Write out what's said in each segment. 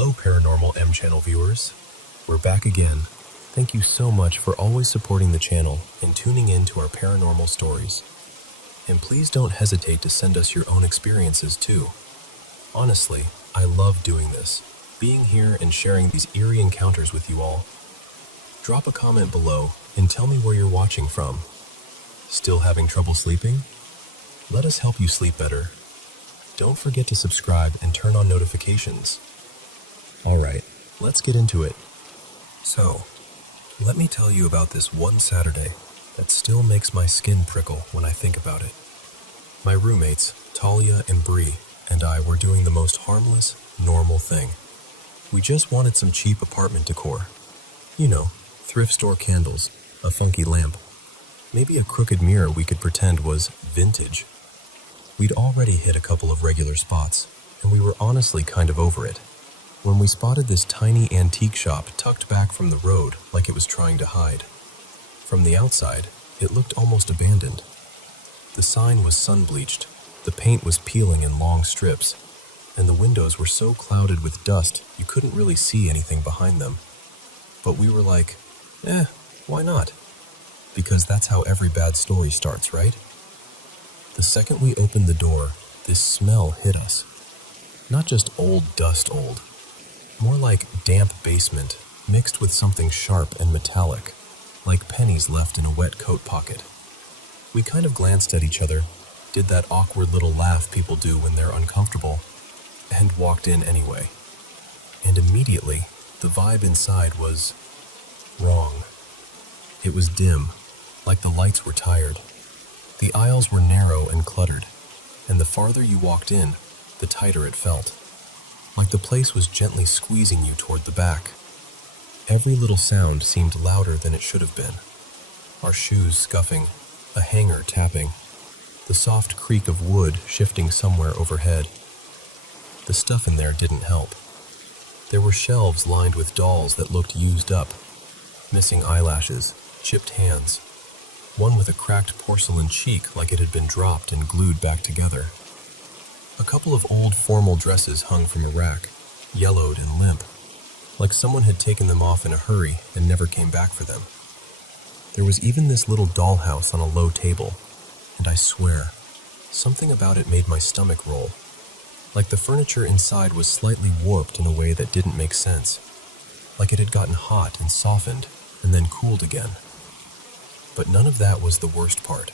Hello, Paranormal M Channel viewers. We're back again. Thank you so much for always supporting the channel and tuning in to our paranormal stories. And please don't hesitate to send us your own experiences too. Honestly, I love doing this, being here and sharing these eerie encounters with you all. Drop a comment below and tell me where you're watching from. Still having trouble sleeping? Let us help you sleep better. Don't forget to subscribe and turn on notifications. Alright, let's get into it. So, let me tell you about this one Saturday that still makes my skin prickle when I think about it. My roommates, Talia and Bree, and I were doing the most harmless, normal thing. We just wanted some cheap apartment decor. You know, thrift store candles, a funky lamp, maybe a crooked mirror we could pretend was vintage. We'd already hit a couple of regular spots, and we were honestly kind of over it, when we spotted this tiny antique shop tucked back from the road like it was trying to hide. From the outside, it looked almost abandoned. The sign was sun-bleached, the paint was peeling in long strips, and the windows were so clouded with dust you couldn't really see anything behind them. But we were like, why not? Because that's how every bad story starts, right? The second we opened the door, this smell hit us. Not just old dust old, more like damp basement mixed with something sharp and metallic, like pennies left in a wet coat pocket. We kind of glanced at each other, did that awkward little laugh people do when they're uncomfortable, and walked in anyway. And immediately, the vibe inside was wrong. It was dim, like the lights were tired. The aisles were narrow and cluttered, and the farther you walked in, the tighter it felt. Like the place was gently squeezing you toward the back. Every little sound seemed louder than it should have been. Our shoes scuffing, a hanger tapping, the soft creak of wood shifting somewhere overhead. The stuff in there didn't help. There were shelves lined with dolls that looked used up, missing eyelashes, chipped hands, one with a cracked porcelain cheek like it had been dropped and glued back together. A couple of old formal dresses hung from a rack, yellowed and limp, like someone had taken them off in a hurry and never came back for them. There was even this little dollhouse on a low table, and I swear, something about it made my stomach roll, like the furniture inside was slightly warped in a way that didn't make sense, like it had gotten hot and softened and then cooled again. But none of that was the worst part.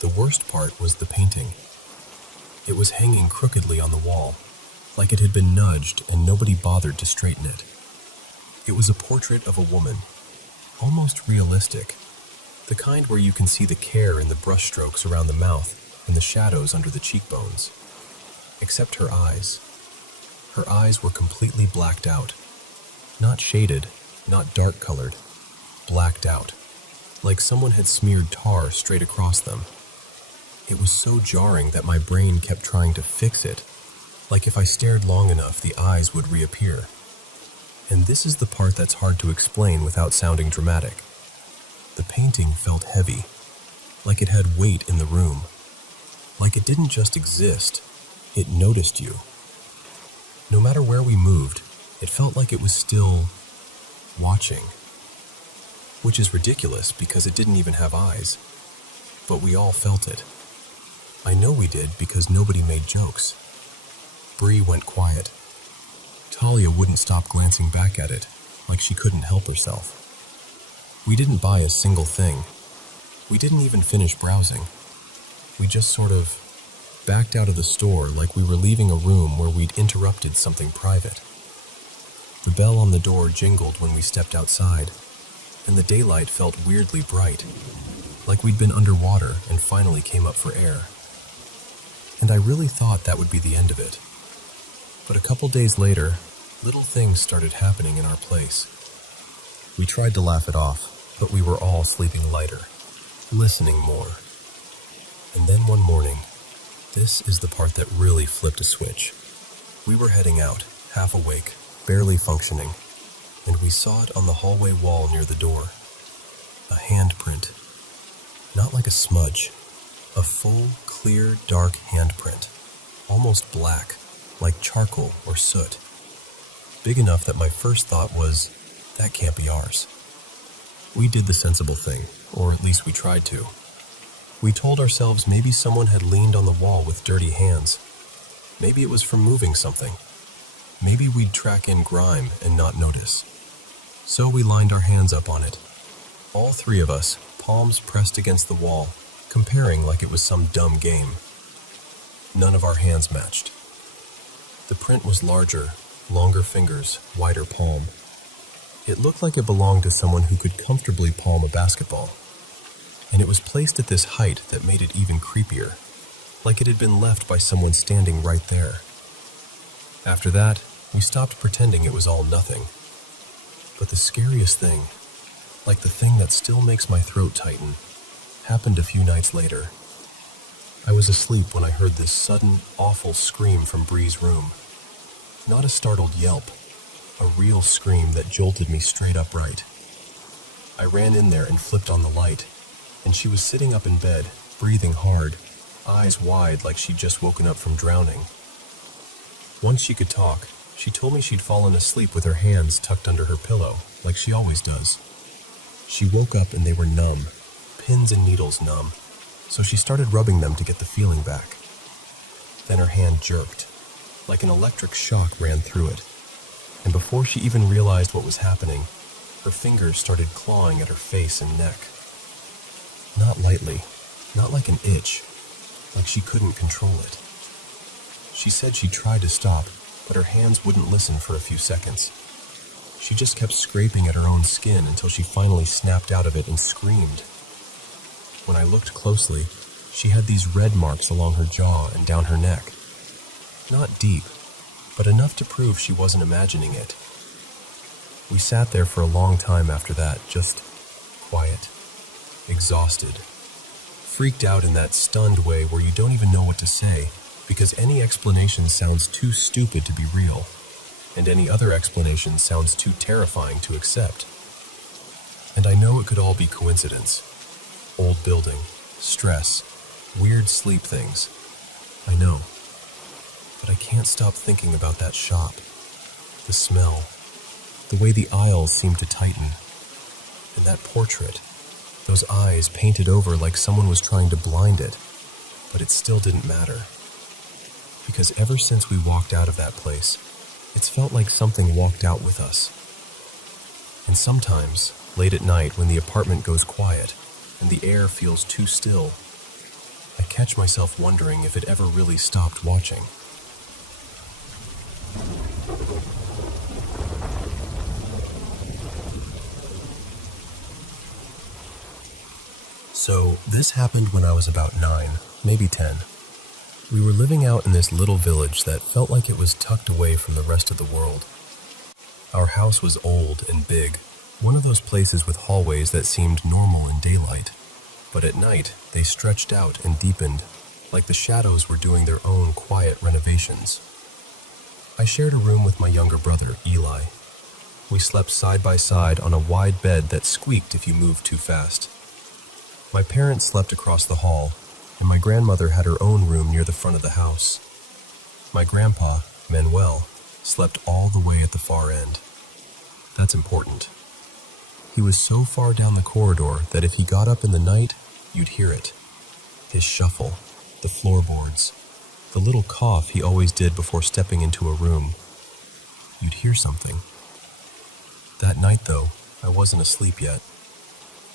The worst part was the painting. It was hanging crookedly on the wall, like it had been nudged and nobody bothered to straighten it. It was a portrait of a woman, almost realistic, the kind where you can see the care in the brushstrokes around the mouth and the shadows under the cheekbones. Except her eyes. Her eyes were completely blacked out. Not shaded, not dark-colored, blacked out, like someone had smeared tar straight across them. It was so jarring that my brain kept trying to fix it, like if I stared long enough, the eyes would reappear. And this is the part that's hard to explain without sounding dramatic. The painting felt heavy, like it had weight in the room, like it didn't just exist, it noticed you. No matter where we moved, it felt like it was still watching. Which is ridiculous because it didn't even have eyes, but we all felt it. I know we did because nobody made jokes. Bree went quiet. Talia wouldn't stop glancing back at it, like she couldn't help herself. We didn't buy a single thing. We didn't even finish browsing. We just sort of backed out of the store like we were leaving a room where we'd interrupted something private. The bell on the door jingled when we stepped outside, and the daylight felt weirdly bright, like we'd been underwater and finally came up for air. And I really thought that would be the end of it. But a couple days later, little things started happening in our place. We tried to laugh it off, but we were all sleeping lighter, listening more. And then one morning, this is the part that really flipped a switch. We were heading out, half awake, barely functioning, and we saw it on the hallway wall near the door. A handprint. Not like a smudge. A full, clear, dark handprint. Almost black, like charcoal or soot. big enough that my first thought was, that can't be ours. We did the sensible thing, or at least we tried to. We told ourselves maybe someone had leaned on the wall with dirty hands. Maybe it was from moving something. Maybe we'd track in grime and not notice. So we lined our hands up on it. All three of us, palms pressed against the wall, comparing like it was some dumb game. None of our hands matched. The print was larger, longer fingers, wider palm. It looked like it belonged to someone who could comfortably palm a basketball. And it was placed at this height that made it even creepier, like it had been left by someone standing right there. After that, we stopped pretending it was all nothing. But the scariest thing, like the thing that still makes my throat tighten, happened a few nights later. I was asleep when I heard this sudden, awful scream from Bree's room. Not a startled yelp, a real scream that jolted me straight upright. I ran in there and flipped on the light, and she was sitting up in bed, breathing hard, eyes wide like she'd just woken up from drowning. Once she could talk, she told me she'd fallen asleep with her hands tucked under her pillow, like she always does. She woke up and they were numb, pins and needles numb, so she started rubbing them to get the feeling back. Then her hand jerked, like an electric shock ran through it, and before she even realized what was happening, her fingers started clawing at her face and neck. Not lightly, not like an itch, like she couldn't control it. She said she tried to stop, but her hands wouldn't listen for a few seconds. She just kept scraping at her own skin until she finally snapped out of it and screamed. When I looked closely, she had these red marks along her jaw and down her neck. Not deep, but enough to prove she wasn't imagining it. We sat there for a long time after that, just quiet, exhausted, freaked out in that stunned way where you don't even know what to say, because any explanation sounds too stupid to be real, and any other explanation sounds too terrifying to accept. And I know it could all be coincidence. Old building, stress, weird sleep things. I know. But I can't stop thinking about that shop. The smell. The way the aisles seemed to tighten. And that portrait. Those eyes painted over like someone was trying to blind it. But it still didn't matter. Because ever since we walked out of that place, it's felt like something walked out with us. And sometimes, late at night when the apartment goes quiet and the air feels too still, I catch myself wondering if it ever really stopped watching. So, this happened when I was about 9, maybe 10. We were living out in this little village that felt like it was tucked away from the rest of the world. Our house was old and big, one of those places with hallways that seemed normal in daylight, but at night they stretched out and deepened, like the shadows were doing their own quiet renovations. I shared a room with my younger brother, Eli. We slept side by side on a wide bed that squeaked if you moved too fast. My parents slept across the hall, and my grandmother had her own room near the front of the house. My grandpa, Manuel, slept all the way at the far end. That's important. He was so far down the corridor that if he got up in the night, you'd hear it. His shuffle, the floorboards, the little cough he always did before stepping into a room. You'd hear something. That night, though, I wasn't asleep yet.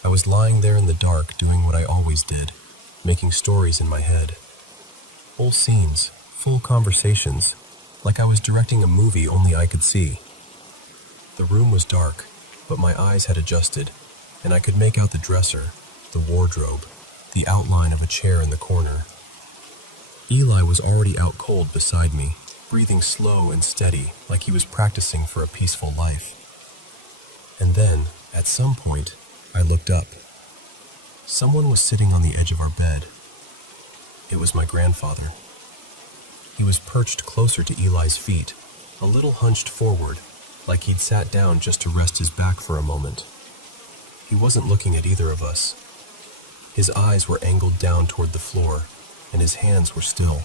I was lying there in the dark doing what I always did, making stories in my head. Whole scenes, full conversations, like I was directing a movie only I could see. The room was dark, but my eyes had adjusted, and I could make out the dresser, the wardrobe, the outline of a chair in the corner. Eli was already out cold beside me, breathing slow and steady like he was practicing for a peaceful life. And then, at some point, I looked up. Someone was sitting on the edge of our bed. It was my grandfather. He was perched closer to Eli's feet, a little hunched forward, like he'd sat down just to rest his back for a moment. He wasn't looking at either of us. His eyes were angled down toward the floor, and his hands were still.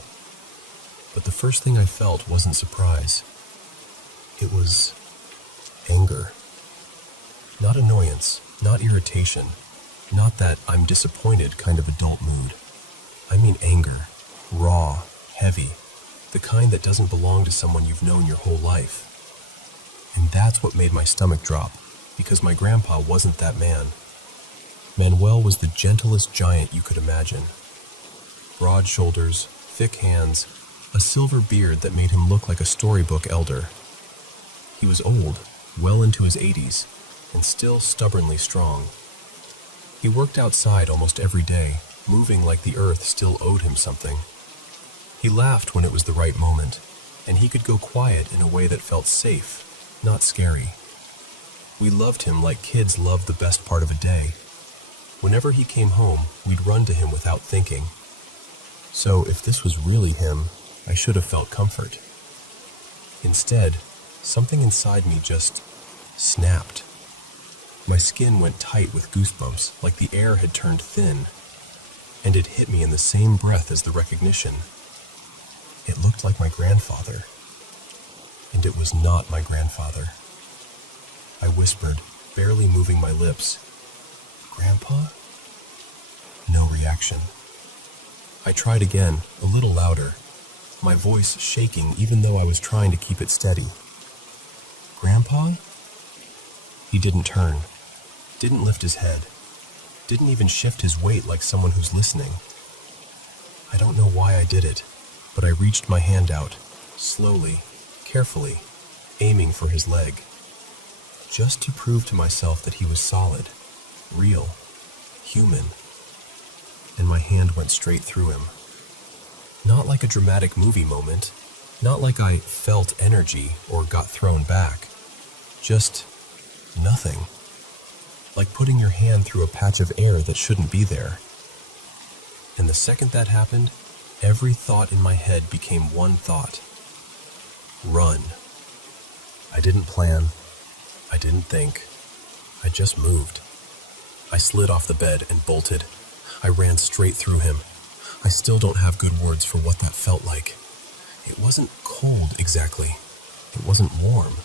But the first thing I felt wasn't surprise. It was anger. Not annoyance, not irritation, not that I'm disappointed kind of adult mood. I mean anger, raw, heavy, the kind that doesn't belong to someone you've known your whole life. And that's what made my stomach drop, because my grandpa wasn't that man. Manuel was the gentlest giant you could imagine. Broad shoulders, thick hands, a silver beard that made him look like a storybook elder. He was old, well into his 80s, and still stubbornly strong. He worked outside almost every day, moving like the earth still owed him something. He laughed when it was the right moment, and he could go quiet in a way that felt safe, not scary. We loved him like kids love the best part of a day. Whenever he came home, we'd run to him without thinking. So if this was really him, I should have felt comfort. Instead, something inside me just snapped. My skin went tight with goosebumps, like the air had turned thin, and it hit me in the same breath as the recognition. It looked like my grandfather, and it was not my grandfather. I whispered, barely moving my lips, "Grandpa?" No reaction. I tried again, a little louder, my voice shaking even though I was trying to keep it steady. "Grandpa?" He didn't turn, didn't lift his head, didn't even shift his weight like someone who's listening. I don't know why I did it, but I reached my hand out, slowly, carefully, aiming for his leg, just to prove to myself that he was solid, real, human. And my hand went straight through him. Not like a dramatic movie moment, not like I felt energy or got thrown back, just nothing. Like putting your hand through a patch of air that shouldn't be there. And the second that happened, every thought in my head became one thought. Run. I didn't plan. I didn't think. I just moved. I slid off the bed and bolted. I ran straight through him. I still don't have good words for what that felt like. It wasn't cold exactly. It wasn't warm.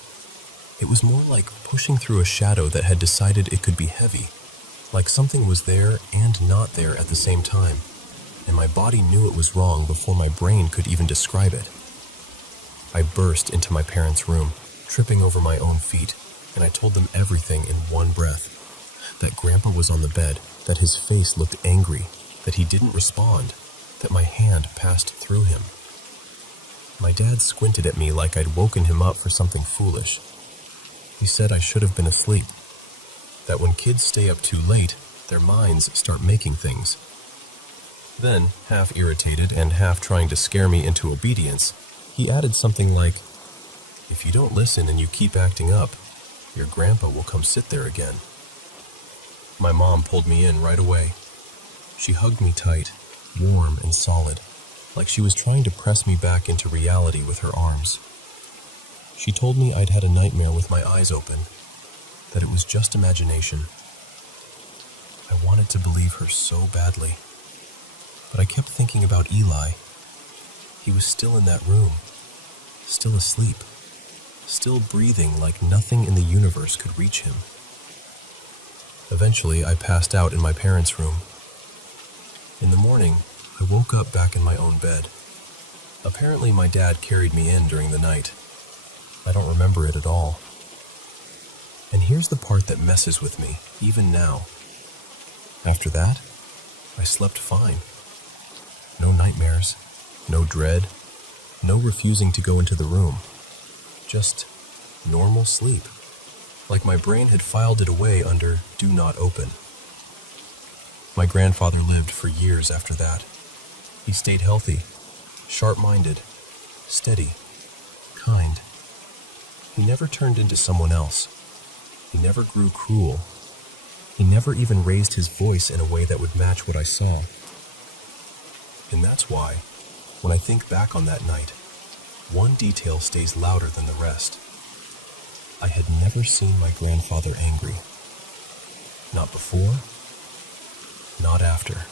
It was more like pushing through a shadow that had decided it could be heavy, like something was there and not there at the same time, and my body knew it was wrong before my brain could even describe it. I burst into my parents' room, tripping over my own feet, and I told them everything in one breath. That Grandpa was on the bed, that his face looked angry, that he didn't respond, that my hand passed through him. My dad squinted at me like I'd woken him up for something foolish. He said I should have been asleep, that when kids stay up too late, their minds start making things. Then, half irritated and half trying to scare me into obedience, he added something like, "If you don't listen and you keep acting up, your grandpa will come sit there again." My mom pulled me in right away. She hugged me tight, warm and solid, like she was trying to press me back into reality with her arms. She told me I'd had a nightmare with my eyes open, that it was just imagination. I wanted to believe her so badly, but I kept thinking about Eli. He was still in that room, still asleep, still breathing like nothing in the universe could reach him. Eventually, I passed out in my parents' room. In the morning, I woke up back in my own bed. Apparently, my dad carried me in during the night. I don't remember it at all. And here's the part that messes with me, even now. After that, I slept fine. No nightmares, no dread, no refusing to go into the room. Just normal sleep, like my brain had filed it away under "Do Not Open." My grandfather lived for years after that. He stayed healthy, sharp-minded, steady, kind. He never turned into someone else. He never grew cruel. He never even raised his voice in a way that would match what I saw. And that's why, when I think back on that night, one detail stays louder than the rest. I had never seen my grandfather angry. Not before, not after.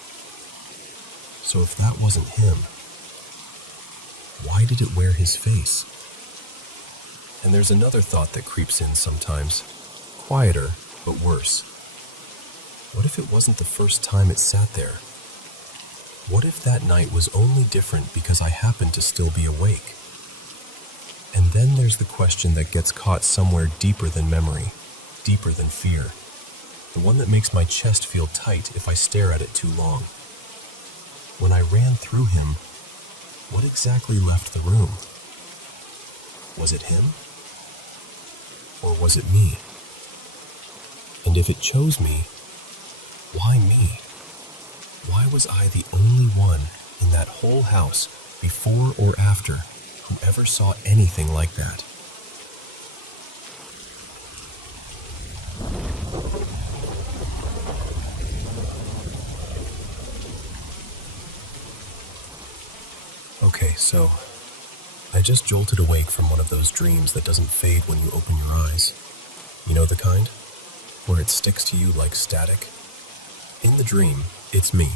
So if that wasn't him, why did it wear his face? And there's another thought that creeps in sometimes. Quieter, but worse. What if it wasn't the first time it sat there? What if that night was only different because I happened to still be awake? And then there's the question that gets caught somewhere deeper than memory, deeper than fear. The one that makes my chest feel tight if I stare at it too long. When I ran through him, what exactly left the room? Was it him? Or was it me? And if it chose me, why me? Why was I the only one in that whole house, before or after, who ever saw anything like that? Okay, so I just jolted awake from one of those dreams that doesn't fade when you open your eyes. You know the kind? Where it sticks to you like static. In the dream, it's me,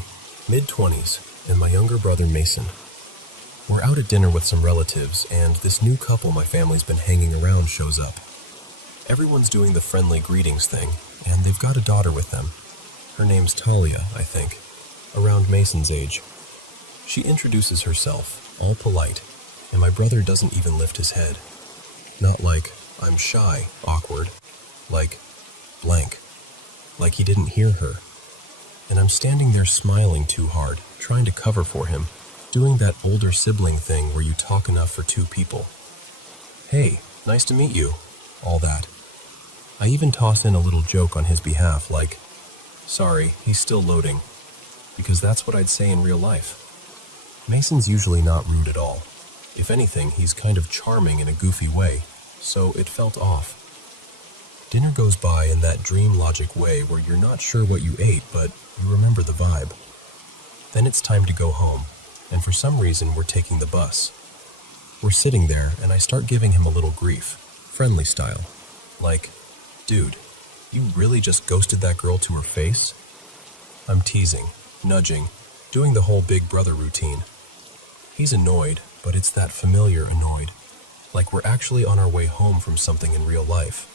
mid-20s, and my younger brother Mason. We're out at dinner with some relatives, and this new couple my family's been hanging around shows up. Everyone's doing the friendly greetings thing, and they've got a daughter with them. Her name's Talia, I think, around Mason's age. She introduces herself, all polite, and my brother doesn't even lift his head. Not like, I'm shy, awkward. Like, blank. Like he didn't hear her. And I'm standing there smiling too hard, trying to cover for him, doing that older sibling thing where you talk enough for two people. Hey, nice to meet you. All that. I even toss in a little joke on his behalf, like, sorry, he's still loading. Because that's what I'd say in real life. Mason's usually not rude at all. If anything, he's kind of charming in a goofy way, so it felt off. Dinner goes by in that dream logic way where you're not sure what you ate, but you remember the vibe. Then it's time to go home, and for some reason we're taking the bus. We're sitting there, and I start giving him a little grief, friendly style. Like, dude, you really just ghosted that girl to her face? I'm teasing, nudging, doing the whole big brother routine. He's annoyed, but it's that familiar annoyed, like we're actually on our way home from something in real life.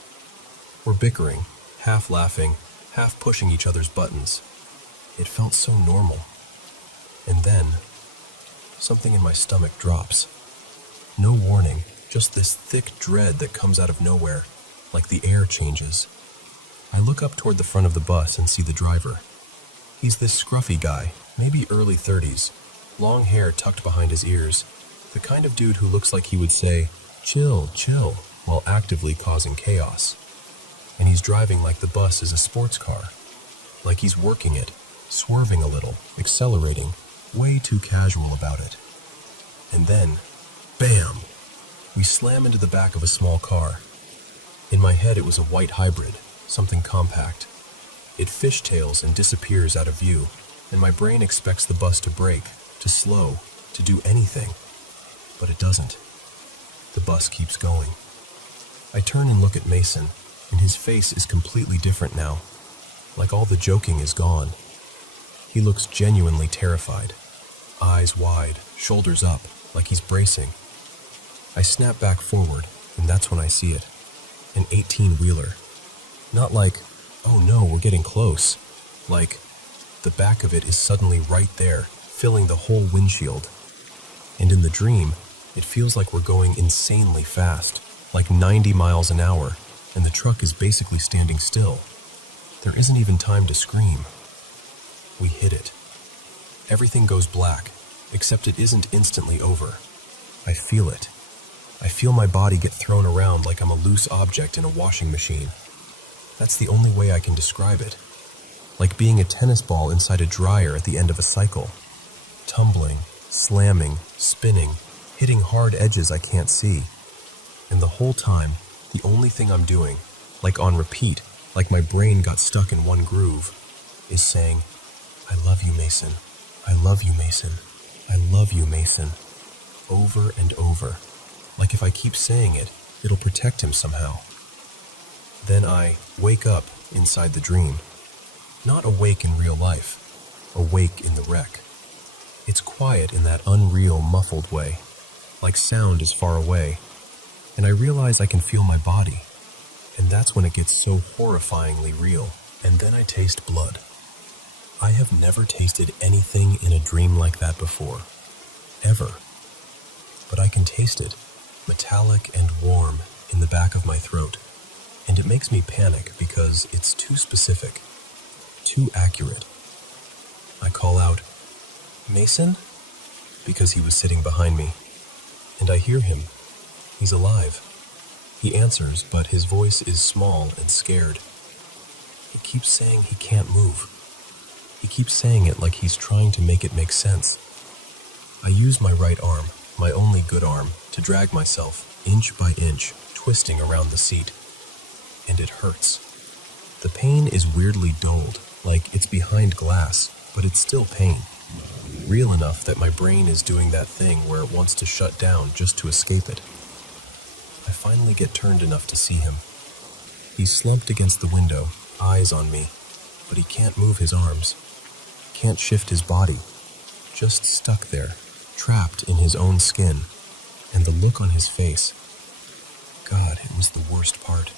We're bickering, half laughing, half pushing each other's buttons. It felt so normal. And then, something in my stomach drops. No warning, just this thick dread that comes out of nowhere, like the air changes. I look up toward the front of the bus and see the driver. He's this scruffy guy, maybe early 30s, long hair tucked behind his ears, the kind of dude who looks like he would say, chill, chill, while actively causing chaos. And he's driving like the bus is a sports car, like he's working it, swerving a little, accelerating, way too casual about it. And then, bam, we slam into the back of a small car. In my head it was a white hybrid, something compact. It fishtails and disappears out of view, and my brain expects the bus to brake, to slow, to do anything. But it doesn't. The bus keeps going. I turn and look at Mason, and his face is completely different now, like all the joking is gone. He looks genuinely terrified, eyes wide, shoulders up, like he's bracing. I snap back forward, and that's when I see it. An 18-wheeler. Not like, oh no, we're getting close. Like, the back of it is suddenly right there, filling the whole windshield. And in the dream, it feels like we're going insanely fast, like 90 miles an hour, and the truck is basically standing still. There isn't even time to scream. We hit it. Everything goes black, except it isn't instantly over. I feel it. I feel my body get thrown around like I'm a loose object in a washing machine. That's the only way I can describe it. Like being a tennis ball inside a dryer at the end of a cycle. Tumbling, slamming, spinning, hitting hard edges I can't see. And the whole time, the only thing I'm doing, like on repeat, like my brain got stuck in one groove, is saying, I love you, Mason. I love you, Mason. I love you, Mason. Over and over. Like if I keep saying it, it'll protect him somehow. Then I wake up inside the dream. Not awake in real life, awake in the wreck. It's quiet in that unreal, muffled way, like sound is far away. and I realize I can feel my body. And that's when it gets so horrifyingly real. And then I taste blood. I have never tasted anything in a dream like that before. Ever. But I can taste it, metallic and warm, in the back of my throat. And it makes me panic because it's too specific, too accurate. I call out, "Mason?" because he was sitting behind me. And I hear him. He's alive. He answers, but his voice is small and scared. He keeps saying he can't move. He keeps saying it like he's trying to make it make sense. I use my right arm, my only good arm, to drag myself, inch by inch, twisting around the seat. And it hurts. The pain is weirdly dulled, like it's behind glass, but it's still pain. Real enough that my brain is doing that thing where it wants to shut down just to escape it. I finally get turned enough to see him. He's slumped against the window, eyes on me, but he can't move his arms, can't shift his body, just stuck there, trapped in his own skin, and the look on his face. God, it was the worst part.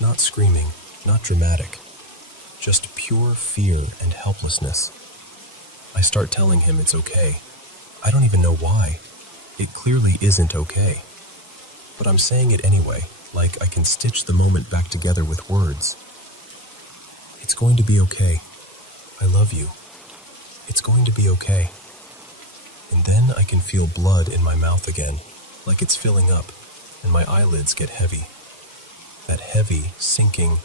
Not screaming, not dramatic, just pure fear and helplessness. I start telling him it's okay. I don't even know why. It clearly isn't okay. But I'm saying it anyway, like I can stitch the moment back together with words. It's going to be okay. I love you. It's going to be okay. And then I can feel blood in my mouth again, like it's filling up, and my eyelids get heavy. That heavy, sinking,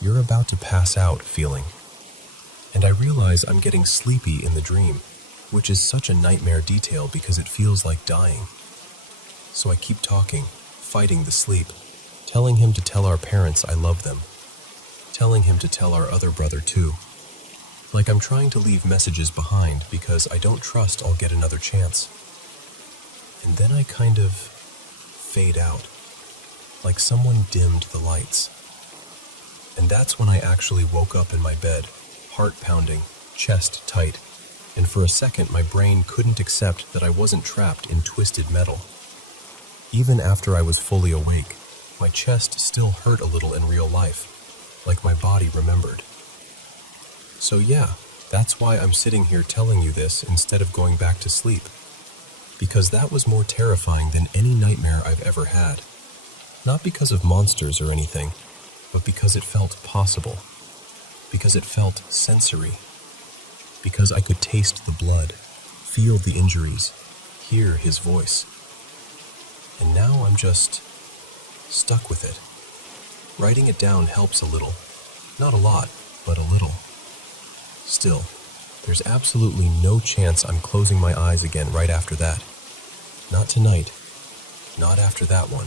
you're about to pass out feeling. And I realize I'm getting sleepy in the dream, which is such a nightmare detail because it feels like dying. So I keep talking, fighting the sleep, telling him to tell our parents I love them, telling him to tell our other brother too. Like I'm trying to leave messages behind because I don't trust I'll get another chance. And then I kind of fade out, like someone dimmed the lights. And that's when I actually woke up in my bed, heart pounding, chest tight, and for a second my brain couldn't accept that I wasn't trapped in twisted metal. Even after I was fully awake, my chest still hurt a little in real life, like my body remembered. So yeah, that's why I'm sitting here telling you this instead of going back to sleep. Because that was more terrifying than any nightmare I've ever had. Not because of monsters or anything, but because it felt possible. Because it felt sensory. Because I could taste the blood, feel the injuries, hear his voice. And now I'm just stuck with it. Writing it down helps a little. Not a lot, but a little. Still, there's absolutely no chance I'm closing my eyes again right after that. Not tonight. Not after that one.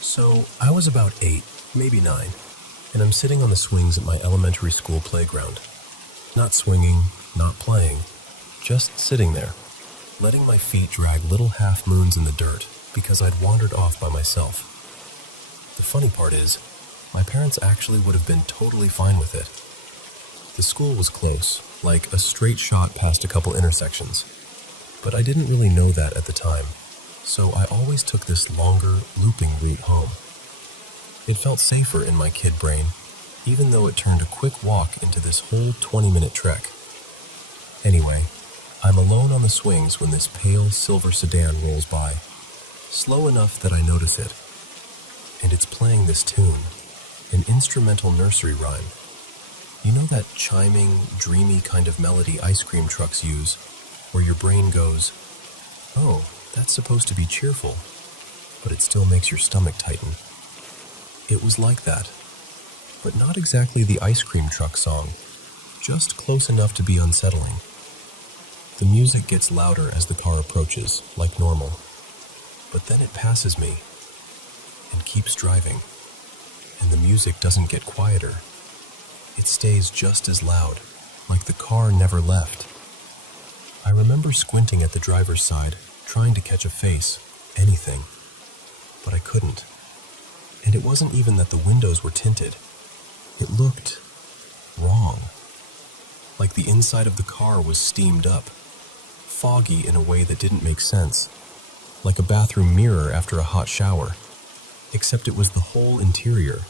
So, I was about 8, maybe 9, and I'm sitting on the swings at my elementary school playground. Not swinging, not playing, just sitting there, letting my feet drag little half-moons in the dirt because I'd wandered off by myself. The funny part is, my parents actually would have been totally fine with it. The school was close, like a straight shot past a couple intersections, but I didn't really know that at the time, so I always took this longer, looping route home. It felt safer in my kid brain, even though it turned a quick walk into this whole 20-minute trek. Anyway, I'm alone on the swings when this pale silver sedan rolls by, slow enough that I notice it. And it's playing this tune, an instrumental nursery rhyme. You know that chiming, dreamy kind of melody ice cream trucks use, where your brain goes, "Oh, that's supposed to be cheerful," but it still makes your stomach tighten. It was like that, but not exactly the ice cream truck song, just close enough to be unsettling. The music gets louder as the car approaches, like normal, but then it passes me and keeps driving, and the music doesn't get quieter. It stays just as loud, like the car never left. I remember squinting at the driver's side, trying to catch a face, anything, but I couldn't. And it wasn't even that the windows were tinted. It looked wrong. like the inside of the car was steamed up, foggy in a way that didn't make sense, like a bathroom mirror after a hot shower, except it was the whole interior,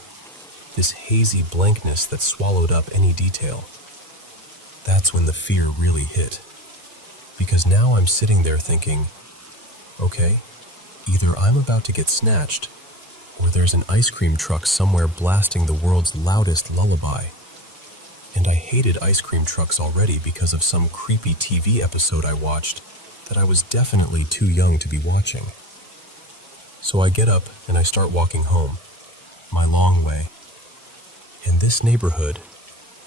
this hazy blankness that swallowed up any detail. That's when the fear really hit, because now I'm sitting there thinking, okay, either I'm about to get snatched, or there's an ice cream truck somewhere blasting the world's loudest lullaby. And I hated ice cream trucks already because of some creepy TV episode I watched that I was definitely too young to be watching. So I get up and I start walking home, my long way. And this neighborhood,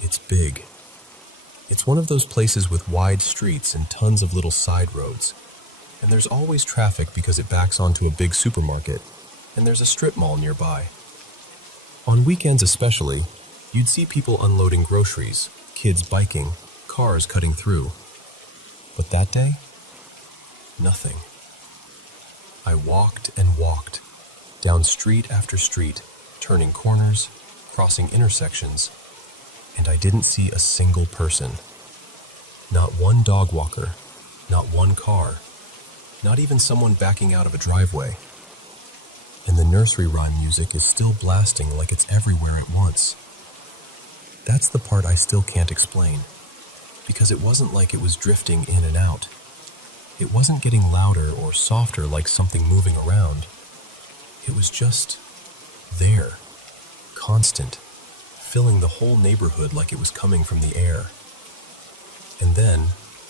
it's big. It's one of those places with wide streets and tons of little side roads. And there's always traffic because it backs onto a big supermarket, and there's a strip mall nearby. On weekends especially, you'd see people unloading groceries, kids biking, cars cutting through. But that day, nothing. I walked and walked, down street after street, turning corners, crossing intersections, and I didn't see a single person. Not one dog walker, not one car, not even someone backing out of a driveway. And the nursery rhyme music is still blasting like it's everywhere at once. That's the part I still can't explain, because it wasn't like it was drifting in and out. It wasn't getting louder or softer like something moving around. It was just there, constant, filling the whole neighborhood like it was coming from the air. And then,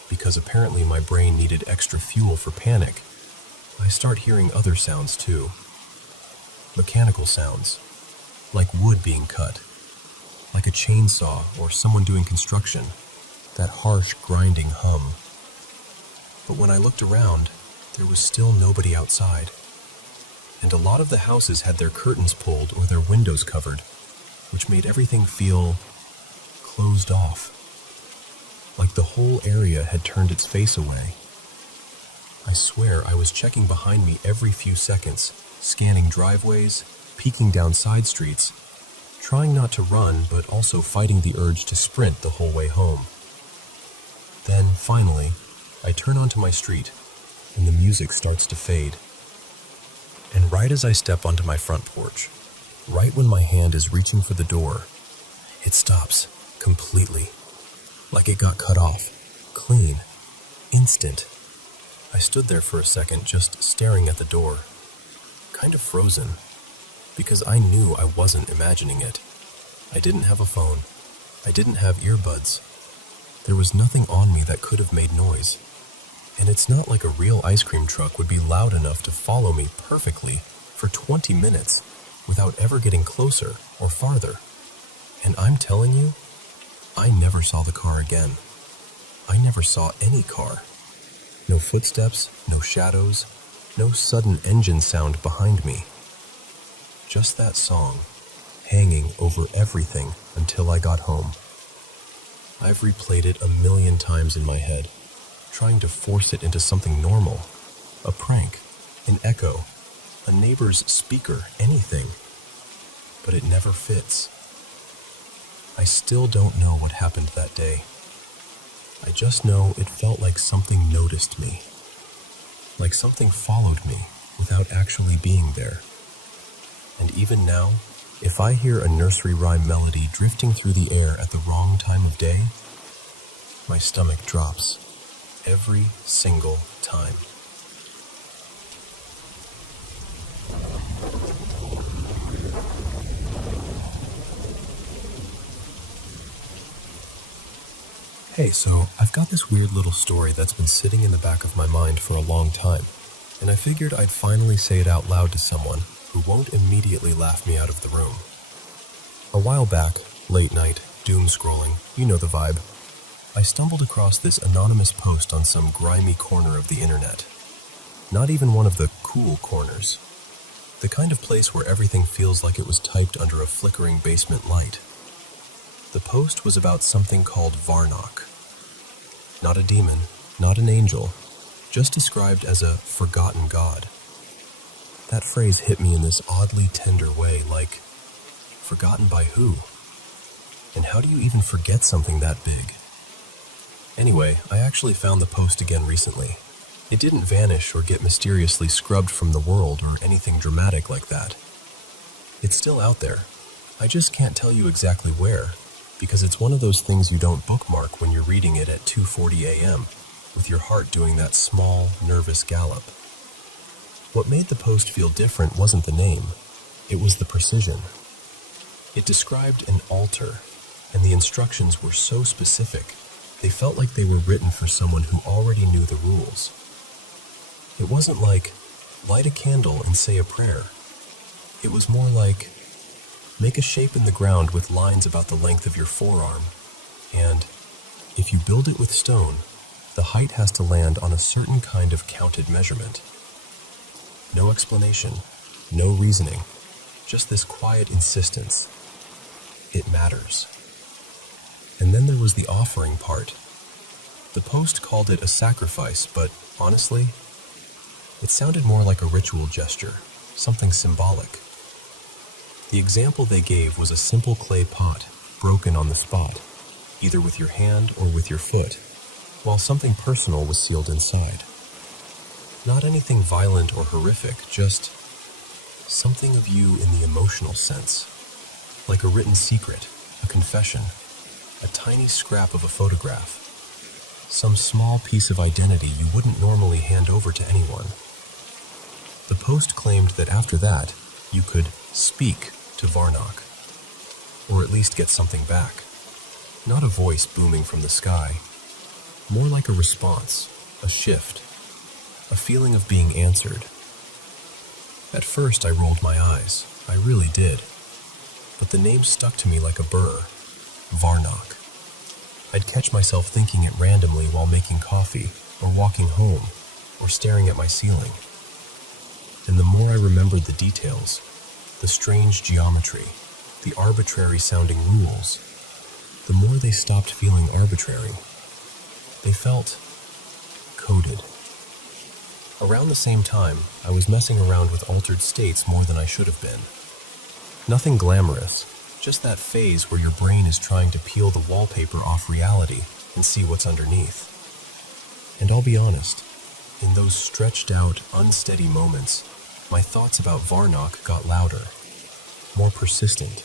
because apparently my brain needed extra fuel for panic, I start hearing other sounds too. Mechanical sounds, like wood being cut, like a chainsaw or someone doing construction, that harsh grinding hum. But when I looked around, there was still nobody outside. And a lot of the houses had their curtains pulled or their windows covered, which made everything feel closed off, like the whole area had turned its face away. I swear I was checking behind me every few seconds, scanning driveways, peeking down side streets, trying not to run but also fighting the urge to sprint the whole way home. Then, finally, I turn onto my street, and the music starts to fade. And right as I step onto my front porch, right when my hand is reaching for the door, it stops completely, like it got cut off, clean, instant. I stood there for a second just staring at the door, kind of frozen, because I knew I wasn't imagining it. I didn't have a phone. I didn't have earbuds. There was nothing on me that could have made noise. And it's not like a real ice cream truck would be loud enough to follow me perfectly for 20 minutes without ever getting closer or farther. And I'm telling you, I never saw the car again. I never saw any car. No footsteps, no shadows, no sudden engine sound behind me. Just that song, hanging over everything until I got home. I've replayed it 1,000,000 times in my head, trying to force it into something normal, a prank, an echo, a neighbor's speaker, anything. But it never fits. I still don't know what happened that day. I just know it felt like something noticed me, like something followed me without actually being there. And even now, if I hear a nursery rhyme melody drifting through the air at the wrong time of day, my stomach drops every single time. Hey, so I've got this weird little story that's been sitting in the back of my mind for a long time, and I figured I'd finally say it out loud to someone who won't immediately laugh me out of the room. A while back, late night, doom scrolling, you know the vibe, I stumbled across this anonymous post on some grimy corner of the internet. Not even one of the cool corners. The kind of place where everything feels like it was typed under a flickering basement light. The post was about something called Varnock. Not a demon, not an angel, just described as a forgotten god. That phrase hit me in this oddly tender way, like, forgotten by who? And how do you even forget something that big? Anyway, I actually found the post again recently. It didn't vanish or get mysteriously scrubbed from the world or anything dramatic like that. It's still out there. I just can't tell you exactly where, because it's one of those things you don't bookmark when you're reading it at 2:40 a.m., with your heart doing that small, nervous gallop. What made the post feel different wasn't the name, it was the precision. It described an altar, and the instructions were so specific, they felt like they were written for someone who already knew the rules. It wasn't like, light a candle and say a prayer. It was more like, make a shape in the ground with lines about the length of your forearm, and if you build it with stone, the height has to land on a certain kind of counted measurement. No explanation, no reasoning, just this quiet insistence. It matters. And then there was the offering part. The post called it a sacrifice, but honestly, it sounded more like a ritual gesture, something symbolic. The example they gave was a simple clay pot, broken on the spot, either with your hand or with your foot, while something personal was sealed inside. Not anything violent or horrific, just something of you in the emotional sense, like a written secret, a confession, a tiny scrap of a photograph, some small piece of identity you wouldn't normally hand over to anyone. The post claimed that after that, you could speak to Varnock, or at least get something back. Not a voice booming from the sky, more like a response, a shift, a feeling of being answered. At first I rolled my eyes, I really did, but the name stuck to me like a burr, Varnock. I'd catch myself thinking it randomly while making coffee, or walking home, or staring at my ceiling. And the more I remembered the details, the strange geometry, the arbitrary-sounding rules, the more they stopped feeling arbitrary. They felt coded. Around the same time, I was messing around with altered states more than I should have been. Nothing glamorous, just that phase where your brain is trying to peel the wallpaper off reality and see what's underneath. And I'll be honest, in those stretched out, unsteady moments, my thoughts about Varnock got louder, more persistent.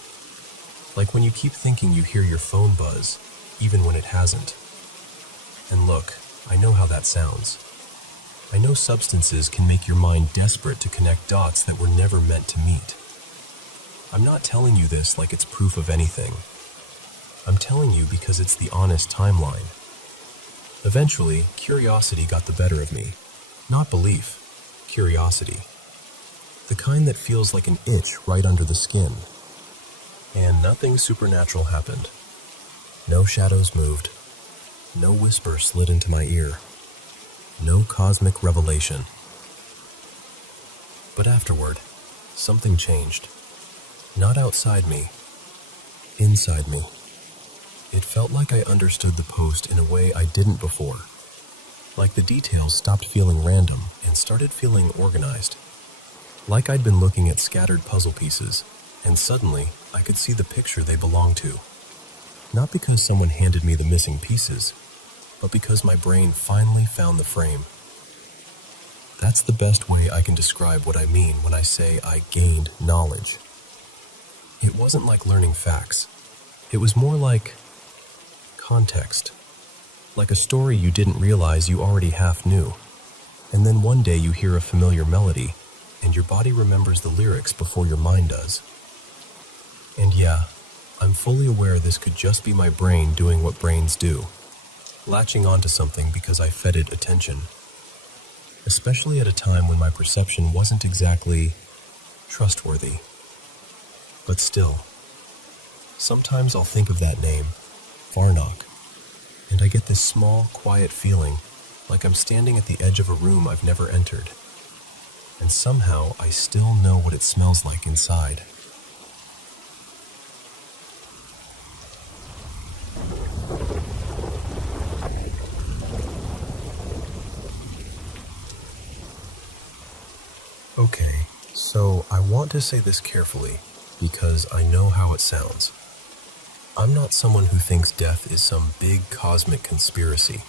Like when you keep thinking you hear your phone buzz, even when it hasn't. And look, I know how that sounds. I know substances can make your mind desperate to connect dots that were never meant to meet. I'm not telling you this like it's proof of anything. I'm telling you because it's the honest timeline. Eventually, curiosity got the better of me. Not belief, curiosity. The kind that feels like an itch right under the skin. And nothing supernatural happened. No shadows moved. No whisper slid into my ear. No cosmic revelation. But afterward, something changed. Not outside me, inside me. It felt like I understood the post in a way I didn't before. Like the details stopped feeling random and started feeling organized. Like I'd been looking at scattered puzzle pieces, and suddenly I could see the picture they belonged to. Not because someone handed me the missing pieces, but because my brain finally found the frame. That's the best way I can describe what I mean when I say I gained knowledge. It wasn't like learning facts. It was more like context. Like a story you didn't realize you already half knew. And then one day you hear a familiar melody, and your body remembers the lyrics before your mind does. And yeah, I'm fully aware this could just be my brain doing what brains do. Latching onto something because I fed it attention. Especially at a time when my perception wasn't exactly trustworthy. But still, sometimes I'll think of that name, Varnock, and I get this small, quiet feeling like I'm standing at the edge of a room I've never entered. And somehow I still know what it smells like inside. Okay, so I want to say this carefully because I know how it sounds. I'm not someone who thinks death is some big cosmic conspiracy.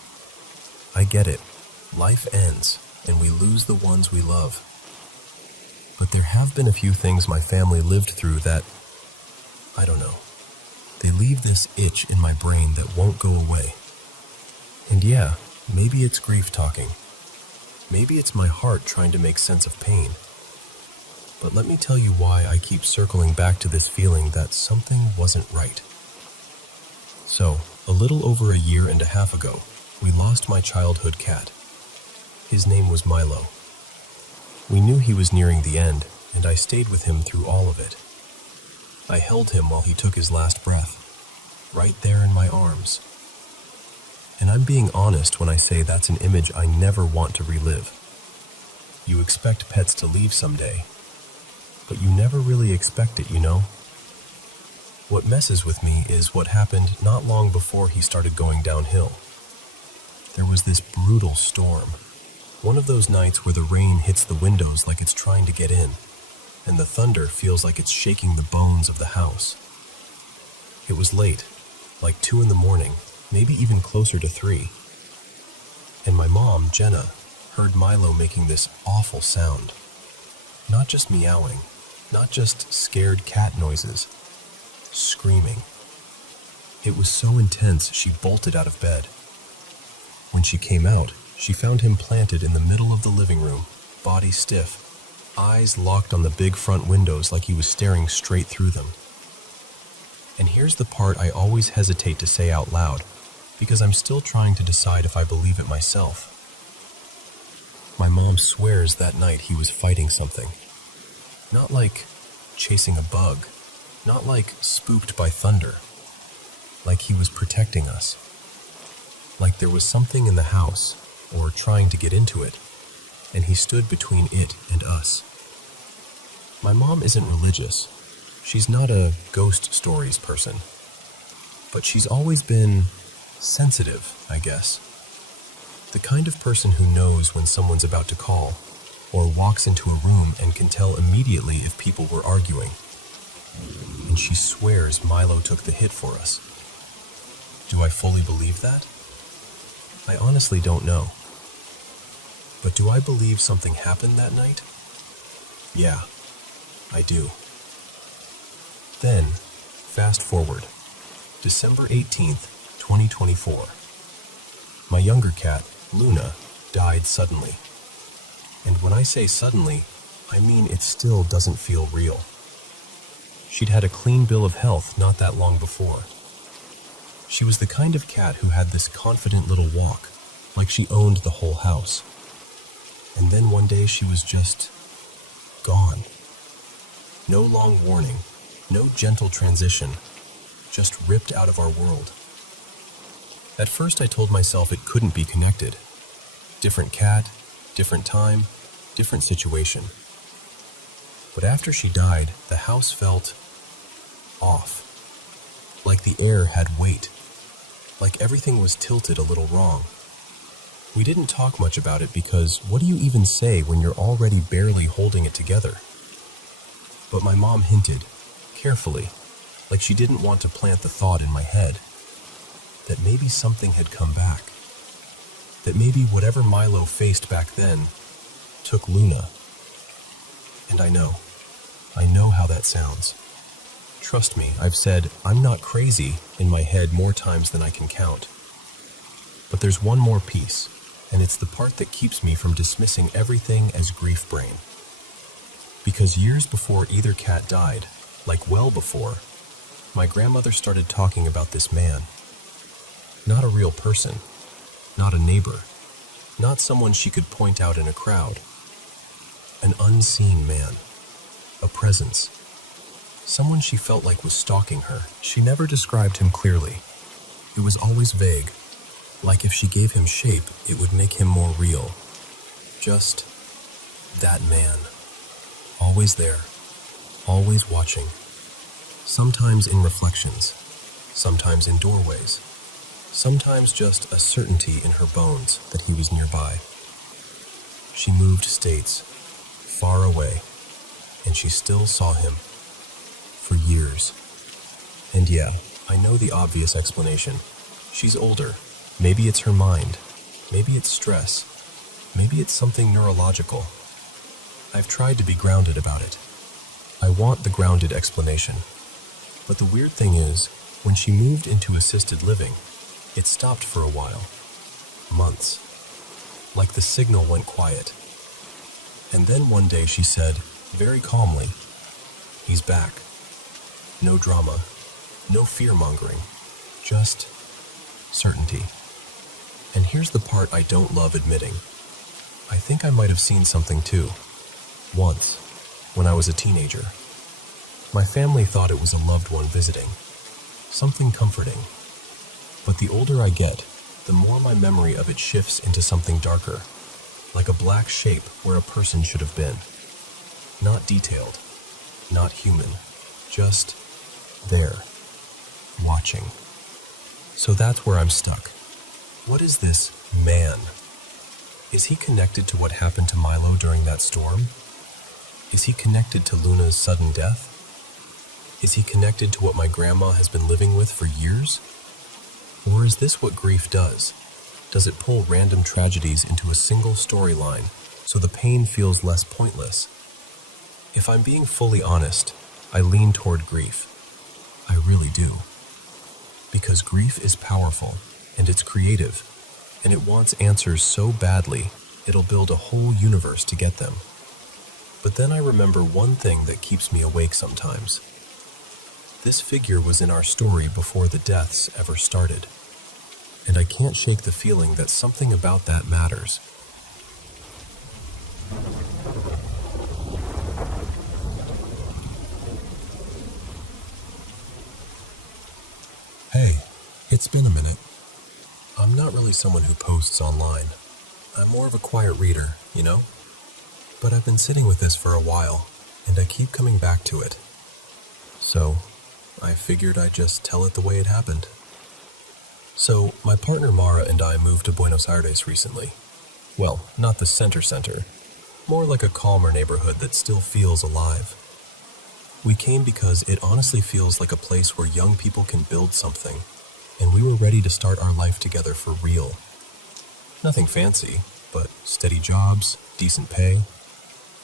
I get it. Life ends, and we lose the ones we love. But there have been a few things my family lived through that, I don't know. They leave this itch in my brain that won't go away. And yeah, maybe it's grief talking. Maybe it's my heart trying to make sense of pain. But let me tell you why I keep circling back to this feeling that something wasn't right. So, a little over a year and a half ago, we lost my childhood cat. His name was Milo. We knew he was nearing the end, and I stayed with him through all of it. I held him while he took his last breath, right there in my arms. And I'm being honest when I say that's an image I never want to relive. You expect pets to leave someday, but you never really expect it, you know? What messes with me is what happened not long before he started going downhill. There was this brutal storm. One of those nights where the rain hits the windows like it's trying to get in, and the thunder feels like it's shaking the bones of the house. It was late, like 2 in the morning, maybe even closer to 3. And my mom, Jenna, heard Milo making this awful sound. Not just meowing, not just scared cat noises, screaming. It was so intense she bolted out of bed. When she came out, she found him planted in the middle of the living room, body stiff, eyes locked on the big front windows like he was staring straight through them. And here's the part I always hesitate to say out loud, because I'm still trying to decide if I believe it myself. My mom swears that night he was fighting something. Not like chasing a bug, not like spooked by thunder, like he was protecting us. Like there was something in the house, or trying to get into it, and he stood between it and us. My mom isn't religious. She's not a ghost stories person. But she's always been sensitive, I guess. The kind of person who knows when someone's about to call, or walks into a room and can tell immediately if people were arguing. And she swears Milo took the hit for us. Do I fully believe that? I honestly don't know. But do I believe something happened that night? Yeah, I do. Then, fast forward, December 18th, 2024. My younger cat, Luna, died suddenly. And when I say suddenly, I mean it still doesn't feel real. She'd had a clean bill of health not that long before. She was the kind of cat who had this confident little walk, like she owned the whole house. And then one day she was just gone. No long warning, no gentle transition, just ripped out of our world. At first I told myself it couldn't be connected. Different cat, different time, different situation. But after she died, the house felt off. Like the air had weight. Like everything was tilted a little wrong. We didn't talk much about it because what do you even say when you're already barely holding it together? But my mom hinted, carefully, like she didn't want to plant the thought in my head, that maybe something had come back. That maybe whatever Milo faced back then took Luna. And I know how that sounds. Trust me, I've said I'm not crazy in my head more times than I can count. But there's one more piece, and it's the part that keeps me from dismissing everything as grief brain. Because years before either cat died, like well before, my grandmother started talking about this man. Not a real person, not a neighbor, not someone she could point out in a crowd. An unseen man, a presence, someone she felt like was stalking her. She never described him clearly. It was always vague, like if she gave him shape, it would make him more real. Just that man, always there, always watching, sometimes in reflections, sometimes in doorways, sometimes just a certainty in her bones that he was nearby. She moved states, far away, and she still saw him. For years. And yeah, I know the obvious explanation. She's older. Maybe it's her mind. Maybe it's stress. Maybe it's something neurological. I've tried to be grounded about it. I want the grounded explanation. But the weird thing is, when she moved into assisted living, it stopped for a while. Months. Like the signal went quiet. And then one day she said, very calmly, "He's back." No drama, no fear-mongering, just certainty. And here's the part I don't love admitting. I think I might have seen something too. Once, when I was a teenager. My family thought it was a loved one visiting. Something comforting. But the older I get, the more my memory of it shifts into something darker, like a black shape where a person should have been. Not detailed, not human, just there, watching. So that's where I'm stuck. What is this man? Is he connected to what happened to Milo during that storm? Is he connected to Luna's sudden death? Is he connected to what my grandma has been living with for years? Or is this what grief does? Does it pull random tragedies into a single storyline so the pain feels less pointless? If I'm being fully honest, I lean toward grief. I really do. Because grief is powerful, and it's creative, and it wants answers so badly, it'll build a whole universe to get them. But then I remember one thing that keeps me awake sometimes. This figure was in our story before the deaths ever started, and I can't shake the feeling that something about that matters. Hey, it's been a minute. I'm not really someone who posts online. I'm more of a quiet reader, you know? But I've been sitting with this for a while, and I keep coming back to it. So, I figured I'd just tell it the way it happened. So, my partner Mara and I moved to Buenos Aires recently. Well, not the center, more like a calmer neighborhood that still feels alive. We came because it honestly feels like a place where young people can build something, and we were ready to start our life together for real. Nothing fancy, but steady jobs, decent pay,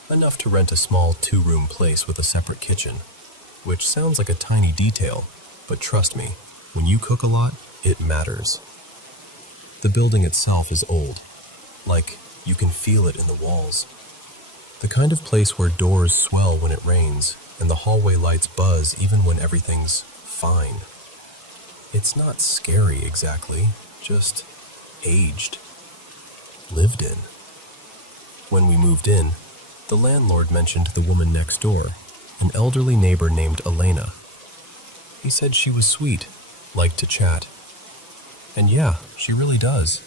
enough to rent a small 2-room place with a separate kitchen, which sounds like a tiny detail, but trust me, when you cook a lot, it matters. The building itself is old, like you can feel it in the walls. The kind of place where doors swell when it rains, and the hallway lights buzz even when everything's fine. It's not scary exactly, just aged. Lived in. When we moved in, the landlord mentioned the woman next door, an elderly neighbor named Elena. He said she was sweet, liked to chat. And yeah, she really does.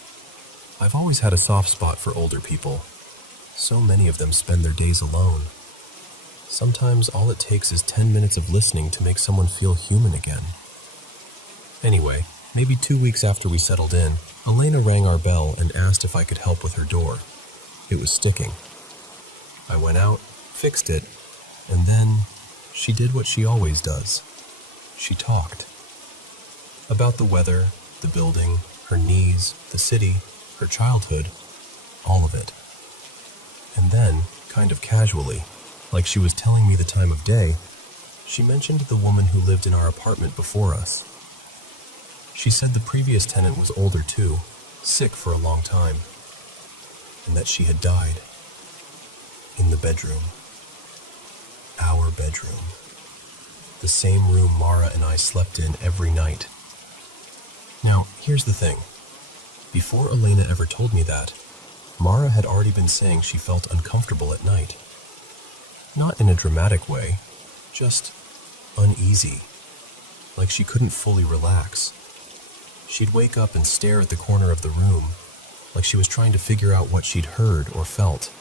I've always had a soft spot for older people. So many of them spend their days alone. Sometimes all it takes is 10 minutes of listening to make someone feel human again. Anyway, maybe 2 weeks after we settled in, Elena rang our bell and asked if I could help with her door. It was sticking. I went out, fixed it, and then she did what she always does. She talked. About the weather, the building, her knees, the city, her childhood, all of it. And then, kind of casually, like she was telling me the time of day, she mentioned the woman who lived in our apartment before us. She said the previous tenant was older too, sick for a long time, and that she had died. In the bedroom. Our bedroom. The same room Mara and I slept in every night. Now, here's the thing. Before Elena ever told me that, Mara had already been saying she felt uncomfortable at night. Not in a dramatic way, just uneasy, like she couldn't fully relax. She'd wake up and stare at the corner of the room, like she was trying to figure out what she'd heard or felt.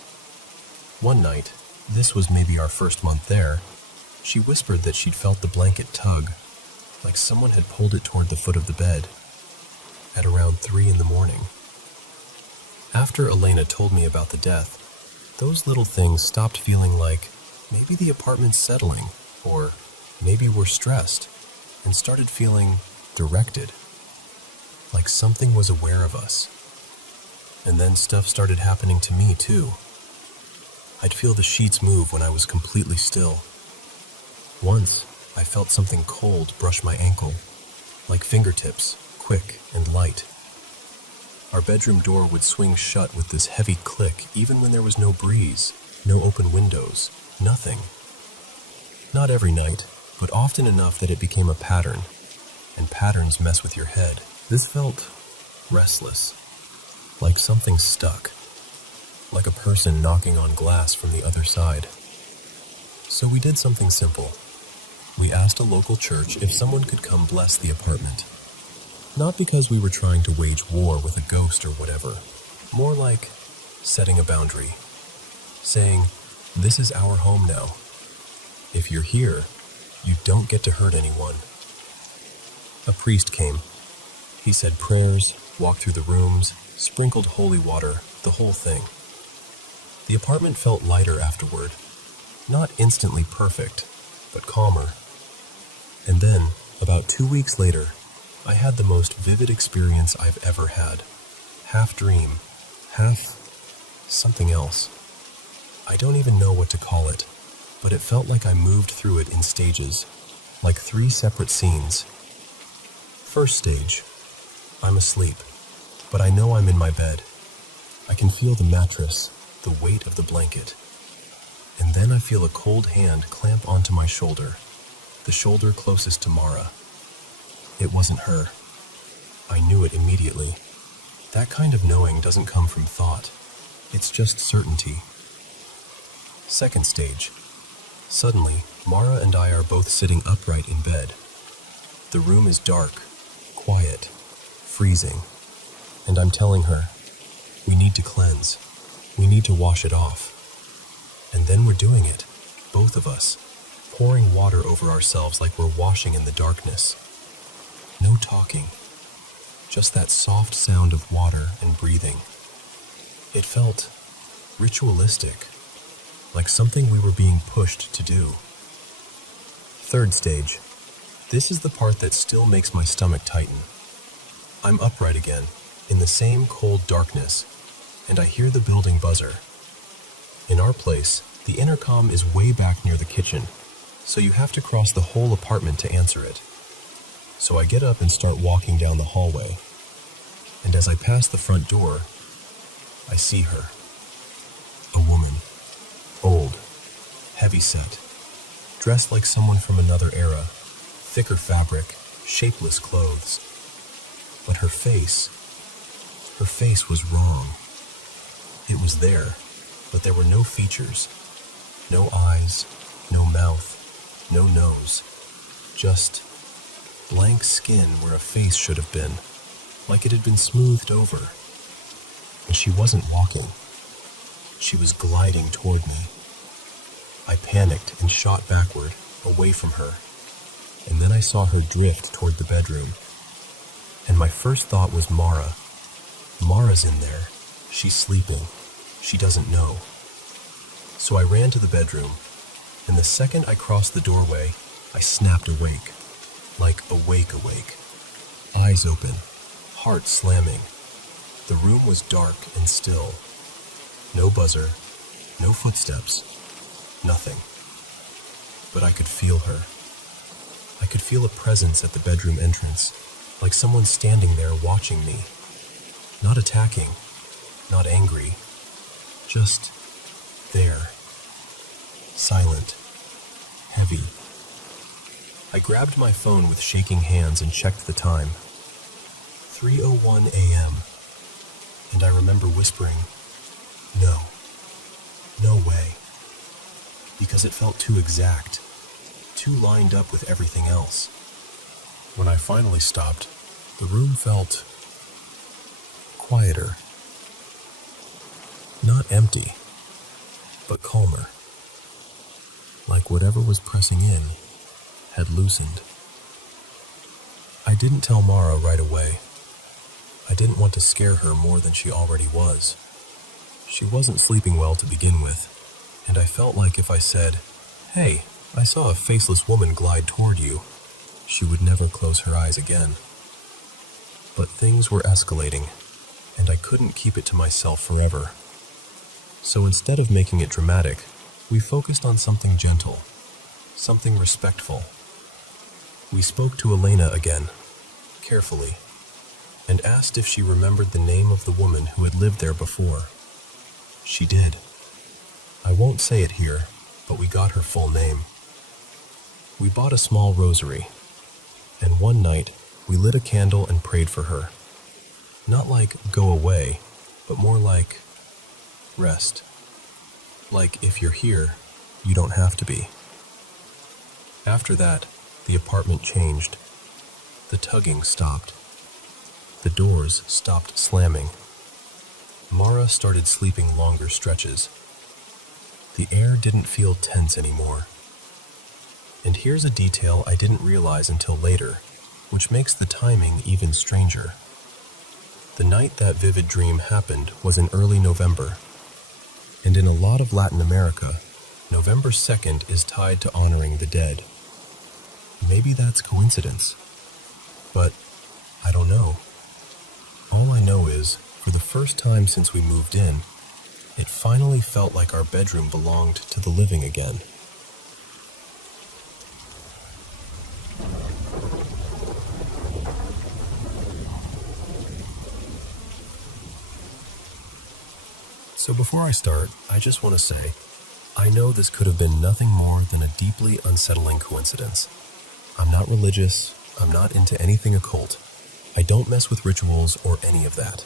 One night, this was maybe our first month there, she whispered that she'd felt the blanket tug, like someone had pulled it toward the foot of the bed, at around 3 in the morning. After Elena told me about the death, those little things stopped feeling like maybe the apartment's settling, or maybe we're stressed, and started feeling directed, like something was aware of us. And then stuff started happening to me too. I'd feel the sheets move when I was completely still. Once, I felt something cold brush my ankle, like fingertips, quick and light. Our bedroom door would swing shut with this heavy click even when there was no breeze, no open windows, nothing. Not every night, but often enough that it became a pattern, and patterns mess with your head. This felt restless, like something stuck, like a person knocking on glass from the other side. So we did something simple. We asked a local church if someone could come bless the apartment. Not because we were trying to wage war with a ghost or whatever, more like setting a boundary, saying, "This is our home now. If you're here, you don't get to hurt anyone." A priest came. He said prayers, walked through the rooms, sprinkled holy water, the whole thing. The apartment felt lighter afterward, not instantly perfect, but calmer. And then, about 2 weeks later, I had the most vivid experience I've ever had. Half dream, half something else. I don't even know what to call it, but it felt like I moved through it in stages, like 3 separate scenes. First stage, I'm asleep, but I know I'm in my bed. I can feel the mattress, the weight of the blanket. And then I feel a cold hand clamp onto my shoulder, the shoulder closest to Mara. It wasn't her. I knew it immediately. That kind of knowing doesn't come from thought. It's just certainty. Second stage. Suddenly, Mara and I are both sitting upright in bed. The room is dark, quiet, freezing. And I'm telling her, we need to cleanse. We need to wash it off. And then we're doing it, both of us, pouring water over ourselves like we're washing in the darkness. No talking, just that soft sound of water and breathing. It felt ritualistic, like something we were being pushed to do. Third stage. This is the part that still makes my stomach tighten. I'm upright again, in the same cold darkness, and I hear the building buzzer. In our place, the intercom is way back near the kitchen, so you have to cross the whole apartment to answer it. So I get up and start walking down the hallway, and as I pass the front door, I see her. A woman, old, heavy-set, dressed like someone from another era, thicker fabric, shapeless clothes. But her face was wrong. It was there, but there were no features, no eyes, no mouth, no nose, just blank skin where a face should have been, like it had been smoothed over. And she wasn't walking. She was gliding toward me. I panicked and shot backward, away from her, and then I saw her drift toward the bedroom. And my first thought was Mara. Mara's in there. She's sleeping. She doesn't know. So I ran to the bedroom, and the second I crossed the doorway, I snapped awake. Like awake. Eyes open, heart slamming. The room was dark and still. No buzzer, no footsteps, nothing. But I could feel her. I could feel a presence at the bedroom entrance, like someone standing there watching me. Not attacking, not angry, just there. Silent, heavy. I grabbed my phone with shaking hands and checked the time. 3:01 a.m. And I remember whispering, no way. Because it felt too exact, too lined up with everything else. When I finally stopped, the room felt quieter. Not empty, but calmer. Like whatever was pressing in had loosened. I didn't tell Mara right away. I didn't want to scare her more than she already was. She wasn't sleeping well to begin with, and I felt like if I said, "Hey, I saw a faceless woman glide toward you," she would never close her eyes again. But things were escalating, and I couldn't keep it to myself forever. So instead of making it dramatic, we focused on something gentle, something respectful. We spoke to Elena again, carefully, and asked if she remembered the name of the woman who had lived there before. She did. I won't say it here, but we got her full name. We bought a small rosary, and one night we lit a candle and prayed for her. Not like go away, but more like rest. Like if you're here, you don't have to be. After that, the apartment changed. The tugging stopped. The doors stopped slamming. Mara started sleeping longer stretches. The air didn't feel tense anymore. And here's a detail I didn't realize until later, which makes the timing even stranger. The night that vivid dream happened was in early November. And in a lot of Latin America, November 2nd is tied to honoring the dead. Maybe that's coincidence. But I don't know. All I know is, for the first time since we moved in, it finally felt like our bedroom belonged to the living again. So before I start, I just want to say, I know this could have been nothing more than a deeply unsettling coincidence. I'm not religious, I'm not into anything occult, I don't mess with rituals or any of that.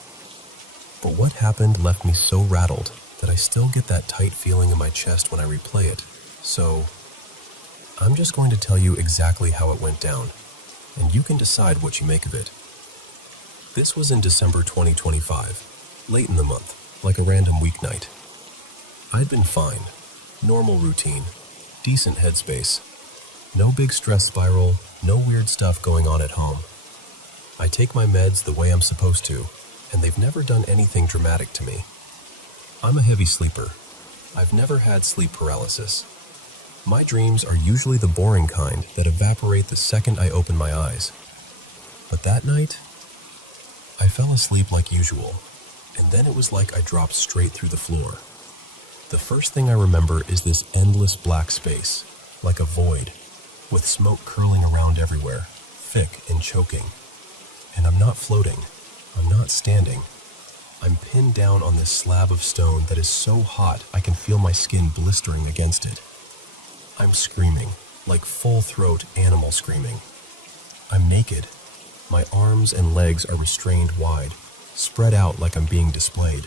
But what happened left me so rattled that I still get that tight feeling in my chest when I replay it. So, I'm just going to tell you exactly how it went down, and you can decide what you make of it. This was in December 2025, late in the month, like a random weeknight. I'd been fine, normal routine, decent headspace, no big stress spiral, no weird stuff going on at home. I take my meds the way I'm supposed to, and they've never done anything dramatic to me. I'm a heavy sleeper. I've never had sleep paralysis. My dreams are usually the boring kind that evaporate the second I open my eyes. But that night, I fell asleep like usual, and then it was like I dropped straight through the floor. The first thing I remember is this endless black space, like a void, with smoke curling around everywhere, thick and choking. And I'm not floating. I'm not standing. I'm pinned down on this slab of stone that is so hot I can feel my skin blistering against it. I'm screaming, like full-throat animal screaming. I'm naked. My arms and legs are restrained wide, spread out like I'm being displayed.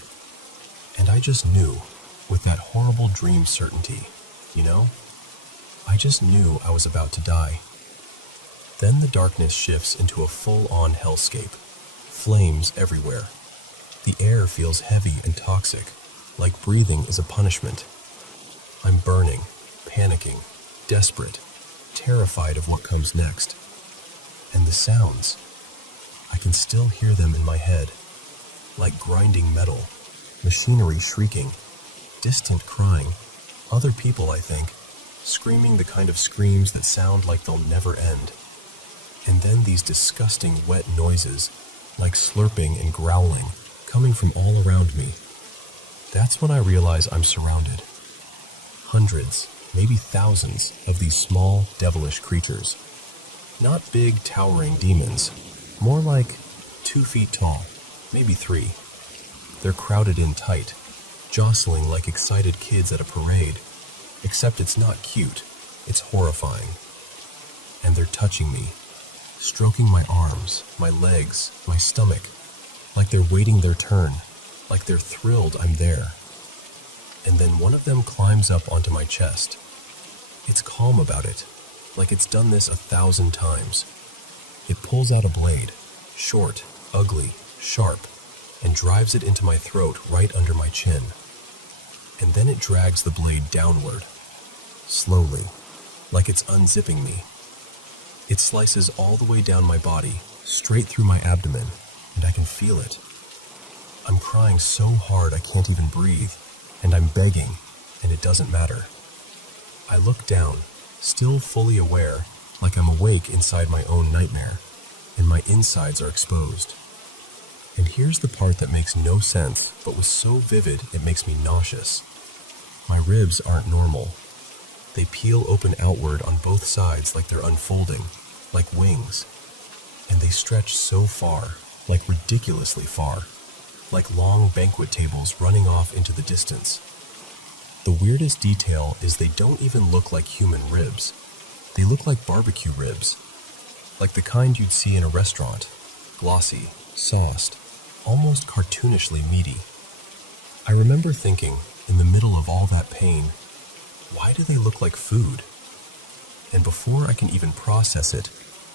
And I just knew, with that horrible dream certainty, you know? I just knew I was about to die. Then the darkness shifts into a full-on hellscape. Flames everywhere. The air feels heavy and toxic, like breathing is a punishment. I'm burning, panicking, desperate, terrified of what comes next. And the sounds, I can still hear them in my head, like grinding metal, machinery shrieking, distant crying, other people, I think, screaming the kind of screams that sound like they'll never end. And then these disgusting wet noises, like slurping and growling, coming from all around me. That's when I realize I'm surrounded. Hundreds, maybe thousands of these small, devilish creatures. Not big, towering demons, more like 2 feet tall, maybe 3. They're crowded in tight, jostling like excited kids at a parade, except it's not cute, it's horrifying. And they're touching me, stroking my arms, my legs, my stomach, like they're waiting their turn, like they're thrilled I'm there. And then one of them climbs up onto my chest. It's calm about it, like it's done this 1,000 times. It pulls out a blade, short, ugly, sharp, and drives it into my throat right under my chin. And then it drags the blade downward, slowly, like it's unzipping me. It slices all the way down my body, straight through my abdomen, and I can feel it. I'm crying so hard I can't even breathe, and I'm begging, and it doesn't matter. I look down, still fully aware, like I'm awake inside my own nightmare, and my insides are exposed. And here's the part that makes no sense, but was so vivid it makes me nauseous. My ribs aren't normal. They peel open outward on both sides like they're unfolding, like wings. And they stretch so far, like ridiculously far, like long banquet tables running off into the distance. The weirdest detail is they don't even look like human ribs. They look like barbecue ribs, like the kind you'd see in a restaurant, glossy, sauced, almost cartoonishly meaty. I remember thinking, in the middle of all that pain, why do they look like food? And before I can even process it,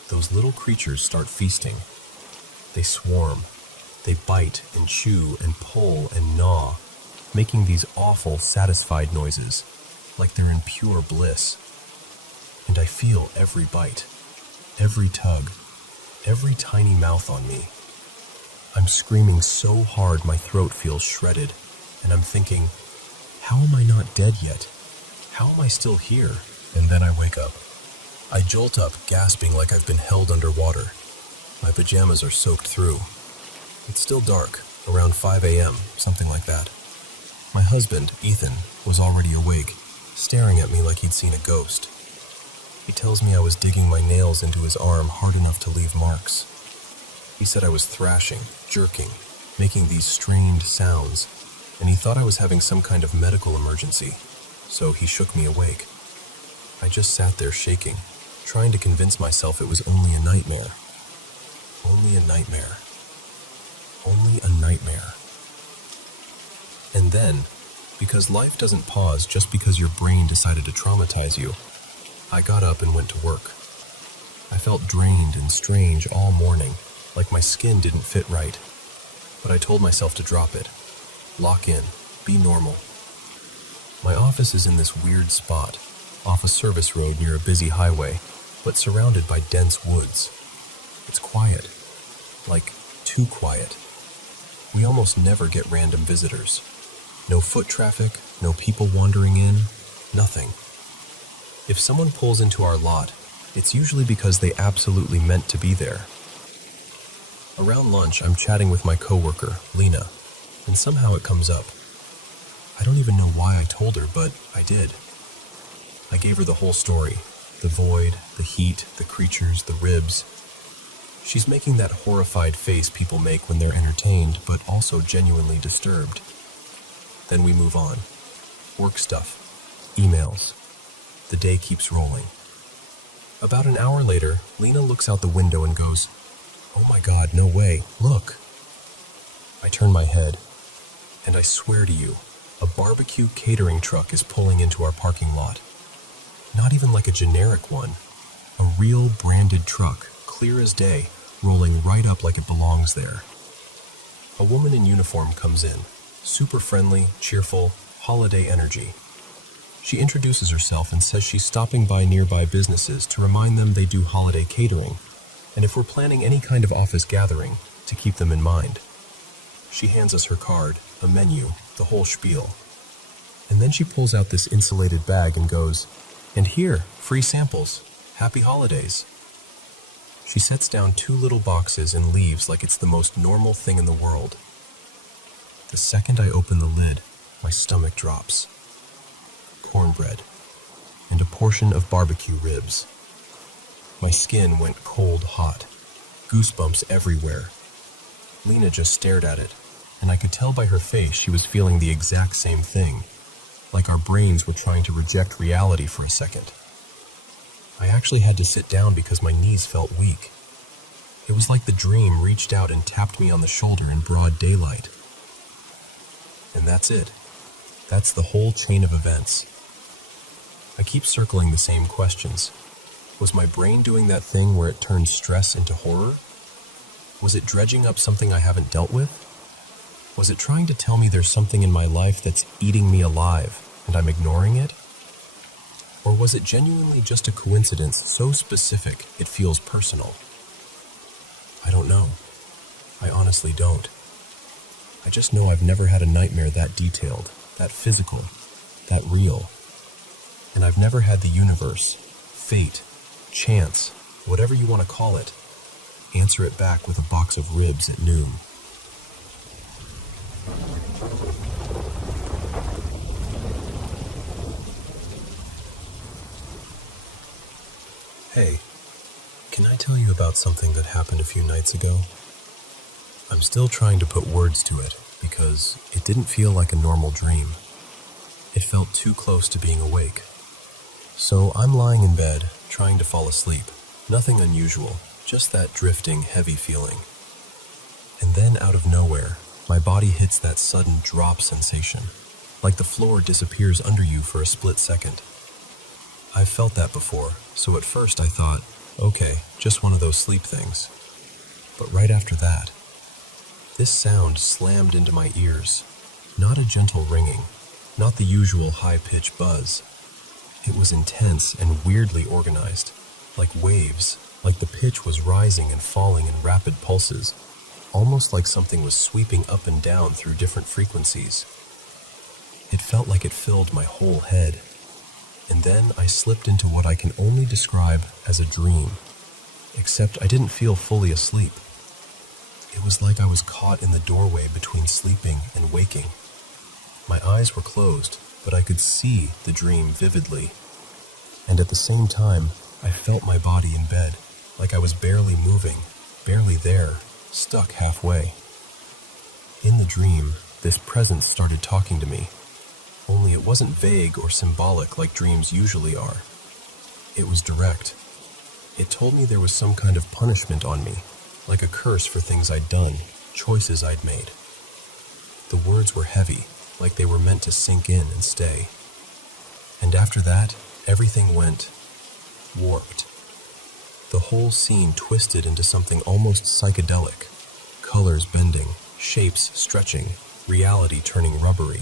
those little creatures start feasting. They swarm. They bite and chew and pull and gnaw, making these awful, satisfied noises, like they're in pure bliss. And I feel every bite, every tug, every tiny mouth on me. I'm screaming so hard my throat feels shredded, and I'm thinking, how am I not dead yet? How am I still here? And then I wake up. I jolt up, gasping like I've been held underwater. My pajamas are soaked through. It's still dark, around 5 a.m., something like that. My husband, Ethan, was already awake, staring at me like he'd seen a ghost. He tells me I was digging my nails into his arm hard enough to leave marks. He said I was thrashing, jerking, making these strained sounds, and he thought I was having some kind of medical emergency, so he shook me awake. I just sat there shaking, trying to convince myself it was only a nightmare. Only a nightmare. Only a nightmare. And then, because life doesn't pause just because your brain decided to traumatize you, I got up and went to work. I felt drained and strange all morning, like my skin didn't fit right. But I told myself to drop it. Lock in. Be normal. My office is in this weird spot, off a service road near a busy highway, but surrounded by dense woods. It's quiet. Like, too quiet. We almost never get random visitors. No foot traffic, no people wandering in, nothing. If someone pulls into our lot, it's usually because they absolutely meant to be there. Around lunch, I'm chatting with my coworker, Lena, and somehow it comes up. I don't even know why I told her, but I did. I gave her the whole story. The void, the heat, the creatures, the ribs. She's making that horrified face people make when they're entertained, but also genuinely disturbed. Then we move on. Work stuff. Emails. The day keeps rolling. About an hour later, Lena looks out the window and goes, "Oh my God, no way, look." I turn my head, and I swear to you, a barbecue catering truck is pulling into our parking lot. Not even like a generic one. A real branded truck, clear as day, rolling right up like it belongs there. A woman in uniform comes in, super friendly, cheerful, holiday energy. She introduces herself and says she's stopping by nearby businesses to remind them they do holiday catering, and if we're planning any kind of office gathering, to keep them in mind. She hands us her card, a menu, the whole spiel. And then she pulls out this insulated bag and goes, "And here, free samples. Happy holidays." She sets down 2 little boxes and leaves like it's the most normal thing in the world. The second I open the lid, my stomach drops. Cornbread, and a portion of barbecue ribs. My skin went cold hot, goosebumps everywhere. Lena just stared at it, and I could tell by her face she was feeling the exact same thing, like our brains were trying to reject reality for a second. I actually had to sit down because my knees felt weak. It was like the dream reached out and tapped me on the shoulder in broad daylight. And that's it. That's the whole chain of events. I keep circling the same questions. Was my brain doing that thing where it turns stress into horror? Was it dredging up something I haven't dealt with? Was it trying to tell me there's something in my life that's eating me alive, and I'm ignoring it? Or was it genuinely just a coincidence so specific it feels personal? I don't know. I honestly don't. I just know I've never had a nightmare that detailed, that physical, that real. And I've never had the universe, fate, chance, whatever you want to call it, answer it back with a box of ribs at noon. Hey, can I tell you about something that happened a few nights ago? I'm still trying to put words to it because it didn't feel like a normal dream. It felt too close to being awake. So I'm lying in bed, trying to fall asleep. Nothing unusual, just that drifting, heavy feeling. And then out of nowhere, my body hits that sudden drop sensation, like the floor disappears under you for a split second. I've felt that before, so at first I thought, okay, just one of those sleep things. But right after that, this sound slammed into my ears. Not a gentle ringing, not the usual high-pitched buzz. It was intense and weirdly organized, like waves, like the pitch was rising and falling in rapid pulses, almost like something was sweeping up and down through different frequencies. It felt like it filled my whole head. And then I slipped into what I can only describe as a dream, except I didn't feel fully asleep. It was like I was caught in the doorway between sleeping and waking. My eyes were closed, but I could see the dream vividly. And at the same time, I felt my body in bed, like I was barely moving, barely there, stuck halfway. In the dream, this presence started talking to me, only it wasn't vague or symbolic like dreams usually are. It was direct. It told me there was some kind of punishment on me, like a curse for things I'd done, choices I'd made. The words were heavy, like they were meant to sink in and stay. And after that, everything went warped. The whole scene twisted into something almost psychedelic, colors bending, shapes stretching, reality turning rubbery.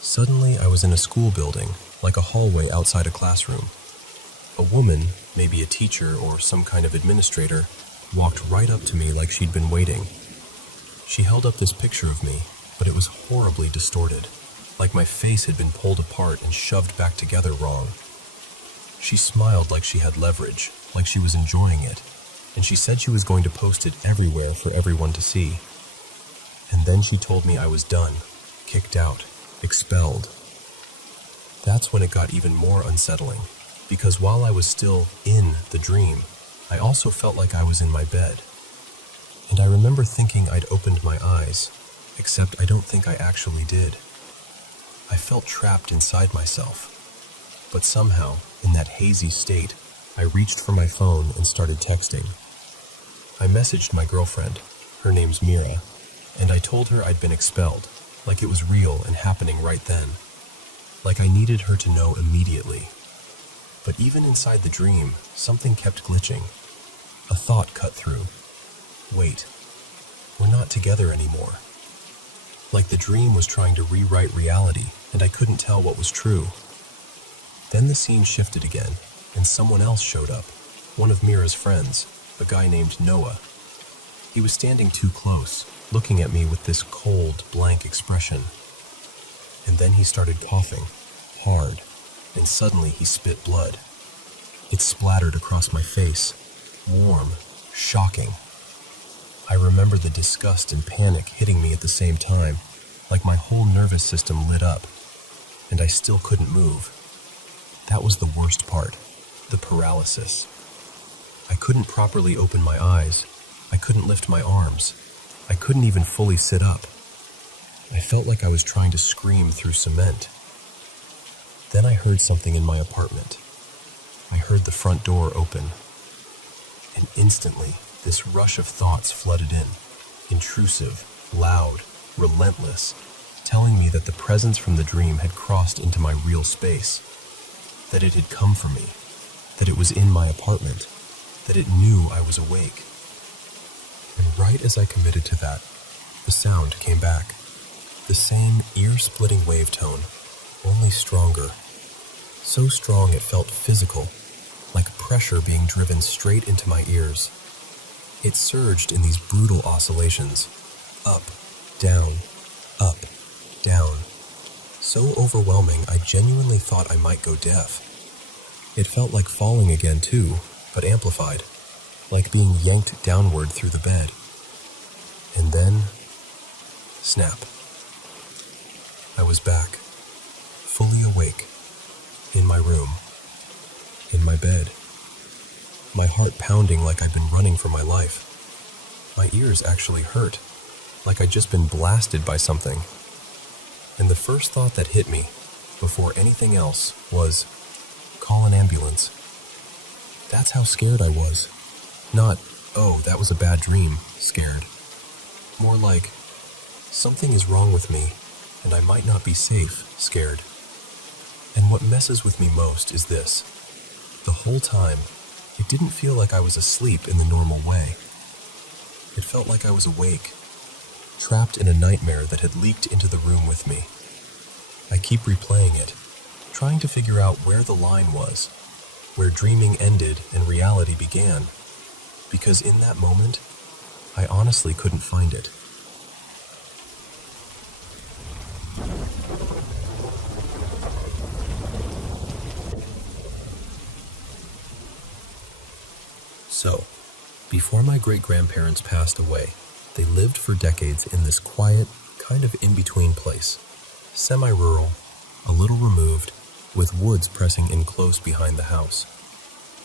Suddenly, I was in a school building, like a hallway outside a classroom. A woman, maybe a teacher or some kind of administrator, walked right up to me like she'd been waiting. She held up this picture of me, but it was horribly distorted, like my face had been pulled apart and shoved back together wrong. She smiled like she had leverage, like she was enjoying it, and she said she was going to post it everywhere for everyone to see. And then she told me I was done, kicked out, expelled. That's when it got even more unsettling, because while I was still in the dream, I also felt like I was in my bed. And I remember thinking I'd opened my eyes, except I don't think I actually did. I felt trapped inside myself. But somehow, in that hazy state, I reached for my phone and started texting. I messaged my girlfriend, her name's Mira, and I told her I'd been expelled, like it was real and happening right then. Like I needed her to know immediately. But even inside the dream, something kept glitching. A thought cut through. Wait, we're not together anymore. Like the dream was trying to rewrite reality, and I couldn't tell what was true. Then the scene shifted again, and someone else showed up, one of Mira's friends, a guy named Noah. He was standing too close, looking at me with this cold, blank expression. And then he started coughing, hard, and suddenly he spit blood. It splattered across my face, warm, shocking. I remember the disgust and panic hitting me at the same time, like my whole nervous system lit up, and I still couldn't move. That was the worst part, the paralysis. I couldn't properly open my eyes. I couldn't lift my arms. I couldn't even fully sit up. I felt like I was trying to scream through cement. Then I heard something in my apartment. I heard the front door open. And instantly, this rush of thoughts flooded in, intrusive, loud, relentless, telling me that the presence from the dream had crossed into my real space, that it had come for me, that it was in my apartment, that it knew I was awake. And right as I committed to that, the sound came back, the same ear-splitting wave tone, only stronger, so strong it felt physical, like pressure being driven straight into my ears. It surged in these brutal oscillations, up, down, so overwhelming I genuinely thought I might go deaf. It felt like falling again too, but amplified, like being yanked downward through the bed. And then, snap. I was back, fully awake, in my room, in my bed. my heart pounding like I'd been running for my life. My ears actually hurt, like I'd just been blasted by something. And the first thought that hit me, before anything else, was, call an ambulance. That's how scared I was. Not, oh, that was a bad dream, scared. More like, something is wrong with me, and I might not be safe, scared. And what messes with me most is this. The whole time, it didn't feel like I was asleep in the normal way. It felt like I was awake, trapped in a nightmare that had leaked into the room with me. I keep replaying it, trying to figure out where the line was, where dreaming ended and reality began, because in that moment, I honestly couldn't find it. So, before my great-grandparents passed away, they lived for decades in this quiet, kind of in-between place. Semi-rural, a little removed, with woods pressing in close behind the house.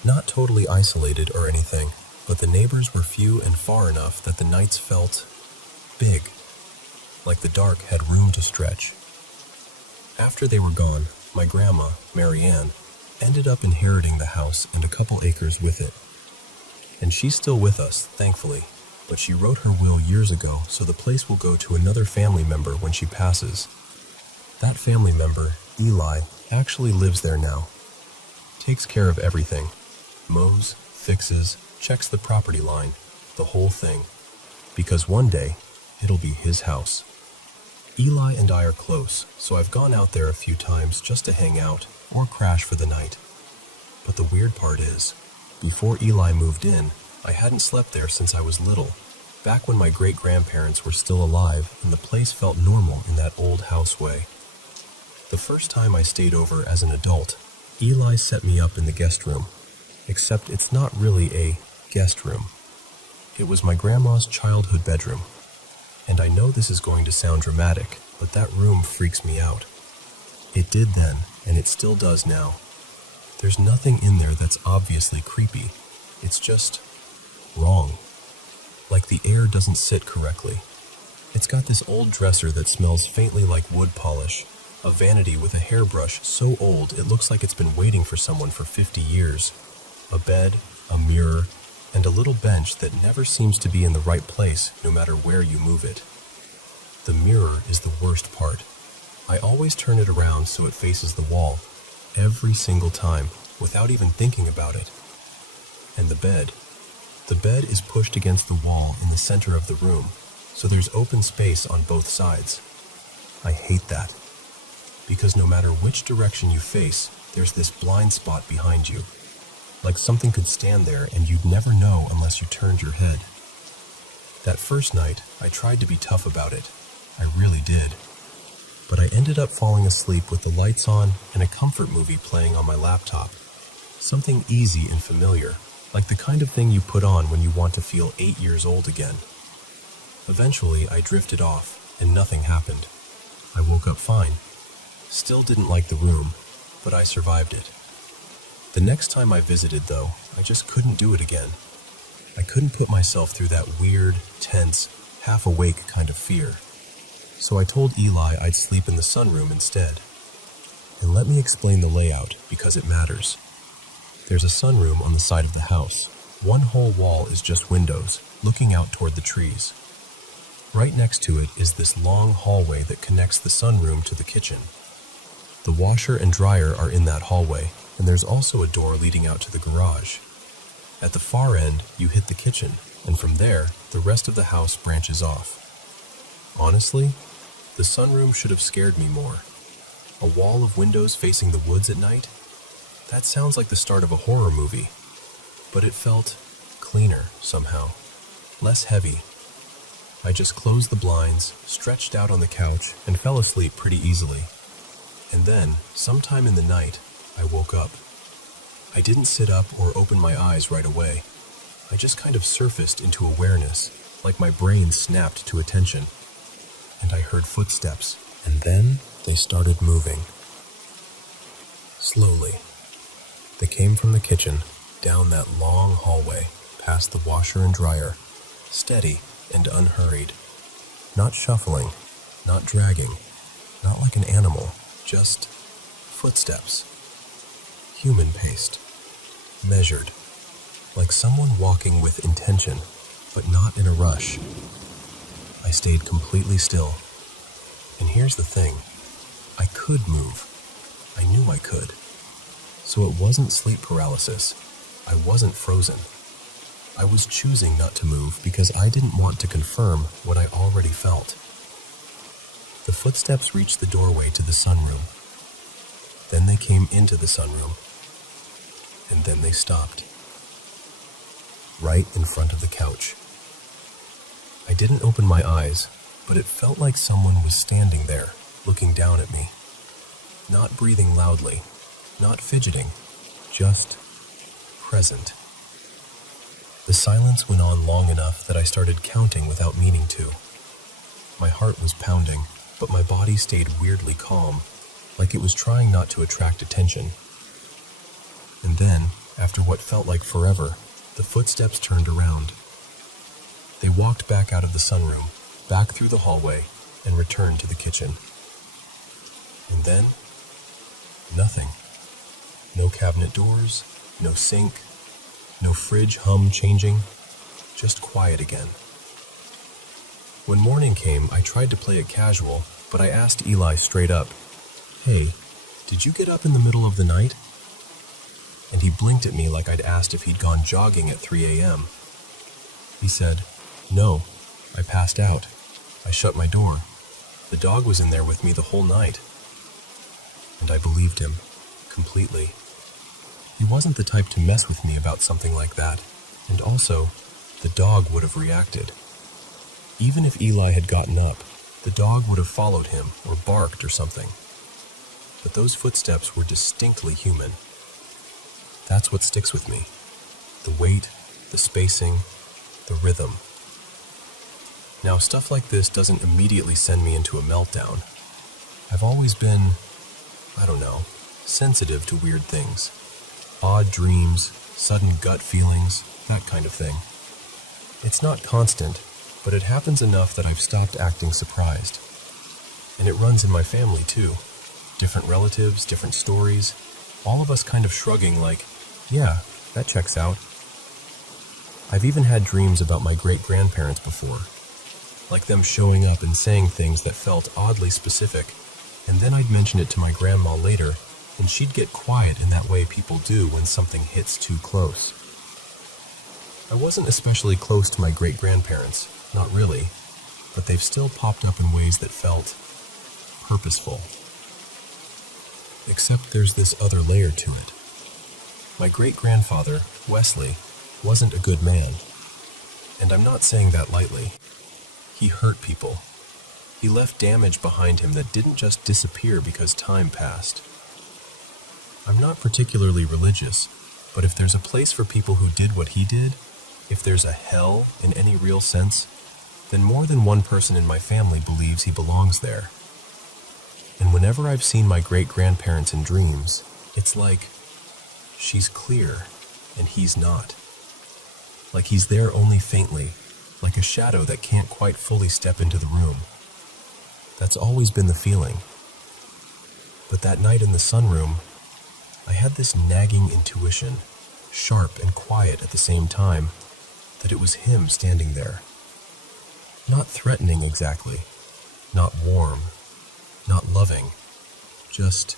Not totally isolated or anything, but the neighbors were few and far enough that the nights felt big, like the dark had room to stretch. After they were gone, my grandma, Mary Ann, ended up inheriting the house and a couple acres with it. And she's still with us, thankfully, but she wrote her will years ago, so the place will go to another family member when she passes. That family member, Eli, actually lives there now. Takes care of everything. Mows, fixes, checks the property line, the whole thing. Because one day, it'll be his house. Eli and I are close, so I've gone out there a few times just to hang out or crash for the night. But the weird part is, before Eli moved in, I hadn't slept there since I was little, back when my great-grandparents were still alive and the place felt normal in that old house way. The first time I stayed over as an adult, Eli set me up in the guest room, except it's not really a guest room. It was my grandma's childhood bedroom. And I know this is going to sound dramatic, but that room freaks me out. It did then, and it still does now. There's nothing in there that's obviously creepy. It's just wrong. Like the air doesn't sit correctly. It's got this old dresser that smells faintly like wood polish, a vanity with a hairbrush so old it looks like it's been waiting for someone for 50 years, a bed, a mirror, and a little bench that never seems to be in the right place no matter where you move it. The mirror is the worst part. I always turn it around so it faces the wall, every single time, without even thinking about it. And the bed. The bed is pushed against the wall in the center of the room, so there's open space on both sides. I hate that. Because no matter which direction you face, there's this blind spot behind you. Like something could stand there and you'd never know unless you turned your head. That first night, I tried to be tough about it. I really did. But I ended up falling asleep with the lights on and a comfort movie playing on my laptop. Something easy and familiar, like the kind of thing you put on when you want to feel 8 years old again. Eventually, I drifted off, and nothing happened. I woke up fine. Still didn't like the room, but I survived it. The next time I visited, though, I just couldn't do it again. I couldn't put myself through that weird, tense, half-awake kind of fear. So I told Eli I'd sleep in the sunroom instead. And let me explain the layout, because it matters. There's a sunroom on the side of the house. One whole wall is just windows, looking out toward the trees. Right next to it is this long hallway that connects the sunroom to the kitchen. The washer and dryer are in that hallway, and there's also a door leading out to the garage. At the far end, you hit the kitchen, and from there, the rest of the house branches off. Honestly, the sunroom should have scared me more. A wall of windows facing the woods at night? That sounds like the start of a horror movie, but it felt cleaner somehow, less heavy. I just closed the blinds, stretched out on the couch, and fell asleep pretty easily. And then, sometime in the night, I woke up. I didn't sit up or open my eyes right away. I just kind of surfaced into awareness, like my brain snapped to attention. And I heard footsteps, and then they started moving. Slowly. They came from the kitchen, down that long hallway, past the washer and dryer, steady and unhurried. Not shuffling, not dragging, not like an animal, just footsteps. Human-paced, measured, like someone walking with intention, but not in a rush. I stayed completely still. And here's the thing, I could move. I knew I could. So it wasn't sleep paralysis. I wasn't frozen. I was choosing not to move because I didn't want to confirm what I already felt. The footsteps reached the doorway to the sunroom. Then they came into the sunroom. And then they stopped. Right in front of the couch. I didn't open my eyes, but it felt like someone was standing there, looking down at me. Not breathing loudly, not fidgeting, just present. The silence went on long enough that I started counting without meaning to. My heart was pounding, but my body stayed weirdly calm, like it was trying not to attract attention. And then, after what felt like forever, the footsteps turned around. They walked back out of the sunroom, back through the hallway, and returned to the kitchen. And then, nothing. No cabinet doors, no sink, no fridge hum changing, just quiet again. When morning came, I tried to play it casual, but I asked Eli straight up, "Hey, did you get up in the middle of the night?" And he blinked at me like I'd asked if he'd gone jogging at 3 a.m. He said, "No, I passed out. I shut my door. The dog was in there with me the whole night." And I believed him, completely. He wasn't the type to mess with me about something like that, and also, the dog would have reacted. Even if Eli had gotten up, the dog would have followed him or barked or something. But those footsteps were distinctly human. That's what sticks with me. The weight, the spacing, the rhythm. Now, stuff like this doesn't immediately send me into a meltdown. I've always been, sensitive to weird things. Odd dreams, sudden gut feelings, that kind of thing. It's not constant, but it happens enough that I've stopped acting surprised. And it runs in my family too. Different relatives, different stories, all of us kind of shrugging like, yeah, that checks out. I've even had dreams about my great-grandparents before, like them showing up and saying things that felt oddly specific, and then I'd mention it to my grandma later, and she'd get quiet in that way people do when something hits too close. I wasn't especially close to my great-grandparents, not really, but they've still popped up in ways that felt purposeful. Except there's this other layer to it. My great-grandfather, Wesley, wasn't a good man, and I'm not saying that lightly. He hurt people. He left damage behind him that didn't just disappear because time passed. I'm not particularly religious, but if there's a place for people who did what he did, if there's a hell in any real sense, then more than one person in my family believes he belongs there. And whenever I've seen my great-grandparents in dreams, it's like, she's clear, and he's not. Like he's there only faintly, like a shadow that can't quite fully step into the room. That's always been the feeling. But that night in the sunroom, I had this nagging intuition, sharp and quiet at the same time, that it was him standing there. Not threatening exactly, not warm, not loving, just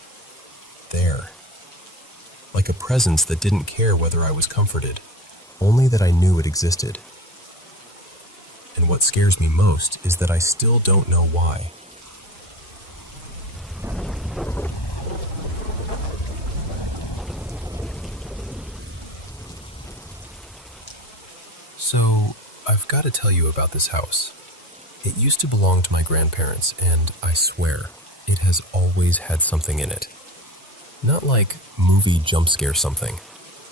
there. Like a presence that didn't care whether I was comforted, only that I knew it existed. And what scares me most is that I still don't know why. So, I've got to tell you about this house. It used to belong to my grandparents, and I swear, it has always had something in it. Not like movie jump scare something,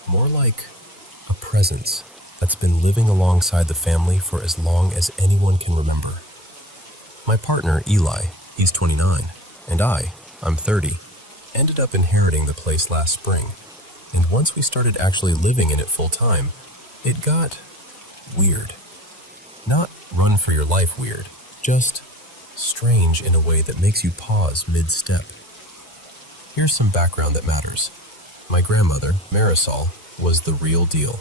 more like a presence that's been living alongside the family for as long as anyone can remember. My partner, Eli, he's 29, and I'm 30, ended up inheriting the place last spring. And once we started actually living in it full time, it got weird. Not run for your life weird, just strange in a way that makes you pause mid-step. Here's some background that matters. My grandmother, Marisol, was the real deal.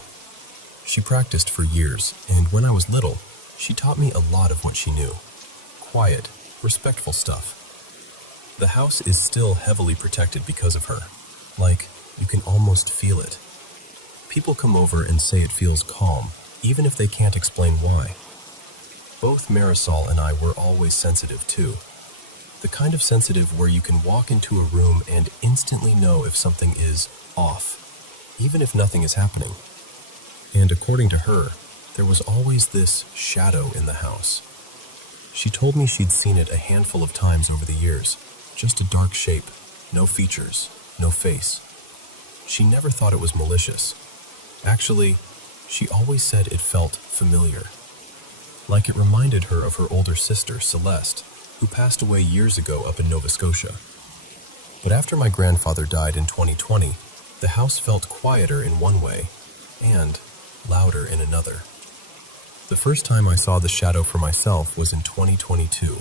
She practiced for years, and when I was little, she taught me a lot of what she knew. Quiet, respectful stuff. The house is still heavily protected because of her. Like, you can almost feel it. People come over and say it feels calm, even if they can't explain why. Both Marisol and I were always sensitive too. The kind of sensitive where you can walk into a room and instantly know if something is off, even if nothing is happening. And according to her, there was always this shadow in the house. She told me she'd seen it a handful of times over the years, just a dark shape, no features, no face. She never thought it was malicious. Actually, she always said it felt familiar. Like it reminded her of her older sister, Celeste, who passed away years ago up in Nova Scotia. But after my grandfather died in 2020, the house felt quieter in one way and louder in another. The first time I saw the shadow for myself was in 2022.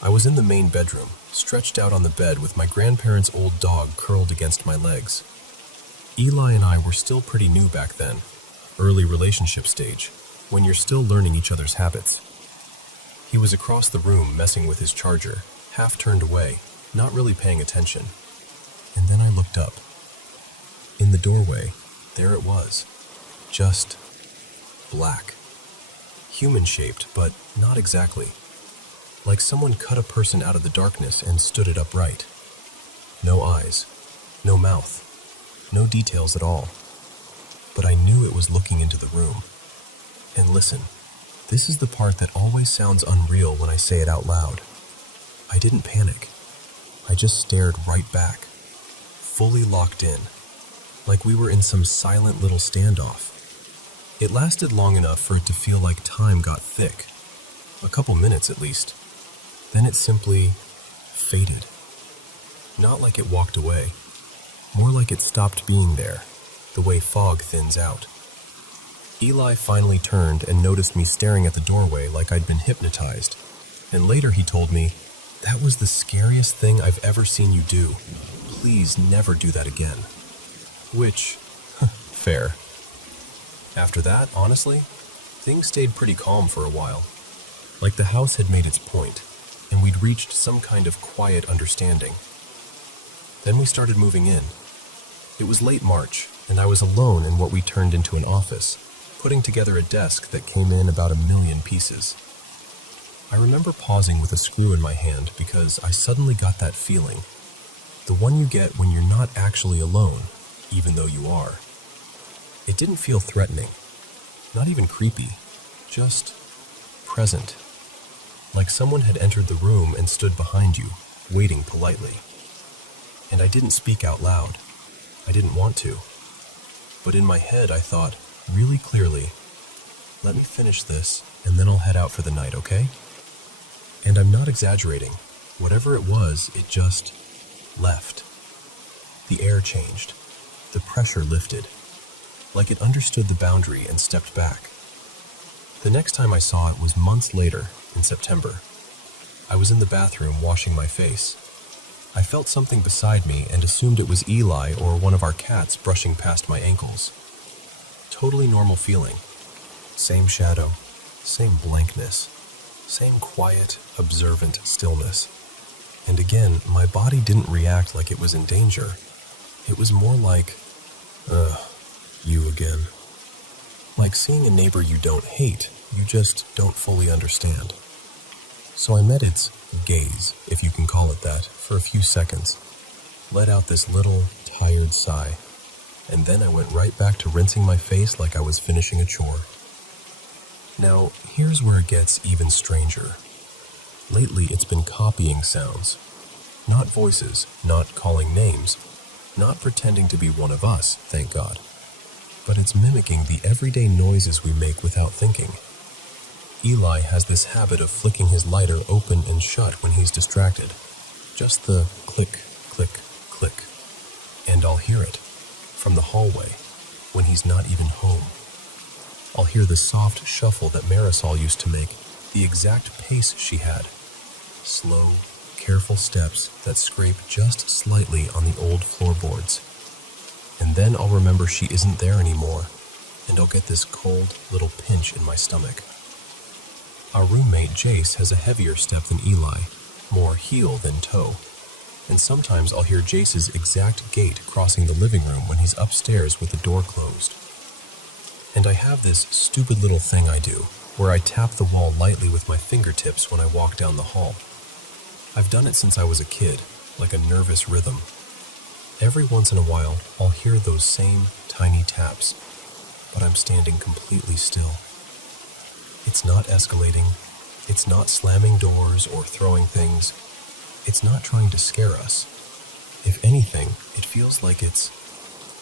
I was in the main bedroom, stretched out on the bed with my grandparents' old dog curled against my legs. Eli and I were still pretty new back then, early relationship stage, when you're still learning each other's habits. He was across the room messing with his charger, half turned away, not really paying attention. And then I looked up. In the doorway, there it was, just black. Human-shaped, but not exactly. Like someone cut a person out of the darkness and stood it upright. No eyes, no mouth, no details at all. But I knew it was looking into the room. And listen, this is the part that always sounds unreal when I say it out loud. I didn't panic. I just stared right back, fully locked in, like we were in some silent little standoff. It lasted long enough for it to feel like time got thick, a couple minutes at least. Then it simply faded. Not like it walked away, more like it stopped being there, the way fog thins out. Eli finally turned and noticed me staring at the doorway like I'd been hypnotized, and later he told me, "That was the scariest thing I've ever seen you do. Please never do that again." Which, fair. After that, honestly, things stayed pretty calm for a while. Like the house had made its point, and we'd reached some kind of quiet understanding. Then we started moving in. It was late March, and I was alone in what we turned into an office, putting together a desk that came in about 1,000,000 pieces. I remember pausing with a screw in my hand because I suddenly got that feeling. The one you get when you're not actually alone, even though you are. It didn't feel threatening, not even creepy, just present. Like someone had entered the room and stood behind you, waiting politely. And I didn't speak out loud. I didn't want to. But in my head I thought, really clearly, let me finish this, and then I'll head out for the night, okay? And I'm not exaggerating. Whatever it was, it just left. The air changed. The pressure lifted. Like it understood the boundary and stepped back. The next time I saw it was months later, in September. I was in the bathroom washing my face. I felt something beside me and assumed it was Eli or one of our cats brushing past my ankles. Totally normal feeling. Same shadow, same blankness, same quiet, observant stillness. And again, my body didn't react like it was in danger. It was more like, you again. Like seeing a neighbor you don't hate, you just don't fully understand. So I met its gaze, if you can call it that, for a few seconds, let out this little, tired sigh, and then I went right back to rinsing my face like I was finishing a chore. Now, here's where it gets even stranger. Lately, it's been copying sounds. Not voices, not calling names, not pretending to be one of us, thank God. But it's mimicking the everyday noises we make without thinking. Eli has this habit of flicking his lighter open and shut when he's distracted. Just the click, click, click. And I'll hear it. from the hallway, when he's not even home. I'll hear the soft shuffle that Marisol used to make, the exact pace she had. Slow, careful steps that scrape just slightly on the old floorboards. And then I'll remember she isn't there anymore, and I'll get this cold little pinch in my stomach. Our roommate Jace has a heavier step than Eli, more heel than toe. And sometimes I'll hear Jace's exact gait crossing the living room when he's upstairs with the door closed. And I have this stupid little thing I do, where I tap the wall lightly with my fingertips when I walk down the hall. I've done it since I was a kid, like a nervous rhythm. Every once in a while, I'll hear those same tiny taps, but I'm standing completely still. It's not escalating, it's not slamming doors or throwing things. It's not trying to scare us. If anything, it feels like it's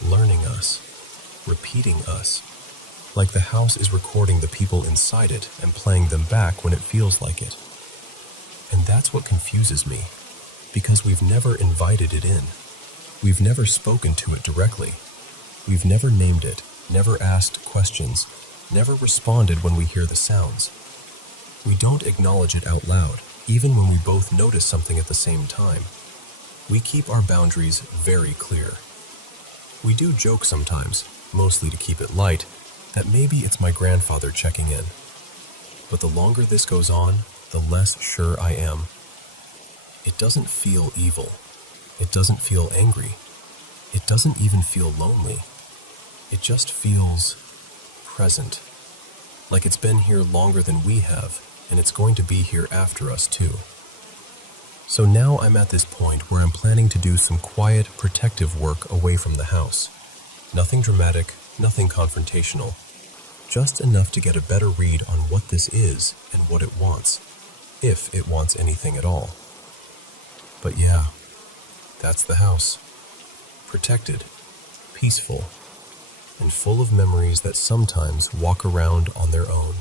learning us, repeating us. Like the house is recording the people inside it and playing them back when it feels like it. And that's what confuses me, because we've never invited it in. We've never spoken to it directly. We've never named it, never asked questions, never responded when we hear the sounds. We don't acknowledge it out loud, even when we both notice something at the same time. We keep our boundaries very clear. We do joke sometimes, mostly to keep it light, that maybe it's my grandfather checking in. But the longer this goes on, the less sure I am. It doesn't feel evil. It doesn't feel angry. It doesn't even feel lonely. It just feels present. Like it's been here longer than we have, and it's going to be here after us too. So now I'm at this point where I'm planning to do some quiet, protective work away from the house. Nothing dramatic, nothing confrontational. Just enough to get a better read on what this is and what it wants, if it wants anything at all. But yeah, that's the house. Protected, peaceful, and full of memories that sometimes walk around on their own.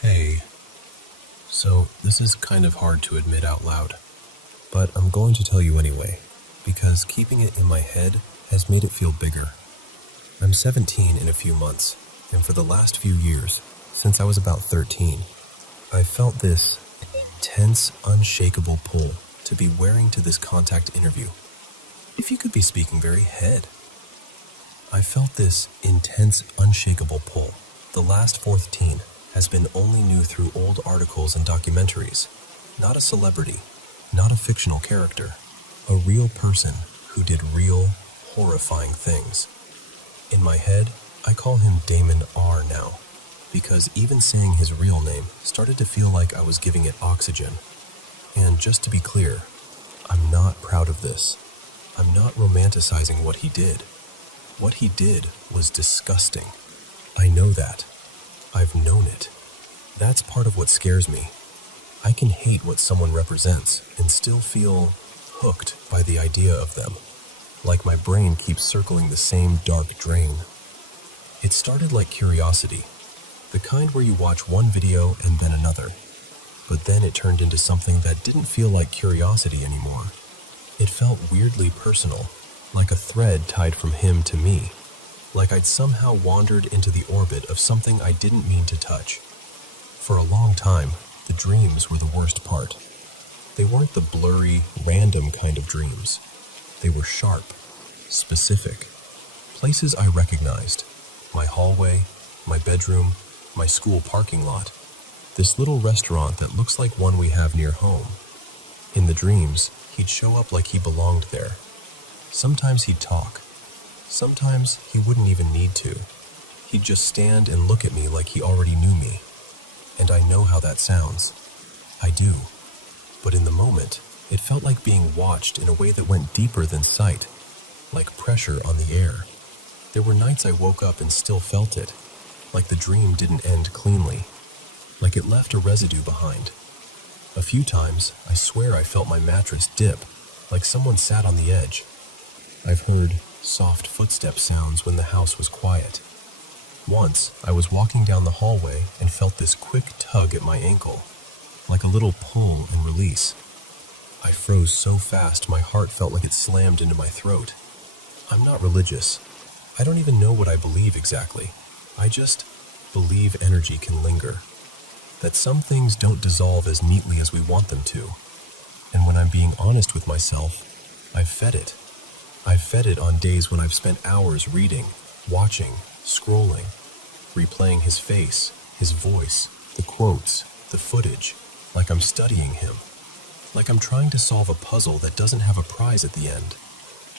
Hey, so this is kind of hard to admit out loud, but I'm going to tell you anyway, because keeping it in my head has made it feel bigger. I'm 17 in a few months, and for the last few years, since I was about 13, I felt this intense, unshakable pull to be wearing to this contact interview. If you could be speaking very head. I felt this intense, unshakable pull. The last 14 has been only new through old articles and documentaries. Not a celebrity, not a fictional character, a real person who did real, horrifying things. In my head, I call him Damon R now, because even saying his real name started to feel like I was giving it oxygen. And just to be clear, I'm not proud of this. I'm not romanticizing what he did. What he did was disgusting. I know that. I've known it. That's part of what scares me. I can hate what someone represents and still feel hooked by the idea of them, like my brain keeps circling the same dark drain. It started like curiosity, the kind where you watch one video and then another, but then it turned into something that didn't feel like curiosity anymore. It felt weirdly personal, like a thread tied from him to me, like I'd somehow wandered into the orbit of something I didn't mean to touch. For a long time, the dreams were the worst part. They weren't the blurry, random kind of dreams. They were sharp, specific. Places I recognized. My hallway, my bedroom, my school parking lot. This little restaurant that looks like one we have near home. In the dreams, he'd show up like he belonged there. Sometimes he'd talk. Sometimes he wouldn't even need to. He'd just stand and look at me like he already knew me. And I know how that sounds. I do. But in the moment, it felt like being watched in a way that went deeper than sight, like pressure on the air. There were nights I woke up and still felt it, like the dream didn't end cleanly, like it left a residue behind. A few times, I swear I felt my mattress dip, like someone sat on the edge. I've heard soft footstep sounds when the house was quiet. Once, I was walking down the hallway and felt this quick tug at my ankle, like a little pull and release. I froze so fast my heart felt like it slammed into my throat. I'm not religious. I don't even know what I believe exactly. I just believe energy can linger, that some things don't dissolve as neatly as we want them to. And when I'm being honest with myself, I've fed it. I've fed it on days when I've spent hours reading, watching, scrolling, replaying his face, his voice, the quotes, the footage, like I'm studying him, like I'm trying to solve a puzzle that doesn't have a prize at the end.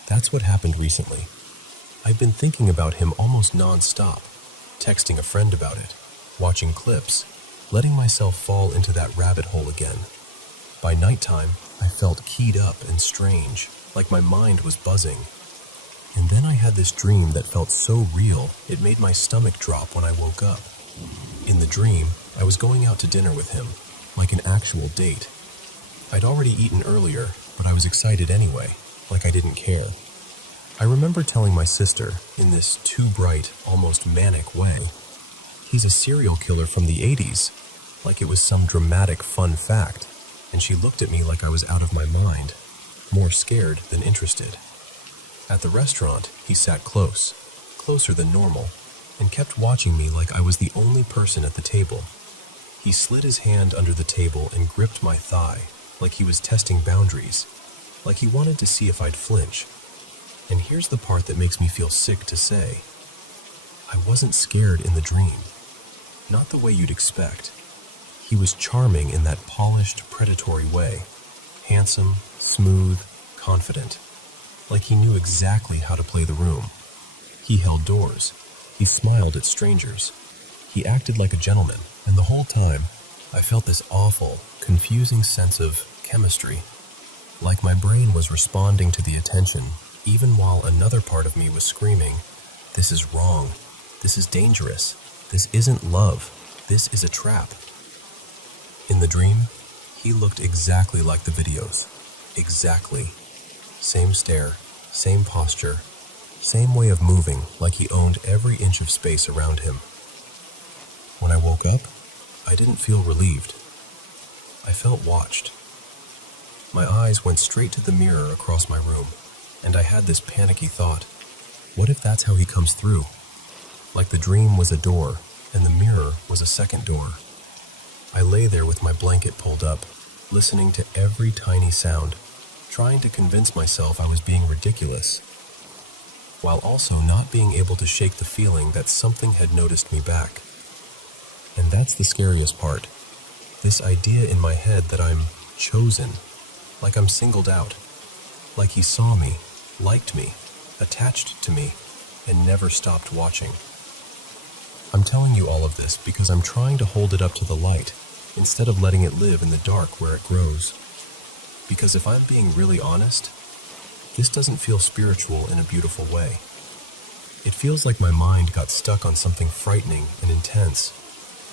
That's what happened recently. I've been thinking about him almost non-stop, texting a friend about it, watching clips, letting myself fall into that rabbit hole again. By nighttime, I felt keyed up and strange, like my mind was buzzing. And then I had this dream that felt so real, it made my stomach drop when I woke up. In the dream, I was going out to dinner with him, like an actual date. I'd already eaten earlier, but I was excited anyway, like I didn't care. I remember telling my sister, in this too bright, almost manic way, he's a serial killer from the 80s, like it was some dramatic fun fact, and she looked at me like I was out of my mind, more scared than interested. At the restaurant, he sat close, closer than normal, and kept watching me like I was the only person at the table. He slid his hand under the table and gripped my thigh, like he was testing boundaries, like he wanted to see if I'd flinch. And here's the part that makes me feel sick to say. I wasn't scared in the dream. Not the way you'd expect. He was charming in that polished, predatory way. Handsome, smooth, confident. Like he knew exactly how to play the room. He held doors. He smiled at strangers. He acted like a gentleman, and the whole time, I felt this awful, confusing sense of chemistry. Like my brain was responding to the attention, even while another part of me was screaming, "This is wrong. This is dangerous. This isn't love. This is a trap." In the dream, he looked exactly like the videos. Exactly. Same stare, same posture, same way of moving, like he owned every inch of space around him. When I woke up, I didn't feel relieved. I felt watched. My eyes went straight to the mirror across my room, and I had this panicky thought, what if that's how he comes through? Like the dream was a door, and the mirror was a second door. I lay there with my blanket pulled up, listening to every tiny sound, trying to convince myself I was being ridiculous, while also not being able to shake the feeling that something had noticed me back. And that's the scariest part. This idea in my head that I'm chosen, like I'm singled out, like he saw me, liked me, attached to me, and never stopped watching. I'm telling you all of this because I'm trying to hold it up to the light, instead of letting it live in the dark where it grows. Because if I'm being really honest, this doesn't feel spiritual in a beautiful way. It feels like my mind got stuck on something frightening and intense,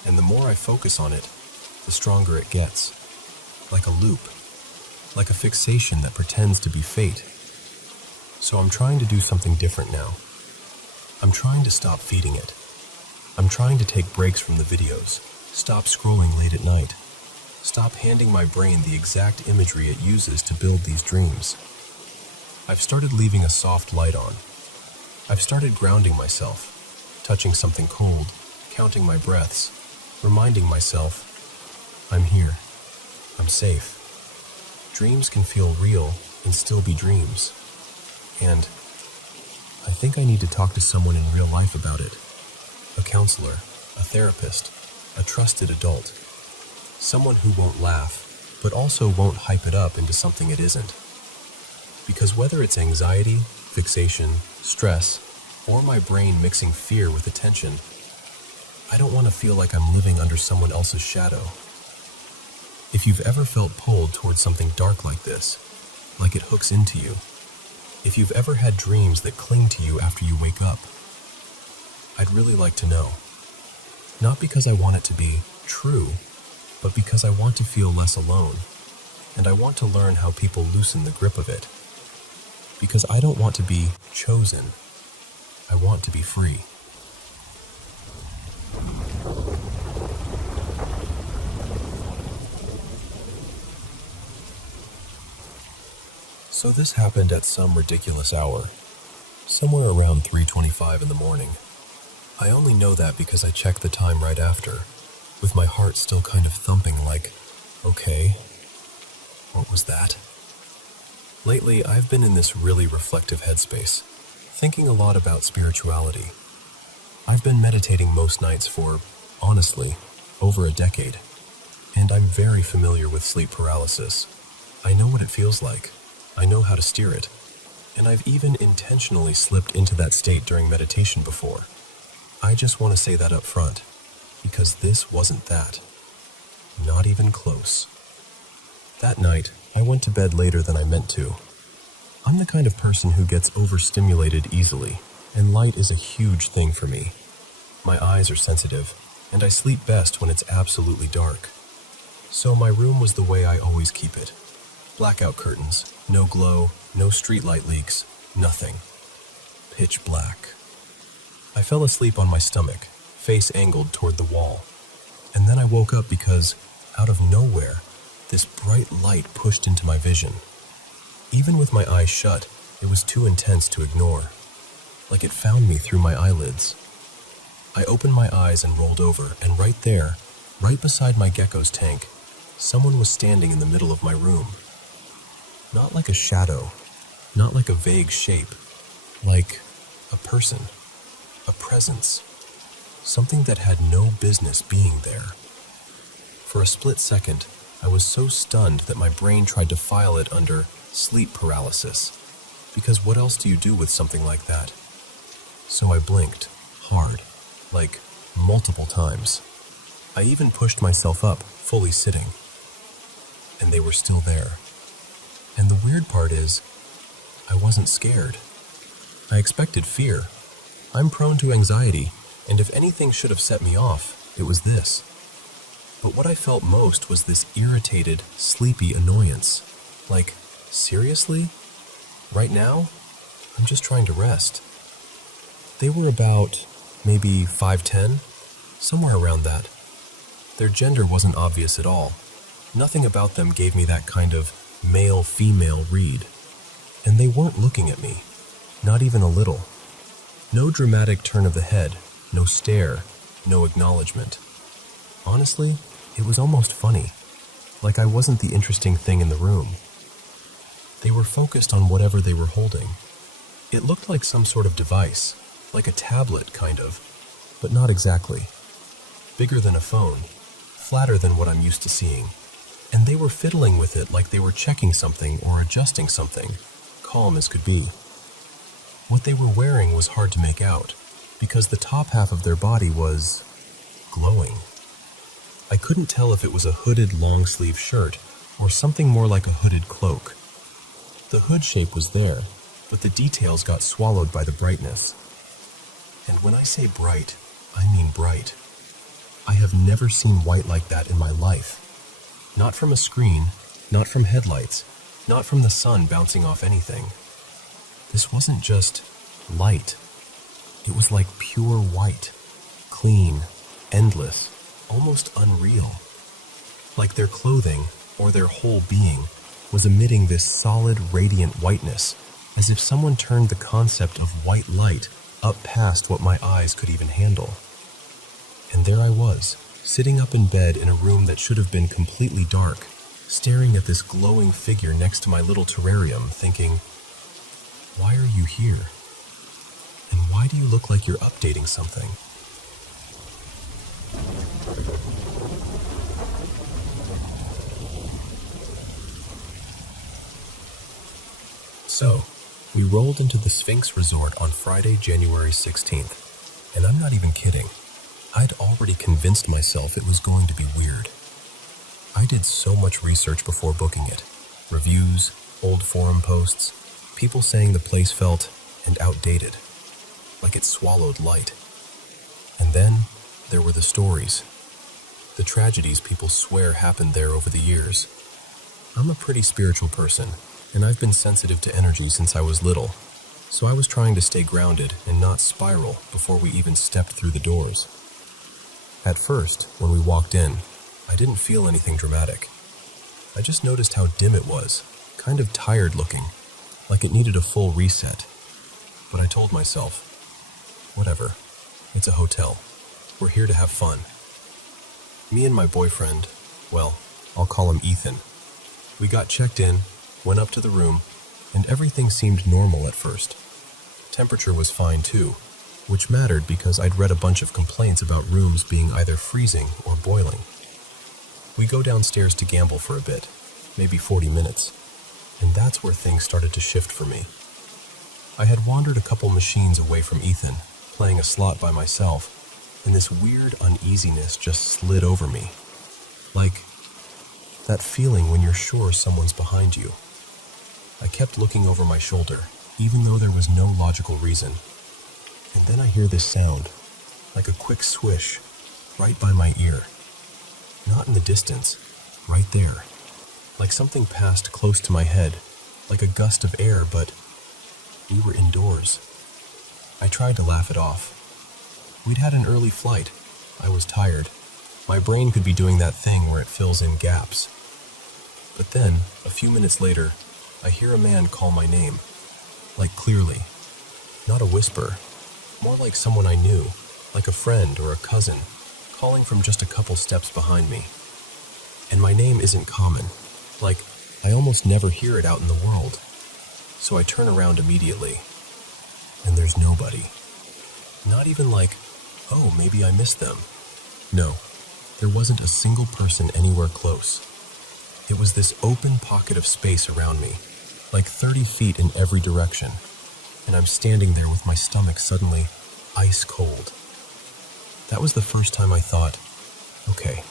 and the more I focus on it, the stronger it gets. Like a loop, like a fixation that pretends to be fate. So I'm trying to do something different now. I'm trying to stop feeding it. I'm trying to take breaks from the videos, stop scrolling late at night, stop handing my brain the exact imagery it uses to build these dreams. I've started leaving a soft light on. I've started grounding myself, touching something cold, counting my breaths, reminding myself, I'm here, I'm safe. Dreams can feel real and still be dreams. And I think I need to talk to someone in real life about it. A counselor, a therapist, a trusted adult. Someone who won't laugh, but also won't hype it up into something it isn't. Because whether it's anxiety, fixation, stress, or my brain mixing fear with attention, I don't want to feel like I'm living under someone else's shadow. If you've ever felt pulled towards something dark like this, like it hooks into you, if you've ever had dreams that cling to you after you wake up, I'd really like to know. Not because I want it to be true, but because I want to feel less alone, and I want to learn how people loosen the grip of it. Because I don't want to be chosen. I want to be free. So this happened at some ridiculous hour, somewhere around 3:25 in the morning. I only know that because I checked the time right after, with my heart still kind of thumping like, okay, what was that? Lately, I've been in this really reflective headspace, thinking a lot about spirituality. I've been meditating most nights for, honestly, over a decade, and I'm very familiar with sleep paralysis. I know what it feels like. I know how to steer it, and I've even intentionally slipped into that state during meditation before. I just want to say that up front, because this wasn't that. Not even close. That night, I went to bed later than I meant to. I'm the kind of person who gets overstimulated easily, and light is a huge thing for me. My eyes are sensitive, and I sleep best when it's absolutely dark. So my room was the way I always keep it. Blackout curtains, no glow, no streetlight leaks, nothing. Pitch black. I fell asleep on my stomach, face angled toward the wall. And then I woke up because, out of nowhere, this bright light pushed into my vision. Even with my eyes shut, it was too intense to ignore. Like it found me through my eyelids. I opened my eyes and rolled over, and right there, right beside my gecko's tank, someone was standing in the middle of my room. Not like a shadow, not like a vague shape, like a person, a presence, something that had no business being there. For a split second, I was so stunned that my brain tried to file it under sleep paralysis, because what else do you do with something like that? So I blinked, hard, like multiple times. I even pushed myself up, fully sitting, and they were still there. And the weird part is, I wasn't scared. I expected fear. I'm prone to anxiety, and if anything should have set me off, it was this. But what I felt most was this irritated, sleepy annoyance. Like, seriously? Right now? I'm just trying to rest. They were about, maybe 5'10", somewhere around that. Their gender wasn't obvious at all. Nothing about them gave me that kind of male-female read. And they weren't looking at me, not even a little. No dramatic turn of the head, no stare, no acknowledgement. Honestly, it was almost funny, like I wasn't the interesting thing in the room. They were focused on whatever they were holding. It looked like some sort of device, like a tablet, kind of, but not exactly. Bigger than a phone, flatter than what I'm used to seeing. And they were fiddling with it like they were checking something or adjusting something, calm as could be. What they were wearing was hard to make out, because the top half of their body was glowing. I couldn't tell if it was a hooded long-sleeve shirt or something more like a hooded cloak. The hood shape was there, but the details got swallowed by the brightness. And when I say bright, I mean bright. I have never seen white like that in my life. Not from a screen, not from headlights, not from the sun bouncing off anything. This wasn't just light. It was like pure white, clean, endless, almost unreal. Like their clothing, or their whole being, was emitting this solid, radiant whiteness, as if someone turned the concept of white light up past what my eyes could even handle. And there I was, sitting up in bed in a room that should have been completely dark, staring at this glowing figure next to my little terrarium, thinking, why are you here? And why do you look like you're updating something? So, we rolled into the Sphinx Resort on Friday, January 16th, and I'm not even kidding. I'd already convinced myself it was going to be weird. I did so much research before booking it. Reviews, old forum posts, people saying the place felt outdated, like it swallowed light. And then there were the stories, the tragedies people swear happened there over the years. I'm a pretty spiritual person, and I've been sensitive to energy since I was little, so I was trying to stay grounded and not spiral before we even stepped through the doors. At first, when we walked in, I didn't feel anything dramatic. I just noticed how dim it was, kind of tired looking, like it needed a full reset. But I told myself, whatever, it's a hotel. We're here to have fun. Me and my boyfriend, well, I'll call him Ethan, we got checked in, went up to the room, and everything seemed normal at first. Temperature was fine too, which mattered because I'd read a bunch of complaints about rooms being either freezing or boiling. We go downstairs to gamble for a bit, maybe 40 minutes, and that's where things started to shift for me. I had wandered a couple machines away from Ethan, playing a slot by myself, and this weird uneasiness just slid over me. Like that feeling when you're sure someone's behind you. I kept looking over my shoulder, even though there was no logical reason. And then I hear this sound, like a quick swish, right by my ear. Not in the distance, right there. Like something passed close to my head, like a gust of air, but we were indoors. I tried to laugh it off. We'd had an early flight. I was tired. My brain could be doing that thing where it fills in gaps. But then, a few minutes later, I hear a man call my name. Like clearly. Not a whisper. More like someone I knew, like a friend or a cousin, calling from just a couple steps behind me. And my name isn't common. Like, I almost never hear it out in the world. So I turn around immediately. And there's nobody. Not even like, oh, maybe I missed them. No, there wasn't a single person anywhere close. It was this open pocket of space around me, like 30 feet in every direction, and I'm standing there with my stomach suddenly ice cold. That was the first time I thought, okay,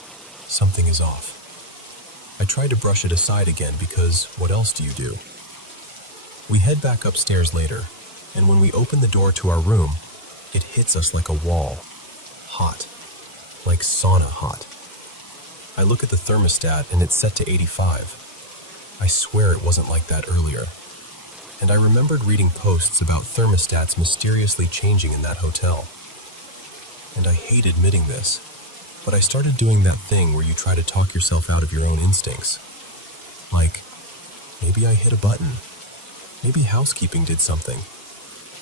something is off. I tried to brush it aside again because what else do you do? We head back upstairs later, and when we open the door to our room, it hits us like a wall. Hot. Like sauna hot. I look at the thermostat and it's set to 85. I swear it wasn't like that earlier. And I remembered reading posts about thermostats mysteriously changing in that hotel. And I hate admitting this, but I started doing that thing where you try to talk yourself out of your own instincts. Like, maybe I hit a button. Maybe housekeeping did something.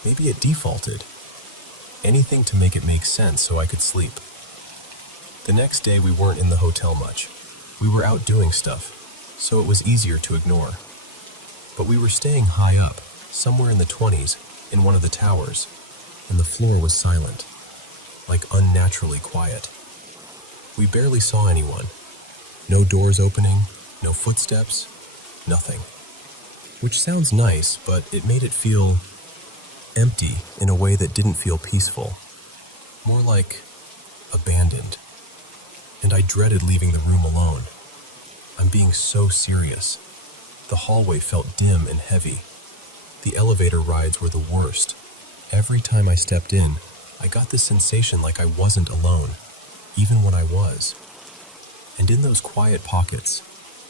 Maybe it defaulted. Anything to make it make sense so I could sleep. The next day we weren't in the hotel much. We were out doing stuff, so it was easier to ignore. But we were staying high up, somewhere in the 20s, in one of the towers, and the floor was silent, like unnaturally quiet. We barely saw anyone. No doors opening, no footsteps, nothing. Which sounds nice, but it made it feel empty in a way that didn't feel peaceful. More like abandoned. And I dreaded leaving the room alone. I'm being so serious. The hallway felt dim and heavy. The elevator rides were the worst. Every time I stepped in, I got this sensation like I wasn't alone, even when I was. And in those quiet pockets,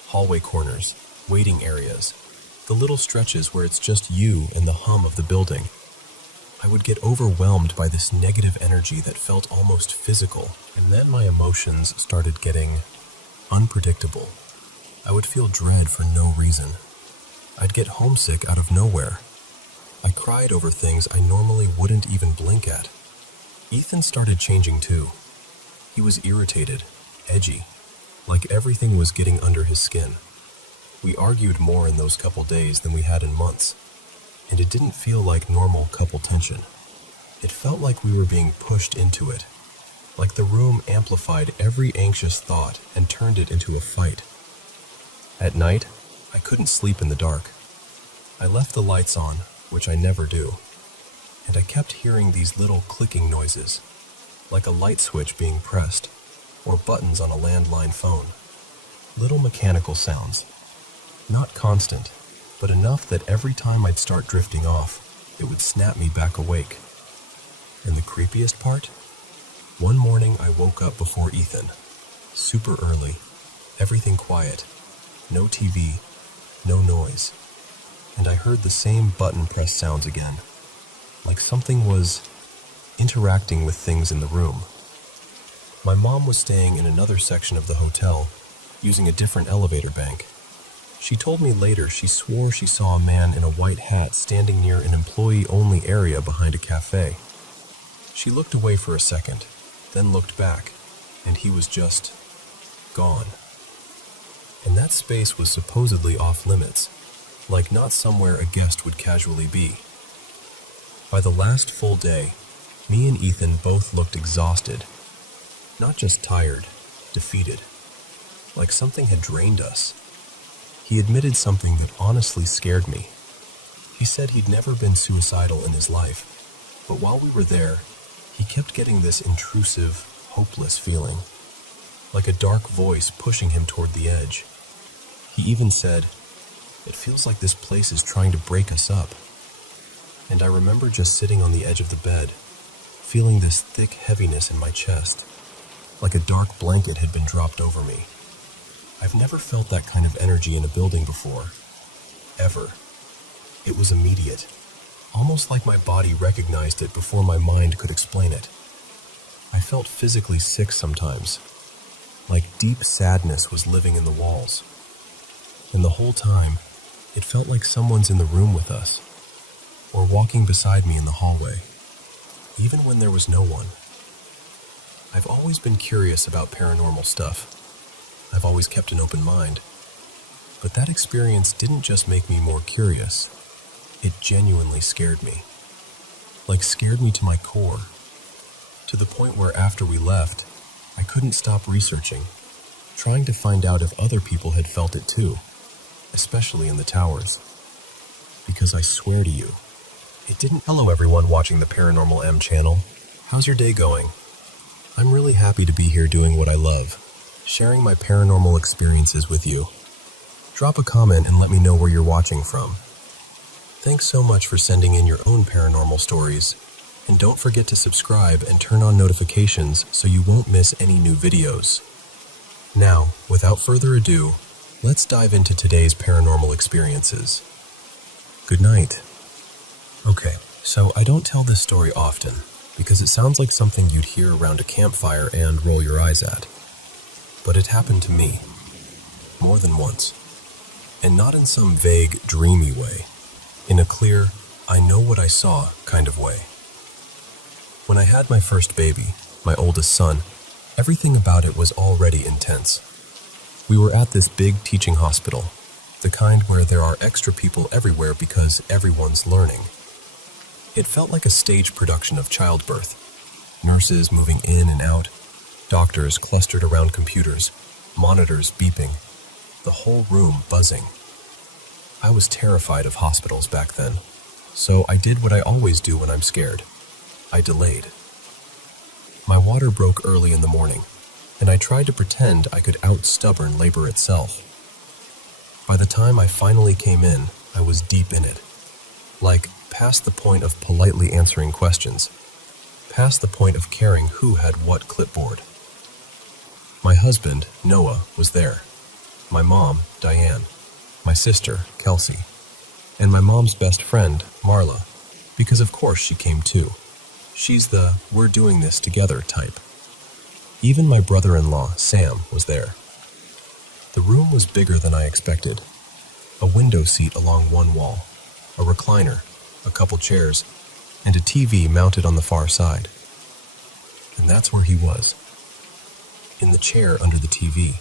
hallway corners, waiting areas, the little stretches where it's just you and the hum of the building, I would get overwhelmed by this negative energy that felt almost physical, and then my emotions started getting unpredictable. I would feel dread for no reason. I'd get homesick out of nowhere. I cried over things I normally wouldn't even blink at. Ethan started changing too. He was irritated, edgy, like everything was getting under his skin. We argued more in those couple days than we had in months. And it didn't feel like normal couple tension. It felt like we were being pushed into it, like the room amplified every anxious thought and turned it into a fight. At night, I couldn't sleep in the dark. I left the lights on, which I never do, and I kept hearing these little clicking noises, like a light switch being pressed, or buttons on a landline phone. Little mechanical sounds. Not constant, but enough that every time I'd start drifting off, it would snap me back awake. And the creepiest part? One morning I woke up before Ethan, super early, everything quiet, no TV, no noise, and I heard the same button press sounds again, like something was interacting with things in the room. My mom was staying in another section of the hotel, using a different elevator bank. She told me later she swore she saw a man in a white hat standing near an employee-only area behind a cafe. She looked away for a second, then looked back, and he was just gone. And that space was supposedly off-limits, like not somewhere a guest would casually be. By the last full day, me and Ethan both looked exhausted. Not just tired, defeated. Like something had drained us. He admitted something that honestly scared me. He said he'd never been suicidal in his life, but while we were there, he kept getting this intrusive, hopeless feeling, like a dark voice pushing him toward the edge. He even said, "It feels like this place is trying to break us up." And I remember just sitting on the edge of the bed, feeling this thick heaviness in my chest, like a dark blanket had been dropped over me. I've never felt that kind of energy in a building before, ever. It was immediate, almost like my body recognized it before my mind could explain it. I felt physically sick sometimes, like deep sadness was living in the walls. And the whole time, it felt like someone's in the room with us, or walking beside me in the hallway, even when there was no one. I've always been curious about paranormal stuff. I've always kept an open mind. But that experience didn't just make me more curious. It genuinely scared me. Like scared me to my core. To the point where after we left, I couldn't stop researching, trying to find out if other people had felt it too, especially in the towers. Because I swear to you, it didn't. Hello everyone watching the Paranormal M channel. How's your day going? I'm really happy to be here doing what I love, sharing my paranormal experiences with you. Drop a comment and let me know where you're watching from. Thanks so much for sending in your own paranormal stories. And don't forget to subscribe and turn on notifications so you won't miss any new videos. Now, without further ado, let's dive into today's paranormal experiences. Good night. Okay, so I don't tell this story often, because it sounds like something you'd hear around a campfire and roll your eyes at. But it happened to me, more than once. And not in some vague, dreamy way, in a clear, I know what I saw kind of way. When I had my first baby, my oldest son, everything about it was already intense. We were at this big teaching hospital, the kind where there are extra people everywhere because everyone's learning. It felt like a stage production of childbirth. Nurses moving in and out, doctors clustered around computers, monitors beeping, the whole room buzzing. I was terrified of hospitals back then, so I did what I always do when I'm scared. I delayed. My water broke early in the morning, and I tried to pretend I could out-stubborn labor itself. By the time I finally came in, I was deep in it. Like, past the point of politely answering questions, past the point of caring who had what clipboard. My husband, Noah, was there. My mom, Diane. My sister, Kelsey. And my mom's best friend, Marla, because of course she came too. She's the "we're doing this together" type. Even my brother-in-law, Sam, was there. The room was bigger than I expected. A window seat along one wall, a recliner, a couple chairs, and a TV mounted on the far side. And that's where he was. In the chair under the TV.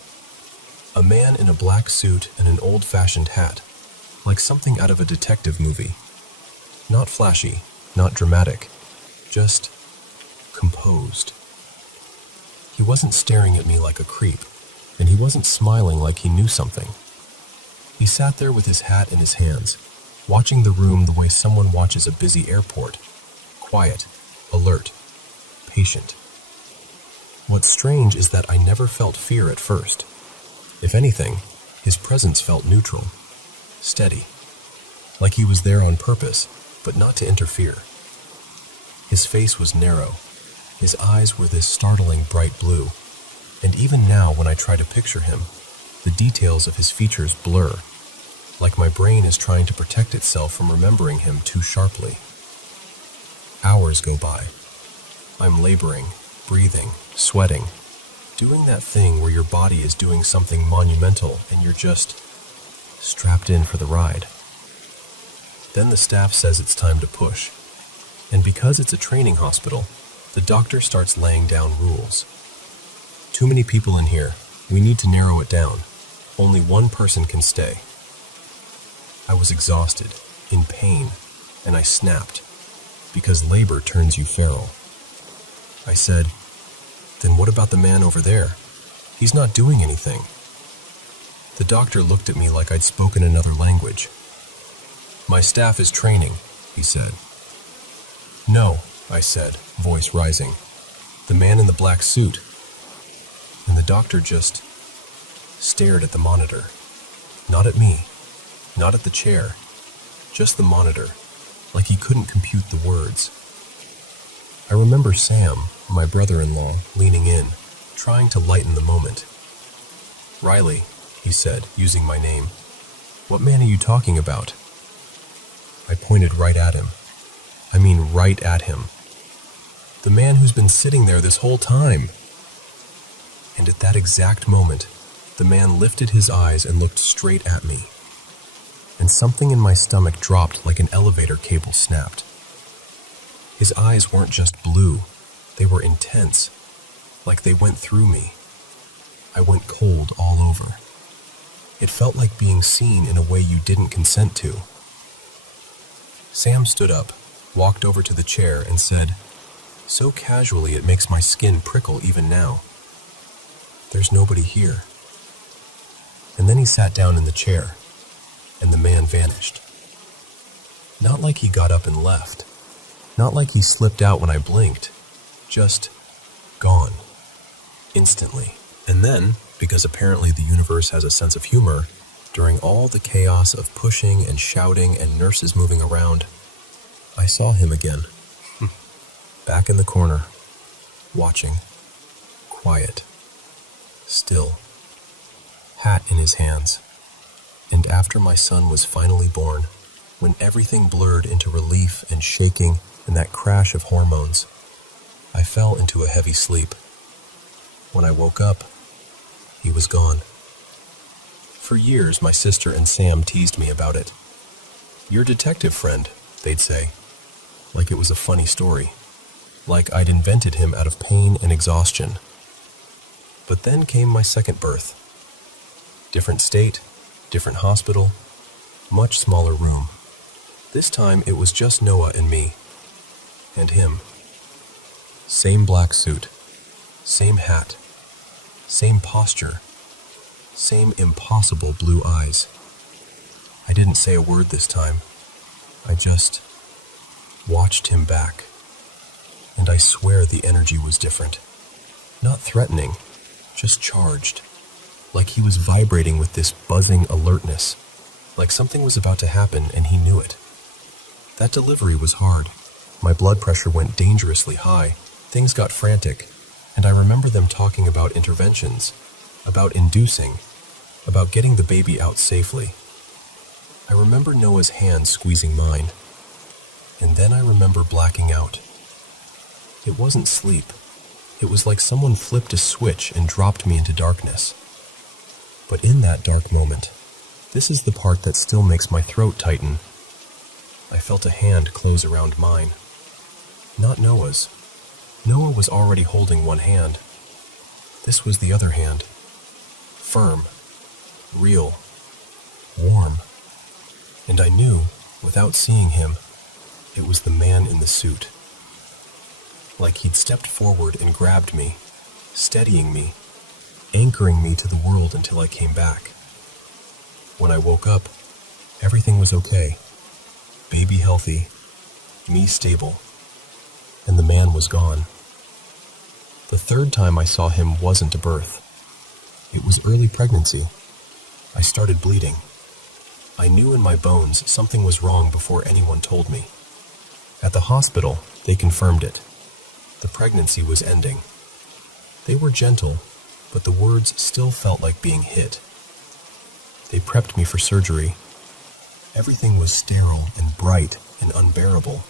A man in a black suit and an old-fashioned hat, like something out of a detective movie. Not flashy, not dramatic, just composed. He wasn't staring at me like a creep, and he wasn't smiling like he knew something. He sat there with his hat in his hands, watching the room the way someone watches a busy airport. Quiet, alert, patient. What's strange is that I never felt fear at first. If anything, his presence felt neutral, steady, like he was there on purpose, but not to interfere. His face was narrow, his eyes were this startling bright blue, and even now when I try to picture him, the details of his features blur, like my brain is trying to protect itself from remembering him too sharply. Hours go by. I'm laboring, breathing, sweating, doing that thing where your body is doing something monumental and you're just strapped in for the ride. Then the staff says it's time to push, and because it's a training hospital, the doctor starts laying down rules. Too many people in here, we need to narrow it down. Only one person can stay. I was exhausted, in pain, and I snapped, because labor turns you feral. I said, "Then what about the man over there? He's not doing anything." The doctor looked at me like I'd spoken another language. "My staff is training," he said. "No," I said, voice rising. "The man in the black suit." And the doctor just stared at the monitor. Not at me, not at the chair, just the monitor, like he couldn't compute the words. I remember Sam, my brother-in-law, leaning in, trying to lighten the moment. "Riley," he said, using my name. "What man are you talking about?" I pointed right at him. I mean right at him. "The man who's been sitting there this whole time." And at that exact moment, the man lifted his eyes and looked straight at me. And something in my stomach dropped like an elevator cable snapped. His eyes weren't just blue, they were intense, like they went through me. I went cold all over. It felt like being seen in a way you didn't consent to. Sam stood up, walked over to the chair, and said, so casually it makes my skin prickle even now, "There's nobody here." And then he sat down in the chair, and the man vanished. Not like he got up and left. Not like he slipped out when I blinked. Just gone. Instantly. And then, because apparently the universe has a sense of humor, during all the chaos of pushing and shouting and nurses moving around, I saw him again. Back in the corner, watching, quiet, still, hat in his hands. And after my son was finally born, when everything blurred into relief and shaking and that crash of hormones, I fell into a heavy sleep. When I woke up, he was gone. For years, my sister and Sam teased me about it. "Your detective friend," they'd say, like it was a funny story, like I'd invented him out of pain and exhaustion. But then came my second birth. Different state, different hospital, much smaller room. This time it was just Noah and me, and him. Same black suit, same hat, same posture, same impossible blue eyes. I didn't say a word this time. I just watched him back. And I swear the energy was different. Not threatening, just charged. Like he was vibrating with this buzzing alertness. Like something was about to happen and he knew it. That delivery was hard. My blood pressure went dangerously high. Things got frantic. And I remember them talking about interventions, about inducing, about getting the baby out safely. I remember Noah's hand squeezing mine. And then I remember blacking out. It wasn't sleep. It was like someone flipped a switch and dropped me into darkness. But in that dark moment, this is the part that still makes my throat tighten. I felt a hand close around mine. Not Noah's. Noah was already holding one hand. This was the other hand. Firm. Real. Warm. And I knew, without seeing him, it was the man in the suit. Like he'd stepped forward and grabbed me, steadying me, anchoring me to the world until I came back. When I woke up, everything was okay. Baby healthy, me stable, and the man was gone. The third time I saw him wasn't a birth. It was early pregnancy. I started bleeding. I knew in my bones something was wrong before anyone told me. At the hospital, they confirmed it. The pregnancy was ending. They were gentle, but the words still felt like being hit. They prepped me for surgery. Everything was sterile and bright and unbearable.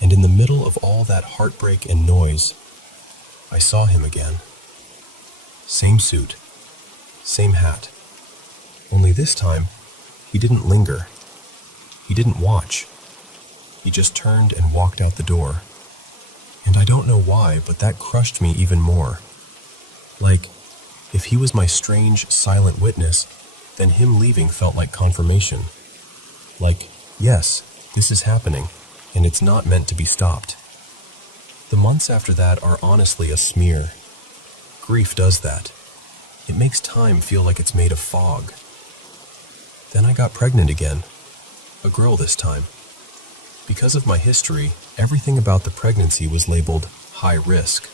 And in the middle of all that heartbreak and noise, I saw him again. Same suit, same hat. Only this time, He didn't linger. He didn't watch. He just turned and walked out the door. And I don't know why, but that crushed me even more. Like, if he was my strange, silent witness, then him leaving felt like confirmation. Like, yes, this is happening, and it's not meant to be stopped. The months after that are honestly a smear. Grief does that. It makes time feel like it's made of fog. Then I got pregnant again. A girl this time. Because of my history, everything about the pregnancy was labeled high risk.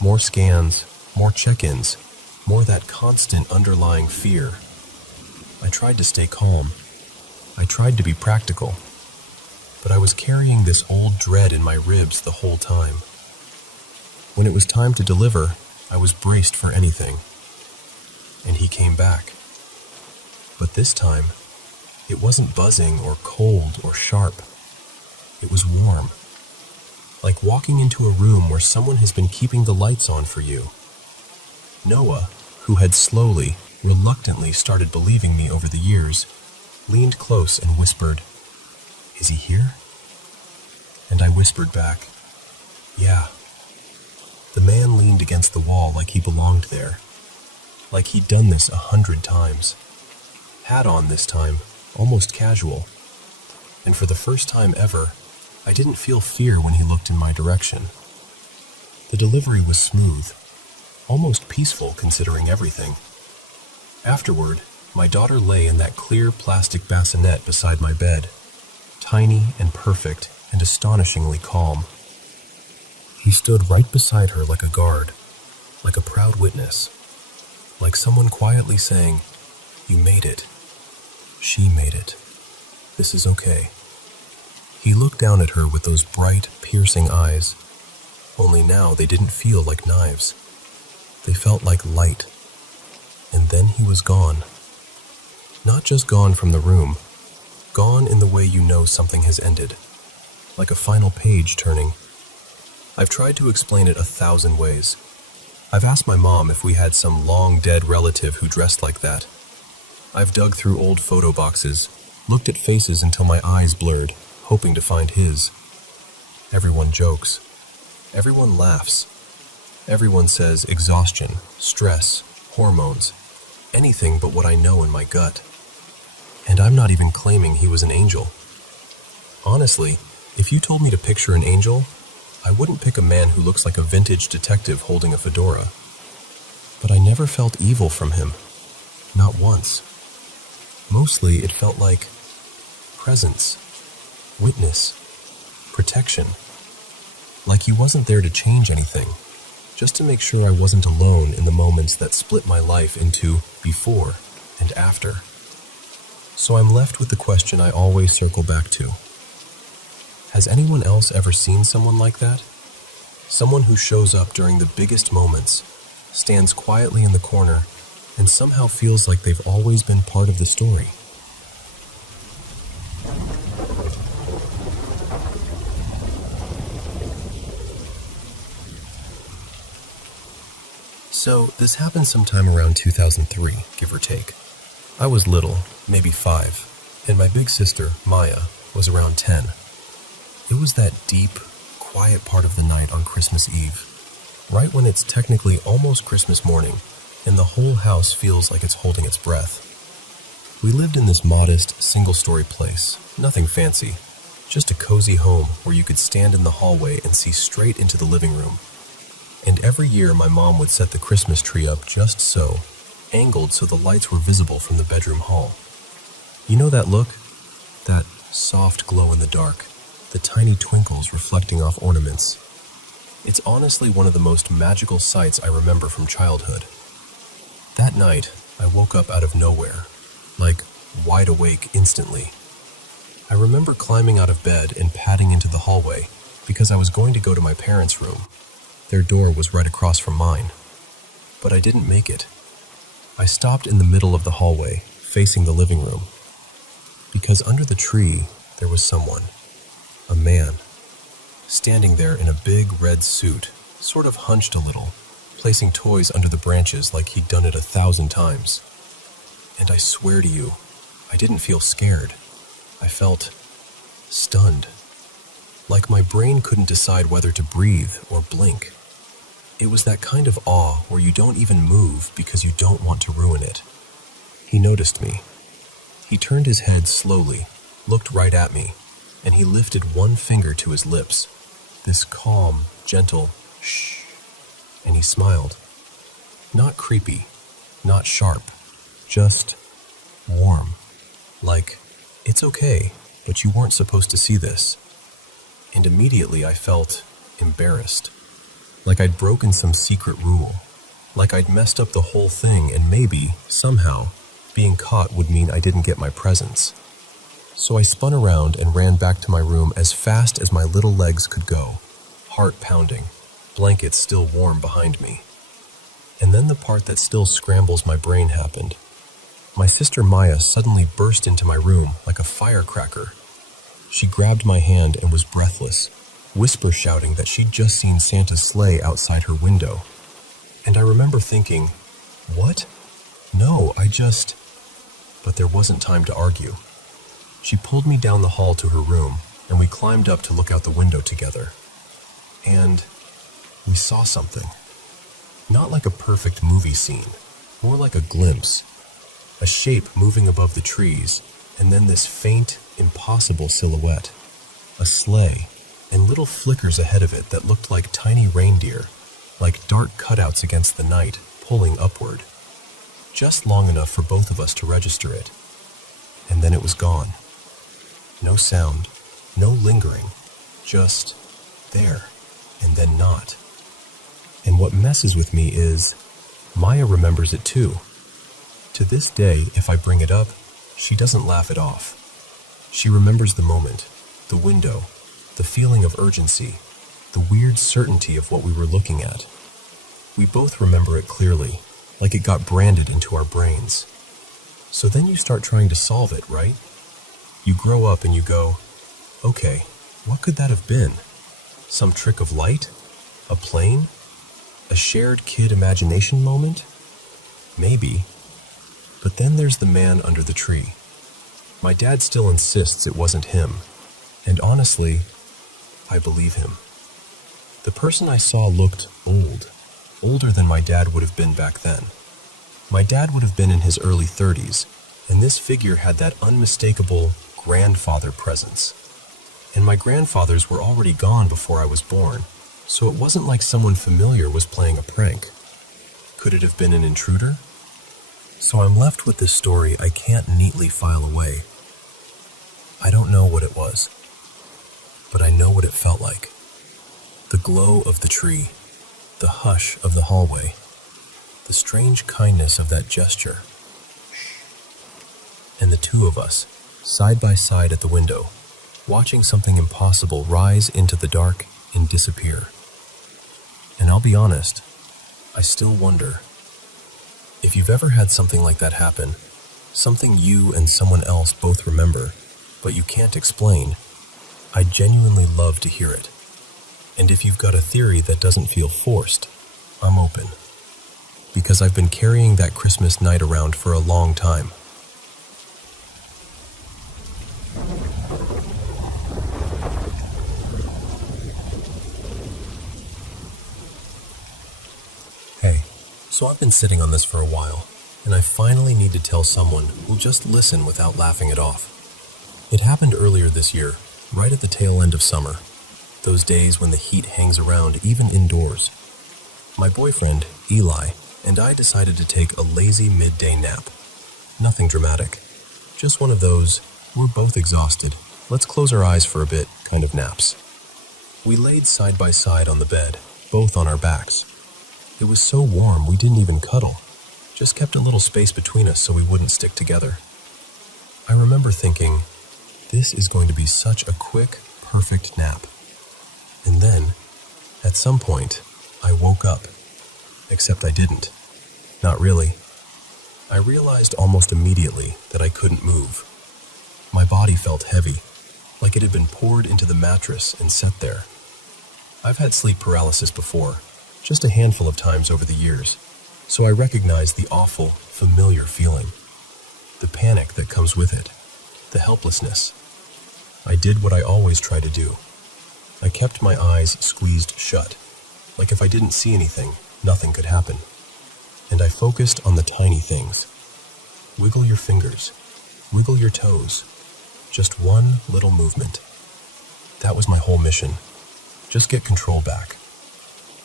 More scans, more check-ins, more that constant underlying fear. I tried to stay calm. I tried to be practical. But I was carrying this old dread in my ribs the whole time. When it was time to deliver, I was braced for anything. And he came back. But this time, it wasn't buzzing or cold or sharp. It was warm. Like walking into a room where someone has been keeping the lights on for you. Noah, who had slowly, reluctantly started believing me over the years, leaned close and whispered, "Is he here?" And I whispered back, "Yeah." The man leaned against the wall like he belonged there. Like he'd done this 100 times. Hat on this time, almost casual. And for the first time ever, I didn't feel fear when he looked in my direction. The delivery was smooth, almost peaceful considering everything. Afterward, my daughter lay in that clear plastic bassinet beside my bed, tiny and perfect and astonishingly calm. He stood right beside her like a guard, like a proud witness, like someone quietly saying, "You made it. She made it. This is okay." He looked down at her with those bright, piercing eyes, only now they didn't feel like knives. They felt like light. And then he was gone. Not just gone from the room, gone in the way you know something has ended, like a final page turning. I've tried to explain it 1,000 ways. I've asked my mom if we had some long-dead relative who dressed like that. I've dug through old photo boxes, looked at faces until my eyes blurred, hoping to find his. Everyone jokes. Everyone laughs. Everyone says exhaustion, stress, hormones, anything but what I know in my gut. And I'm not even claiming he was an angel. Honestly, if you told me to picture an angel, I wouldn't pick a man who looks like a vintage detective holding a fedora. But I never felt evil from him. Not once. Mostly it felt like presence, witness, protection. Like he wasn't there to change anything, just to make sure I wasn't alone in the moments that split my life into before and after. So I'm left with the question I always circle back to. Has anyone else ever seen someone like that? Someone who shows up during the biggest moments, stands quietly in the corner, and somehow feels like they've always been part of the story. So, this happened sometime around 2003, give or take. I was little, maybe 5, and my big sister, Maya, was around 10. It was that deep, quiet part of the night on Christmas Eve, right when it's technically almost Christmas morning, and the whole house feels like it's holding its breath. We lived in this modest, single-story place, nothing fancy, just a cozy home where you could stand in the hallway and see straight into the living room. And every year my mom would set the Christmas tree up just so, angled so the lights were visible from the bedroom hall. You know that look? That soft glow in the dark, the tiny twinkles reflecting off ornaments. It's honestly one of the most magical sights I remember from childhood. That night, I woke up out of nowhere, like wide awake instantly. I remember climbing out of bed and padding into the hallway because I was going to go to my parents' room. Their door was right across from mine. But I didn't make it. I stopped in the middle of the hallway, facing the living room. Because under the tree, there was someone. A man. Standing there in a big red suit, sort of hunched a little, placing toys under the branches like he'd done it 1,000 times. And I swear to you, I didn't feel scared. I felt stunned, like my brain couldn't decide whether to breathe or blink. It was that kind of awe where you don't even move because you don't want to ruin it. He noticed me. He turned his head slowly, looked right at me, and he lifted one finger to his lips. This calm, gentle shh. And he smiled. Not creepy, not sharp, just warm. Like, it's okay, but you weren't supposed to see this. And immediately I felt embarrassed. Like I'd broken some secret rule. Like I'd messed up the whole thing, and maybe, somehow, being caught would mean I didn't get my presents. So I spun around and ran back to my room as fast as my little legs could go, heart pounding, blankets still warm behind me. And then the part that still scrambles my brain happened. My sister Maya suddenly burst into my room like a firecracker. She grabbed my hand and was breathless, whisper shouting that she'd just seen Santa's sleigh outside her window. And I remember thinking, what? No, But there wasn't time to argue. She pulled me down the hall to her room, and we climbed up to look out the window together. And we saw something. Not like a perfect movie scene, more like a glimpse. A shape moving above the trees, and then this faint, impossible silhouette. A sleigh, and little flickers ahead of it that looked like tiny reindeer, like dark cutouts against the night, pulling upward. Just long enough for both of us to register it. And then it was gone. No sound, no lingering, just there, and then not. And what messes with me is, Maya remembers it too. To this day, if I bring it up, she doesn't laugh it off. She remembers the moment, the window, the feeling of urgency, the weird certainty of what we were looking at. We both remember it clearly, like it got branded into our brains. So then you start trying to solve it, right? You grow up and you go, okay, what could that have been? Some trick of light? A plane? A shared kid imagination moment? Maybe. But then there's the man under the tree. My dad still insists it wasn't him. And honestly, I believe him. The person I saw looked old, older than my dad would have been back then. My dad would have been in his early 30s, and this figure had that unmistakable grandfather presence. And my grandfathers were already gone before I was born, so it wasn't like someone familiar was playing a prank. Could it have been an intruder? So I'm left with this story I can't neatly file away. I don't know what it was, but I know what it felt like. The glow of the tree, the hush of the hallway, the strange kindness of that gesture. And the two of us, side by side at the window, watching something impossible rise into the dark and disappear. And I'll be honest, I still wonder. If you've ever had something like that happen, something you and someone else both remember, but you can't explain, I'd genuinely love to hear it. And if you've got a theory that doesn't feel forced, I'm open. Because I've been carrying that Christmas night around for a long time. Hey, so I've been sitting on this for a while, and I finally need to tell someone who'll just listen without laughing it off. It happened earlier this year, right at the tail end of summer. Those days when the heat hangs around even indoors. My boyfriend, Eli, and I decided to take a lazy midday nap. Nothing dramatic. Just one of those, we're both exhausted, let's close our eyes for a bit kind of naps. We laid side by side on the bed, both on our backs. It was so warm we didn't even cuddle. Just kept a little space between us so we wouldn't stick together. I remember thinking, this is going to be such a quick, perfect nap. And then, at some point, I woke up. Except I didn't. Not really. I realized almost immediately that I couldn't move. My body felt heavy, like it had been poured into the mattress and set there. I've had sleep paralysis before, just a handful of times over the years, so I recognized the awful, familiar feeling. the panic that comes with it, the helplessness. I did what I always try to do. I kept my eyes squeezed shut, like if I didn't see anything, nothing could happen. And I focused on the tiny things. Wiggle your fingers, wiggle your toes. Just one little movement. That was my whole mission. Just get control back.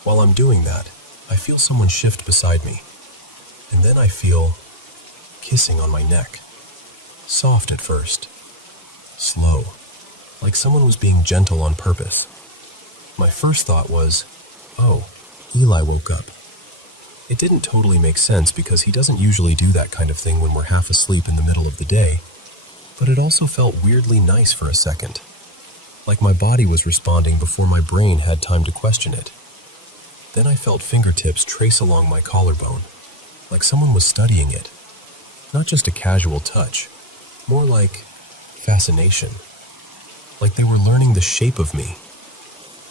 While I'm doing that, I feel someone shift beside me. And then I feel kissing on my neck. Soft at first. Slow. Like someone was being gentle on purpose. My first thought was, oh, Eli woke up. It didn't totally make sense because he doesn't usually do that kind of thing when we're half asleep in the middle of the day, but it also felt weirdly nice for a second. Like my body was responding before my brain had time to question it. Then I felt fingertips trace along my collarbone, like someone was studying it. Not just a casual touch, more like fascination. Like they were learning the shape of me.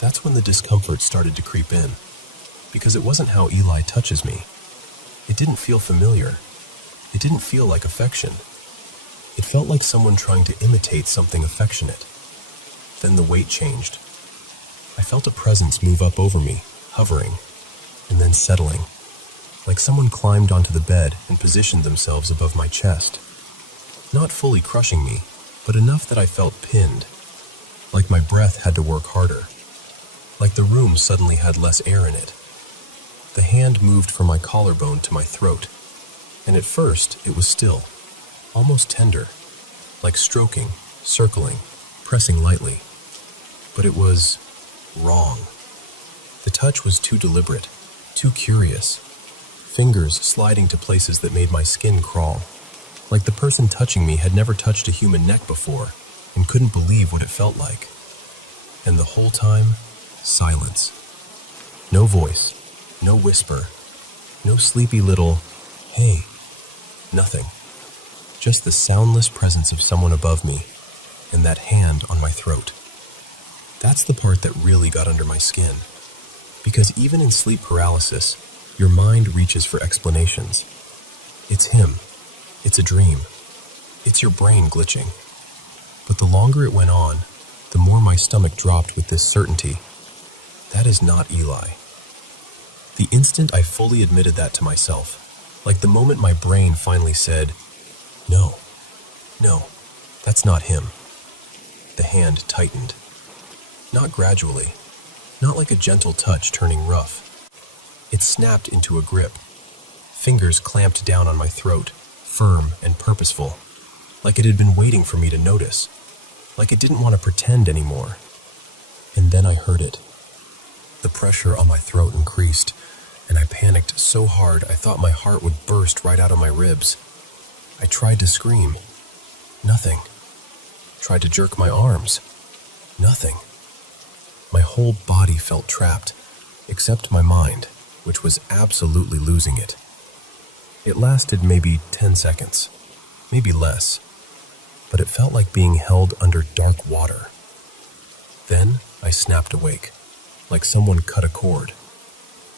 That's when the discomfort started to creep in, because it wasn't how Eli touches me. It didn't feel familiar. It didn't feel like affection. It felt like someone trying to imitate something affectionate. Then the weight changed. I felt a presence move up over me, hovering, and then settling, like someone climbed onto the bed and positioned themselves above my chest. Not fully crushing me, but enough that I felt pinned, like my breath had to work harder, like the room suddenly had less air in it. The hand moved from my collarbone to my throat, and at first it was still, almost tender, like stroking, circling, pressing lightly. But it was wrong. The touch was too deliberate, too curious. Fingers sliding to places that made my skin crawl, like the person touching me had never touched a human neck before and couldn't believe what it felt like. And the whole time, silence. No voice, no whisper, no sleepy little, hey, nothing. Just the soundless presence of someone above me and that hand on my throat. That's the part that really got under my skin. Because even in sleep paralysis, your mind reaches for explanations. It's him. It's a dream. It's your brain glitching. But the longer it went on, the more my stomach dropped with this certainty. That is not Eli. The instant I fully admitted that to myself, like the moment my brain finally said, no, that's not him. The hand tightened. Not gradually, not like a gentle touch turning rough. It snapped into a grip. Fingers clamped down on my throat, firm and purposeful, like it had been waiting for me to notice, like it didn't want to pretend anymore. And then I heard it. The pressure on my throat increased, and I panicked so hard I thought my heart would burst right out of my ribs. I tried to scream. Nothing. Tried to jerk my arms. Nothing. My whole body felt trapped, except my mind, which was absolutely losing it. It lasted maybe 10 seconds, maybe less, but it felt like being held under dark water. Then I snapped awake, like someone cut a cord.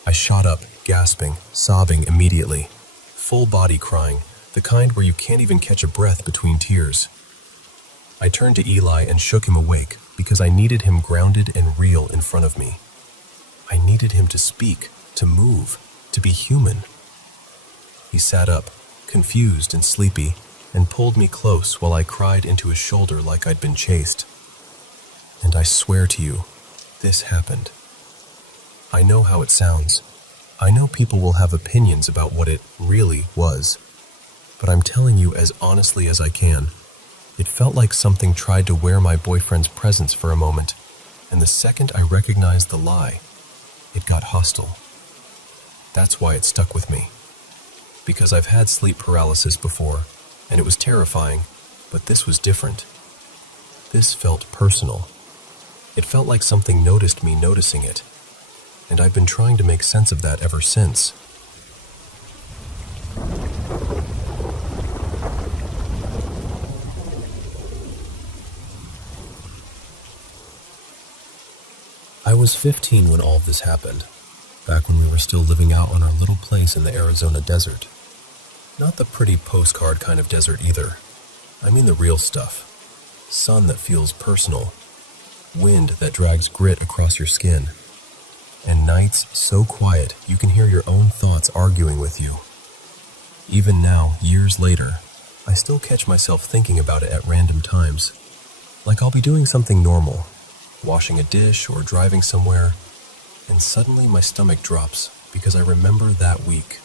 I shot up, gasping, sobbing immediately, full body crying, the kind where you can't even catch a breath between tears. I turned to Eli and shook him awake because I needed him grounded and real in front of me. I needed him to speak, to move, to be human. He sat up, confused and sleepy, and pulled me close while I cried into his shoulder like I'd been chased. And I swear to you, this happened. I know how it sounds. I know people will have opinions about what it really was. But I'm telling you as honestly as I can. It felt like something tried to wear my boyfriend's presence for a moment, and the second I recognized the lie, it got hostile. That's why it stuck with me. Because I've had sleep paralysis before, and it was terrifying, but this was different. This felt personal. It felt like something noticed me noticing it, and I've been trying to make sense of that ever since. I was 15 when all of this happened, back when we were still living out on our little place in the Arizona desert. Not the pretty postcard kind of desert either. I mean the real stuff. Sun that feels personal. Wind that drags grit across your skin. And nights so quiet you can hear your own thoughts arguing with you. Even now, years later, I still catch myself thinking about it at random times. Like I'll be doing something normal, washing a dish or driving somewhere, and suddenly my stomach drops because I remember that week.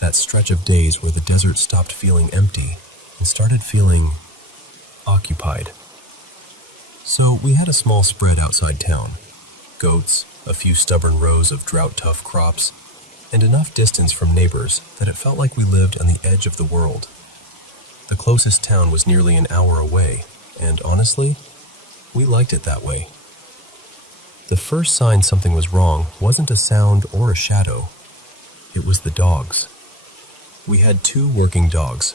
That stretch of days where the desert stopped feeling empty and started feeling occupied. So we had a small spread outside town. Goats, a few stubborn rows of drought-tough crops, and enough distance from neighbors that it felt like we lived on the edge of the world. The closest town was nearly an hour away, and honestly, we liked it that way. The first sign something was wrong wasn't a sound or a shadow. It was the dogs. We had 2 working dogs,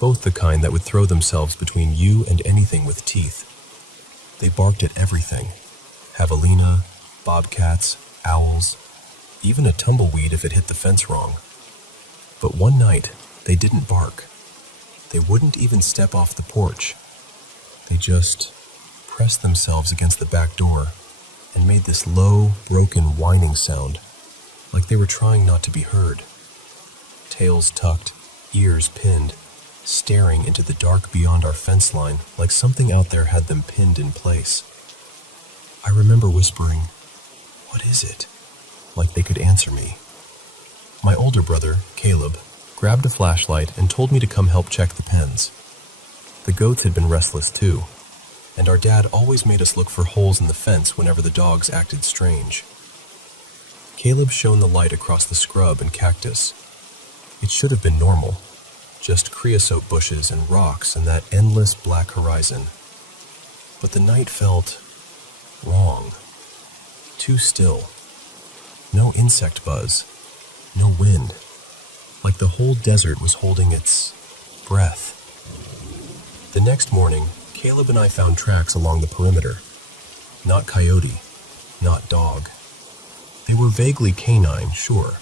both the kind that would throw themselves between you and anything with teeth. They barked at everything. Javelina, bobcats, owls, even a tumbleweed if it hit the fence wrong. But one night, they didn't bark. They wouldn't even step off the porch. They just pressed themselves against the back door and made this low, broken whining sound, like they were trying not to be heard. Tails tucked, ears pinned, staring into the dark beyond our fence line like something out there had them pinned in place. I remember whispering, "What is it?" like they could answer me. My older brother, Caleb, grabbed a flashlight and told me to come help check the pens. The goats had been restless too, and our dad always made us look for holes in the fence whenever the dogs acted strange. Caleb shone the light across the scrub and cactus. It should have been normal, just creosote bushes and rocks and that endless black horizon. But the night felt wrong. Too still. No insect buzz. No wind. Like the whole desert was holding its breath. The next morning, Caleb and I found tracks along the perimeter. Not coyote, not dog. They were vaguely canine, sure,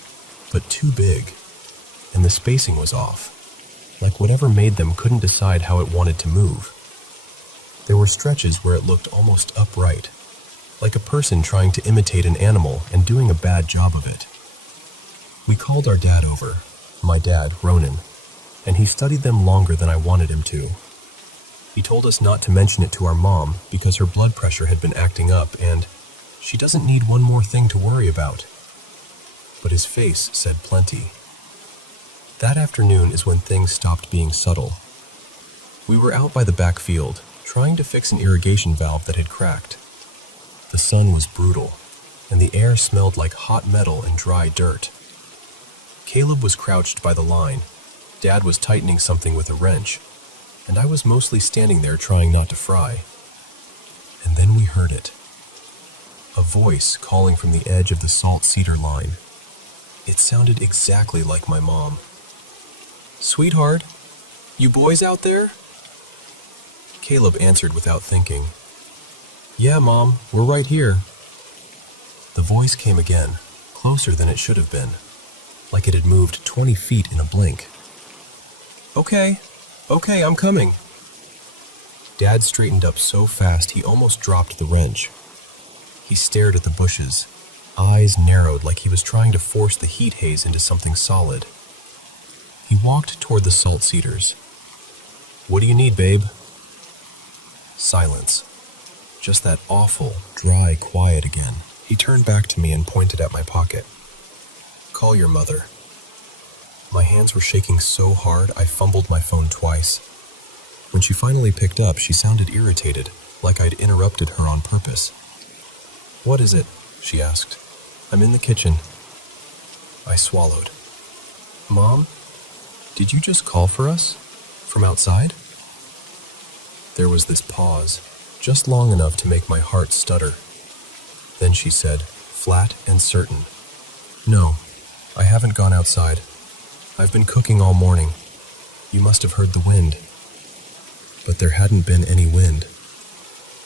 but too big, and the spacing was off. Like whatever made them couldn't decide how it wanted to move. There were stretches where it looked almost upright, like a person trying to imitate an animal and doing a bad job of it. We called our dad over, my dad, Ronan, and he studied them longer than I wanted him to. He told us not to mention it to our mom because her blood pressure had been acting up and she doesn't need one more thing to worry about. But his face said plenty. That afternoon is when things stopped being subtle. We were out by the back field, trying to fix an irrigation valve that had cracked. The sun was brutal, and the air smelled like hot metal and dry dirt. Caleb was crouched by the line, Dad was tightening something with a wrench, and I was mostly standing there trying not to fry. And then we heard it. A voice calling from the edge of the salt cedar line. It sounded exactly like my mom. "Sweetheart, you boys out there?" Caleb answered without thinking. "Yeah, Mom, we're right here." The voice came again, closer than it should have been, like it had moved 20 feet in a blink. Okay, I'm coming." Dad straightened up so fast he almost dropped the wrench. He stared at the bushes, eyes narrowed like he was trying to force the heat haze into something solid. He walked toward the salt cedars. "What do you need, babe?" Silence. Just that awful, dry quiet again. He turned back to me and pointed at my pocket. "Call your mother." My hands were shaking so hard I fumbled my phone twice. When she finally picked up, she sounded irritated, like I'd interrupted her on purpose. "What is it?" she asked. "I'm in the kitchen." I swallowed. "Mom, did you just call for us? From outside?" There was this pause, just long enough to make my heart stutter. Then she said, flat and certain, "No, I haven't gone outside. I've been cooking all morning. You must have heard the wind." But there hadn't been any wind.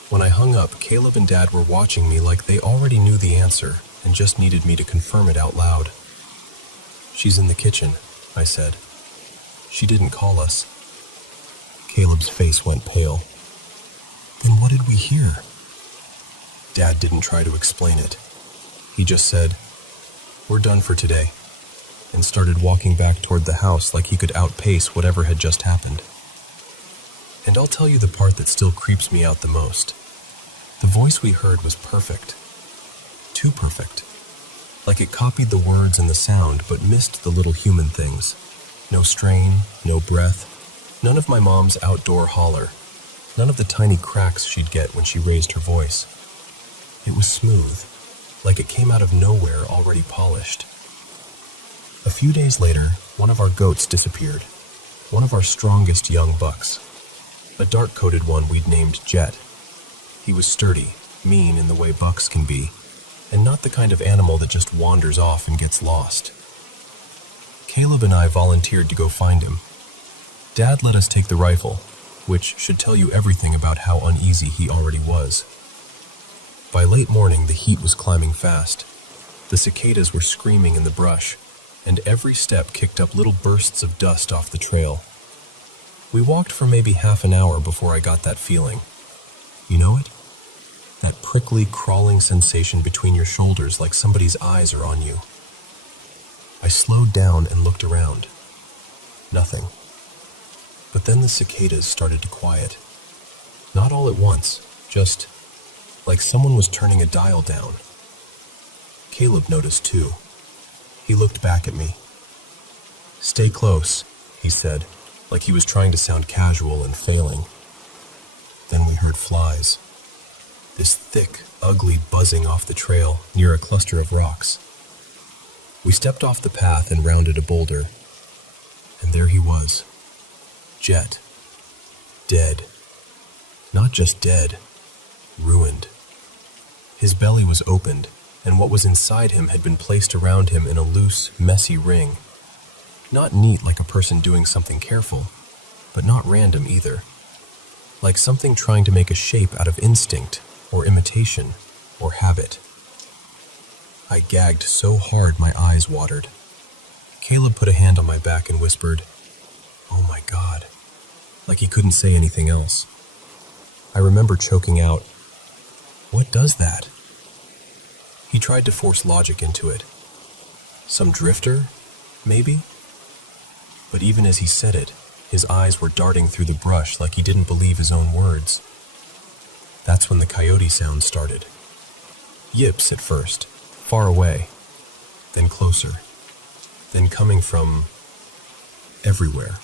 When I hung up, Caleb and Dad were watching me like they already knew the answer and just needed me to confirm it out loud. "She's in the kitchen," I said. She didn't call us. Caleb's face went pale. Then what did we hear? Dad didn't try to explain it. He just said, "We're done for today," and started walking back toward the house like he could outpace whatever had just happened. And I'll tell you the part that still creeps me out the most. The voice we heard was perfect. Too perfect. Like it copied the words and the sound, but missed the little human things. No strain, no breath, none of my mom's outdoor holler, none of the tiny cracks she'd get when she raised her voice. It was smooth, like it came out of nowhere already polished. A few days later, one of our goats disappeared. One of our strongest young bucks. A dark-coated one we'd named Jet. He was sturdy, mean in the way bucks can be, and not the kind of animal that just wanders off and gets lost. Caleb and I volunteered to go find him. Dad let us take the rifle, which should tell you everything about how uneasy he already was. By late morning, the heat was climbing fast. The cicadas were screaming in the brush, and every step kicked up little bursts of dust off the trail. We walked for maybe half an hour before I got that feeling. You know it? That prickly, crawling sensation between your shoulders like somebody's eyes are on you. I slowed down and looked around. Nothing. But then the cicadas started to quiet. Not all at once, just like someone was turning a dial down. Caleb noticed too. He looked back at me. "Stay close," he said, like he was trying to sound casual and failing. Then we heard flies. This thick, ugly buzzing off the trail near a cluster of rocks. We stepped off the path and rounded a boulder. And there he was. Jet. Dead. Not just dead. Ruined. His belly was opened, and what was inside him had been placed around him in a loose, messy ring. Not neat like a person doing something careful, but not random either. Like something trying to make a shape out of instinct, or imitation, or habit. I gagged so hard my eyes watered. Caleb put a hand on my back and whispered, "Oh my God," like he couldn't say anything else. I remember choking out, "What does that?" He tried to force logic into it. Some drifter, maybe? But even as he said it, his eyes were darting through the brush like he didn't believe his own words. That's when the coyote sound started. Yips at first, far away, then closer, then coming from everywhere.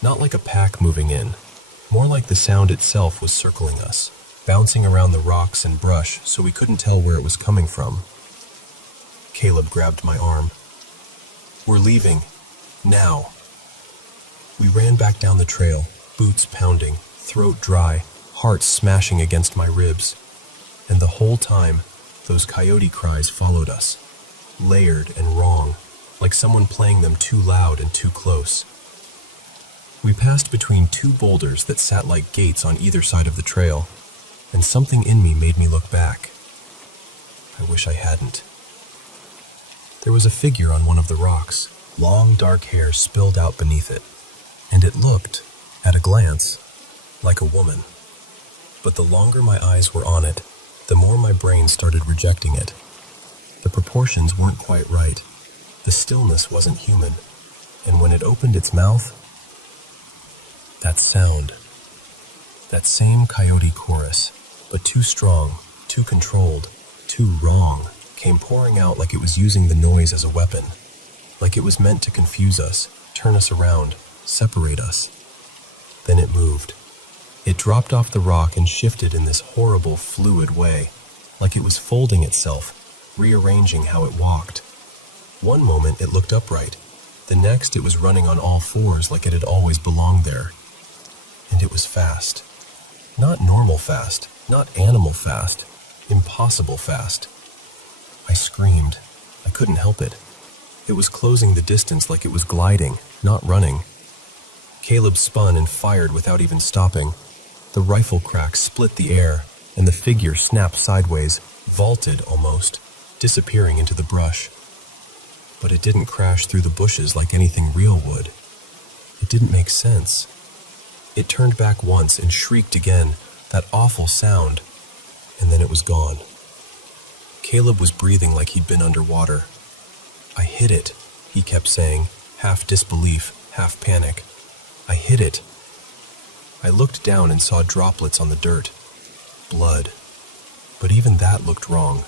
Not like a pack moving in, more like the sound itself was circling us, bouncing around the rocks and brush so we couldn't tell where it was coming from. Caleb grabbed my arm. "We're leaving. Now." We ran back down the trail, boots pounding, throat dry, heart smashing against my ribs. And the whole time, those coyote cries followed us, layered and wrong, like someone playing them too loud and too close. We passed between two boulders that sat like gates on either side of the trail, and something in me made me look back. I wish I hadn't. There was a figure on one of the rocks, long dark hair spilled out beneath it, and it looked, at a glance, like a woman. But the longer my eyes were on it, the more my brain started rejecting it. The proportions weren't quite right. The stillness wasn't human, and when it opened its mouth, that sound, that same coyote chorus, but too strong, too controlled, too wrong, came pouring out like it was using the noise as a weapon, like it was meant to confuse us, turn us around, separate us. Then it moved. It dropped off the rock and shifted in this horrible, fluid way, like it was folding itself, rearranging how it walked. One moment it looked upright. The next it was running on all fours like it had always belonged there. And it was fast. Not normal fast, not animal fast, impossible fast. I screamed. I couldn't help it. It was closing the distance like it was gliding, not running. Caleb spun and fired without even stopping. The rifle crack split the air, and the figure snapped sideways, vaulted almost, disappearing into the brush. But it didn't crash through the bushes like anything real would. It didn't make sense. It turned back once and shrieked again, that awful sound, and then it was gone. Caleb was breathing like he'd been underwater. "I hit it," he kept saying, half disbelief, half panic. "I hit it." I looked down and saw droplets on the dirt. Blood. But even that looked wrong.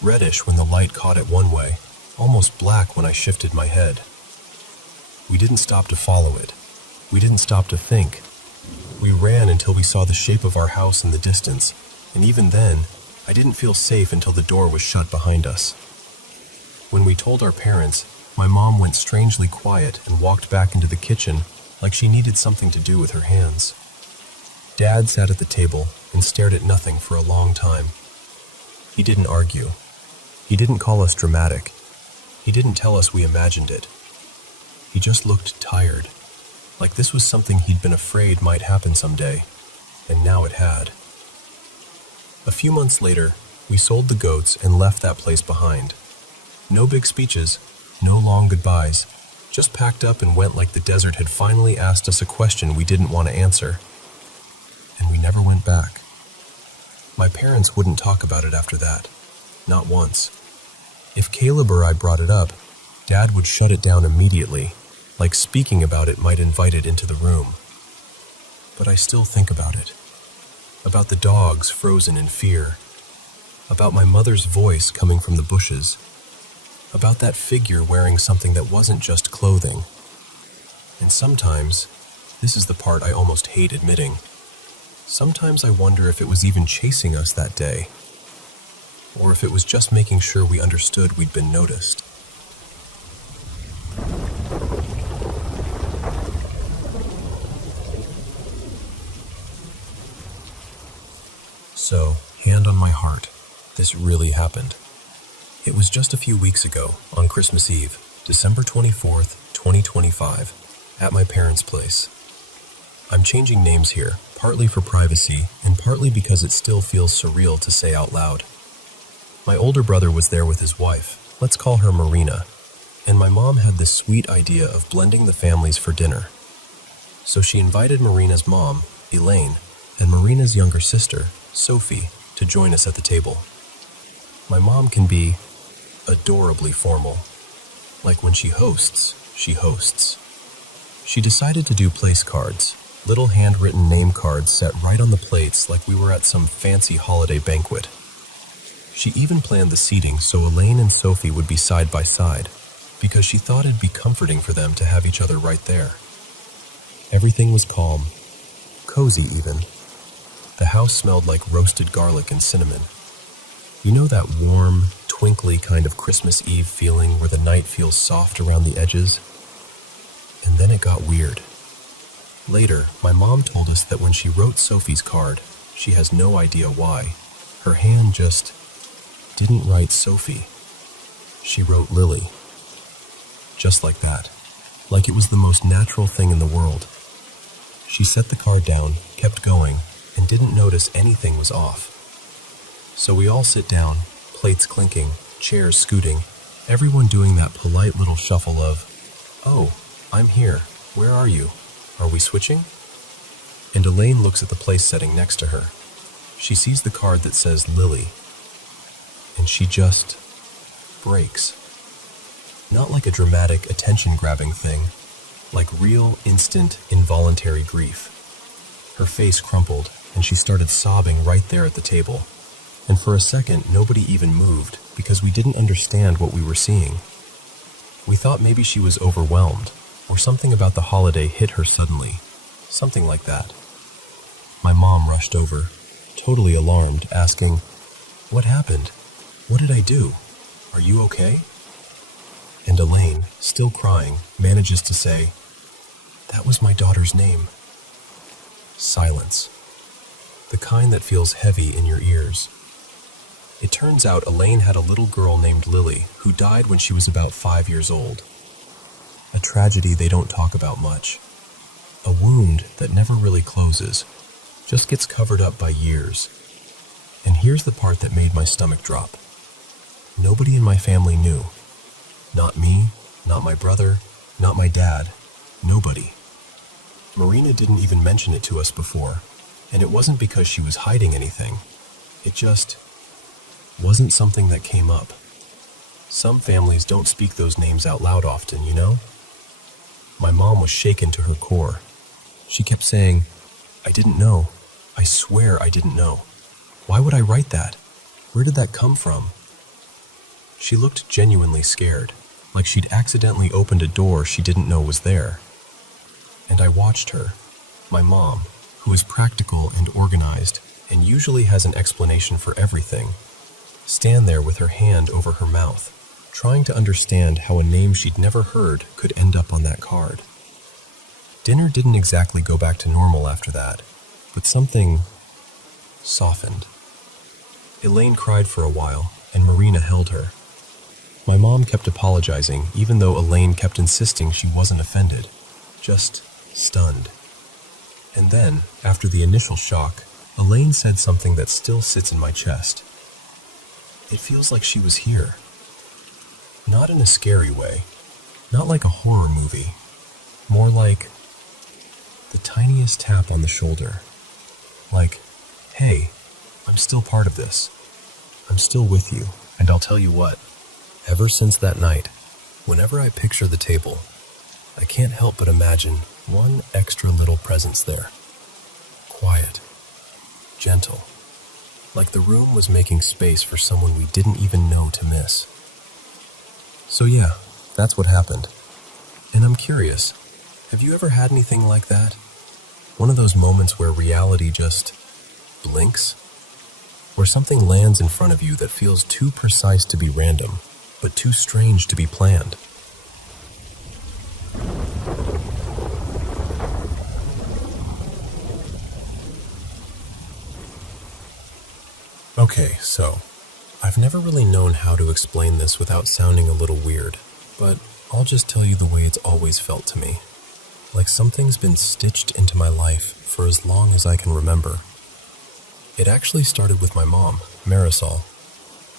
Reddish when the light caught it one way, almost black when I shifted my head. We didn't stop to follow it. We didn't stop to think. We ran until we saw the shape of our house in the distance, and even then, I didn't feel safe until the door was shut behind us. When we told our parents, my mom went strangely quiet and walked back into the kitchen like she needed something to do with her hands. Dad sat at the table and stared at nothing for a long time. He didn't argue. He didn't call us dramatic. He didn't tell us we imagined it. He just looked tired, like this was something he'd been afraid might happen someday, and now it had. A few months later, we sold the goats and left that place behind. No big speeches, no long goodbyes, just packed up and went like the desert had finally asked us a question we didn't want to answer. And we never went back. My parents wouldn't talk about it after that, not once. If Caleb or I brought it up, Dad would shut it down immediately, like speaking about it might invite it into the room. But I still think about it. About the dogs frozen in fear. About my mother's voice coming from the bushes. About that figure wearing something that wasn't just clothing. And sometimes, this is the part I almost hate admitting, sometimes I wonder if it was even chasing us that day, or if it was just making sure we understood we'd been noticed. So, hand on my heart, this really happened. It was just a few weeks ago, on Christmas Eve, December 24th, 2025, at my parents' place. I'm changing names here, partly for privacy, and partly because it still feels surreal to say out loud. My older brother was there with his wife, let's call her Marina, and my mom had this sweet idea of blending the families for dinner. So she invited Marina's mom, Elaine, and Marina's younger sister, Sophie, to join us at the table. My mom can be adorably formal. Like when she hosts, she hosts. She decided to do place cards, little handwritten name cards set right on the plates like we were at some fancy holiday banquet. She even planned the seating so Elaine and Sophie would be side by side, because she thought it'd be comforting for them to have each other right there. Everything was calm, cozy even. The house smelled like roasted garlic and cinnamon. You know that warm, twinkly kind of Christmas Eve feeling where the night feels soft around the edges? And then it got weird. Later, my mom told us that when she wrote Sophie's card, she has no idea why. Her hand just didn't write Sophie. She wrote Lily. Just like that. Like it was the most natural thing in the world. She set the card down, kept going, and didn't notice anything was off. So we all sit down, plates clinking, chairs scooting, everyone doing that polite little shuffle of, "Oh, I'm here. Where are you? Are we switching?" And Elaine looks at the place setting next to her. She sees the card that says Lily, and she just breaks. Not like a dramatic, attention-grabbing thing, like real, instant, involuntary grief. Her face crumpled, and she started sobbing right there at the table. And for a second, nobody even moved, because we didn't understand what we were seeing. We thought maybe she was overwhelmed, or something about the holiday hit her suddenly. Something like that. My mom rushed over, totally alarmed, asking, "What happened? What did I do? Are you okay?" And Elaine, still crying, manages to say, "That was my daughter's name." Silence. The kind that feels heavy in your ears. It turns out Elaine had a little girl named Lily who died when she was about 5 years old. A tragedy they don't talk about much. A wound that never really closes, just gets covered up by years. And here's the part that made my stomach drop. Nobody in my family knew. Not me, not my brother, not my dad, nobody. Marina didn't even mention it to us before, and it wasn't because she was hiding anything. It just wasn't something that came up. Some families don't speak those names out loud often, you know? My mom was shaken to her core. She kept saying, "I didn't know. I swear I didn't know. Why would I write that? Where did that come from?" She looked genuinely scared, like she'd accidentally opened a door she didn't know was there. And I watched her, my mom, who is practical and organized and usually has an explanation for everything, stand there with her hand over her mouth, trying to understand how a name she'd never heard could end up on that card. Dinner didn't exactly go back to normal after that, but something softened. Elaine cried for a while, and Marina held her. My mom kept apologizing, even though Elaine kept insisting she wasn't offended, just stunned. And then, after the initial shock, Elaine said something that still sits in my chest. "It feels like she was here. Not in a scary way, not like a horror movie, more like the tiniest tap on the shoulder. Like, hey, I'm still part of this. I'm still with you, and I'll tell you what, ever since that night, whenever I picture the table, I can't help but imagine one extra little presence there. Quiet, gentle, like the room was making space for someone we didn't even know to miss." So yeah, that's what happened. And I'm curious, have you ever had anything like that? One of those moments where reality just blinks? Where something lands in front of you that feels too precise to be random, but too strange to be planned. Okay, so I've never really known how to explain this without sounding a little weird, but I'll just tell you the way it's always felt to me. Like something's been stitched into my life for as long as I can remember. It actually started with my mom, Marisol.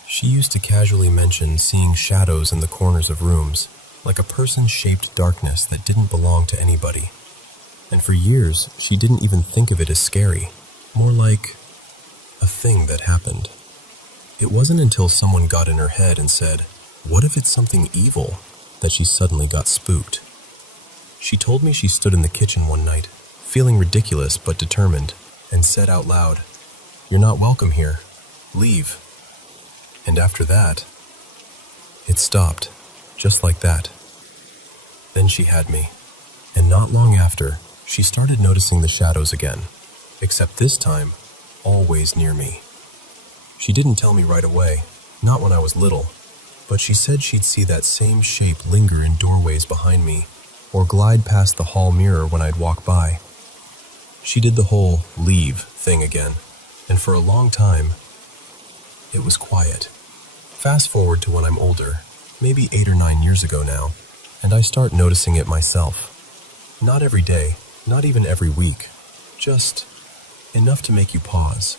She used to casually mention seeing shadows in the corners of rooms, like a person-shaped darkness that didn't belong to anybody. And for years, she didn't even think of it as scary, more like a thing that happened. It wasn't until someone got in her head and said, "What if it's something evil?" that she suddenly got spooked. She told me she stood in the kitchen one night, feeling ridiculous but determined, and said out loud, "You're not welcome here. Leave." And after that, it stopped, just like that. Then she had me, and not long after, she started noticing the shadows again, except this time, always near me. She didn't tell me right away, not when I was little, but she said she'd see that same shape linger in doorways behind me, or glide past the hall mirror when I'd walk by. She did the whole leave thing again, and for a long time, it was quiet. Fast forward to when I'm older, maybe 8 or 9 years ago now, and I start noticing it myself. Not every day, not even every week, just enough to make you pause.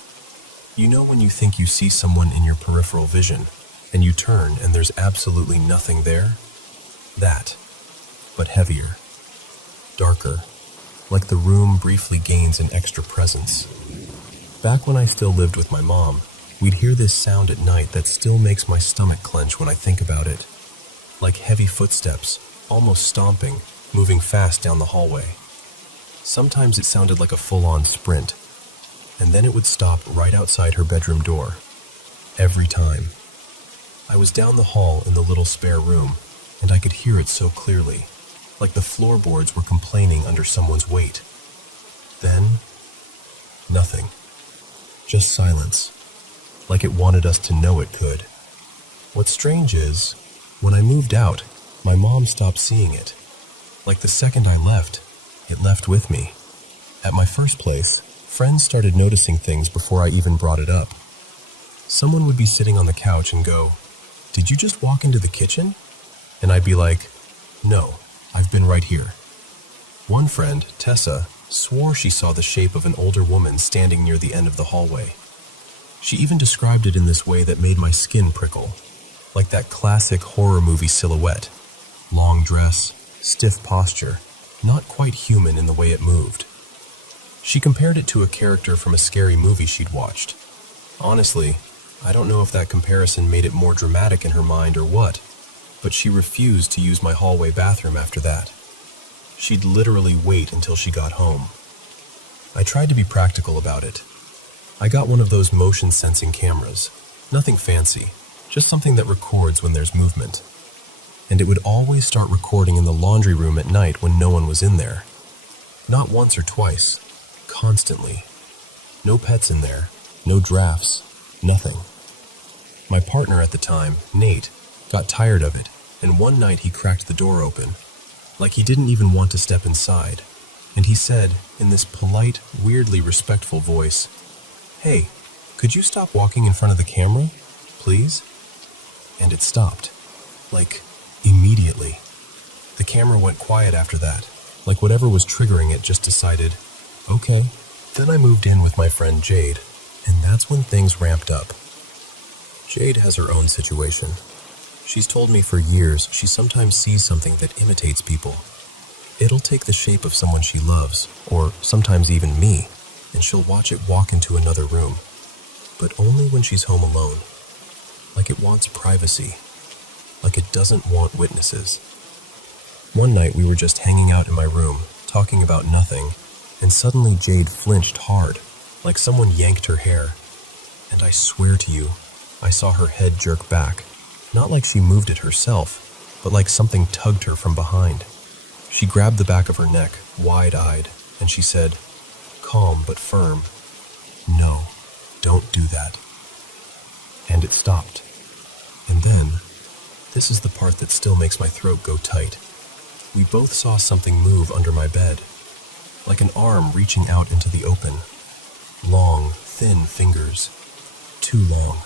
You know when you think you see someone in your peripheral vision, and you turn and there's absolutely nothing there? That, but heavier, darker, like the room briefly gains an extra presence. Back when I still lived with my mom, we'd hear this sound at night that still makes my stomach clench when I think about it. Like heavy footsteps, almost stomping, moving fast down the hallway. Sometimes it sounded like a full-on sprint, and then it would stop right outside her bedroom door. Every time. I was down the hall in the little spare room, and I could hear it so clearly, like the floorboards were complaining under someone's weight. Then, nothing. Just silence, like it wanted us to know it could. What's strange is, when I moved out, my mom stopped seeing it. Like the second I left, it left with me. At my first place, friends started noticing things before I even brought it up. Someone would be sitting on the couch and go, "Did you just walk into the kitchen?" And I'd be like, "No, I've been right here." One friend, Tessa, swore she saw the shape of an older woman standing near the end of the hallway. She even described it in this way that made my skin prickle, like that classic horror movie silhouette. Long dress, stiff posture, not quite human in the way it moved. She compared it to a character from a scary movie she'd watched. Honestly, I don't know if that comparison made it more dramatic in her mind or what, but she refused to use my hallway bathroom after that. She'd literally wait until she got home. I tried to be practical about it. I got one of those motion-sensing cameras. Nothing fancy, just something that records when there's movement. And it would always start recording in the laundry room at night when no one was in there. Not once or twice, constantly. No pets in there, no drafts, nothing. My partner at the time, Nate, got tired of it, and one night he cracked the door open, like he didn't even want to step inside, and he said, in this polite, weirdly respectful voice, "Hey, could you stop walking in front of the camera, please?" And it stopped, like, immediately. The camera went quiet after that, like whatever was triggering it just decided, okay. Then I moved in with my friend Jade, and that's when things ramped up. Jade has her own situation. She's told me for years she sometimes sees something that imitates people. It'll take the shape of someone she loves, or sometimes even me, and she'll watch it walk into another room, but only when she's home alone. Like it wants privacy, like it doesn't want witnesses. One night we were just hanging out in my room, talking about nothing, and suddenly Jade flinched hard, like someone yanked her hair. And I swear to you, I saw her head jerk back, not like she moved it herself, but like something tugged her from behind. She grabbed the back of her neck, wide-eyed, and she said, calm but firm, "No, don't do that." And it stopped. And then, this is the part that still makes my throat go tight. We both saw something move under my bed, like an arm reaching out into the open. Long, thin fingers, too long,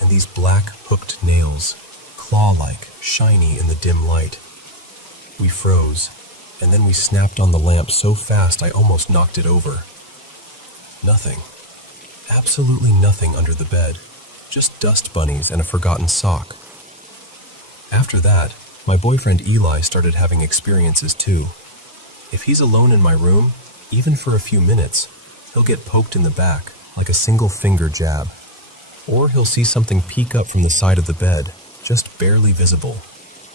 and these black, hooked nails, claw-like, shiny in the dim light. We froze, and then we snapped on the lamp so fast I almost knocked it over. Nothing. Absolutely nothing under the bed. Just dust bunnies and a forgotten sock. After that, my boyfriend Eli started having experiences too. If he's alone in my room, even for a few minutes, he'll get poked in the back, like a single finger jab. Or he'll see something peek up from the side of the bed, just barely visible,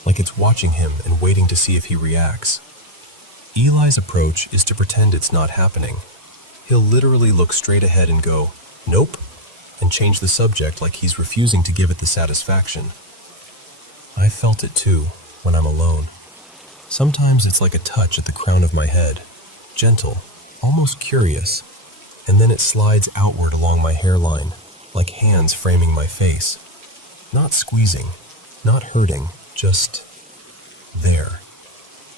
like it's watching him and waiting to see if he reacts. Eli's approach is to pretend it's not happening. He'll literally look straight ahead and go, "Nope," and change the subject like he's refusing to give it the satisfaction. I felt it too, when I'm alone. Sometimes it's like a touch at the crown of my head, gentle, almost curious, and then it slides outward along my hairline, like hands framing my face. Not squeezing, not hurting, just there.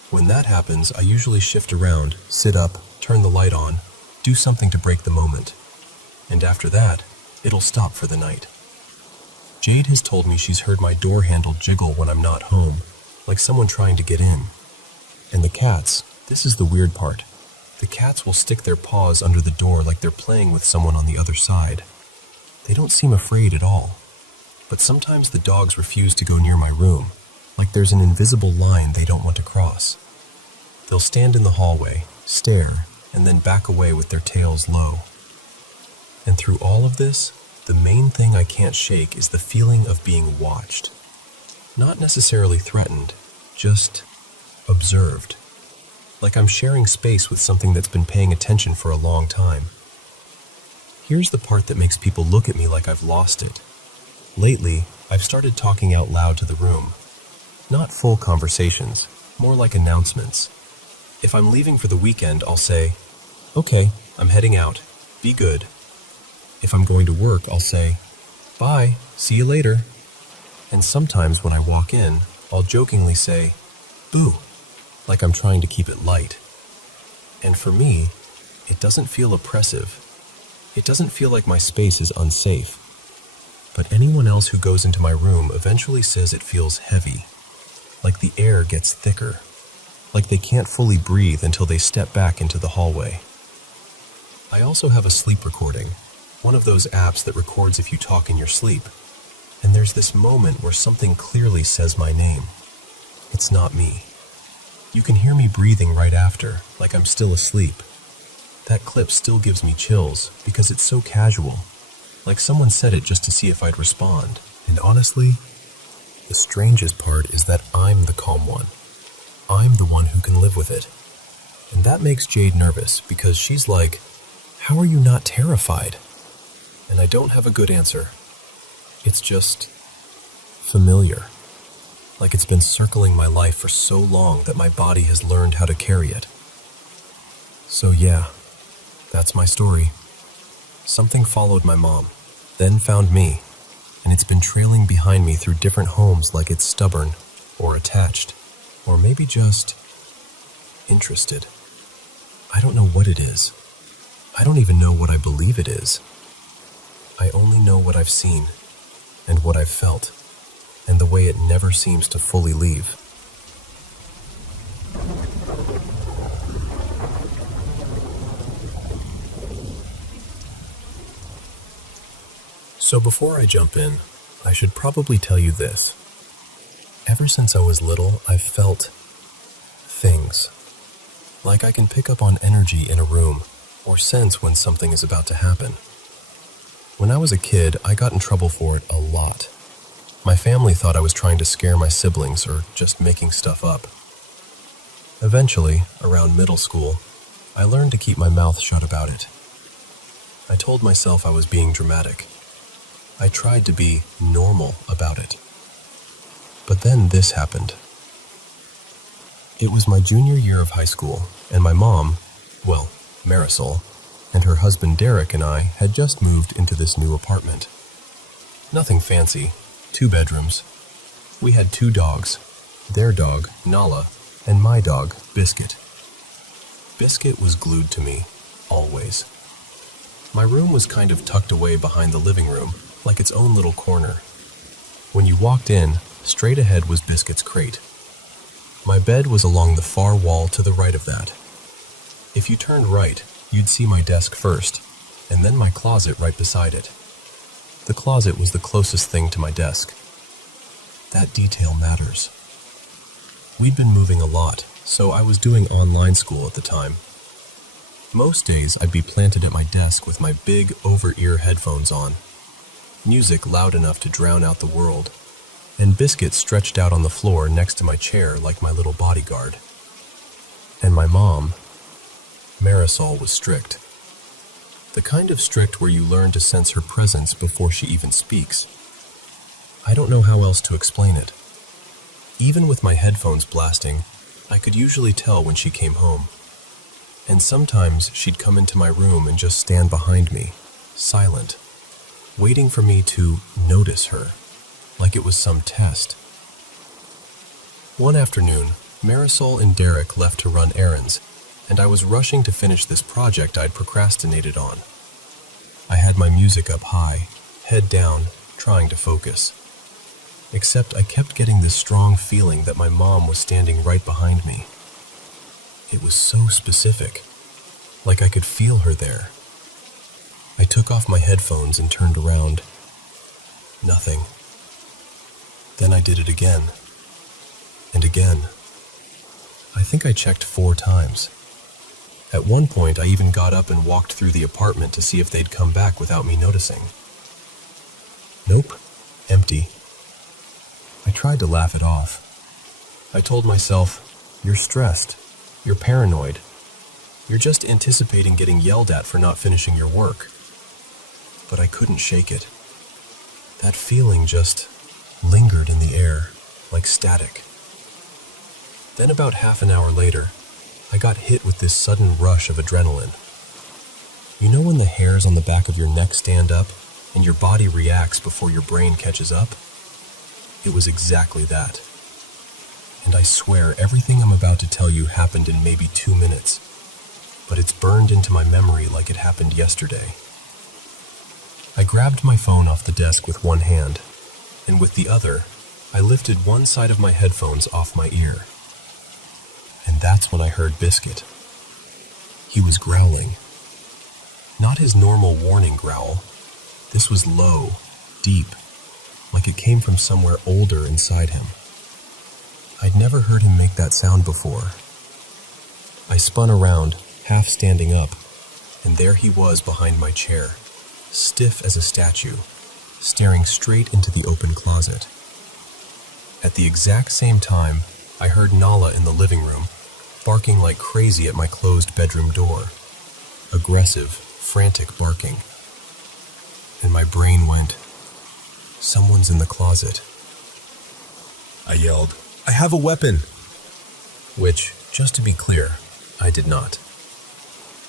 When that happens, I usually shift around, sit up, turn the light on, do something to break the moment. And after that, it'll stop for the night. Jade has told me she's heard my door handle jiggle when I'm not home, like someone trying to get in. And the cats, this is the weird part. The cats will stick their paws under the door like they're playing with someone on the other side. They don't seem afraid at all. But sometimes the dogs refuse to go near my room, like there's an invisible line they don't want to cross. They'll stand in the hallway, stare, and then back away with their tails low. And through all of this, the main thing I can't shake is the feeling of being watched. Not necessarily threatened, just observed. Like I'm sharing space with something that's been paying attention for a long time. Here's the part that makes people look at me like I've lost it. Lately, I've started talking out loud to the room. Not full conversations, more like announcements. If I'm leaving for the weekend, I'll say, "Okay, I'm heading out. Be good." If I'm going to work, I'll say, "Bye, see you later." And sometimes when I walk in, I'll jokingly say, "Boo," like I'm trying to keep it light. And for me, it doesn't feel oppressive. It doesn't feel like my space is unsafe. But anyone else who goes into my room eventually says it feels heavy, like the air gets thicker, like they can't fully breathe until they step back into the hallway. I also have a sleep recording, one of those apps that records if you talk in your sleep, and there's this moment where something clearly says my name. It's not me. You can hear me breathing right after, like I'm still asleep. That clip still gives me chills because it's so casual, like someone said it just to see if I'd respond. And honestly, the strangest part is that I'm the calm one. I'm the one who can live with it. And that makes Jade nervous because she's like, how are you not terrified? And I don't have a good answer. It's just familiar. Like it's been circling my life for so long that my body has learned how to carry it. So yeah, that's my story. Something followed my mom, then found me, and it's been trailing behind me through different homes like it's stubborn, or attached, or maybe just interested. I don't know what it is. I don't even know what I believe it is. I only know what I've seen, and what I've felt, and the way it never seems to fully leave. So before I jump in, I should probably tell you this. Ever since I was little, I've felt things. Like I can pick up on energy in a room, or sense when something is about to happen. When I was a kid, I got in trouble for it a lot. My family thought I was trying to scare my siblings or just making stuff up. Eventually, around middle school, I learned to keep my mouth shut about it. I told myself I was being dramatic. I tried to be normal about it. But then this happened. It was my junior year of high school, and my mom, well, Marisol, and her husband Derek and I had just moved into this new apartment. Nothing fancy, 2 bedrooms. We had 2 dogs, their dog, Nala, and my dog, Biscuit. Biscuit was glued to me, always. My room was kind of tucked away behind the living room, like its own little corner. When you walked in, straight ahead was Biscuit's crate. My bed was along the far wall to the right of that. If you turned right, you'd see my desk first, and then my closet right beside it. The closet was the closest thing to my desk. That detail matters. We'd been moving a lot, so I was doing online school at the time. Most days I'd be planted at my desk with my big over-ear headphones on, music loud enough to drown out the world, and Biscuit stretched out on the floor next to my chair like my little bodyguard. And my mom, Marisol, was strict. The kind of strict where you learn to sense her presence before she even speaks. I don't know how else to explain it. Even with my headphones blasting, I could usually tell when she came home. And sometimes she'd come into my room and just stand behind me, silent, waiting for me to notice her, like it was some test. One afternoon, Marisol and Derek left to run errands, and I was rushing to finish this project I'd procrastinated on. I had my music up high, head down, trying to focus. Except I kept getting this strong feeling that my mom was standing right behind me. It was so specific, like I could feel her there. I took off my headphones and turned around. Nothing. Then I did it again. And again. I think I checked 4 times. At one point, I even got up and walked through the apartment to see if they'd come back without me noticing. Nope. Empty. I tried to laugh it off. I told myself, you're stressed. You're paranoid. You're just anticipating getting yelled at for not finishing your work. But I couldn't shake it. That feeling just lingered in the air, like static. Then about half an hour later, I got hit with this sudden rush of adrenaline. You know when the hairs on the back of your neck stand up and your body reacts before your brain catches up? It was exactly that. And I swear everything I'm about to tell you happened in maybe 2 minutes, but it's burned into my memory like it happened yesterday. I grabbed my phone off the desk with one hand, and with the other, I lifted one side of my headphones off my ear. And that's when I heard Biscuit. He was growling. Not his normal warning growl. This was low, deep, like it came from somewhere older inside him. I'd never heard him make that sound before, I spun around, half standing up, and there he was behind my chair, stiff as a statue, staring straight into the open closet. At the exact same time, I heard Nala in the living room, barking like crazy at my closed bedroom door. Aggressive, frantic barking. And my brain went, "Someone's in the closet." I yelled, "I have a weapon!" Which, just to be clear, I did not.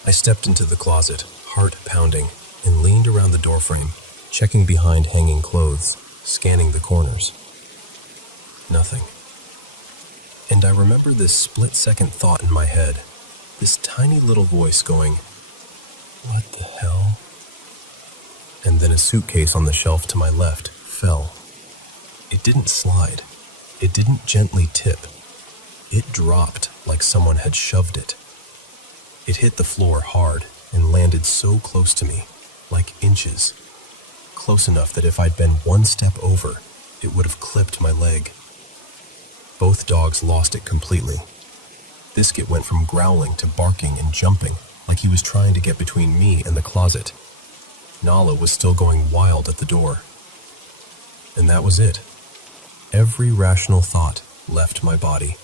I stepped into the closet, heart pounding, and leaned around the doorframe, checking behind hanging clothes, scanning the corners. Nothing. And I remember this split-second thought in my head, this tiny little voice going, "What the hell?" And then a suitcase on the shelf to my left fell. It didn't slide. It didn't gently tip. It dropped like someone had shoved it. It hit the floor hard and landed so close to me, like inches. Close enough that if I'd been one step over, it would have clipped my leg. Both dogs lost it completely. Biscuit went from growling to barking and jumping, like he was trying to get between me and the closet. Nala was still going wild at the door. And that was it. Every rational thought left my body.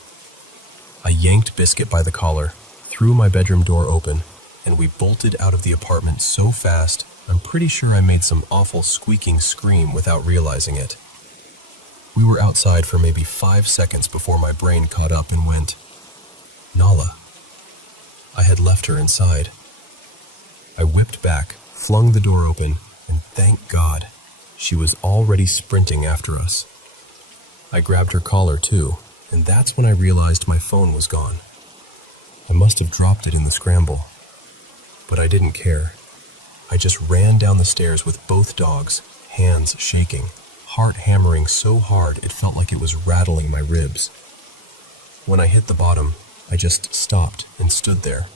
I yanked Biscuit by the collar, threw my bedroom door open, and we bolted out of the apartment so fast, I'm pretty sure I made some awful squeaking scream without realizing it. We were outside for maybe 5 seconds before my brain caught up and went, "Nala." I had left her inside. I whipped back, flung the door open, and thank God, she was already sprinting after us. I grabbed her collar too, and that's when I realized my phone was gone. I must have dropped it in the scramble. But I didn't care. I just ran down the stairs with both dogs, hands shaking, heart hammering so hard it felt like it was rattling my ribs. When I hit the bottom, I just stopped and stood there,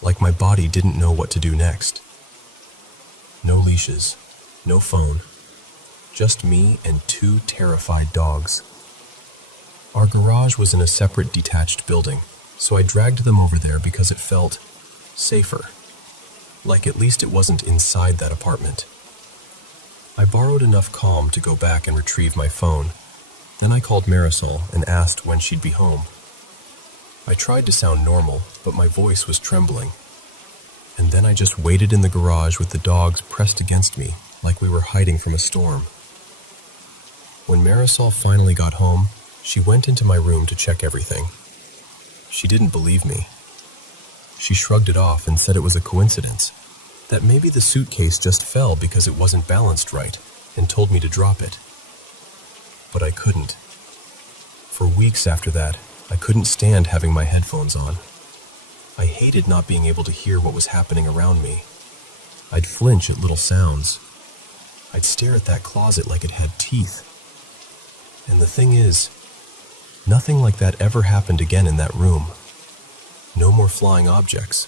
like my body didn't know what to do next. No leashes, no phone, just me and 2 terrified dogs. Our garage was in a separate detached building, so I dragged them over there because it felt safer. Like at least it wasn't inside that apartment. I borrowed enough calm to go back and retrieve my phone. Then I called Marisol and asked when she'd be home. I tried to sound normal, but my voice was trembling. And then I just waited in the garage with the dogs pressed against me, like we were hiding from a storm. When Marisol finally got home, she went into my room to check everything. She didn't believe me. She shrugged it off and said it was a coincidence, that maybe the suitcase just fell because it wasn't balanced right, and told me to drop it. But I couldn't. For weeks after that, I couldn't stand having my headphones on. I hated not being able to hear what was happening around me. I'd flinch at little sounds. I'd stare at that closet like it had teeth. And the thing is, nothing like that ever happened again in that room. No more flying objects.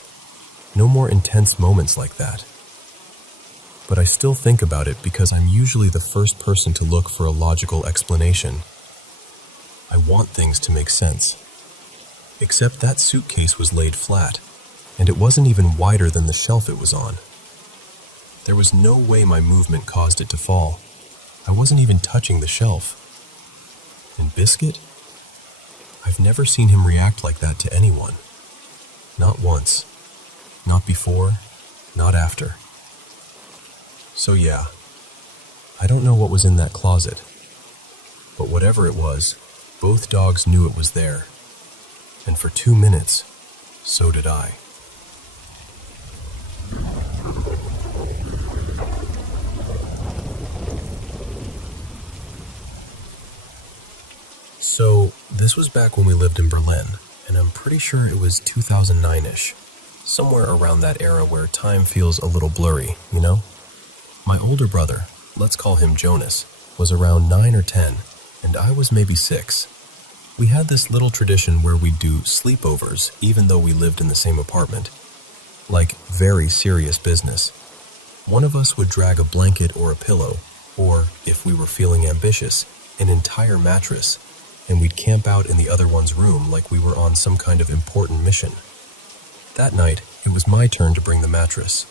No more intense moments like that. But I still think about it because I'm usually the first person to look for a logical explanation. I want things to make sense. Except that suitcase was laid flat, and it wasn't even wider than the shelf it was on. There was no way my movement caused it to fall. I wasn't even touching the shelf. And Biscuit? I've never seen him react like that to anyone. Not once. Not before. Not after. So yeah, I don't know what was in that closet. But whatever it was, both dogs knew it was there. And for 2 minutes, so did I. So, this was back when we lived in Berlin, and I'm pretty sure it was 2009-ish. Somewhere around that era where time feels a little blurry, you know? My older brother, let's call him Jonas, was around 9 or 10, and I was maybe 6. We had this little tradition where we'd do sleepovers even though we lived in the same apartment. Like, very serious business. One of us would drag a blanket or a pillow, or, if we were feeling ambitious, an entire mattress, and we'd camp out in the other one's room like we were on some kind of important mission. That night, it was my turn to bring the mattress.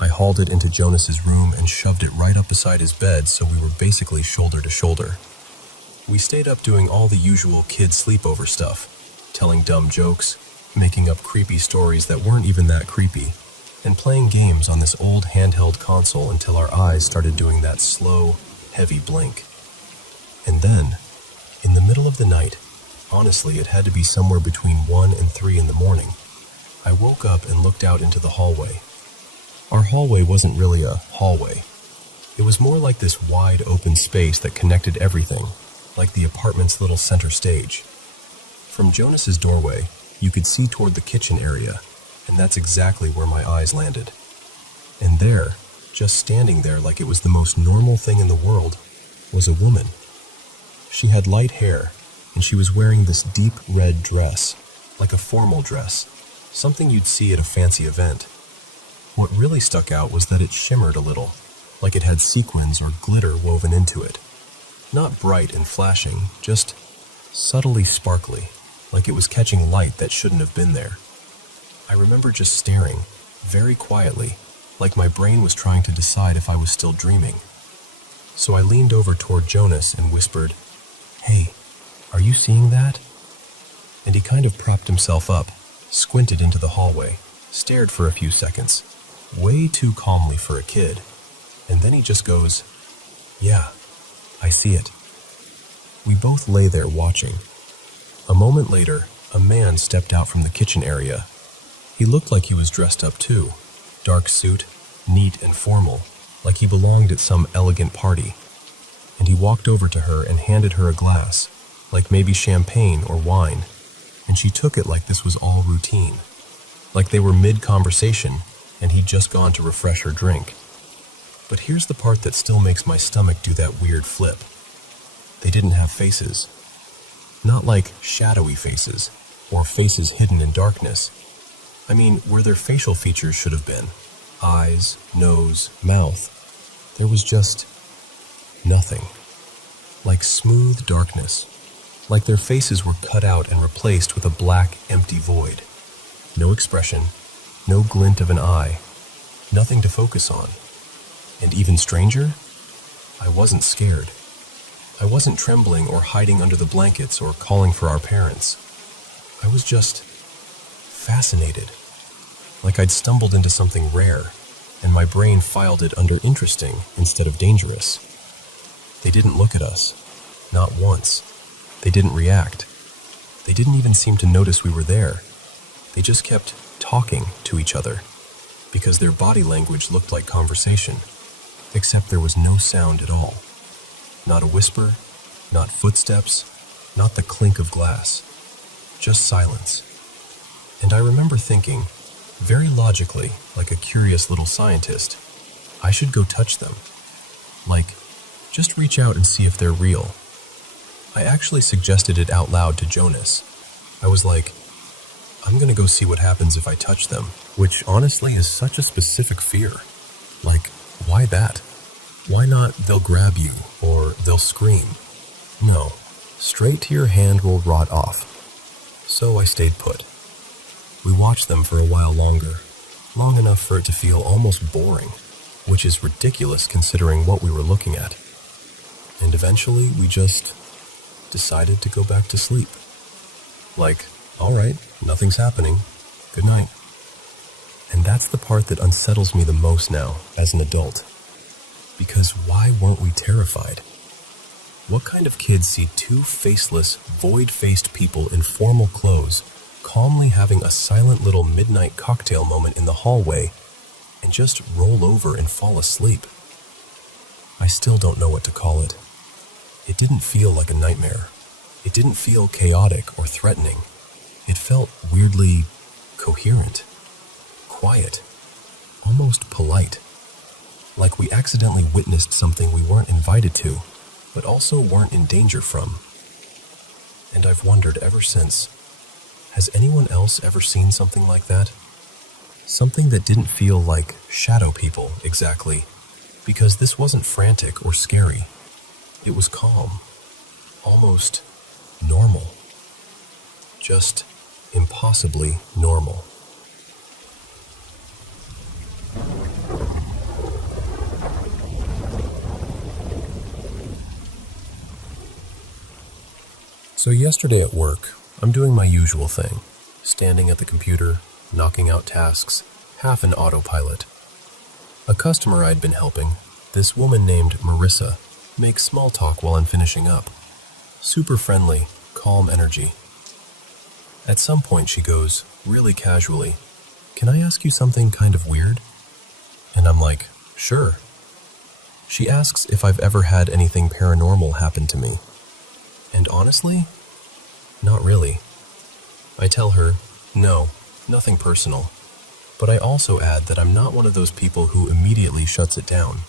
I hauled it into Jonas's room and shoved it right up beside his bed so we were basically shoulder to shoulder. We stayed up doing all the usual kid sleepover stuff, telling dumb jokes, making up creepy stories that weren't even that creepy, and playing games on this old handheld console until our eyes started doing that slow, heavy blink. And then, in the middle of the night, honestly it had to be somewhere between 1 and 3 in the morning, I woke up and looked out into the hallway. Our hallway wasn't really a hallway. It was more like this wide open space that connected everything, like the apartment's little center stage. From Jonas's doorway, you could see toward the kitchen area, and that's exactly where my eyes landed. And there, just standing there like it was the most normal thing in the world, was a woman. She had light hair, and she was wearing this deep red dress, like a formal dress, something you'd see at a fancy event. What really stuck out was that it shimmered a little, like it had sequins or glitter woven into it. Not bright and flashing, just subtly sparkly, like it was catching light that shouldn't have been there. I remember just staring, very quietly, like my brain was trying to decide if I was still dreaming. So I leaned over toward Jonas and whispered, "Hey, are you seeing that?" And he kind of propped himself up, squinted into the hallway, stared for a few seconds, way too calmly for a kid, and then he just goes, "Yeah, I see it." We both lay there watching. A moment later, a man stepped out from the kitchen area. He looked like he was dressed up too, dark suit, neat and formal, like he belonged at some elegant party. And he walked over to her and handed her a glass, like maybe champagne or wine, and she took it like this was all routine, like they were mid-conversation and he'd just gone to refresh her drink. But here's the part that still makes my stomach do that weird flip. They didn't have faces. Not like shadowy faces, or faces hidden in darkness. I mean, where their facial features should have been. Eyes, nose, mouth. There was just nothing. Like smooth darkness. Like their faces were cut out and replaced with a black, empty void. No expression, no glint of an eye, nothing to focus on. And even stranger, I wasn't scared. I wasn't trembling or hiding under the blankets or calling for our parents. I was just fascinated, like I'd stumbled into something rare, and my brain filed it under interesting instead of dangerous. They didn't look at us, not once. They didn't react. They didn't even seem to notice we were there. They just kept talking to each other, because their body language looked like conversation, except there was no sound at all. Not a whisper, not footsteps, not the clink of glass. Just silence. And I remember thinking, very logically, like a curious little scientist, I should go touch them. Like, just reach out and see if they're real. I actually suggested it out loud to Jonas. I was like, I'm gonna go see what happens if I touch them, which honestly is such a specific fear. Like, why that? Why not they'll grab you, or they'll scream? No, straight to your hand will rot off. So I stayed put. We watched them for a while longer, long enough for it to feel almost boring, which is ridiculous considering what we were looking at. And eventually we just decided to go back to sleep. Like, all right, nothing's happening. Good night. And that's the part that unsettles me the most now as an adult. Because why weren't we terrified? What kind of kids see two faceless, void-faced people in formal clothes calmly having a silent little midnight cocktail moment in the hallway and just roll over and fall asleep? I still don't know what to call it. It didn't feel like a nightmare. It didn't feel chaotic or threatening. It felt weirdly coherent, quiet, almost polite. Like we accidentally witnessed something we weren't invited to, but also weren't in danger from. And I've wondered ever since, has anyone else ever seen something like that? Something that didn't feel like shadow people exactly, because this wasn't frantic or scary. It was calm, almost normal. Just impossibly normal. So yesterday at work, I'm doing my usual thing, standing at the computer, knocking out tasks, half in autopilot. A customer I'd been helping, this woman named Marissa, makes small talk while I'm finishing up. Super friendly, calm energy. At some point she goes, really casually, "Can I ask you something kind of weird?" And I'm like, "Sure." She asks if I've ever had anything paranormal happen to me. And honestly, not really. I tell her, no, nothing personal. But I also add that I'm not one of those people who immediately shuts it down.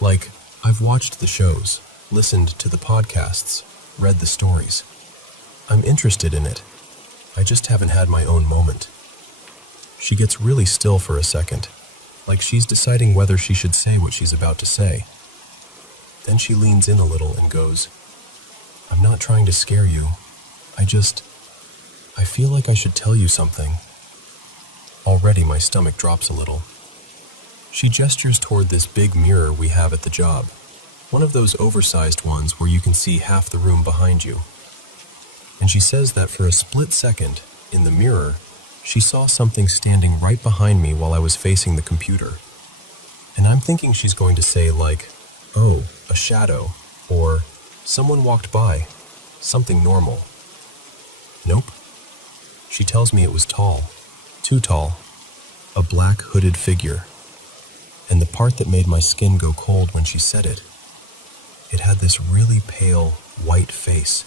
Like, I've watched the shows, listened to the podcasts, read the stories. I'm interested in it. I just haven't had my own moment. She gets really still for a second, like she's deciding whether she should say what she's about to say. Then she leans in a little and goes, "I'm not trying to scare you. I feel like I should tell you something." Already my stomach drops a little. She gestures toward this big mirror we have at the job, one of those oversized ones where you can see half the room behind you. And she says that for a split second, in the mirror, she saw something standing right behind me while I was facing the computer. And I'm thinking she's going to say like, "Oh, a shadow," or "Someone walked by," something normal. Nope. She tells me it was tall, too tall, a black hooded figure. And the part that made my skin go cold when she said it, it had this really pale, white face,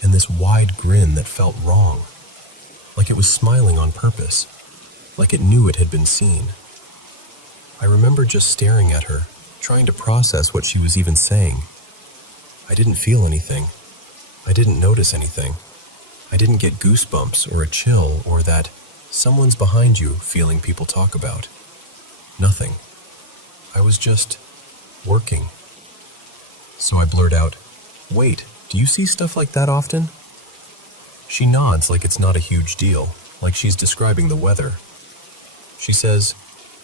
and this wide grin that felt wrong, like it was smiling on purpose, like it knew it had been seen. I remember just staring at her, trying to process what she was even saying. I didn't feel anything. I didn't notice anything. I didn't get goosebumps or a chill or that someone's behind you feeling people talk about. Nothing. I was just working. So I blurt out, "Wait, do you see stuff like that often?" She nods like it's not a huge deal, like she's describing the weather. She says,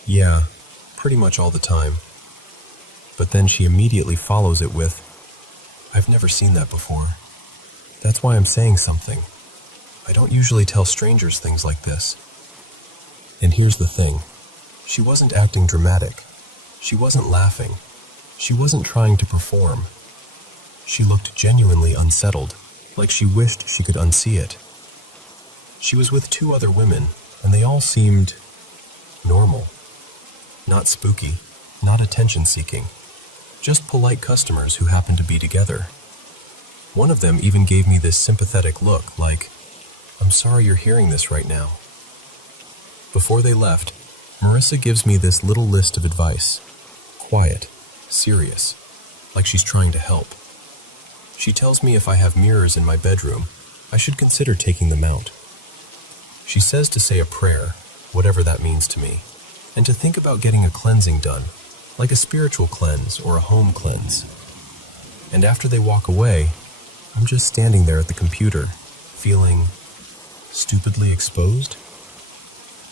"Yeah, pretty much all the time." But then she immediately follows it with, "I've never seen that before. That's why I'm saying something. I don't usually tell strangers things like this." And here's the thing. She wasn't acting dramatic. She wasn't laughing. She wasn't trying to perform. She looked genuinely unsettled, like she wished she could unsee it. She was with 2 other women, and they all seemed normal. Not spooky, not attention-seeking. Just polite customers who happened to be together. One of them even gave me this sympathetic look, like, "I'm sorry you're hearing this right now." Before they left, Marissa gives me this little list of advice. Quiet, serious, like she's trying to help. She tells me if I have mirrors in my bedroom, I should consider taking them out. She says to say a prayer, whatever that means to me, and to think about getting a cleansing done, like a spiritual cleanse or a home cleanse. And after they walk away, I'm just standing there at the computer, feeling stupidly exposed.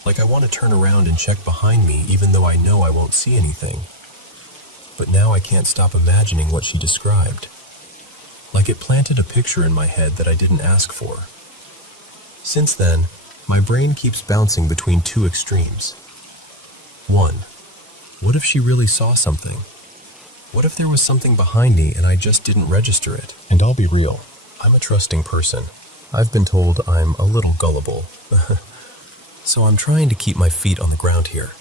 Like I want to turn around and check behind me even though I know I won't see anything. But now I can't stop imagining what she described. Like it planted a picture in my head that I didn't ask for. Since then, my brain keeps bouncing between 2 extremes. 1. What if she really saw something? What if there was something behind me and I just didn't register it? And I'll be real, I'm a trusting person. I've been told I'm a little gullible. So I'm trying to keep my feet on the ground here.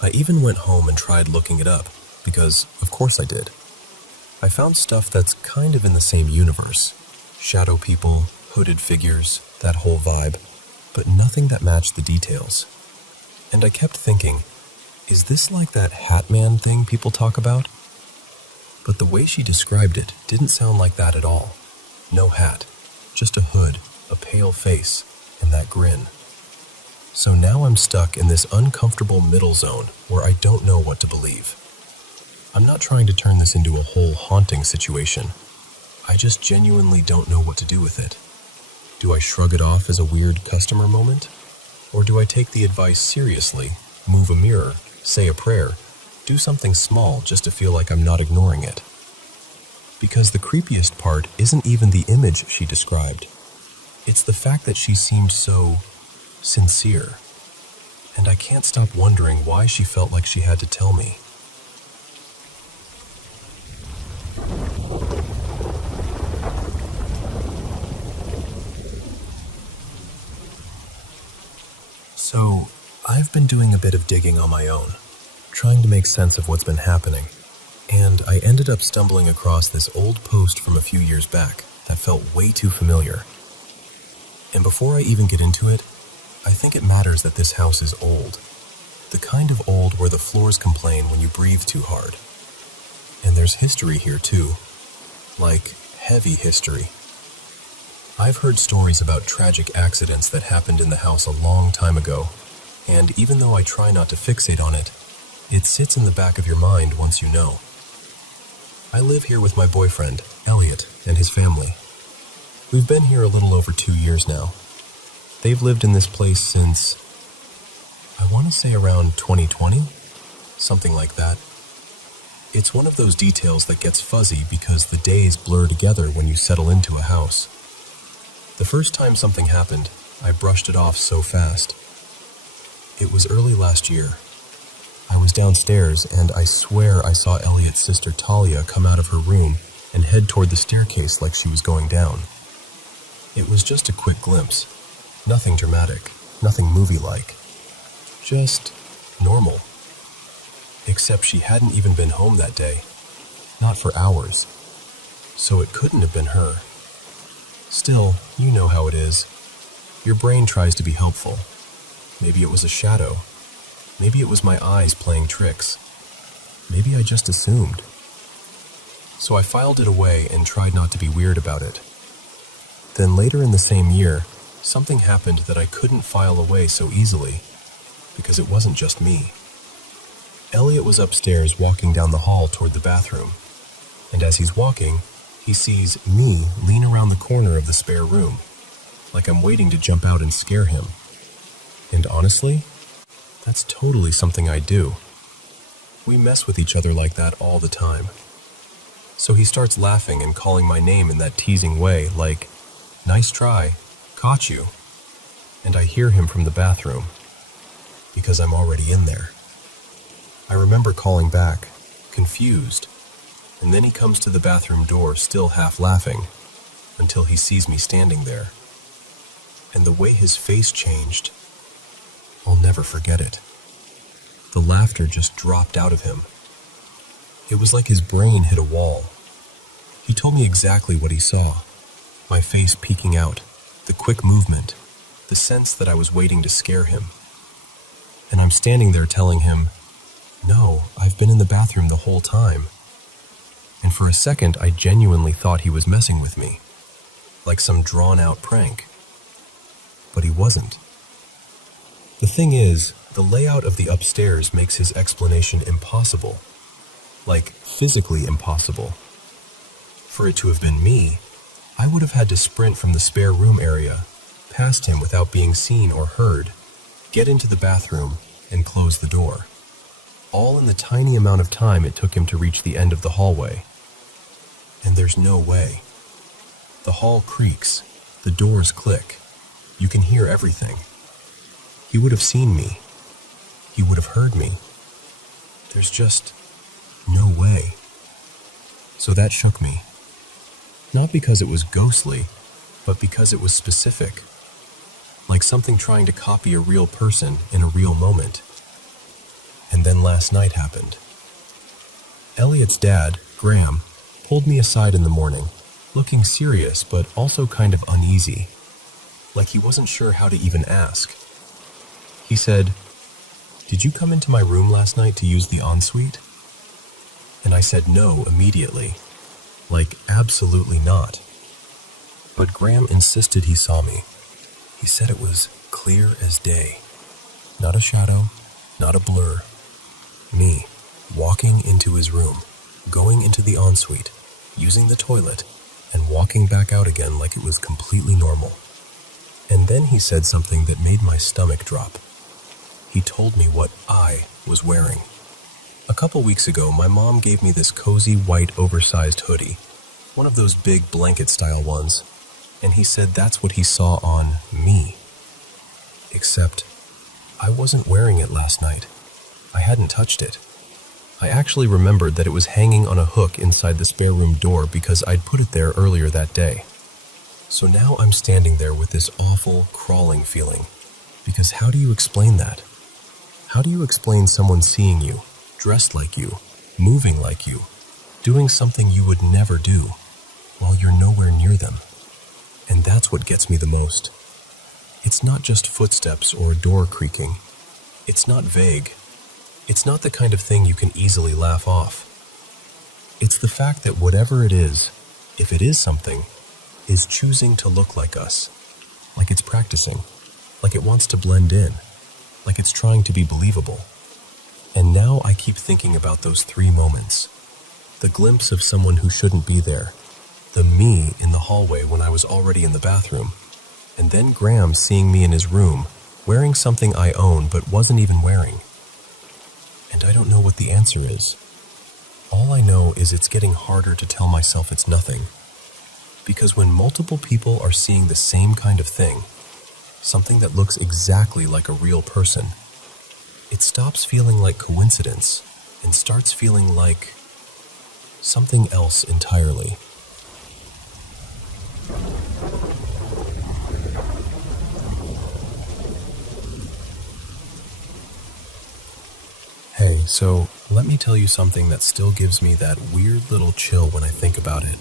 I even went home and tried looking it up, because of course I did. I found stuff that's kind of in the same universe. Shadow people, hooded figures, that whole vibe, but nothing that matched the details. And I kept thinking, is this like that Hat Man thing people talk about? But the way she described it didn't sound like that at all. No hat, just a hood, a pale face, and that grin. So now I'm stuck in this uncomfortable middle zone where I don't know what to believe. I'm not trying to turn this into a whole haunting situation. I just genuinely don't know what to do with it. Do I shrug it off as a weird customer moment? Or do I take the advice seriously, move a mirror, say a prayer, do something small just to feel like I'm not ignoring it? Because the creepiest part isn't even the image she described. It's the fact that she seemed so sincere. And I can't stop wondering why she felt like she had to tell me. So, I've been doing a bit of digging on my own, trying to make sense of what's been happening, and I ended up stumbling across this old post from a few years back that felt way too familiar. And before I even get into it, I think it matters that this house is old. The kind of old where the floors complain when you breathe too hard. And there's history here too, like heavy history. I've heard stories about tragic accidents that happened in the house a long time ago, and even though I try not to fixate on it, it sits in the back of your mind once you know. I live here with my boyfriend, Elliot, and his family. We've been here a little over 2 years now. They've lived in this place since, I want to say around 2020, something like that. It's one of those details that gets fuzzy because the days blur together when you settle into a house. The first time something happened, I brushed it off so fast. It was early last year. I was downstairs and I swear I saw Elliot's sister Talia come out of her room and head toward the staircase like she was going down. It was just a quick glimpse. Nothing dramatic, nothing movie-like. Just normal. Except she hadn't even been home that day. Not for hours. So it couldn't have been her. Still, you know how it is. Your brain tries to be helpful. Maybe it was a shadow. Maybe it was my eyes playing tricks. Maybe I just assumed. So I filed it away and tried not to be weird about it. Then later in the same year, something happened that I couldn't file away so easily, because it wasn't just me. Elliot was upstairs walking down the hall toward the bathroom, and as he's walking, he sees me lean around the corner of the spare room, like I'm waiting to jump out and scare him. And honestly, that's totally something I do. We mess with each other like that all the time. So he starts laughing and calling my name in that teasing way, like, "Nice try, caught you." And I hear him from the bathroom, because I'm already in there. I remember calling back, confused, and then he comes to the bathroom door still half laughing, until he sees me standing there. And the way his face changed, I'll never forget it. The laughter just dropped out of him. It was like his brain hit a wall. He told me exactly what he saw. My face peeking out, the quick movement, the sense that I was waiting to scare him. And I'm standing there telling him, "No, I've been in the bathroom the whole time." And for a second, I genuinely thought he was messing with me, like some drawn-out prank. But he wasn't. The thing is, the layout of the upstairs makes his explanation impossible. Like, physically impossible. For it to have been me, I would have had to sprint from the spare room area, past him without being seen or heard, get into the bathroom, and close the door. All in the tiny amount of time it took him to reach the end of the hallway. And there's no way. The hall creaks, the doors click. You can hear everything. He would have seen me. He would have heard me. There's just no way. So that shook me. Not because it was ghostly, but because it was specific. Like something trying to copy a real person in a real moment. And then last night happened. Elliot's dad, Graham, pulled me aside in the morning, looking serious but also kind of uneasy, like he wasn't sure how to even ask. He said, "Did you come into my room last night to use the ensuite?" And I said no immediately, like absolutely not. But Graham insisted he saw me. He said it was clear as day. Not a shadow, not a blur. Me, walking into his room, going into the ensuite, using the toilet, and walking back out again like it was completely normal. And then he said something that made my stomach drop. He told me what I was wearing. A couple weeks ago, my mom gave me this cozy white oversized hoodie, one of those big blanket-style ones, and he said that's what he saw on me. Except, I wasn't wearing it last night. I hadn't touched it. I actually remembered that it was hanging on a hook inside the spare room door because I'd put it there earlier that day. So now I'm standing there with this awful, crawling feeling. Because how do you explain that? How do you explain someone seeing you, dressed like you, moving like you, doing something you would never do, while you're nowhere near them? And that's what gets me the most. It's not just footsteps or a door creaking. It's not vague. It's not the kind of thing you can easily laugh off. It's the fact that whatever it is, if it is something, is choosing to look like us, like it's practicing, like it wants to blend in, like it's trying to be believable. And now I keep thinking about those 3 moments. The glimpse of someone who shouldn't be there, the me in the hallway when I was already in the bathroom, and then Graham seeing me in his room, wearing something I own but wasn't even wearing. And I don't know what the answer is. All I know is it's getting harder to tell myself it's nothing. Because when multiple people are seeing the same kind of thing, something that looks exactly like a real person, it stops feeling like coincidence and starts feeling like something else entirely. Hey, so let me tell you something that still gives me that weird little chill when I think about it.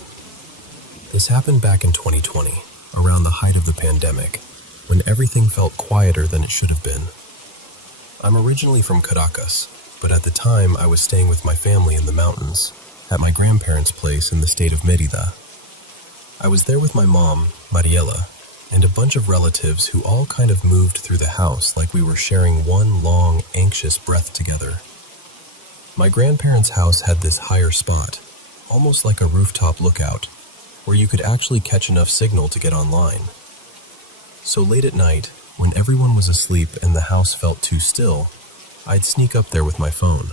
This happened back in 2020, around the height of the pandemic, when everything felt quieter than it should have been. I'm originally from Caracas, but at the time I was staying with my family in the mountains, at my grandparents' place in the state of Mérida. I was there with my mom, Mariela, and a bunch of relatives who all kind of moved through the house like we were sharing one long, anxious breath together. My grandparents' house had this higher spot, almost like a rooftop lookout, where you could actually catch enough signal to get online. So late at night, when everyone was asleep and the house felt too still, I'd sneak up there with my phone.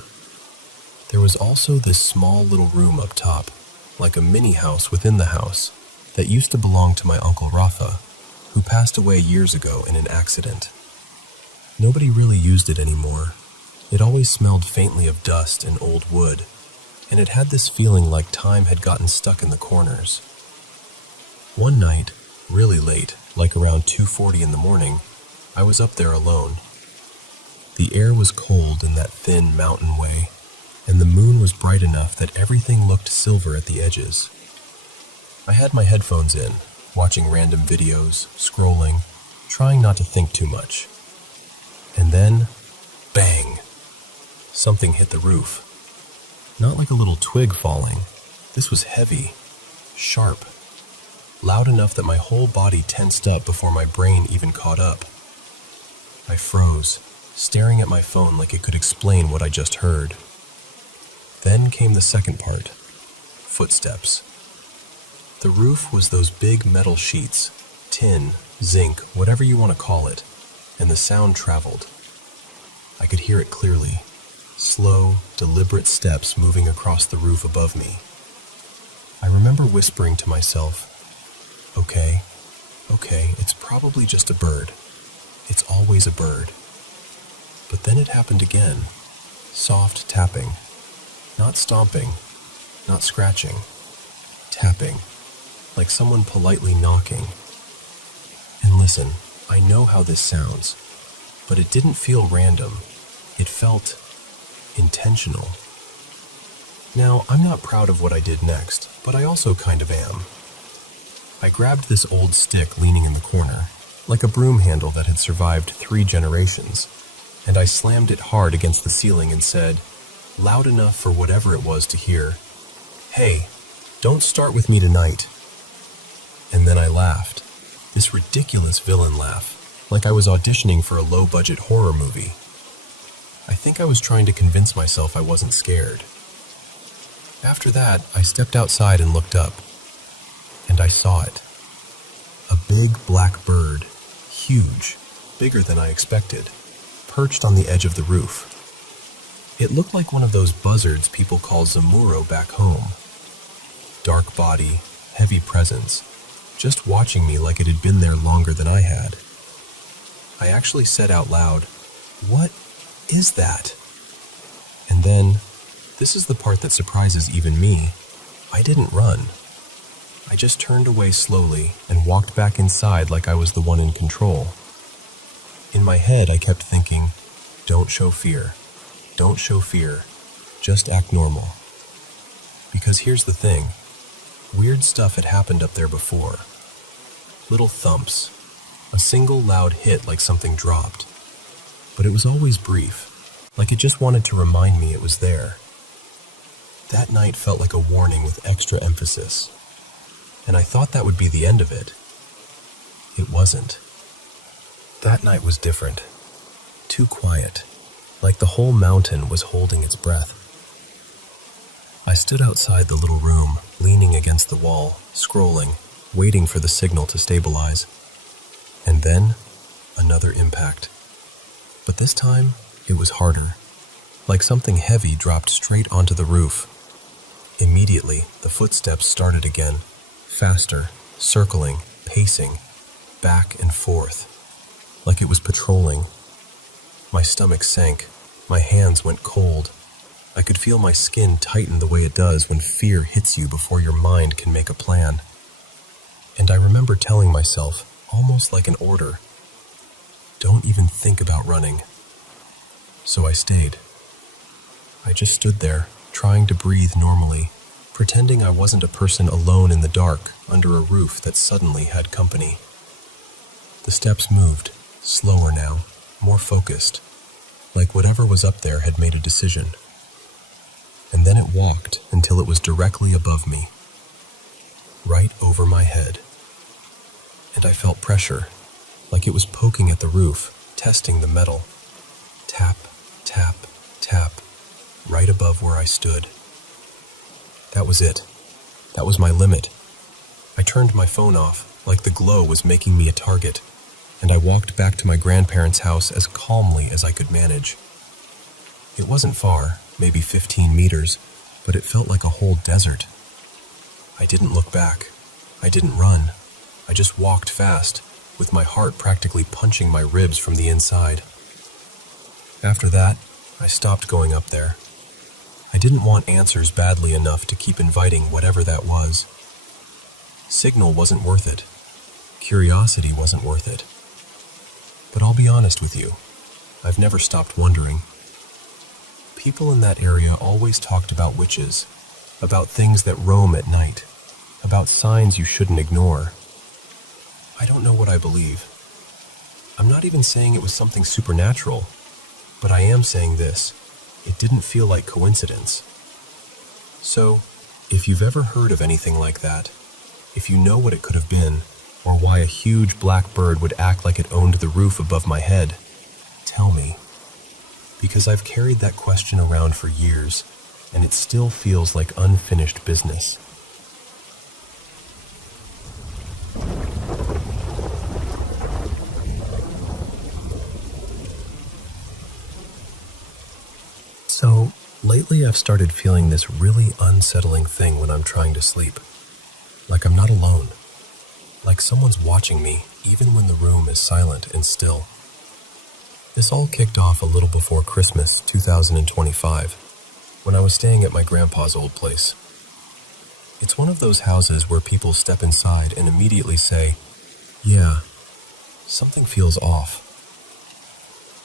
There was also this small little room up top, like a mini house within the house, that used to belong to my Uncle Rafa, who passed away years ago in an accident. Nobody really used it anymore. It always smelled faintly of dust and old wood, and it had this feeling like time had gotten stuck in the corners. One night, really late, like around 2:40 in the morning, I was up there alone. The air was cold in that thin mountain way, and the moon was bright enough that everything looked silver at the edges. I had my headphones in, watching random videos, scrolling, trying not to think too much. And then, bang! Something hit the roof. Not like a little twig falling. This was heavy, sharp, loud enough that my whole body tensed up before my brain even caught up. I froze, staring at my phone like it could explain what I just heard. Then came the second part. Footsteps. The roof was those big metal sheets, tin, zinc, whatever you want to call it, and the sound traveled. I could hear it clearly. Slow, deliberate steps moving across the roof above me. I remember whispering to myself, okay, it's probably just a bird. It's always a bird. But then it happened again. Soft tapping. Not stomping, not scratching. Tapping. Like someone politely knocking. And listen, I know how this sounds, but it didn't feel random. It felt intentional. Now, I'm not proud of what I did next, but I also kind of am. I grabbed this old stick leaning in the corner, like a broom handle that had survived 3 generations, and I slammed it hard against the ceiling and said, loud enough for whatever it was to hear, "Hey, don't start with me tonight." And then I laughed, this ridiculous villain laugh, like I was auditioning for a low-budget horror movie. I think I was trying to convince myself I wasn't scared. After that, I stepped outside and looked up, and I saw it. A big black bird, huge, bigger than I expected, perched on the edge of the roof. It looked like one of those buzzards people call zamuro back home. dark body, heavy presence, just watching me like it had been there longer than I had. I actually said out loud, "What is that?" And then, this is the part that surprises even me, I didn't run. I just turned away slowly and walked back inside like I was the one in control. In my head, I kept thinking, "Don't show fear. Don't show fear. Just act normal." Because here's the thing, weird stuff had happened up there before. Little thumps, a single loud hit like something dropped. But it was always brief, like it just wanted to remind me it was there. That night felt like a warning with extra emphasis, and I thought that would be the end of it. It wasn't. That night was different. Too quiet, like the whole mountain was holding its breath. I stood outside the little room, leaning against the wall, scrolling, waiting for the signal to stabilize. And then, another impact. But this time, it was harder. Like something heavy dropped straight onto the roof. Immediately, the footsteps started again, faster, circling, pacing, back and forth, like it was patrolling. My stomach sank, my hands went cold. I could feel my skin tighten the way it does when fear hits you before your mind can make a plan. And I remember telling myself, almost like an order, "Don't even think about running." So I stayed. I just stood there, trying to breathe normally, pretending I wasn't a person alone in the dark under a roof that suddenly had company. The steps moved, slower now, more focused, like whatever was up there had made a decision. And then it walked until it was directly above me, right over my head. And I felt pressure, like it was poking at the roof, testing the metal. Tap, tap, tap, right above where I stood. That was it. That was my limit. I turned my phone off, like the glow was making me a target, and I walked back to my grandparents' house as calmly as I could manage. It wasn't far, maybe 15 meters, but it felt like a whole desert. I didn't look back. I didn't run. I just walked fast, with my heart practically punching my ribs from the inside. After that, I stopped going up there. I didn't want answers badly enough to keep inviting whatever that was. Signal wasn't worth it. Curiosity wasn't worth it. But I'll be honest with you, I've never stopped wondering. People in that area always talked about witches, about things that roam at night, about signs you shouldn't ignore. I don't know what I believe. I'm not even saying it was something supernatural, but I am saying this. It didn't feel like coincidence. So, if you've ever heard of anything like that, if you know what it could have been, or why a huge black bird would act like it owned the roof above my head, tell me. Because I've carried that question around for years, and it still feels like unfinished business. So, lately I've started feeling this really unsettling thing when I'm trying to sleep. Like I'm not alone. Like someone's watching me, even when the room is silent and still. This all kicked off a little before Christmas 2025, when I was staying at my grandpa's old place. It's one of those houses where people step inside and immediately say, "Yeah, something feels off."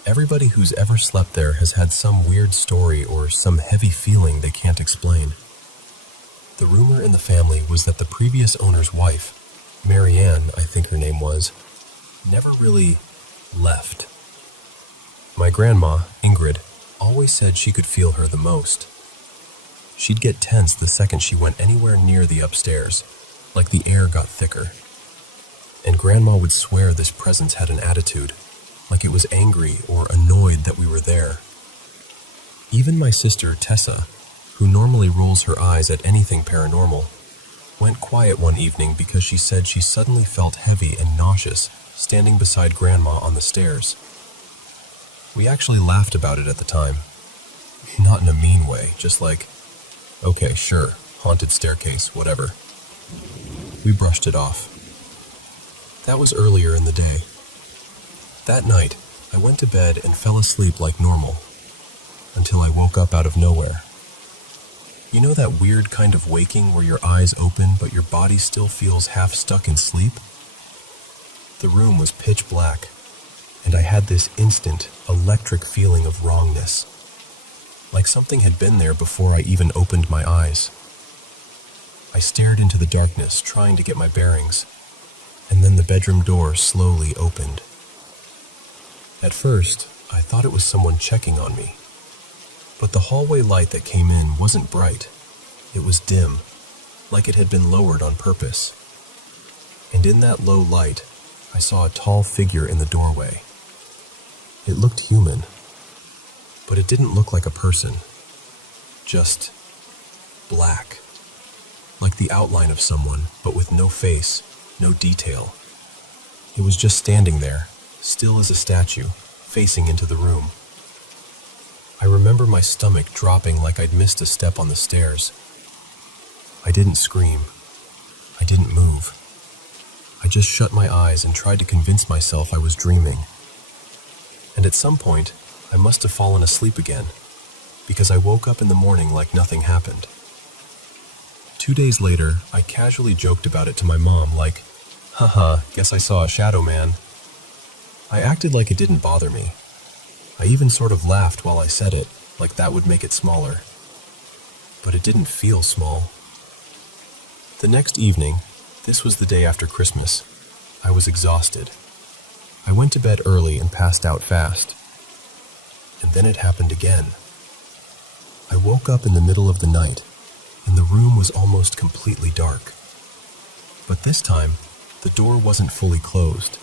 Everybody who's ever slept there has had some weird story or some heavy feeling they can't explain. The rumor in the family was that the previous owner's wife, Marianne, I think her name was, never really left. My grandma, Ingrid, always said she could feel her the most. She'd get tense the second she went anywhere near the upstairs, like the air got thicker. And Grandma would swear this presence had an attitude, like it was angry or annoyed that we were there. Even my sister, Tessa, who normally rolls her eyes at anything paranormal, went quiet one evening because she said she suddenly felt heavy and nauseous standing beside Grandma on the stairs. We actually laughed about it at the time. Not in a mean way, just like, okay, sure, haunted staircase, whatever. We brushed it off. That was earlier in the day. That night, I went to bed and fell asleep like normal, until I woke up out of nowhere. You know that weird kind of waking where your eyes open but your body still feels half stuck in sleep? The room was pitch black, and I had this instant, electric feeling of wrongness. Like something had been there before I even opened my eyes. I stared into the darkness, trying to get my bearings, and then the bedroom door slowly opened. At first, I thought it was someone checking on me. But the hallway light that came in wasn't bright. It was dim, like it had been lowered on purpose. And in that low light, I saw a tall figure in the doorway. It looked human, but it didn't look like a person. Just black. Like the outline of someone, but with no face, no detail. It was just standing there, still as a statue, facing into the room. I remember my stomach dropping like I'd missed a step on the stairs. I didn't scream. I didn't move. I just shut my eyes and tried to convince myself I was dreaming. And at some point, I must have fallen asleep again, because I woke up in the morning like nothing happened. 2 days later, I casually joked about it to my mom like, "Haha, guess I saw a shadow man." I acted like it didn't bother me. I even sort of laughed while I said it, like that would make it smaller. But it didn't feel small. The next evening, this was the day after Christmas, I was exhausted. I went to bed early and passed out fast. And then it happened again. I woke up in the middle of the night, and the room was almost completely dark. But this time, the door wasn't fully closed.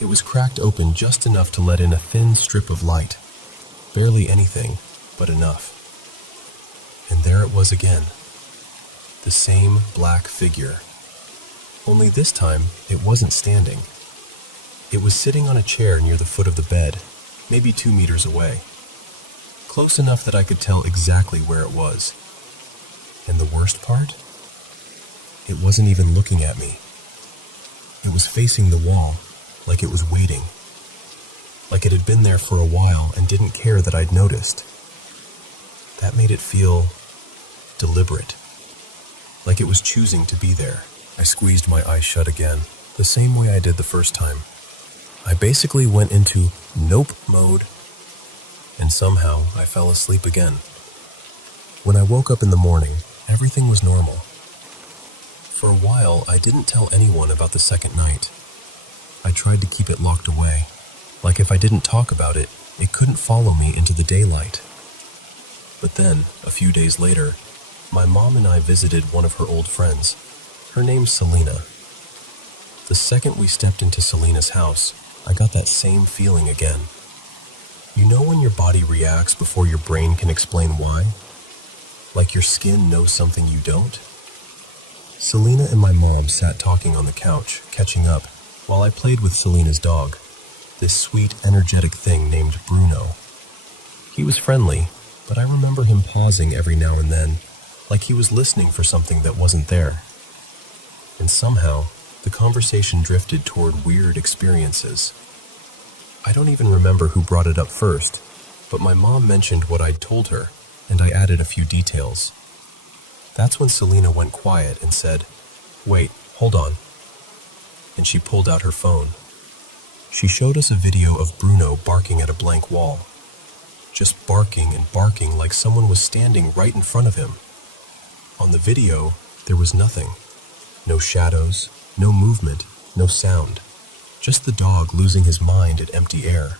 It was cracked open just enough to let in a thin strip of light. Barely anything, but enough. And there it was again. The same black figure. Only this time, it wasn't standing. It was sitting on a chair near the foot of the bed, maybe 2 meters away. Close enough that I could tell exactly where it was. And the worst part? It wasn't even looking at me. It was facing the wall, like it was waiting. Like it had been there for a while and didn't care that I'd noticed. That made it feel deliberate. Like it was choosing to be there. I squeezed my eyes shut again, the same way I did the first time. I basically went into nope mode, and somehow I fell asleep again. When I woke up in the morning, everything was normal. For a while, I didn't tell anyone about the second night. I tried to keep it locked away, like if I didn't talk about it, it couldn't follow me into the daylight. But then, a few days later, my mom and I visited one of her old friends. Her name's Selena. The second we stepped into Selena's house, I got that same feeling again. You know when your body reacts before your brain can explain why? Like your skin knows something you don't? Selena and my mom sat talking on the couch, catching up, while I played with Selena's dog, this sweet, energetic thing named Bruno. He was friendly, but I remember him pausing every now and then, like he was listening for something that wasn't there. And somehow, the conversation drifted toward weird experiences. I don't even remember who brought it up first, but my mom mentioned what I'd told her, and I added a few details. That's when Selena went quiet and said, "Wait, hold on." And she pulled out her phone. She showed us a video of Bruno barking at a blank wall. Just barking and barking like someone was standing right in front of him. On the video, there was nothing. No shadows, no movement, no sound. Just the dog losing his mind at empty air.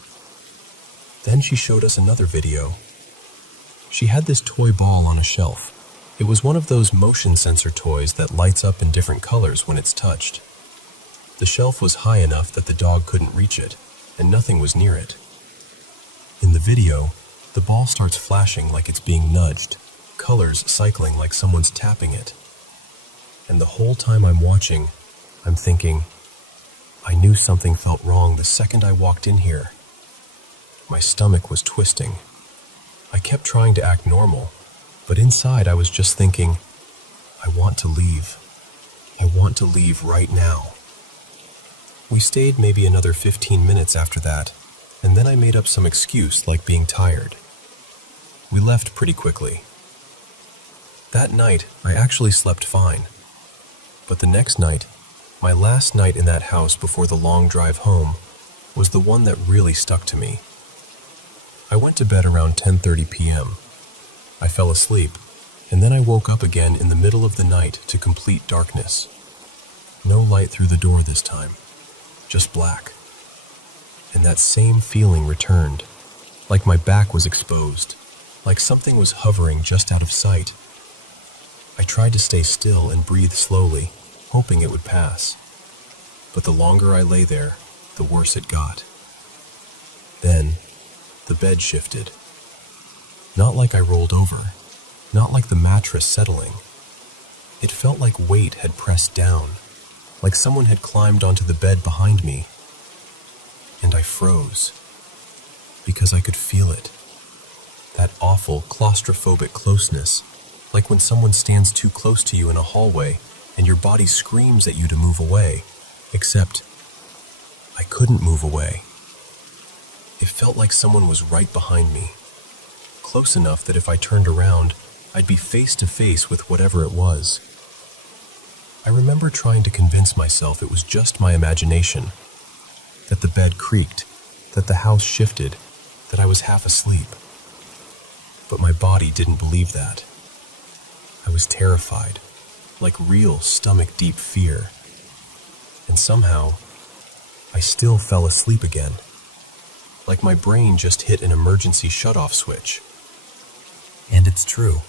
Then she showed us another video. She had this toy ball on a shelf. It was one of those motion sensor toys that lights up in different colors when it's touched. The shelf was high enough that the dog couldn't reach it, and nothing was near it. In the video, the ball starts flashing like it's being nudged, colors cycling like someone's tapping it. And the whole time I'm watching, I'm thinking, I knew something felt wrong the second I walked in here. My stomach was twisting. I kept trying to act normal, but inside I was just thinking, I want to leave. I want to leave right now. We stayed maybe another 15 minutes after that, and then I made up some excuse like being tired. We left pretty quickly. That night, I actually slept fine. But the next night, my last night in that house before the long drive home, was the one that really stuck to me. I went to bed around 10:30 p.m. I fell asleep, and then I woke up again in the middle of the night to complete darkness. No light through the door this time, just black. And that same feeling returned, like my back was exposed, like something was hovering just out of sight. I tried to stay still and breathe slowly, hoping it would pass. But the longer I lay there, the worse it got. Then, the bed shifted. Not like I rolled over, not like the mattress settling. It felt like weight had pressed down, like someone had climbed onto the bed behind me. And I froze, because I could feel it. That awful claustrophobic closeness, like when someone stands too close to you in a hallway and your body screams at you to move away, except I couldn't move away. It felt like someone was right behind me, close enough that if I turned around, I'd be face to face with whatever it was. I remember trying to convince myself it was just my imagination, that the bed creaked, that the house shifted, that I was half asleep. But my body didn't believe that. I was terrified, like real stomach-deep fear. And somehow, I still fell asleep again, like my brain just hit an emergency shut-off switch. And it's true.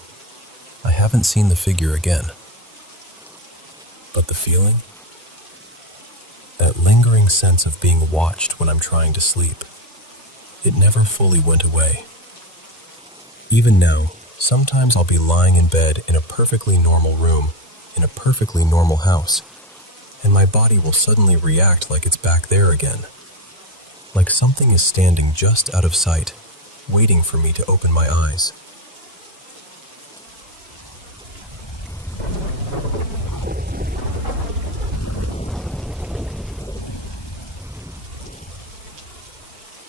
I haven't seen the figure again. But the feeling? That lingering sense of being watched when I'm trying to sleep. It never fully went away. Even now, sometimes I'll be lying in bed in a perfectly normal room, in a perfectly normal house, and my body will suddenly react like it's back there again. Like something is standing just out of sight, waiting for me to open my eyes.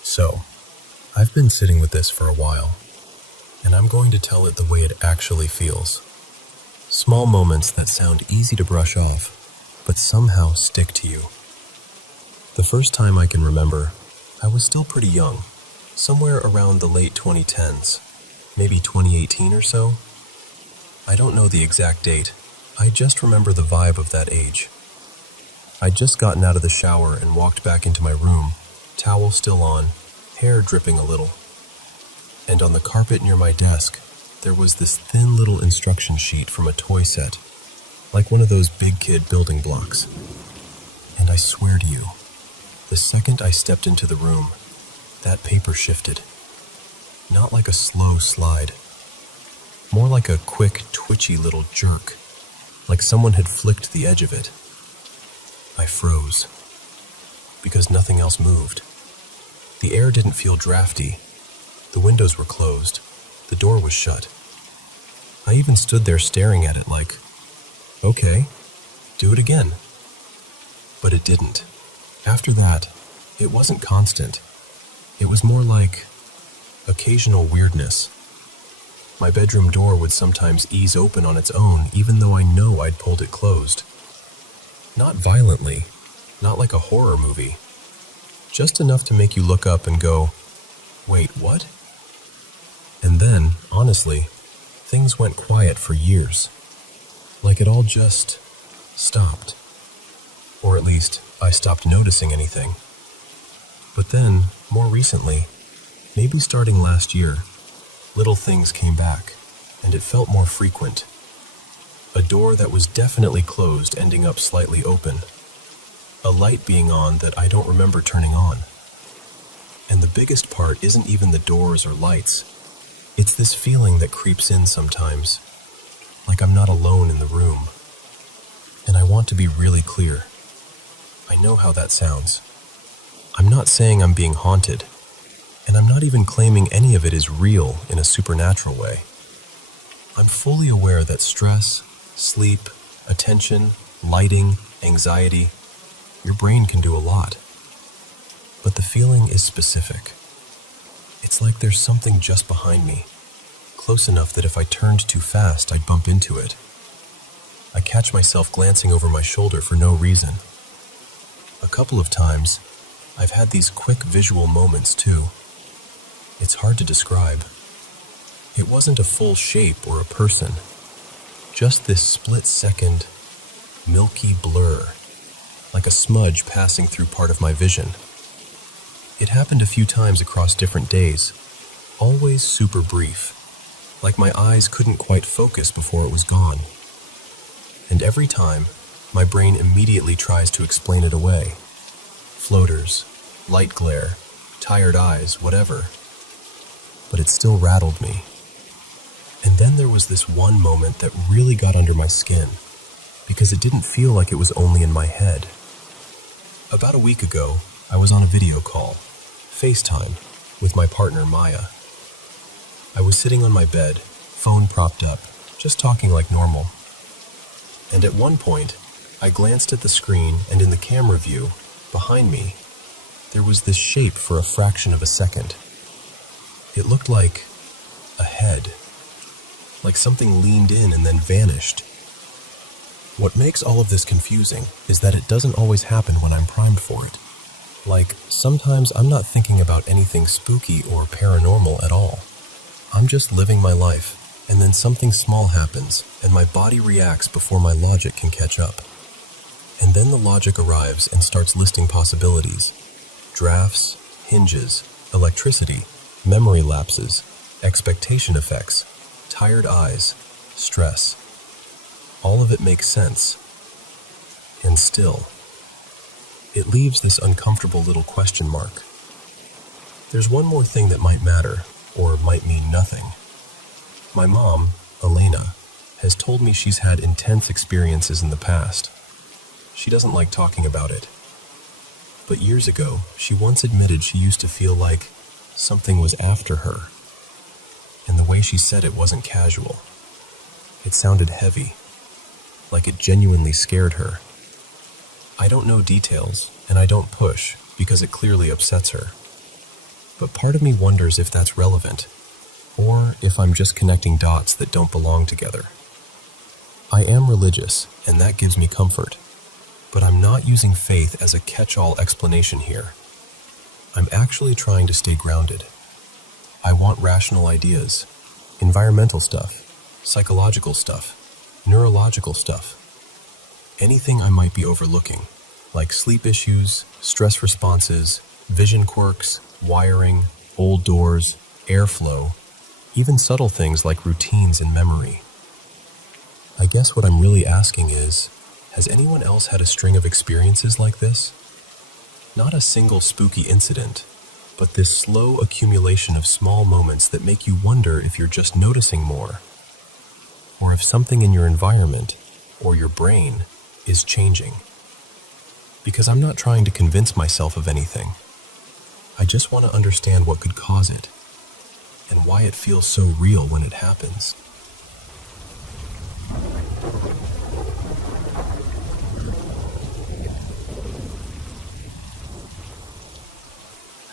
So, I've been sitting with this for a while, and I'm going to tell it the way it actually feels. Small moments that sound easy to brush off, but somehow stick to you. The first time I can remember, I was still pretty young, somewhere around the late 2010s, maybe 2018 or so. I don't know the exact date, I just remember the vibe of that age. I'd just gotten out of the shower and walked back into my room, towel still on, hair dripping a little. And on the carpet near my desk, there was this thin little instruction sheet from a toy set, like one of those big kid building blocks. And I swear to you, the second I stepped into the room, that paper shifted. Not like a slow slide, more like a quick, twitchy little jerk, like someone had flicked the edge of it. I froze, because nothing else moved. The air didn't feel drafty. The windows were closed. The door was shut. I even stood there staring at it like, okay, do it again. But it didn't. After that, it wasn't constant. It was more like occasional weirdness. My bedroom door would sometimes ease open on its own, even though I know I'd pulled it closed. Not violently, not like a horror movie. Just enough to make you look up and go, wait, what? And then, honestly, things went quiet for years. Like it all just stopped. Or at least, I stopped noticing anything. But then, more recently, maybe starting last year, little things came back, and it felt more frequent. A door that was definitely closed ending up slightly open. A light being on that I don't remember turning on. And the biggest part isn't even the doors or lights. It's this feeling that creeps in sometimes, like I'm not alone in the room. And I want to be really clear. I know how that sounds. I'm not saying I'm being haunted, and I'm not even claiming any of it is real in a supernatural way. I'm fully aware that stress, sleep, attention, lighting, anxiety. Your brain can do a lot. But the feeling is specific. It's like there's something just behind me, close enough that if I turned too fast, I'd bump into it. I catch myself glancing over my shoulder for no reason. A couple of times, I've had these quick visual moments too. It's hard to describe. It wasn't a full shape or a person, just this split-second, milky blur, like a smudge passing through part of my vision. It happened a few times across different days, always super brief, like my eyes couldn't quite focus before it was gone. And every time, my brain immediately tries to explain it away. Floaters, light glare, tired eyes, whatever. But it still rattled me. And then there was this one moment that really got under my skin, because it didn't feel like it was only in my head. About a week ago, I was on a video call, FaceTime, with my partner Maya. I was sitting on my bed, phone propped up, just talking like normal. And at one point, I glanced at the screen, and in the camera view, behind me, there was this shape for a fraction of a second. It looked like a head, like something leaned in and then vanished. What makes all of this confusing is that it doesn't always happen when I'm primed for it. Like, sometimes I'm not thinking about anything spooky or paranormal at all. I'm just living my life, and then something small happens, and my body reacts before my logic can catch up. And then the logic arrives and starts listing possibilities. Drafts, hinges, electricity, memory lapses, expectation effects, tired eyes, stress. All of it makes sense. And still, it leaves this uncomfortable little question mark. There's one more thing that might matter, or might mean nothing. My mom, Elena, has told me she's had intense experiences in the past. She doesn't like talking about it. But years ago, she once admitted she used to feel like something was after her. And the way she said it wasn't casual. It sounded heavy, like it genuinely scared her. I don't know details, and I don't push, because it clearly upsets her. But part of me wonders if that's relevant, or if I'm just connecting dots that don't belong together. I am religious, and that gives me comfort, but I'm not using faith as a catch-all explanation here. I'm actually trying to stay grounded. I want rational ideas, environmental stuff, psychological stuff, neurological stuff. Anything I might be overlooking, like sleep issues, stress responses, vision quirks, wiring, old doors, airflow, even subtle things like routines and memory. I guess what I'm really asking is, has anyone else had a string of experiences like this? Not a single spooky incident, but this slow accumulation of small moments that make you wonder if you're just noticing more, or if something in your environment, or your brain, is changing. Because I'm not trying to convince myself of anything. I just want to understand what could cause it, and why it feels so real when it happens.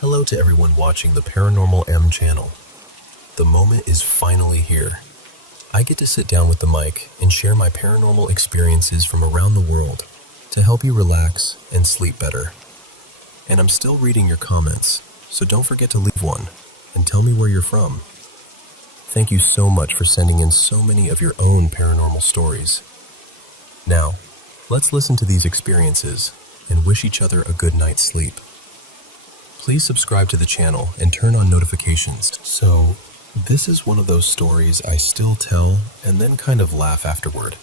Hello to everyone watching the Paranormal M channel. The moment is finally here. I get to sit down with the mic and share my paranormal experiences from around the world to help you relax and sleep better. And I'm still reading your comments, so don't forget to leave one and tell me where you're from. Thank you so much for sending in so many of your own paranormal stories. Now, let's listen to these experiences and wish each other a good night's sleep. Please subscribe to the channel and turn on notifications. So, this is one of those stories I still tell and then kind of laugh afterward.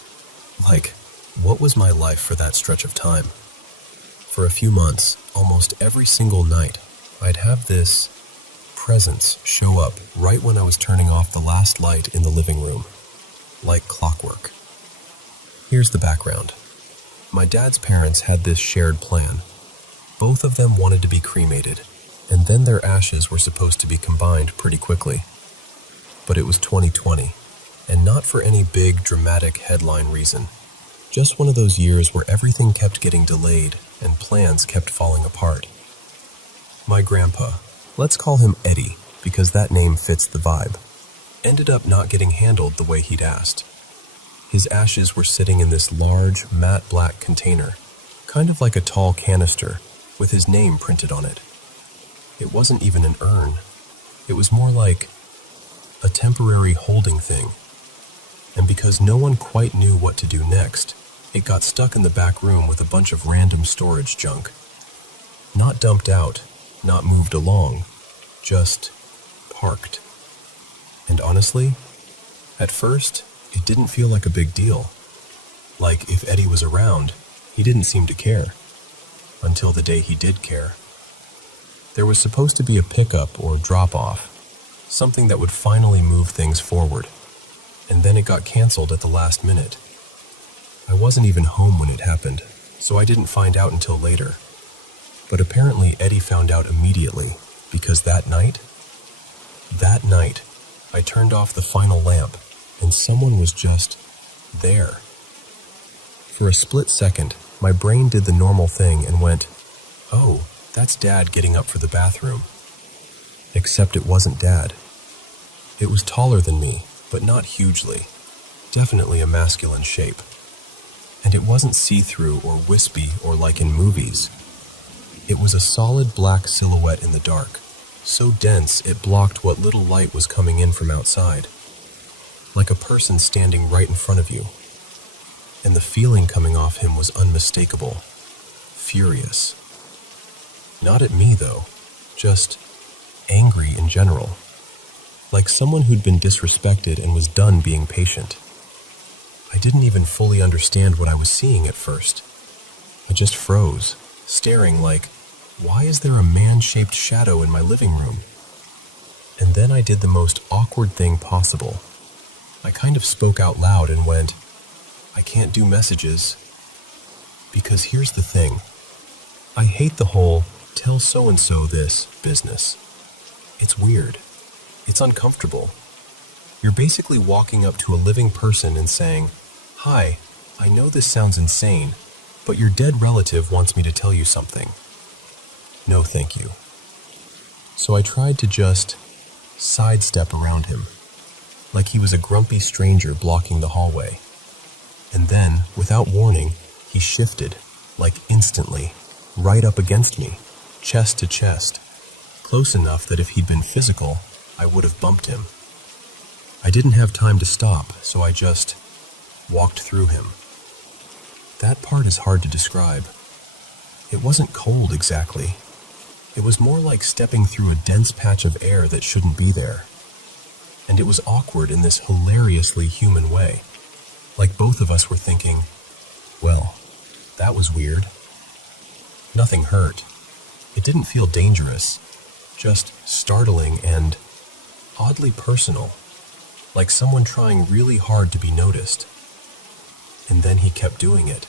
Like, what was my life for that stretch of time? For a few months, almost every single night, I'd have this presence show up right when I was turning off the last light in the living room, like clockwork. Here's the background. My dad's parents had this shared plan. Both of them wanted to be cremated, and then their ashes were supposed to be combined pretty quickly. But it was 2020, And not for any big, dramatic headline reason. Just one of those years where everything kept getting delayed and plans kept falling apart. My grandpa, let's call him Eddie because that name fits the vibe, ended up not getting handled the way he'd asked. His ashes were sitting in this large, matte black container, kind of like a tall canister with his name printed on it. It wasn't even an urn. It was more like a temporary holding thing. And because no one quite knew what to do next, it got stuck in the back room with a bunch of random storage junk. Not dumped out, not moved along, just parked. And honestly, at first, it didn't feel like a big deal. Like if Eddie was around, he didn't seem to care. Until the day he did care. There was supposed to be a pickup or drop-off, something that would finally move things forward. And then it got canceled at the last minute. I wasn't even home when it happened, so I didn't find out until later. But apparently Eddie found out immediately, because that night, I turned off the final lamp, and someone was just there. For a split second, my brain did the normal thing and went, "Oh, that's Dad getting up for the bathroom." Except it wasn't Dad. It was taller than me, but not hugely. Definitely a masculine shape. And it wasn't see-through or wispy or like in movies. It was a solid black silhouette in the dark, so dense it blocked what little light was coming in from outside. Like a person standing right in front of you. And the feeling coming off him was unmistakable. Furious. Not at me, though. Just angry in general. Like someone who'd been disrespected and was done being patient. I didn't even fully understand what I was seeing at first. I just froze, staring like, why is there a man-shaped shadow in my living room? And then I did the most awkward thing possible. I kind of spoke out loud and went, "I can't do messages." Because here's the thing. I hate the whole tell so-and-so this business. It's weird. It's uncomfortable. You're basically walking up to a living person and saying, "Hi, I know this sounds insane, but your dead relative wants me to tell you something." No, thank you. So I tried to just sidestep around him, like he was a grumpy stranger blocking the hallway. And then, without warning, he shifted, like instantly, right up against me, chest to chest, close enough that if he'd been physical, I would have bumped him. I didn't have time to stop, so I just walked through him. That part is hard to describe. It wasn't cold exactly. It was more like stepping through a dense patch of air that shouldn't be there. And it was awkward in this hilariously human way. Like both of us were thinking, well, that was weird. Nothing hurt. It didn't feel dangerous, just startling and oddly personal, like someone trying really hard to be noticed. And then he kept doing it.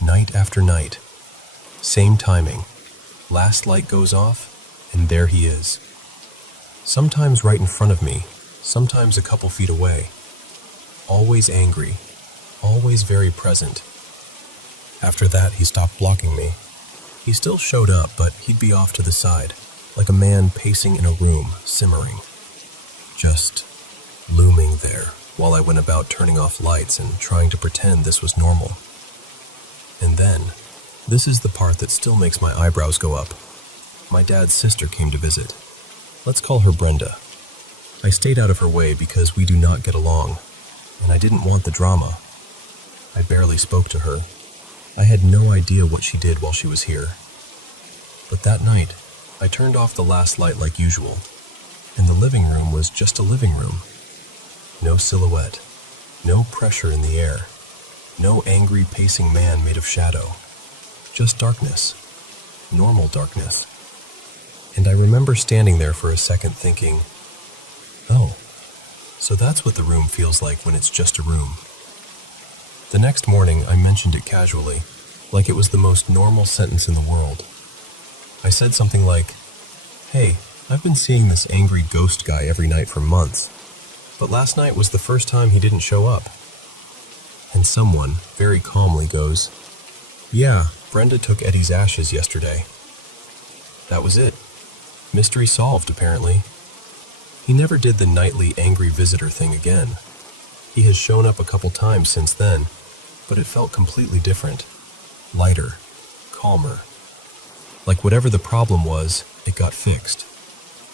Night after night. Same timing. Last light goes off, and there he is. Sometimes right in front of me, sometimes a couple feet away. Always angry, always very present. After that, he stopped blocking me. He still showed up, but he'd be off to the side, like a man pacing in a room, simmering. Just looming there, while I went about turning off lights and trying to pretend this was normal. And then, this is the part that still makes my eyebrows go up. My dad's sister came to visit. Let's call her Brenda. I stayed out of her way because we do not get along, and I didn't want the drama. I barely spoke to her. I had no idea what she did while she was here. But that night, I turned off the last light like usual, and the living room was just a living room. No silhouette, no pressure in the air, no angry pacing man made of shadow. Just darkness. Normal darkness. And I remember standing there for a second thinking, oh, so that's what the room feels like when it's just a room. The next morning, I mentioned it casually, like it was the most normal sentence in the world. I said something like, "Hey, I've been seeing this angry ghost guy every night for months, but last night was the first time he didn't show up. And someone, very calmly, goes, "Yeah, Brenda took Eddie's ashes yesterday." That was it. Mystery solved, apparently. He never did the nightly angry visitor thing again. He has shown up a couple times since then, but it felt completely different. Lighter, calmer. Like whatever the problem was, it got fixed.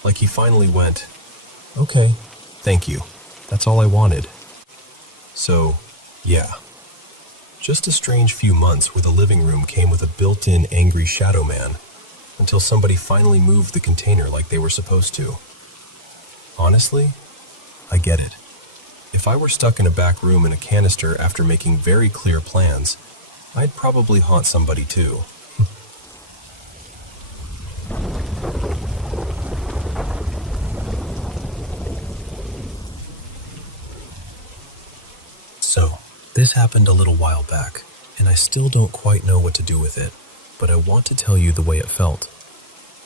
Like he finally went, "Okay, thank you. That's all I wanted." So, yeah. Just a strange few months where the living room came with a built-in angry shadow man, until somebody finally moved the container like they were supposed to. Honestly, I get it. If I were stuck in a back room in a canister after making very clear plans, I'd probably haunt somebody too. So, this happened a little while back, and I still don't quite know what to do with it, but I want to tell you the way it felt.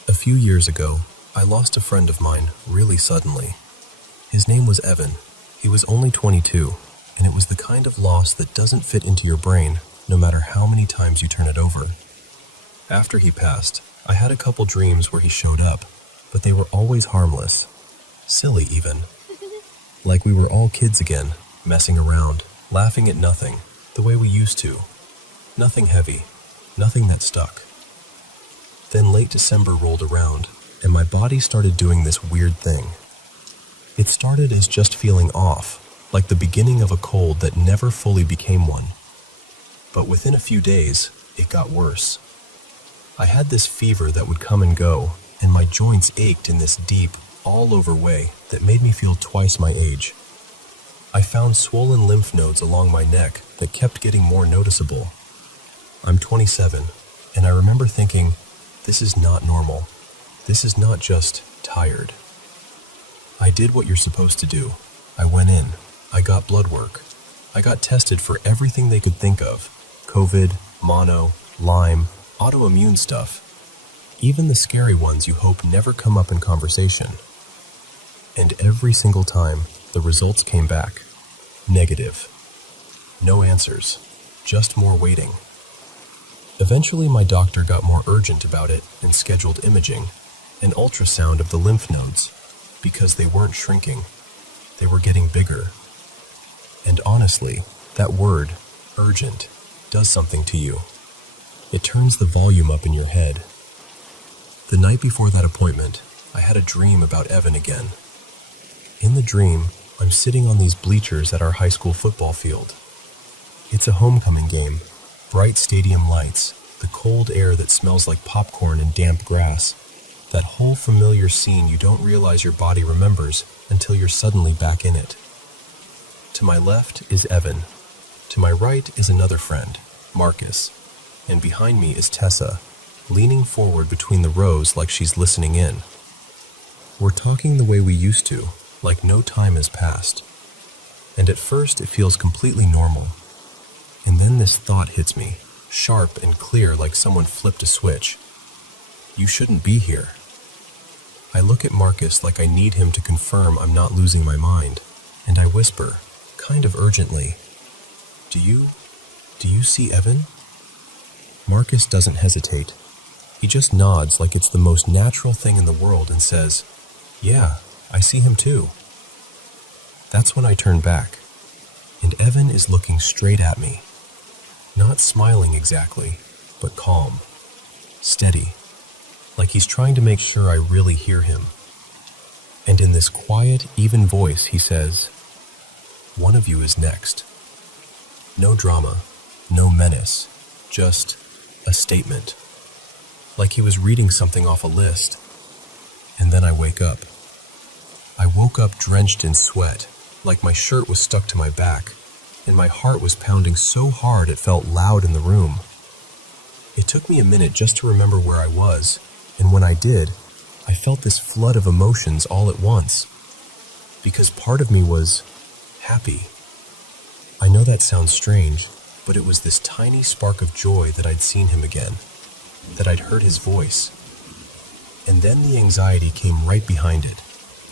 A few years ago, I lost a friend of mine really suddenly. His name was Evan. He was only 22, and it was the kind of loss that doesn't fit into your brain no matter how many times you turn it over. After he passed, I had a couple dreams where he showed up, but they were always harmless. Silly even. Like we were all kids again, messing around, laughing at nothing, the way we used to. Nothing heavy, nothing that stuck. Then late December rolled around, and my body started doing this weird thing. It started as just feeling off, like the beginning of a cold that never fully became one. But within a few days, it got worse. I had this fever that would come and go, and my joints ached in this deep, all-over way that made me feel twice my age. I found swollen lymph nodes along my neck that kept getting more noticeable. I'm 27, and I remember thinking, this is not normal. This is not just tired. I did what you're supposed to do. I went in. I got blood work. I got tested for everything they could think of. COVID, mono, Lyme, autoimmune stuff. Even the scary ones you hope never come up in conversation. And every single time, the results came back. Negative. No answers. Just more waiting. Eventually, my doctor got more urgent about it and scheduled imaging, an ultrasound of the lymph nodes, because they weren't shrinking. They were getting bigger. And honestly, that word, urgent, does something to you. It turns the volume up in your head. The night before that appointment, I had a dream about Evan again. In the dream, I'm sitting on these bleachers at our high school football field. It's a homecoming game, bright stadium lights, the cold air that smells like popcorn and damp grass, that whole familiar scene you don't realize your body remembers until you're suddenly back in it. To my left is Evan. To my right is another friend, Marcus, and behind me is Tessa, leaning forward between the rows like she's listening in. We're talking the way we used to, like no time has passed. And at first it feels completely normal. And then this thought hits me, sharp and clear like someone flipped a switch. You shouldn't be here. I look at Marcus like I need him to confirm I'm not losing my mind, and I whisper, kind of urgently, Do you see Evan? Marcus doesn't hesitate. He just nods like it's the most natural thing in the world and says, Yeah, I see him too. That's when I turn back, and Evan is looking straight at me. Not smiling exactly, but calm, steady, like he's trying to make sure I really hear him. And in this quiet, even voice, he says, One of you is next. No drama, no menace, just a statement. Like he was reading something off a list. And then I wake up. I woke up drenched in sweat, like my shirt was stuck to my back, and my heart was pounding so hard it felt loud in the room. It took me a minute just to remember where I was, and when I did, I felt this flood of emotions all at once. Because part of me was happy. I know that sounds strange, but it was this tiny spark of joy that I'd seen him again, that I'd heard his voice. And then the anxiety came right behind it,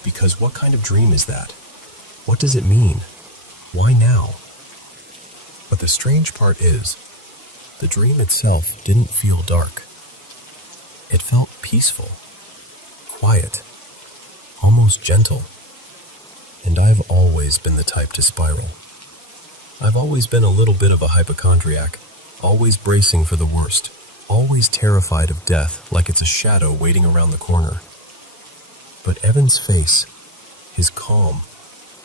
because what kind of dream is that? What does it mean? Why now? But the strange part is, the dream itself didn't feel dark. It felt peaceful, quiet, almost gentle. And I've always been the type to spiral. I've always been a little bit of a hypochondriac, always bracing for the worst, always terrified of death like it's a shadow waiting around the corner. But Evan's face, his calm,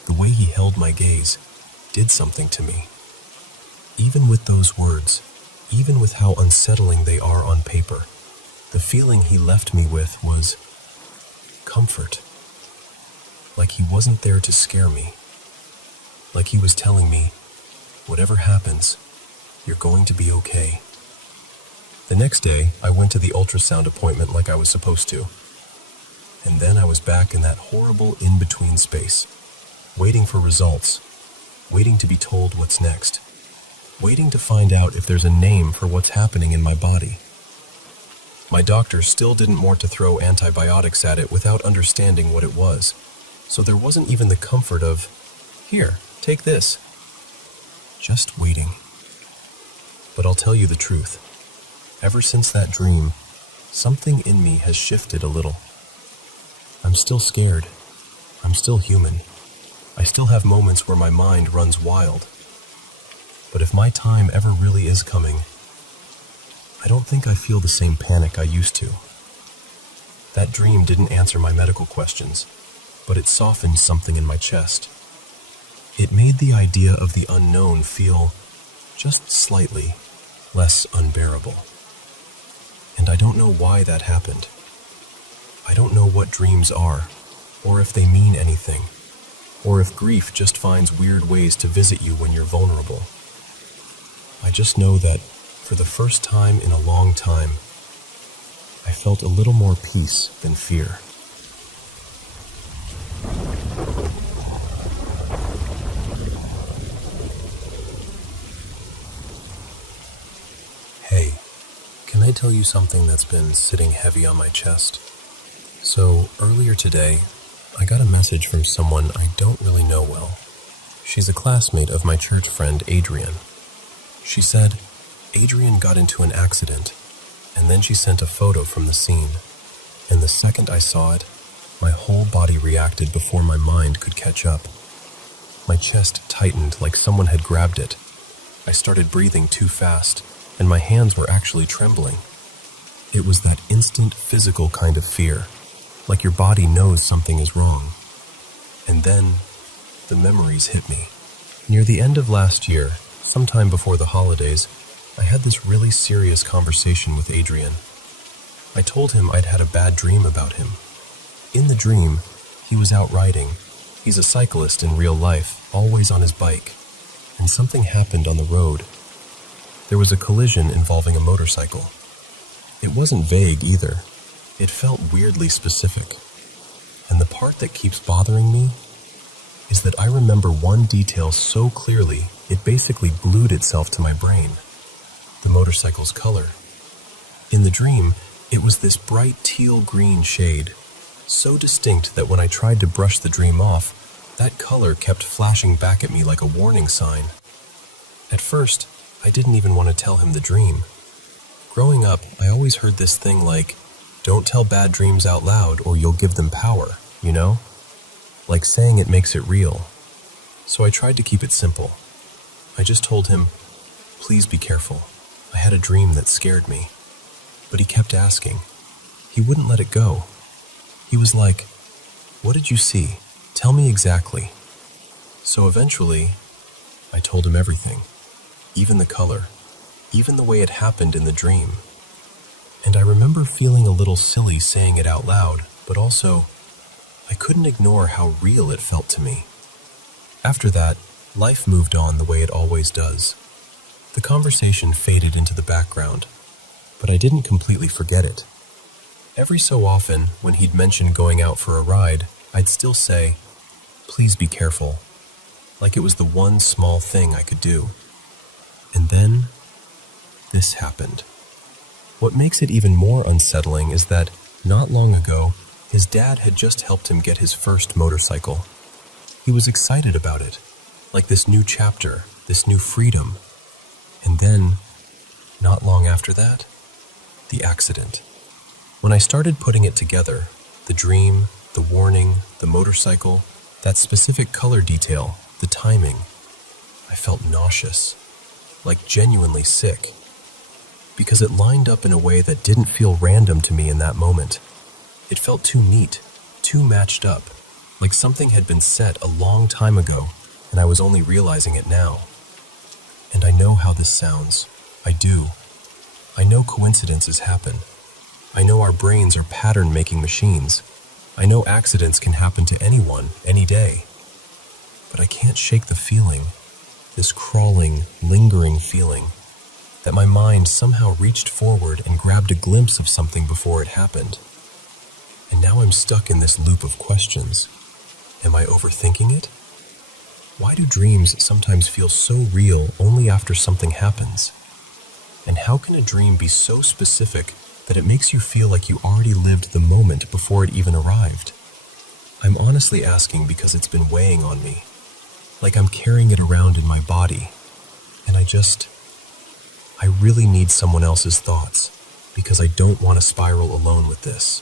the way he held my gaze, did something to me. Even with those words, even with how unsettling they are on paper, the feeling he left me with was comfort. Like he wasn't there to scare me. Like he was telling me, whatever happens, you're going to be okay. The next day, I went to the ultrasound appointment like I was supposed to. And then I was back in that horrible in-between space, waiting for results, waiting to be told what's next, waiting to find out if there's a name for what's happening in my body. My doctor still didn't want to throw antibiotics at it without understanding what it was. So there wasn't even the comfort of, here, take this. Just waiting. But I'll tell you the truth. Ever since that dream, something in me has shifted a little. I'm still scared. I'm still human. I still have moments where my mind runs wild. But if my time ever really is coming, I don't think I feel the same panic I used to. That dream didn't answer my medical questions, but it softened something in my chest. It made the idea of the unknown feel just slightly less unbearable. And I don't know why that happened. I don't know what dreams are, or if they mean anything, or if grief just finds weird ways to visit you when you're vulnerable. I just know that, for the first time in a long time, I felt a little more peace than fear. Hey, can I tell you something that's been sitting heavy on my chest? So, earlier today, I got a message from someone I don't really know well. She's a classmate of my church friend Adrian. She said, Adrian got into an accident, and then she sent a photo from the scene. And the second I saw it, my whole body reacted before my mind could catch up. My chest tightened like someone had grabbed it. I started breathing too fast, and my hands were actually trembling. It was that instant physical kind of fear, like your body knows something is wrong. And then, the memories hit me. Near the end of last year, sometime before the holidays, I had this really serious conversation with Adrian. I told him I'd had a bad dream about him. In the dream, he was out riding. He's a cyclist in real life, always on his bike. And something happened on the road. There was a collision involving a motorcycle. It wasn't vague either. It felt weirdly specific. And the part that keeps bothering me is that I remember one detail so clearly, it basically glued itself to my brain. The motorcycle's color. In the dream, it was this bright teal-green shade, so distinct that when I tried to brush the dream off, that color kept flashing back at me like a warning sign. At first, I didn't even want to tell him the dream. Growing up, I always heard this thing like, don't tell bad dreams out loud or you'll give them power, you know? Like saying it makes it real. So I tried to keep it simple. I just told him, please be careful. I had a dream that scared me. But he kept asking. He wouldn't let it go. He was like, what did you see? Tell me exactly. So eventually, I told him everything. Even the color. Even the way it happened in the dream. And I remember feeling a little silly saying it out loud, but also, I couldn't ignore how real it felt to me. After that, life moved on the way it always does. The conversation faded into the background, but I didn't completely forget it. Every so often, when he'd mention going out for a ride, I'd still say, please be careful, like it was the one small thing I could do. And then, this happened. What makes it even more unsettling is that, not long ago, his dad had just helped him get his first motorcycle. He was excited about it, like this new chapter, this new freedom. And then, not long after that, the accident. When I started putting it together, the dream, the warning, the motorcycle, that specific color detail, the timing, I felt nauseous, like genuinely sick, because it lined up in a way that didn't feel random to me in that moment. It felt too neat, too matched up, like something had been set a long time ago, and I was only realizing it now. And I know how this sounds. I do. I know coincidences happen. I know our brains are pattern-making machines. I know accidents can happen to anyone, any day. But I can't shake the feeling, this crawling, lingering feeling, that my mind somehow reached forward and grabbed a glimpse of something before it happened. And now I'm stuck in this loop of questions. Am I overthinking it? Why do dreams sometimes feel so real only after something happens? And how can a dream be so specific that it makes you feel like you already lived the moment before it even arrived? I'm honestly asking because it's been weighing on me, like I'm carrying it around in my body, and I really need someone else's thoughts, because I don't want to spiral alone with this.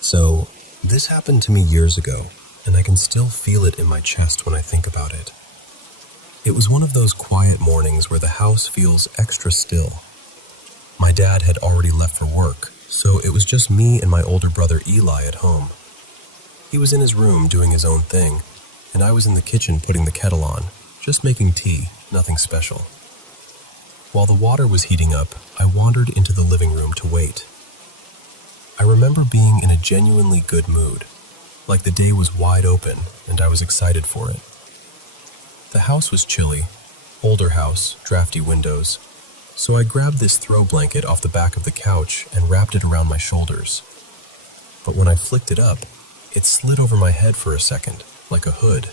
So, this happened to me years ago, and I can still feel it in my chest when I think about it. It was one of those quiet mornings where the house feels extra still. My dad had already left for work, so it was just me and my older brother Eli at home. He was in his room doing his own thing, and I was in the kitchen putting the kettle on, just making tea, nothing special. While the water was heating up, I wandered into the living room to wait. I remember being in a genuinely good mood, like the day was wide open and I was excited for it. The house was chilly, older house, drafty windows, so I grabbed this throw blanket off the back of the couch and wrapped it around my shoulders. But when I flicked it up, it slid over my head for a second, like a hood.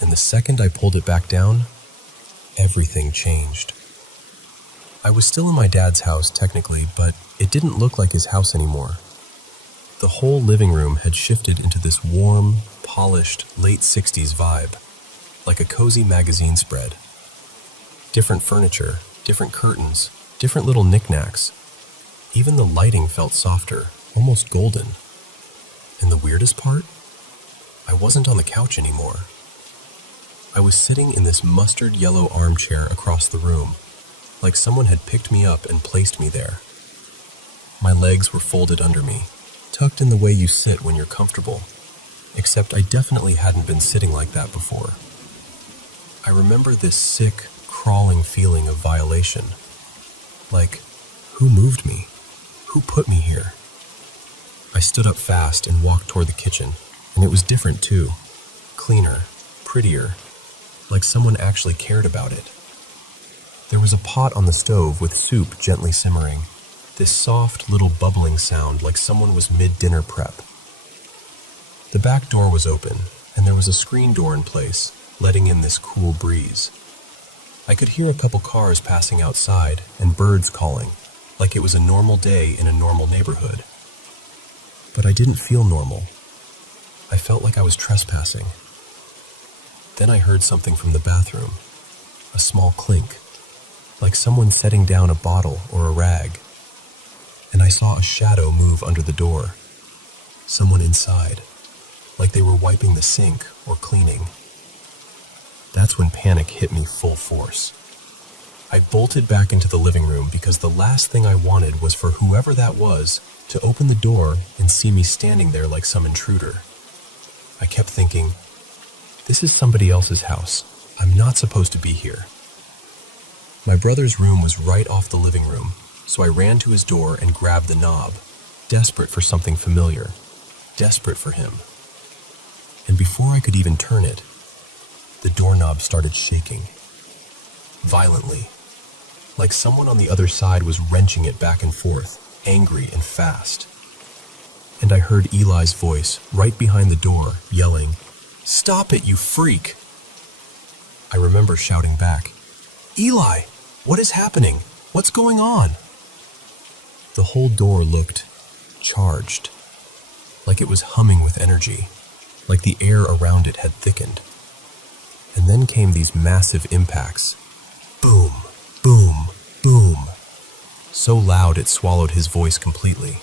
And the second I pulled it back down, everything changed. I was still in my dad's house technically, but it didn't look like his house anymore. The whole living room had shifted into this warm, polished, late 60s vibe, like a cozy magazine spread. Different furniture, different curtains, different little knickknacks. Even the lighting felt softer, almost golden. And the weirdest part? I wasn't on the couch anymore. I was sitting in this mustard yellow armchair across the room, like someone had picked me up and placed me there. My legs were folded under me, tucked in the way you sit when you're comfortable, except I definitely hadn't been sitting like that before. I remember this sick, crawling feeling of violation. Like, who moved me? Who put me here? I stood up fast and walked toward the kitchen, and it was different too. Cleaner, prettier, like someone actually cared about it. There was a pot on the stove with soup gently simmering, this soft little bubbling sound like someone was mid-dinner prep. The back door was open, and there was a screen door in place, letting in this cool breeze. I could hear a couple cars passing outside and birds calling, like it was a normal day in a normal neighborhood. But I didn't feel normal. I felt like I was trespassing. Then I heard something from the bathroom, a small clink, like someone setting down a bottle or a rag. And I saw a shadow move under the door. Someone inside, like they were wiping the sink or cleaning. That's when panic hit me full force. I bolted back into the living room because the last thing I wanted was for whoever that was to open the door and see me standing there like some intruder. I kept thinking, this is somebody else's house. I'm not supposed to be here. My brother's room was right off the living room, so I ran to his door and grabbed the knob, desperate for something familiar, desperate for him. And before I could even turn it, the doorknob started shaking, violently, like someone on the other side was wrenching it back and forth, angry and fast. And I heard Eli's voice right behind the door, yelling, "Stop it, you freak!" I remember shouting back, "Eli, What is happening? What's going on? The whole door looked charged, like it was humming with energy, like the air around it had thickened. And then came these massive impacts. Boom, boom, boom. So loud it swallowed his voice completely.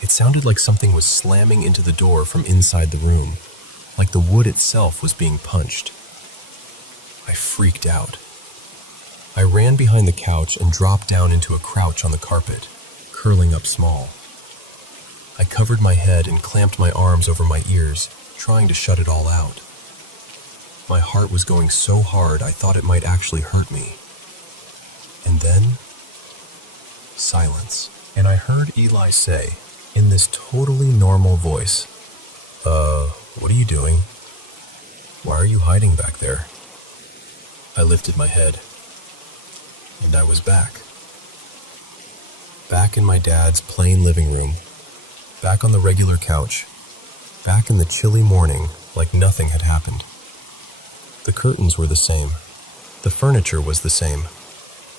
It sounded like something was slamming into the door from inside the room, like the wood itself was being punched. I freaked out. I ran behind the couch and dropped down into a crouch on the carpet, curling up small. I covered my head and clamped my arms over my ears, trying to shut it all out. My heart was going so hard I thought it might actually hurt me. And then, silence. And I heard Eli say, in this totally normal voice, what are you doing? Why are you hiding back there? I lifted my head, and I was back. Back in my dad's plain living room, back on the regular couch, back in the chilly morning like nothing had happened. The curtains were the same. The furniture was the same.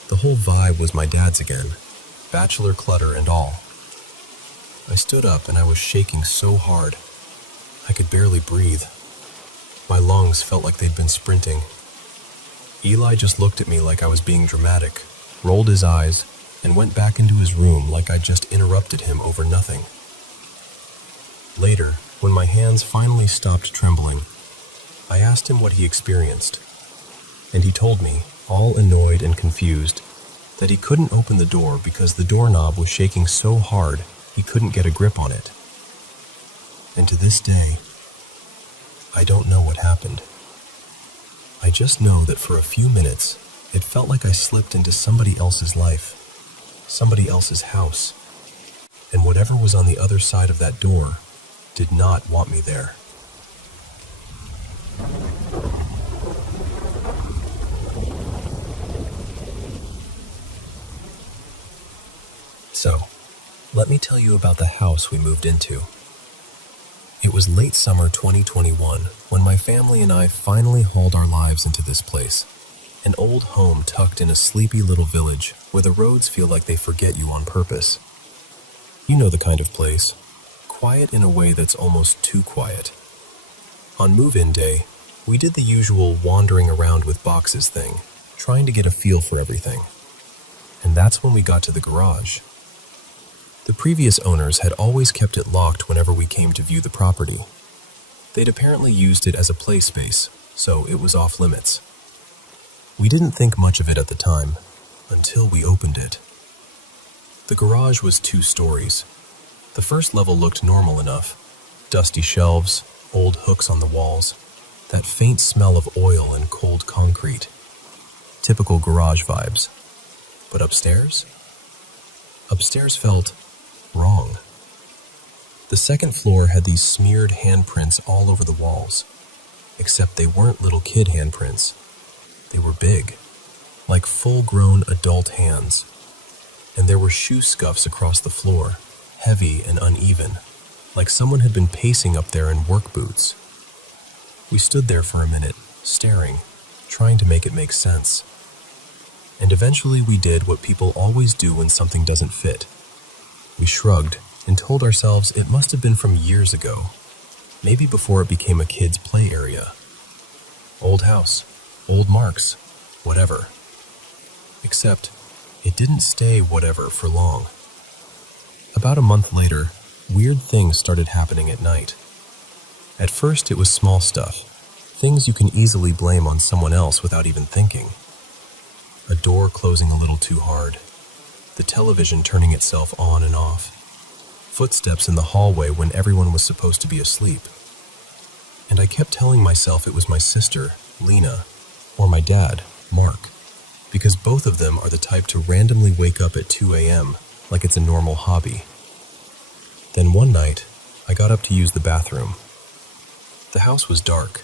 The whole vibe was my dad's again, bachelor clutter and all. I stood up and I was shaking so hard, I could barely breathe. My lungs felt like they'd been sprinting. Eli just looked at me like I was being dramatic, rolled his eyes, and went back into his room like I'd just interrupted him over nothing. Later, when my hands finally stopped trembling, I asked him what he experienced, and he told me, all annoyed and confused, that he couldn't open the door because the doorknob was shaking so hard he couldn't get a grip on it. And to this day, I don't know what happened. I just know that for a few minutes, it felt like I slipped into somebody else's life, somebody else's house, and whatever was on the other side of that door did not want me there. So, let me tell you about the house we moved into. It was late summer 2021 when my family and I finally hauled our lives into this place. An old home tucked in a sleepy little village where the roads feel like they forget you on purpose. You know the kind of place. Quiet in a way that's almost too quiet. On move-in day, we did the usual wandering around with boxes thing, trying to get a feel for everything. And that's when we got to the garage. The previous owners had always kept it locked whenever we came to view the property. They'd apparently used it as a play space, so it was off limits. We didn't think much of it at the time, until we opened it. The garage was 2 stories. The first level looked normal enough. Dusty shelves, old hooks on the walls, that faint smell of oil and cold concrete. Typical garage vibes. But upstairs? Upstairs felt wrong. The second floor had these smeared handprints all over the walls, except they weren't little kid handprints. They were big, like full-grown adult hands. And there were shoe scuffs across the floor, heavy and uneven, like someone had been pacing up there in work boots. We stood there for a minute, staring, trying to make it make sense. And eventually we did what people always do when something doesn't fit. We shrugged and told ourselves it must have been from years ago, maybe before it became a kid's play area. Old house, old marks, whatever. Except, it didn't stay whatever for long. About a month later, weird things started happening at night. At first it was small stuff, things you can easily blame on someone else without even thinking. A door closing a little too hard, the television turning itself on and off, footsteps in the hallway when everyone was supposed to be asleep. And I kept telling myself it was my sister, Lena, or my dad, Mark, because both of them are the type to randomly wake up at 2 a.m. like it's a normal hobby. Then one night, I got up to use the bathroom. The house was dark,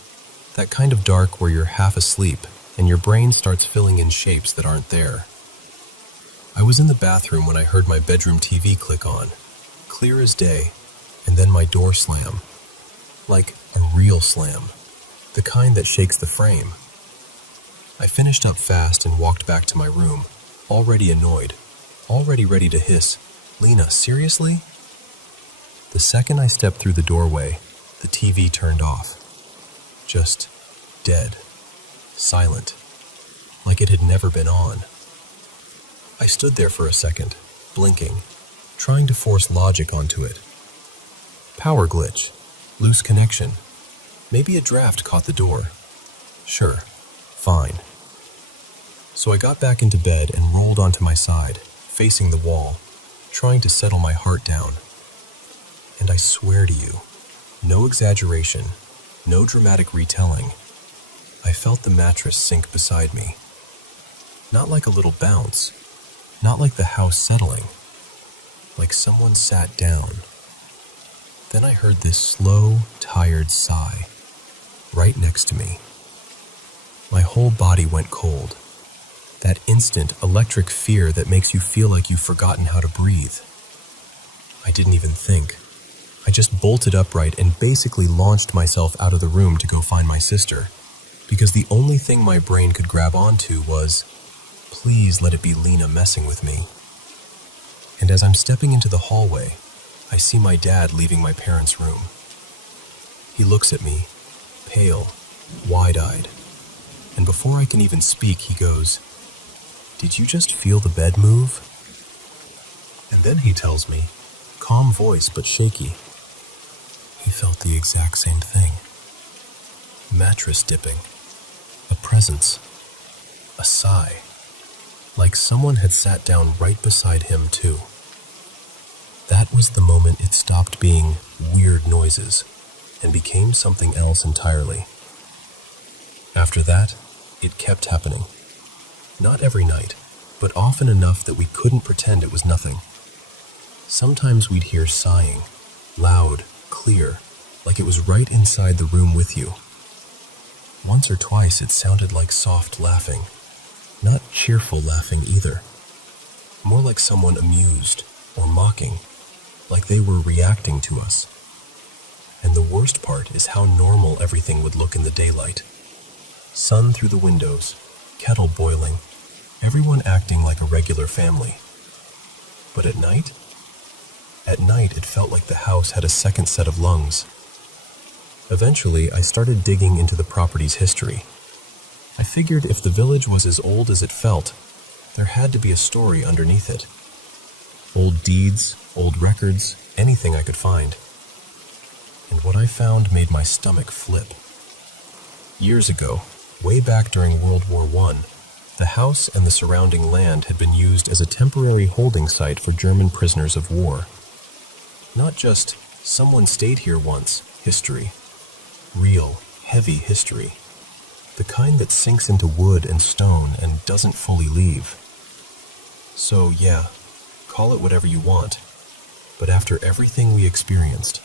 that kind of dark where you're half asleep and your brain starts filling in shapes that aren't there. I was in the bathroom when I heard my bedroom TV click on, clear as day, and then my door slam. Like a real slam, the kind that shakes the frame. I finished up fast and walked back to my room, already annoyed, already ready to hiss, "Lena, seriously?" The second I stepped through the doorway, the TV turned off. Just dead, silent, like it had never been on. I stood there for a second, blinking, trying to force logic onto it. Power glitch, loose connection, maybe a draft caught the door. Sure, fine. So I got back into bed and rolled onto my side, facing the wall, trying to settle my heart down. And I swear to you, no exaggeration, no dramatic retelling, I felt the mattress sink beside me. Not like a little bounce, not like the house settling, like someone sat down. Then I heard this slow, tired sigh, right next to me. My whole body went cold. That instant electric fear that makes you feel like you've forgotten how to breathe. I didn't even think. I just bolted upright and basically launched myself out of the room to go find my sister, because the only thing my brain could grab onto was, please let it be Lena messing with me. And as I'm stepping into the hallway, I see my dad leaving my parents' room. He looks at me, pale, wide-eyed, and before I can even speak, he goes, "Did you just feel the bed move?" And then he tells me, calm voice but shaky, he felt the exact same thing. Mattress dipping, a presence, a sigh, like someone had sat down right beside him too. That was the moment it stopped being weird noises and became something else entirely. After that, it kept happening. Not every night, but often enough that we couldn't pretend it was nothing. Sometimes we'd hear sighing, loud, clear, like it was right inside the room with you. Once or twice it sounded like soft laughing, not cheerful laughing either. More like someone amused or mocking, like they were reacting to us. And the worst part is how normal everything would look in the daylight. Sun through the windows, kettle boiling, everyone acting like a regular family. But at night? At night, it felt like the house had a second set of lungs. Eventually, I started digging into the property's history. I figured if the village was as old as it felt, there had to be a story underneath it. Old deeds, old records, anything I could find. And what I found made my stomach flip. Years ago, way back during World War I, the house and the surrounding land had been used as a temporary holding site for German prisoners of war. Not just, someone stayed here once, history. Real, heavy history. The kind that sinks into wood and stone and doesn't fully leave. So yeah, call it whatever you want. But after everything we experienced,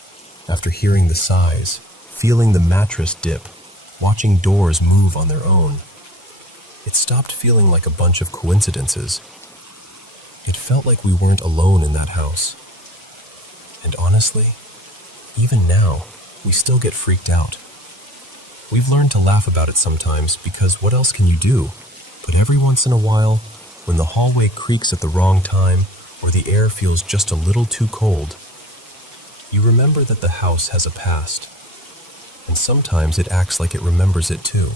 after hearing the sighs, feeling the mattress dip, watching doors move on their own, it stopped feeling like a bunch of coincidences. It felt like we weren't alone in that house. And honestly, even now, we still get freaked out. We've learned to laugh about it sometimes because what else can you do? But every once in a while, when the hallway creaks at the wrong time or the air feels just a little too cold, you remember that the house has a past. And sometimes it acts like it remembers it too.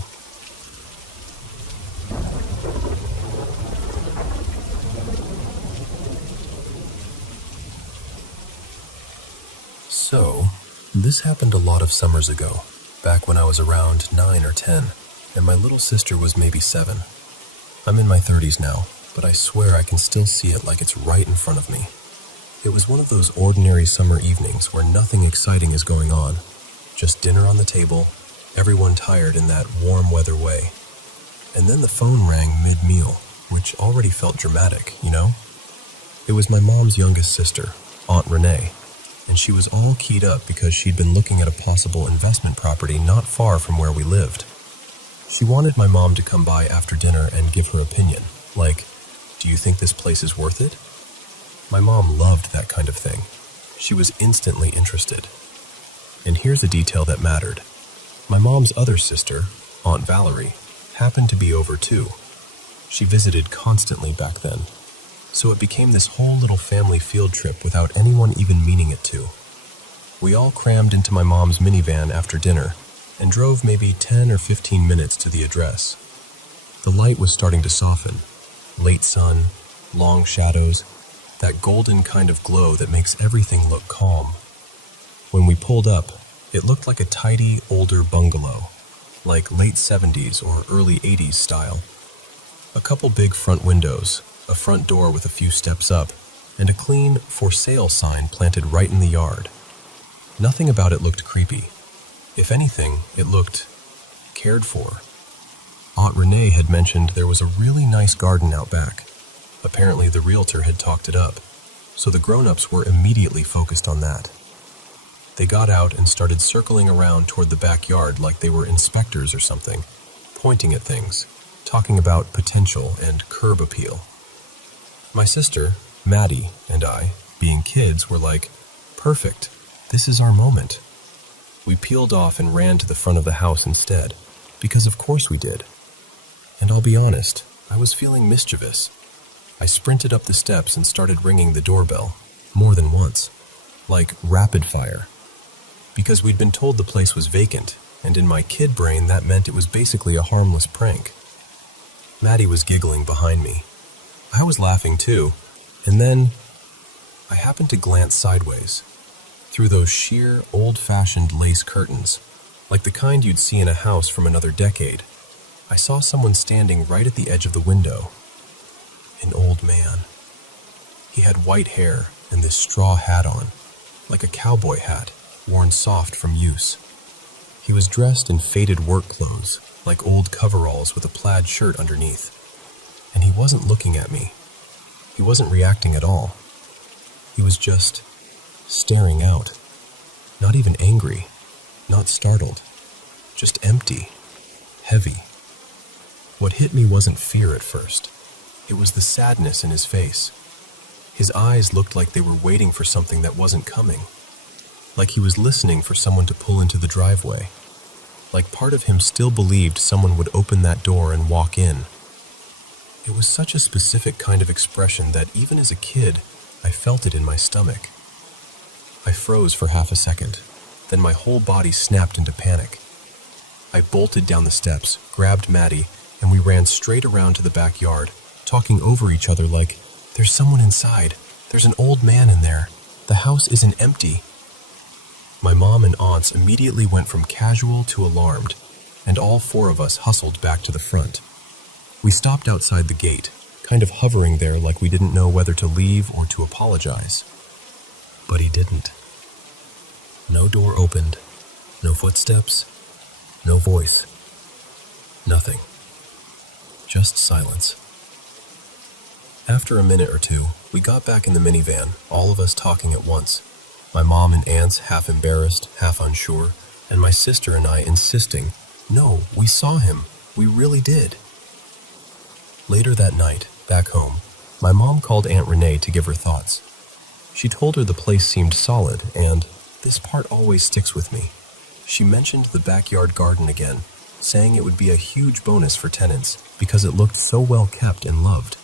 So, this happened a lot of summers ago, back when I was around 9 or 10, and my little sister was maybe 7. I'm in my 30s now, but I swear I can still see it like it's right in front of me. It was one of those ordinary summer evenings where nothing exciting is going on. Just dinner on the table, everyone tired in that warm weather way. And then the phone rang mid-meal, which already felt dramatic, you know? It was my mom's youngest sister, Aunt Renee, and she was all keyed up because she'd been looking at a possible investment property not far from where we lived. She wanted my mom to come by after dinner and give her opinion, like, "Do you think this place is worth it?" My mom loved that kind of thing. She was instantly interested. And here's a detail that mattered. My mom's other sister, Aunt Valerie, happened to be over too. She visited constantly back then, so it became this whole little family field trip without anyone even meaning it to. We all crammed into my mom's minivan after dinner and drove maybe 10 or 15 minutes to the address. The light was starting to soften. Late sun, long shadows, that golden kind of glow that makes everything look calm. When we pulled up, it looked like a tidy, older bungalow, like late 70s or early 80s style. A couple big front windows, a front door with a few steps up, and a clean "for sale" sign planted right in the yard. Nothing about it looked creepy. If anything, it looked cared for. Aunt Renee had mentioned there was a really nice garden out back. Apparently the realtor had talked it up, so the grown-ups were immediately focused on that. They got out and started circling around toward the backyard like they were inspectors or something, pointing at things, talking about potential and curb appeal. My sister, Maddie, and I, being kids, were like, "Perfect, this is our moment." We peeled off and ran to the front of the house instead, because of course we did. And I'll be honest, I was feeling mischievous. I sprinted up the steps and started ringing the doorbell, more than once, like rapid fire. Because we'd been told the place was vacant, and in my kid brain that meant it was basically a harmless prank. Maddie was giggling behind me. I was laughing too, and then I happened to glance sideways, through those sheer, old-fashioned lace curtains, like the kind you'd see in a house from another decade. I saw someone standing right at the edge of the window. An old man. He had white hair and this straw hat on, like a cowboy hat, worn soft from use. He was dressed in faded work clothes, like old coveralls with a plaid shirt underneath. And he wasn't looking at me. He wasn't reacting at all. He was just staring out. Not even angry, not startled, just empty, heavy. What hit me wasn't fear at first. It was the sadness in his face. His eyes looked like they were waiting for something that wasn't coming. Like he was listening for someone to pull into the driveway. Like part of him still believed someone would open that door and walk in. It was such a specific kind of expression that even as a kid, I felt it in my stomach. I froze for half a second, then my whole body snapped into panic. I bolted down the steps, grabbed Maddie, and we ran straight around to the backyard, talking over each other like, "There's someone inside. There's an old man in there. The house isn't empty." My mom and aunts immediately went from casual to alarmed, and all four of us hustled back to the front. We stopped outside the gate, kind of hovering there like we didn't know whether to leave or to apologize. But he didn't. No door opened, no footsteps, no voice, nothing. Just silence. After a minute or two, we got back in the minivan, all of us talking at once. My mom and aunts half embarrassed, half unsure, and my sister and I insisting, "No, we saw him. We really did." Later that night, back home, my mom called Aunt Renee to give her thoughts. She told her the place seemed solid, and this part always sticks with me. She mentioned the backyard garden again, saying it would be a huge bonus for tenants because it looked so well kept and loved.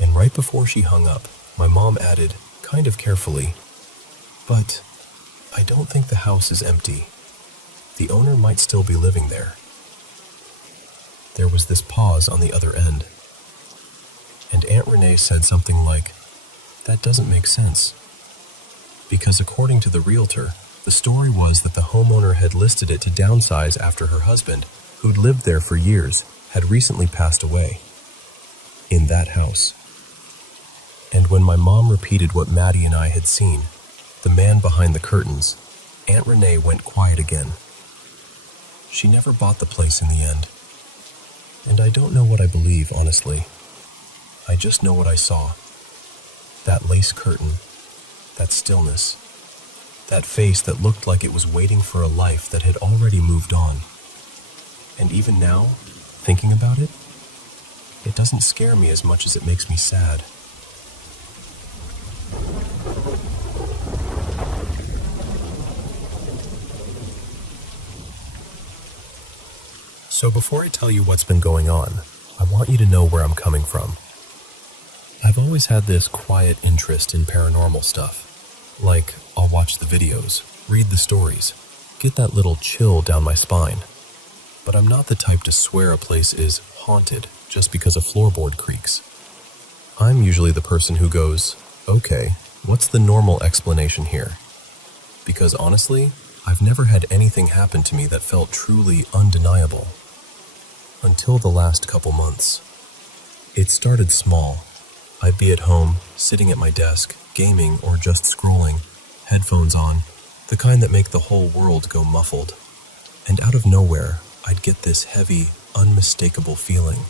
And right before she hung up, my mom added, kind of carefully, "But I don't think the house is empty. The owner might still be living there." There was this pause on the other end, and Aunt Renee said something like, "That doesn't make sense." Because according to the realtor, the story was that the homeowner had listed it to downsize after her husband, who'd lived there for years, had recently passed away. In that house. And when my mom repeated what Maddie and I had seen, the man behind the curtains, Aunt Renee went quiet again. She never bought the place in the end. And I don't know what I believe, honestly. I just know what I saw. That lace curtain, that stillness, that face that looked like it was waiting for a life that had already moved on. And even now, thinking about it, it doesn't scare me as much as it makes me sad. So before I tell you what's been going on, I want you to know where I'm coming from. I've always had this quiet interest in paranormal stuff. Like, I'll watch the videos, read the stories, get that little chill down my spine. But I'm not the type to swear a place is haunted just because a floorboard creaks. I'm usually the person who goes, okay, what's the normal explanation here? Because honestly, I've never had anything happen to me that felt truly undeniable. Until the last couple months. It started small. I'd be at home, sitting at my desk, gaming or just scrolling, headphones on, the kind that make the whole world go muffled. And out of nowhere, I'd get this heavy, unmistakable feeling.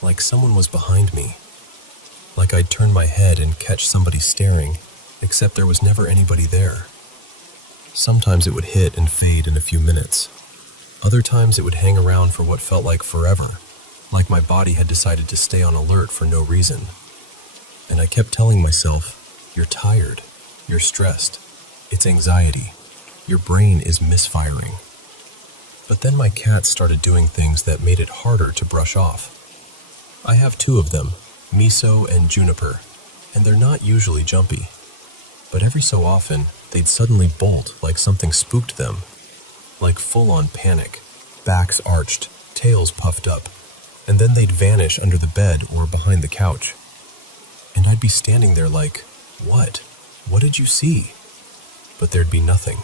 Like someone was behind me. Like I'd turn my head and catch somebody staring, except there was never anybody there. Sometimes it would hit and fade in a few minutes. Other times it would hang around for what felt like forever, like my body had decided to stay on alert for no reason. And I kept telling myself, you're tired, you're stressed, it's anxiety, your brain is misfiring. But then my cats started doing things that made it harder to brush off. I have two of them, Miso and Juniper, and they're not usually jumpy. But every so often, they'd suddenly bolt like something spooked them. Like full-on panic, backs arched, tails puffed up, and then they'd vanish under the bed or behind the couch. And I'd be standing there like, what? What did you see? But there'd be nothing.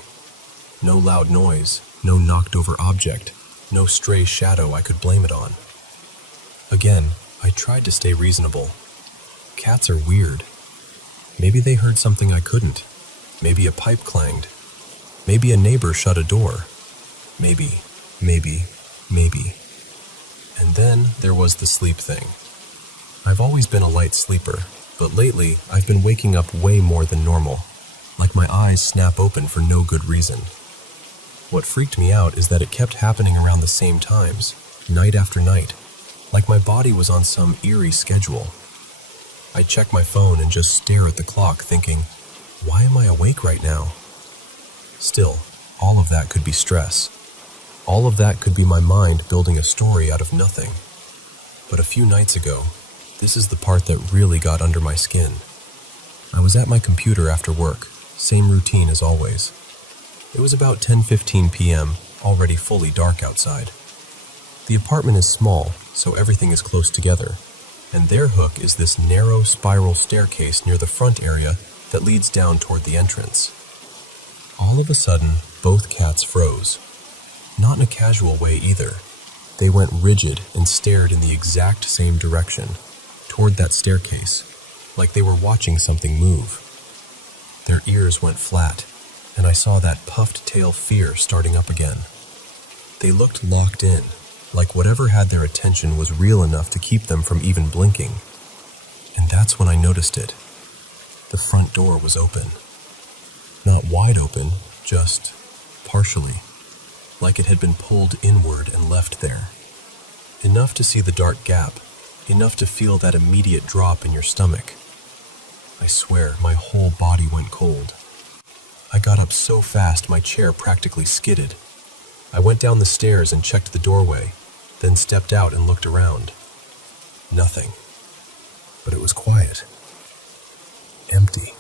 No loud noise, no knocked-over object, no stray shadow I could blame it on. Again, I tried to stay reasonable. Cats are weird. Maybe they heard something I couldn't. Maybe a pipe clanged. Maybe a neighbor shut a door. Maybe. And then there was the sleep thing. I've always been a light sleeper, but lately I've been waking up way more than normal, like my eyes snap open for no good reason. What freaked me out is that it kept happening around the same times, night after night, like my body was on some eerie schedule. I'd check my phone and just stare at the clock thinking, why am I awake right now? Still, all of that could be stress. All of that could be my mind building a story out of nothing. But a few nights ago, this is the part that really got under my skin. I was at my computer after work, same routine as always. It was about 10:15 p.m., already fully dark outside. The apartment is small, so everything is close together, and their hook is this narrow spiral staircase near the front area that leads down toward the entrance. All of a sudden, both cats froze. Not in a casual way either. They went rigid and stared in the exact same direction, toward that staircase, like they were watching something move. Their ears went flat, and I saw that puffed tail fear starting up again. They looked locked in, like whatever had their attention was real enough to keep them from even blinking. And that's when I noticed it. The front door was open. Not wide open, just partially. Like it had been pulled inward and left there. Enough to see the dark gap, enough to feel that immediate drop in your stomach. I swear, my whole body went cold. I got up so fast my chair practically skidded. I went down the stairs and checked the doorway, then stepped out and looked around. Nothing. But it was quiet. Empty.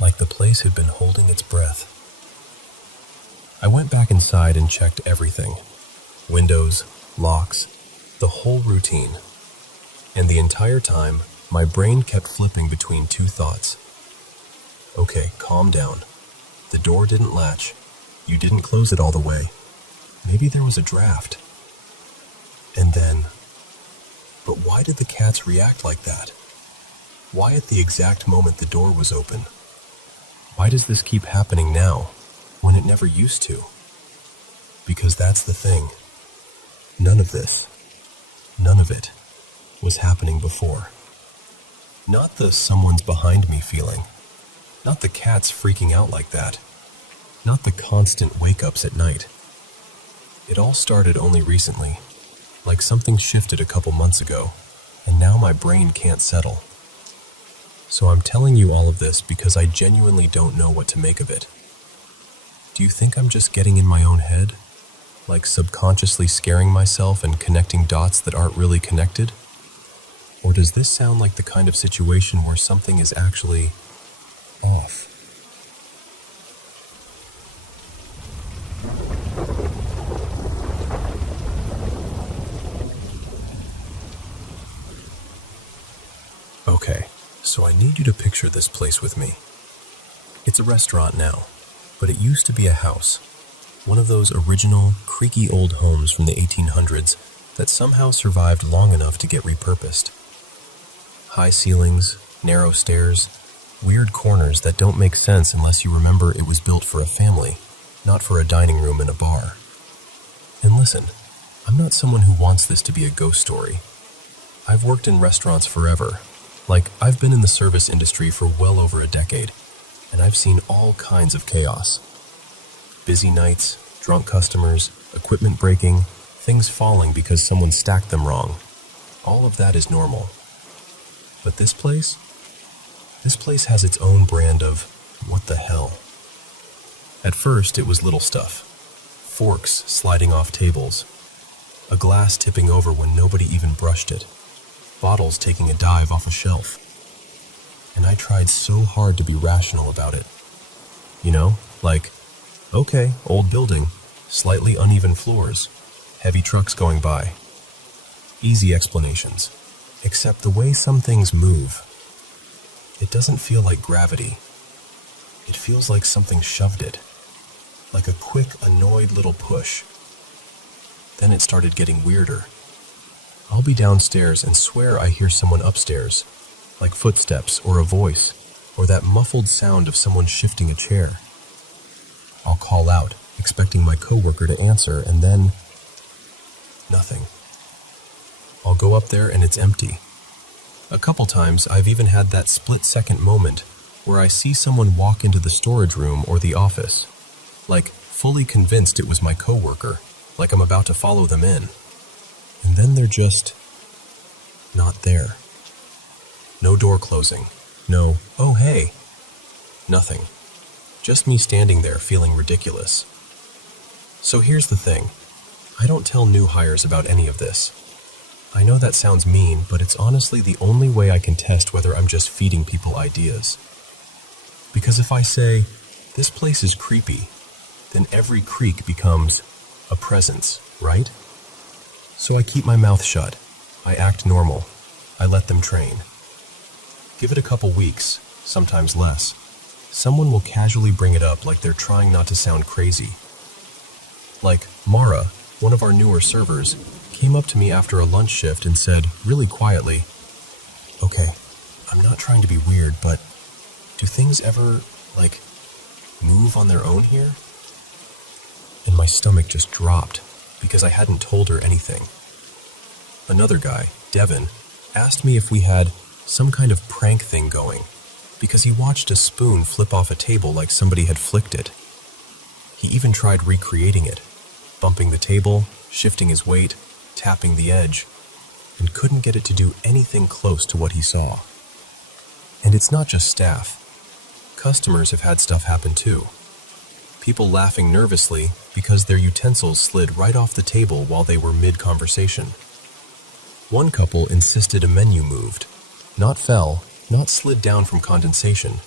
Like the place had been holding its breath. I went back inside and checked everything. Windows, locks, the whole routine. And the entire time, my brain kept flipping between two thoughts. Okay, calm down. The door didn't latch. You didn't close it all the way. Maybe there was a draft. And then... But why did the cats react like that? Why at the exact moment the door was open? Why does this keep happening now, when it never used to? Because that's the thing. None of this, none of it, was happening before. Not the someone's behind me feeling. Not the cats freaking out like that. Not the constant wake-ups at night. It all started only recently, like something shifted a couple months ago, and now my brain can't settle. So I'm telling you all of this because I genuinely don't know what to make of it. Do you think I'm just getting in my own head? Like subconsciously scaring myself and connecting dots that aren't really connected? Or does this sound like the kind of situation where something is actually off? Okay, so I need you to picture this place with me. It's a restaurant now, but it used to be a house. One of those original, creaky old homes from the 1800s that somehow survived long enough to get repurposed. High ceilings, narrow stairs, weird corners that don't make sense unless you remember it was built for a family, not for a dining room and a bar. And listen, I'm not someone who wants this to be a ghost story. I've worked in restaurants forever. Like, I've been in the service industry for well over a decade, and I've seen all kinds of chaos. Busy nights, drunk customers, equipment breaking, things falling because someone stacked them wrong. All of that is normal. But this place has its own brand of what the hell. At first, it was little stuff. Forks sliding off tables, a glass tipping over when nobody even brushed it, bottles taking a dive off a shelf. And I tried so hard to be rational about it. You know, like, okay, old building, slightly uneven floors, heavy trucks going by. Easy explanations. Except the way some things move, it doesn't feel like gravity. It feels like something shoved it. Like a quick, annoyed little push. Then it started getting weirder. I'll be downstairs and swear I hear someone upstairs, like footsteps or a voice, or that muffled sound of someone shifting a chair. I'll call out, expecting my coworker to answer, and then nothing. I'll go up there and it's empty. A couple times I've even had that split-second moment where I see someone walk into the storage room or the office, like fully convinced it was my coworker, like I'm about to follow them in. And then they're just not there. No door closing. No, oh hey. Nothing. Just me standing there feeling ridiculous. So here's the thing. I don't tell new hires about any of this. I know that sounds mean, but it's honestly the only way I can test whether I'm just feeding people ideas. Because if I say, this place is creepy, then every creak becomes a presence, right? So I keep my mouth shut. I act normal. I let them train. Give it a couple weeks, sometimes less. Someone will casually bring it up like they're trying not to sound crazy. Like Mara, one of our newer servers, came up to me after a lunch shift and said, really quietly, "Okay, I'm not trying to be weird, but do things ever, move on their own here?" And my stomach just dropped because I hadn't told her anything. Another guy, Devin, asked me if we had some kind of prank thing going because he watched a spoon flip off a table like somebody had flicked it. He even tried recreating it, bumping the table, shifting his weight, tapping the edge, and couldn't get it to do anything close to what he saw. And it's not just staff. Customers have had stuff happen too. People laughing nervously because their utensils slid right off the table while they were mid-conversation. One couple insisted a menu moved. Not fell, not slid down from condensation.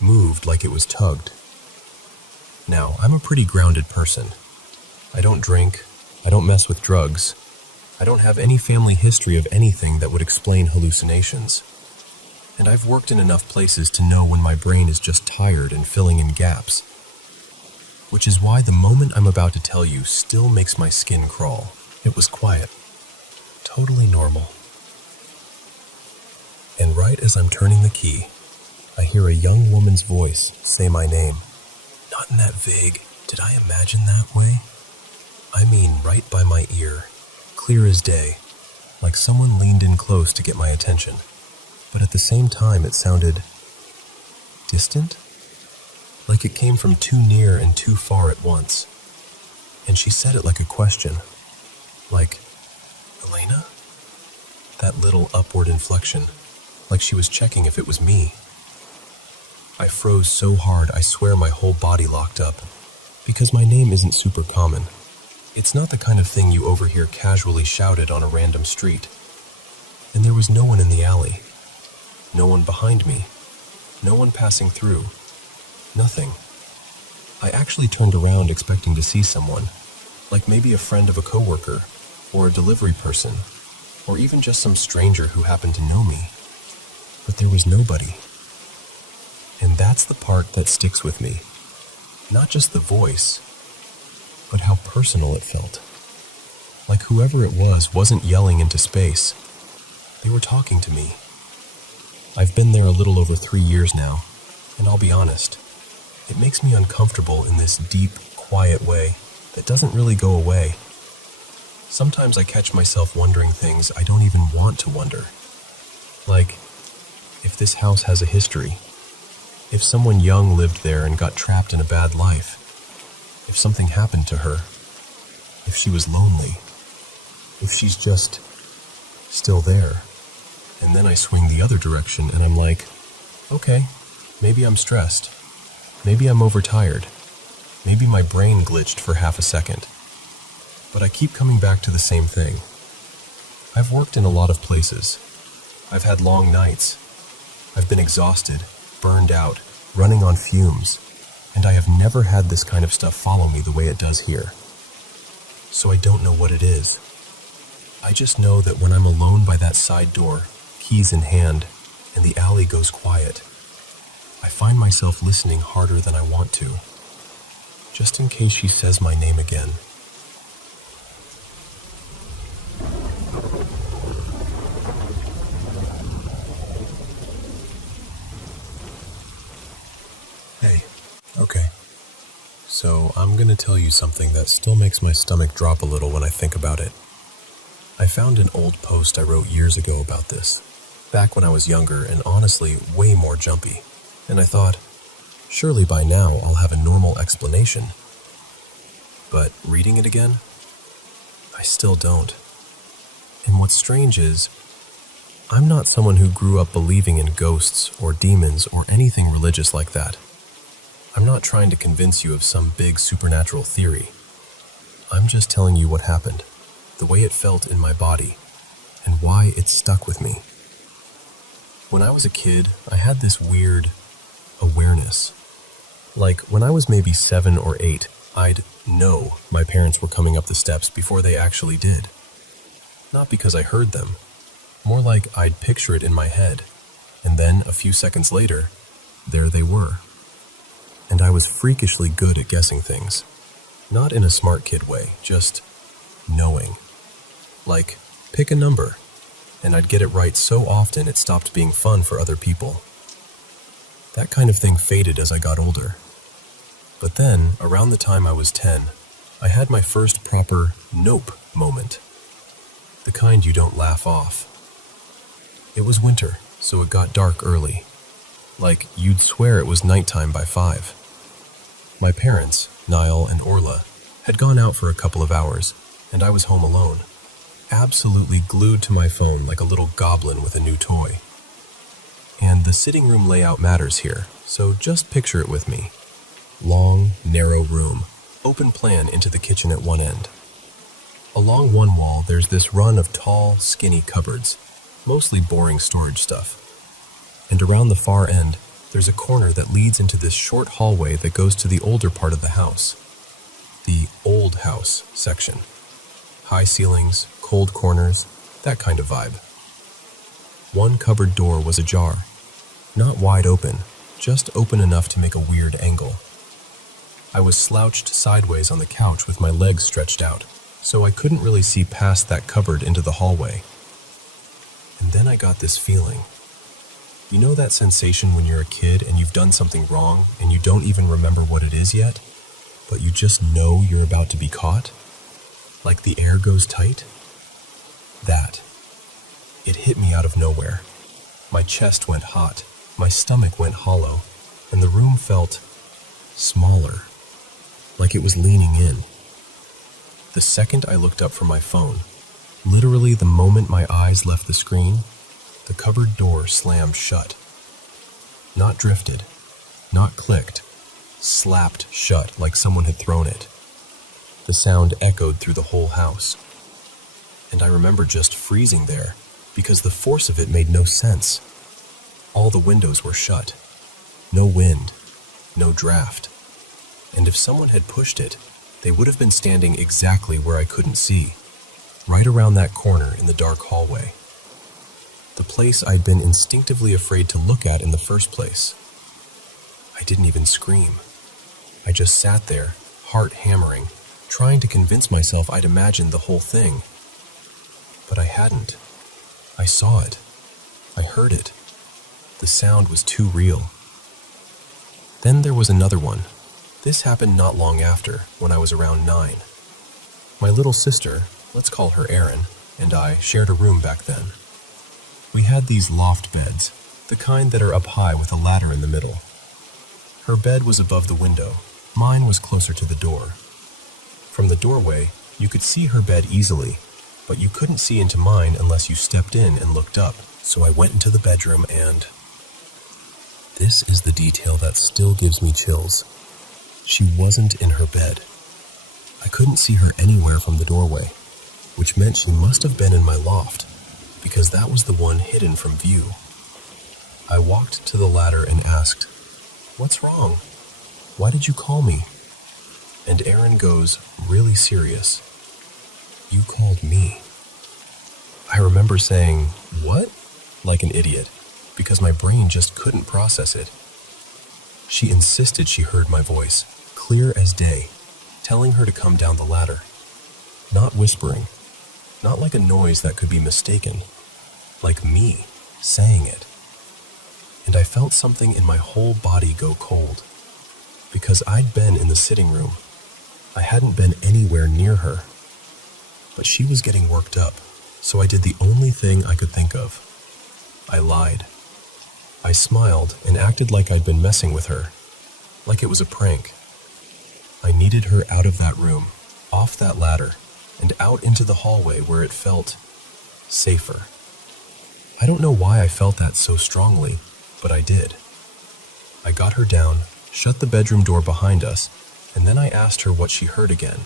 Moved like it was tugged. Now, I'm a pretty grounded person. I don't drink. I don't mess with drugs. I don't have any family history of anything that would explain hallucinations. And I've worked in enough places to know when my brain is just tired and filling in gaps. Which is why the moment I'm about to tell you still makes my skin crawl. It was quiet. Totally normal. And right as I'm turning the key, I hear a young woman's voice say my name. Not in that vague, did I imagine that way? I mean right by my ear, clear as day, like someone leaned in close to get my attention. But at the same time it sounded distant, like it came from too near and too far at once. And she said it like a question, like, "Elena?" That little upward inflection, like she was checking if it was me. I froze so hard I swear my whole body locked up, because my name isn't super common. It's not the kind of thing you overhear casually shouted on a random street. And there was no one in the alley. No one behind me. No one passing through. Nothing. I actually turned around expecting to see someone, like maybe a friend of a coworker, or a delivery person, or even just some stranger who happened to know me. But there was nobody. And that's the part that sticks with me. Not just the voice, but how personal it felt. Like whoever it was wasn't yelling into space. They were talking to me. I've been there a little over 3 years now, and I'll be honest, it makes me uncomfortable in this deep, quiet way that doesn't really go away. Sometimes I catch myself wondering things I don't even want to wonder. Like, if this house has a history. If someone young lived there and got trapped in a bad life. If something happened to her. If she was lonely. If she's just still there. And then I swing the other direction and I'm like, okay, maybe I'm stressed. Maybe I'm overtired. Maybe my brain glitched for half a second. But I keep coming back to the same thing. I've worked in a lot of places. I've had long nights. I've been exhausted, burned out, running on fumes, and I have never had this kind of stuff follow me the way it does here. So I don't know what it is. I just know that when I'm alone by that side door, keys in hand, and the alley goes quiet, I find myself listening harder than I want to, just in case she says my name again. Hey, okay. So I'm gonna tell you something that still makes my stomach drop a little when I think about it. I found an old post I wrote years ago about this, back when I was younger and honestly way more jumpy. And I thought, surely by now I'll have a normal explanation. But reading it again, I still don't. And what's strange is, I'm not someone who grew up believing in ghosts or demons or anything religious like that. I'm not trying to convince you of some big supernatural theory. I'm just telling you what happened, the way it felt in my body, and why it stuck with me. When I was a kid, I had this weird awareness. Like, when I was maybe 7 or 8, I'd know my parents were coming up the steps before they actually did. Not because I heard them, more like I'd picture it in my head, and then a few seconds later, there they were. And I was freakishly good at guessing things. Not in a smart kid way, just knowing. Like, pick a number, and I'd get it right so often it stopped being fun for other people. That kind of thing faded as I got older. But then, around the time I was 10, I had my first proper nope moment. The kind you don't laugh off. It was winter, so it got dark early. Like, you'd swear it was nighttime by 5. My parents, Niall and Orla, had gone out for a couple of hours, and I was home alone, absolutely glued to my phone like a little goblin with a new toy. And the sitting room layout matters here, so just picture it with me. Long, narrow room, open plan into the kitchen at one end. Along one wall, there's this run of tall, skinny cupboards, mostly boring storage stuff. And around the far end, there's a corner that leads into this short hallway that goes to the older part of the house. The old house section. High ceilings, cold corners, that kind of vibe. One cupboard door was ajar. Not wide open, just open enough to make a weird angle. I was slouched sideways on the couch with my legs stretched out, so I couldn't really see past that cupboard into the hallway. And then I got this feeling. You know that sensation when you're a kid and you've done something wrong and you don't even remember what it is yet, but you just know you're about to be caught? Like the air goes tight? That. It hit me out of nowhere. My chest went hot, my stomach went hollow, and the room felt smaller, like it was leaning in. The second I looked up from my phone, literally the moment my eyes left the screen, the cupboard door slammed shut. Not drifted, not clicked, slapped shut like someone had thrown it. The sound echoed through the whole house. And I remember just freezing there because the force of it made no sense. All the windows were shut. No wind, no draft. And if someone had pushed it, they would have been standing exactly where I couldn't see, right around that corner in the dark hallway. The place I'd been instinctively afraid to look at in the first place. I didn't even scream. I just sat there, heart hammering, trying to convince myself I'd imagined the whole thing. But I hadn't. I saw it. I heard it. The sound was too real. Then there was another one. This happened not long after, when I was around 9. My little sister, let's call her Erin, and I shared a room back then. We had these loft beds, the kind that are up high with a ladder in the middle. Her bed was above the window. Mine was closer to the door. From the doorway, you could see her bed easily, but you couldn't see into mine unless you stepped in and looked up. So I went into the bedroom and... This is the detail that still gives me chills. She wasn't in her bed. I couldn't see her anywhere from the doorway, which meant she must have been in my loft, because that was the one hidden from view. I walked to the ladder and asked, "What's wrong? Why did you call me?" And Erin goes, really serious, "You called me." I remember saying, "What?" like an idiot, because my brain just couldn't process it. She insisted she heard my voice, clear as day, telling her to come down the ladder. Not whispering, not like a noise that could be mistaken, like me saying it. And I felt something in my whole body go cold, because I'd been in the sitting room. I hadn't been anywhere near her. But she was getting worked up, so I did the only thing I could think of. I lied. I smiled and acted like I'd been messing with her, like it was a prank. I needed her out of that room, off that ladder, and out into the hallway where it felt safer. I don't know why I felt that so strongly, but I did. I got her down, shut the bedroom door behind us, and then I asked her what she heard again,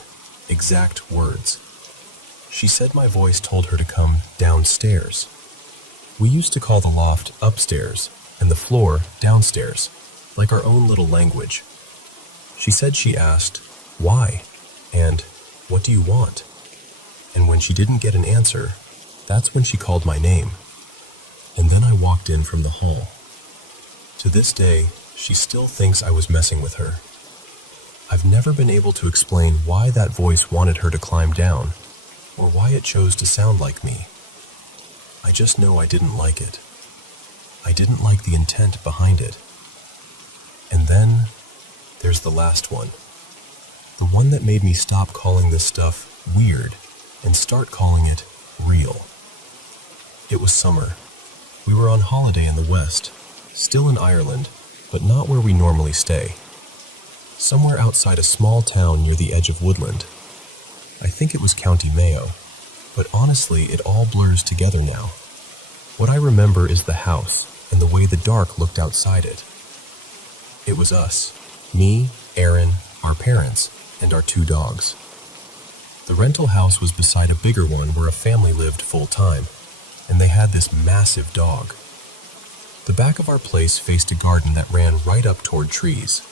exact words. She said my voice told her to come downstairs. We used to call the loft upstairs and the floor downstairs, like our own little language. She said she asked, "Why?" and "What do you want?" And when she didn't get an answer, that's when she called my name. And then I walked in from the hall. To this day, she still thinks I was messing with her. I've never been able to explain why that voice wanted her to climb down, or why it chose to sound like me. I just know I didn't like it. I didn't like the intent behind it. And then, there's the last one. The one that made me stop calling this stuff weird and start calling it real. It was summer. We were on holiday in the West, still in Ireland, but not where we normally stay. Somewhere outside a small town near the edge of woodland. I think it was County Mayo, but honestly it all blurs together now. What I remember is the house and the way the dark looked outside it. It was us, me, Erin, our parents, and our 2 dogs. The rental house was beside a bigger one where a family lived full-time, and they had this massive dog. The back of our place faced a garden that ran right up toward trees.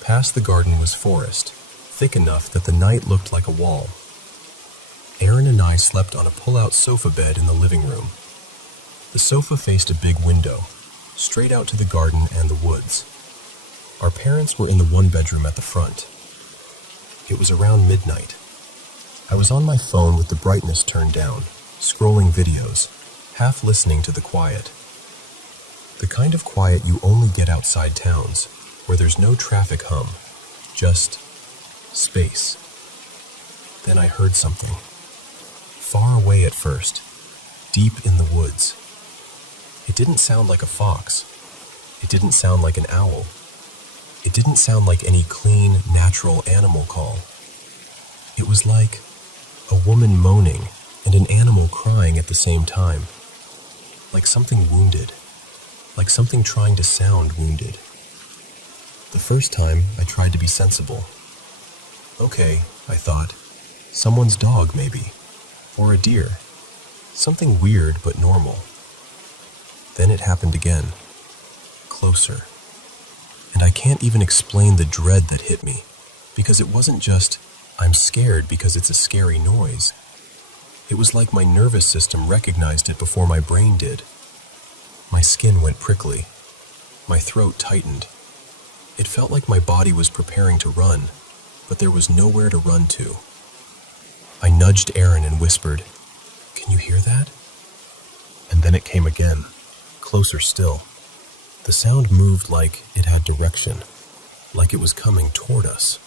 Past the garden was forest, thick enough that the night looked like a wall. Erin and I slept on a pull-out sofa bed in the living room. The sofa faced a big window, straight out to the garden and the woods. Our parents were in the 1 bedroom at the front. It was around midnight. I was on my phone with the brightness turned down, scrolling videos, half listening to the quiet. The kind of quiet you only get outside towns, where there's no traffic hum, just space. Then I heard something. Far away at first, deep in the woods. It didn't sound like a fox. It didn't sound like an owl. It didn't sound like any clean, natural animal call. It was like a woman moaning and an animal crying at the same time. Like something wounded. Like something trying to sound wounded. The first time, I tried to be sensible. Okay, I thought. Someone's dog, maybe. Or a deer. Something weird but normal. Then it happened again. Closer. And I can't even explain the dread that hit me, because it wasn't just, I'm scared because it's a scary noise. It was like my nervous system recognized it before my brain did. My skin went prickly. My throat tightened. It felt like my body was preparing to run, but there was nowhere to run to. I nudged Aaron and whispered, "Can you hear that?" And then it came again, closer still. The sound moved like it had direction, like it was coming toward us.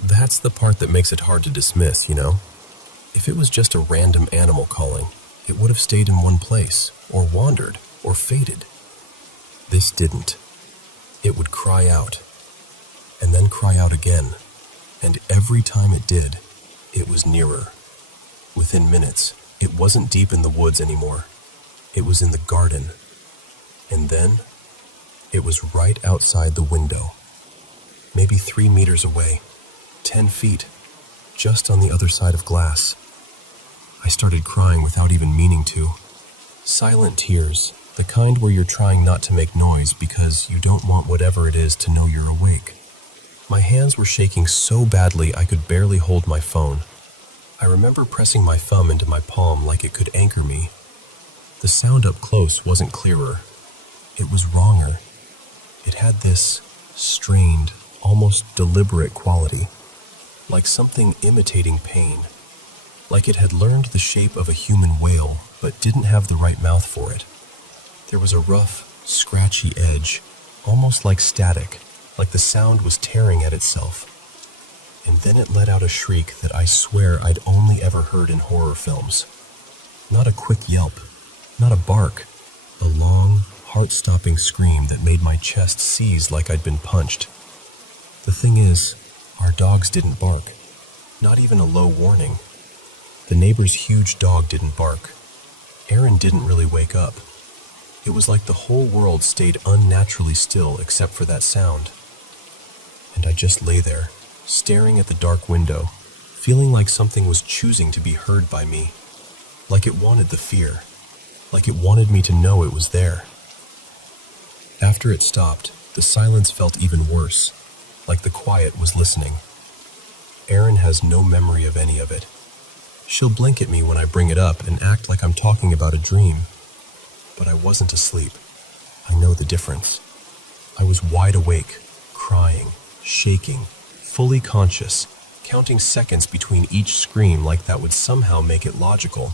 That's the part that makes it hard to dismiss, you know? If it was just a random animal calling, it would have stayed in one place, or wandered, or faded. This didn't. It would cry out, and then cry out again, and every time it did, it was nearer. Within minutes, it wasn't deep in the woods anymore. It was in the garden. And then, it was right outside the window. Maybe 3 meters away, 10 feet, just on the other side of glass. I started crying without even meaning to. Silent tears, the kind where you're trying not to make noise because you don't want whatever it is to know you're awake. My hands were shaking so badly I could barely hold my phone. I remember pressing my thumb into my palm like it could anchor me. The sound up close wasn't clearer. It was wronger. It had this strained, almost deliberate quality, like something imitating pain, like it had learned the shape of a human whale but didn't have the right mouth for it. There was a rough, scratchy edge, almost like static, like the sound was tearing at itself. And then it let out a shriek that I swear I'd only ever heard in horror films. Not a quick yelp, not a bark, a long, heart-stopping scream that made my chest seize like I'd been punched. The thing is, our dogs didn't bark, not even a low warning. The neighbor's huge dog didn't bark. Aaron didn't really wake up. It was like the whole world stayed unnaturally still except for that sound. And I just lay there, staring at the dark window, feeling like something was choosing to be heard by me, like it wanted the fear, like it wanted me to know it was there. After it stopped, the silence felt even worse, like the quiet was listening. Erin has no memory of any of it. She'll blink at me when I bring it up and act like I'm talking about a dream. But I wasn't asleep. I know the difference. I was wide awake, crying, shaking, fully conscious, counting seconds between each scream like that would somehow make it logical.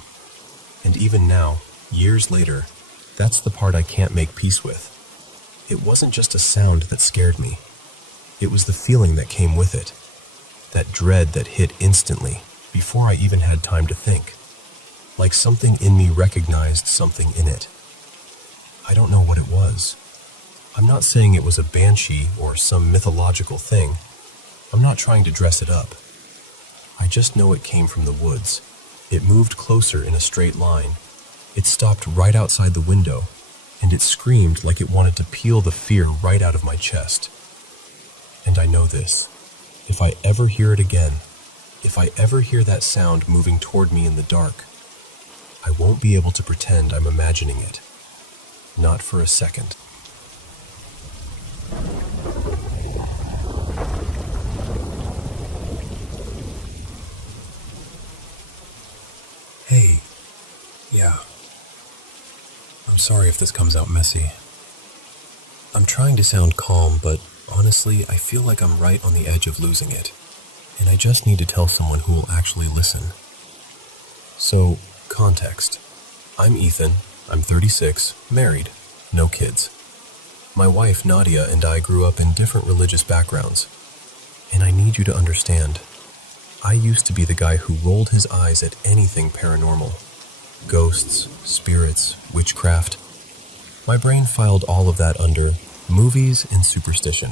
And even now, years later, that's the part I can't make peace with. It wasn't just a sound that scared me. It was the feeling that came with it. That dread that hit instantly, before I even had time to think. Like something in me recognized something in it. I don't know what it was. I'm not saying it was a banshee or some mythological thing. I'm not trying to dress it up. I just know it came from the woods. It moved closer in a straight line. It stopped right outside the window, and it screamed like it wanted to peel the fear right out of my chest. And I know this. If I ever hear it again, if I ever hear that sound moving toward me in the dark, I won't be able to pretend I'm imagining it. Not for a second. Hey. Yeah. I'm sorry if this comes out messy. I'm trying to sound calm, but honestly, I feel like I'm right on the edge of losing it. And I just need to tell someone who will actually listen. So, context. I'm Ethan. I'm 36, married, no kids. My wife, Nadia, and I grew up in different religious backgrounds. And I need you to understand, I used to be the guy who rolled his eyes at anything paranormal. Ghosts, spirits, witchcraft. My brain filed all of that under movies and superstition.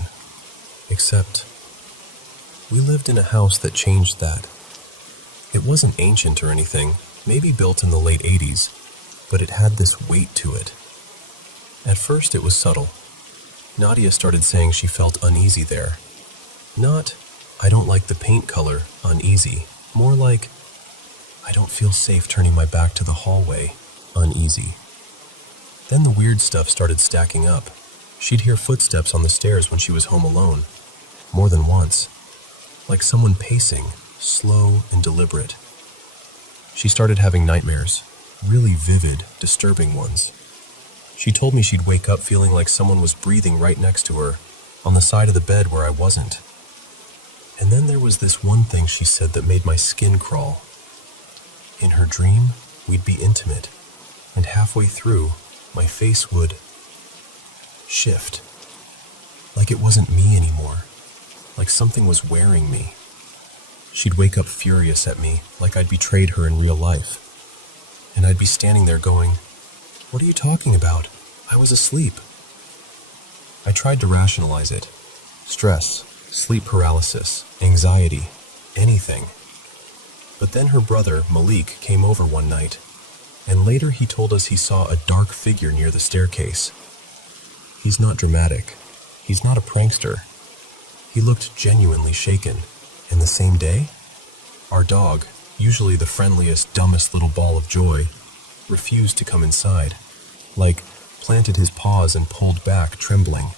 Except, we lived in a house that changed that. It wasn't ancient or anything, maybe built in the late 80s, but it had this weight to it. At first it was subtle. Nadia started saying she felt uneasy there. Not, I don't like the paint color, uneasy. More like, I don't feel safe turning my back to the hallway, uneasy. Then the weird stuff started stacking up. She'd hear footsteps on the stairs when she was home alone, more than once, like someone pacing, slow and deliberate. She started having nightmares, really vivid, disturbing ones. She told me she'd wake up feeling like someone was breathing right next to her, on the side of the bed where I wasn't. And then there was this one thing she said that made my skin crawl. In her dream, we'd be intimate, and halfway through, my face would shift. Like it wasn't me anymore, like something was wearing me. She'd wake up furious at me, like I'd betrayed her in real life. And I'd be standing there going, "What are you talking about? I was asleep." I tried to rationalize it. Stress, sleep paralysis, anxiety, anything. But then her brother, Malik, came over one night, and later he told us he saw a dark figure near the staircase. He's not dramatic. He's not a prankster. He looked genuinely shaken. And the same day, our dog, usually the friendliest, dumbest little ball of joy, refused to come inside, like planted his paws and pulled back, trembling.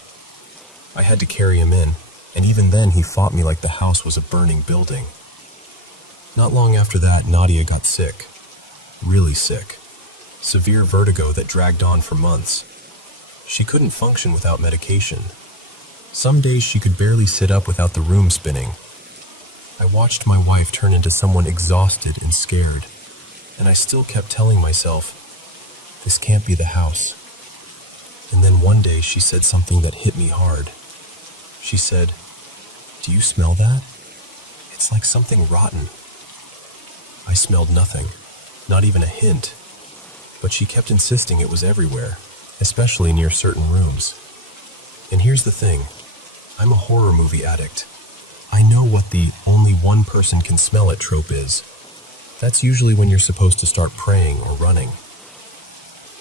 I had to carry him in, and even then he fought me like the house was a burning building. Not long after that, Nadia got sick. Really sick. Severe vertigo that dragged on for months. She couldn't function without medication. Some days she could barely sit up without the room spinning. I watched my wife turn into someone exhausted and scared, and I still kept telling myself, this can't be the house. And then one day she said something that hit me hard. She said, "Do you smell that? It's like something rotten." I smelled nothing, not even a hint, but she kept insisting it was everywhere, especially near certain rooms. And here's the thing, I'm a horror movie addict. I know what the only one person can smell it trope is. That's usually when you're supposed to start praying or running.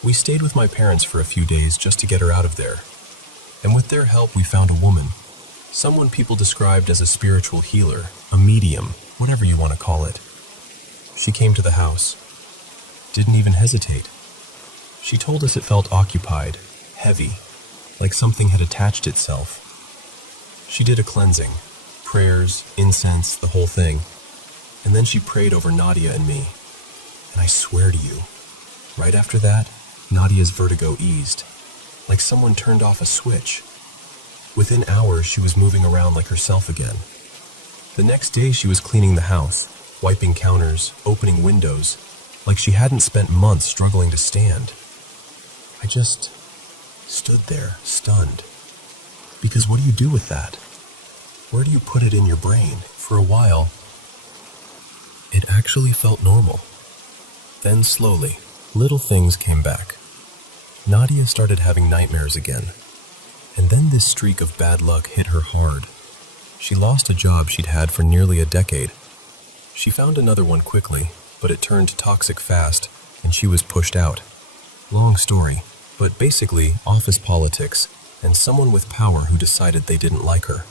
We stayed with my parents for a few days just to get her out of there. And with their help, we found a woman. Someone people described as a spiritual healer, a medium, whatever you want to call it. She came to the house. Didn't even hesitate. She told us it felt occupied, heavy, like something had attached itself. She did a cleansing, prayers, incense, the whole thing. And then she prayed over Nadia and me. And I swear to you, right after that, Nadia's vertigo eased, like someone turned off a switch. Within hours, she was moving around like herself again. The next day, she was cleaning the house, wiping counters, opening windows, like she hadn't spent months struggling to stand. I just stood there, stunned. Because what do you do with that? Where do you put it in your brain? For a while, it actually felt normal. Then slowly, little things came back. Nadia started having nightmares again. And then this streak of bad luck hit her hard. She lost a job she'd had for nearly a decade. She found another one quickly, but it turned toxic fast, and she was pushed out. Long story, but basically office politics and someone with power who decided they didn't like her.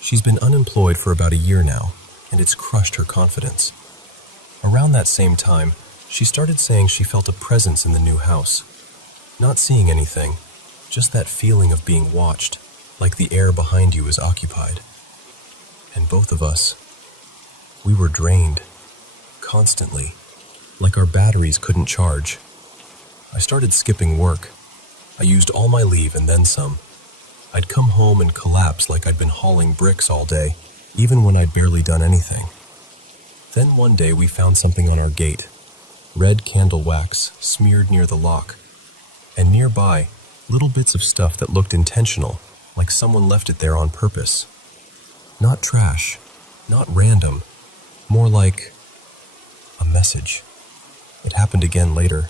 She's been unemployed for about a year now, and it's crushed her confidence. Around that same time, she started saying she felt a presence in the new house. Not seeing anything, just that feeling of being watched, like the air behind you is occupied. And both of us, we were drained, constantly, like our batteries couldn't charge. I started skipping work. I used all my leave and then some. I'd come home and collapse like I'd been hauling bricks all day, even when I'd barely done anything. Then one day we found something on our gate, red candle wax smeared near the lock, and nearby, little bits of stuff that looked intentional, like someone left it there on purpose. Not trash, not random, more like a message. It happened again later.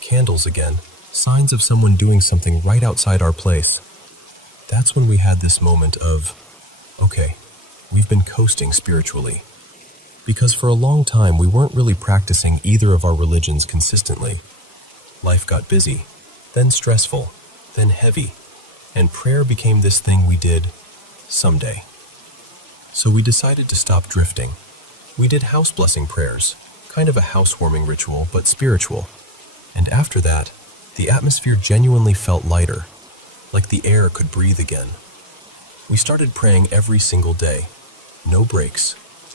Candles again, signs of someone doing something right outside our place. That's when we had this moment of, okay, we've been coasting spiritually. Because for a long time we weren't really practicing either of our religions consistently. Life got busy, then stressful, then heavy, and prayer became this thing we did someday. So we decided to stop drifting. We did house blessing prayers, kind of a housewarming ritual, but spiritual. And after that, the atmosphere genuinely felt lighter, like the air could breathe again. We started praying every single day. No breaks,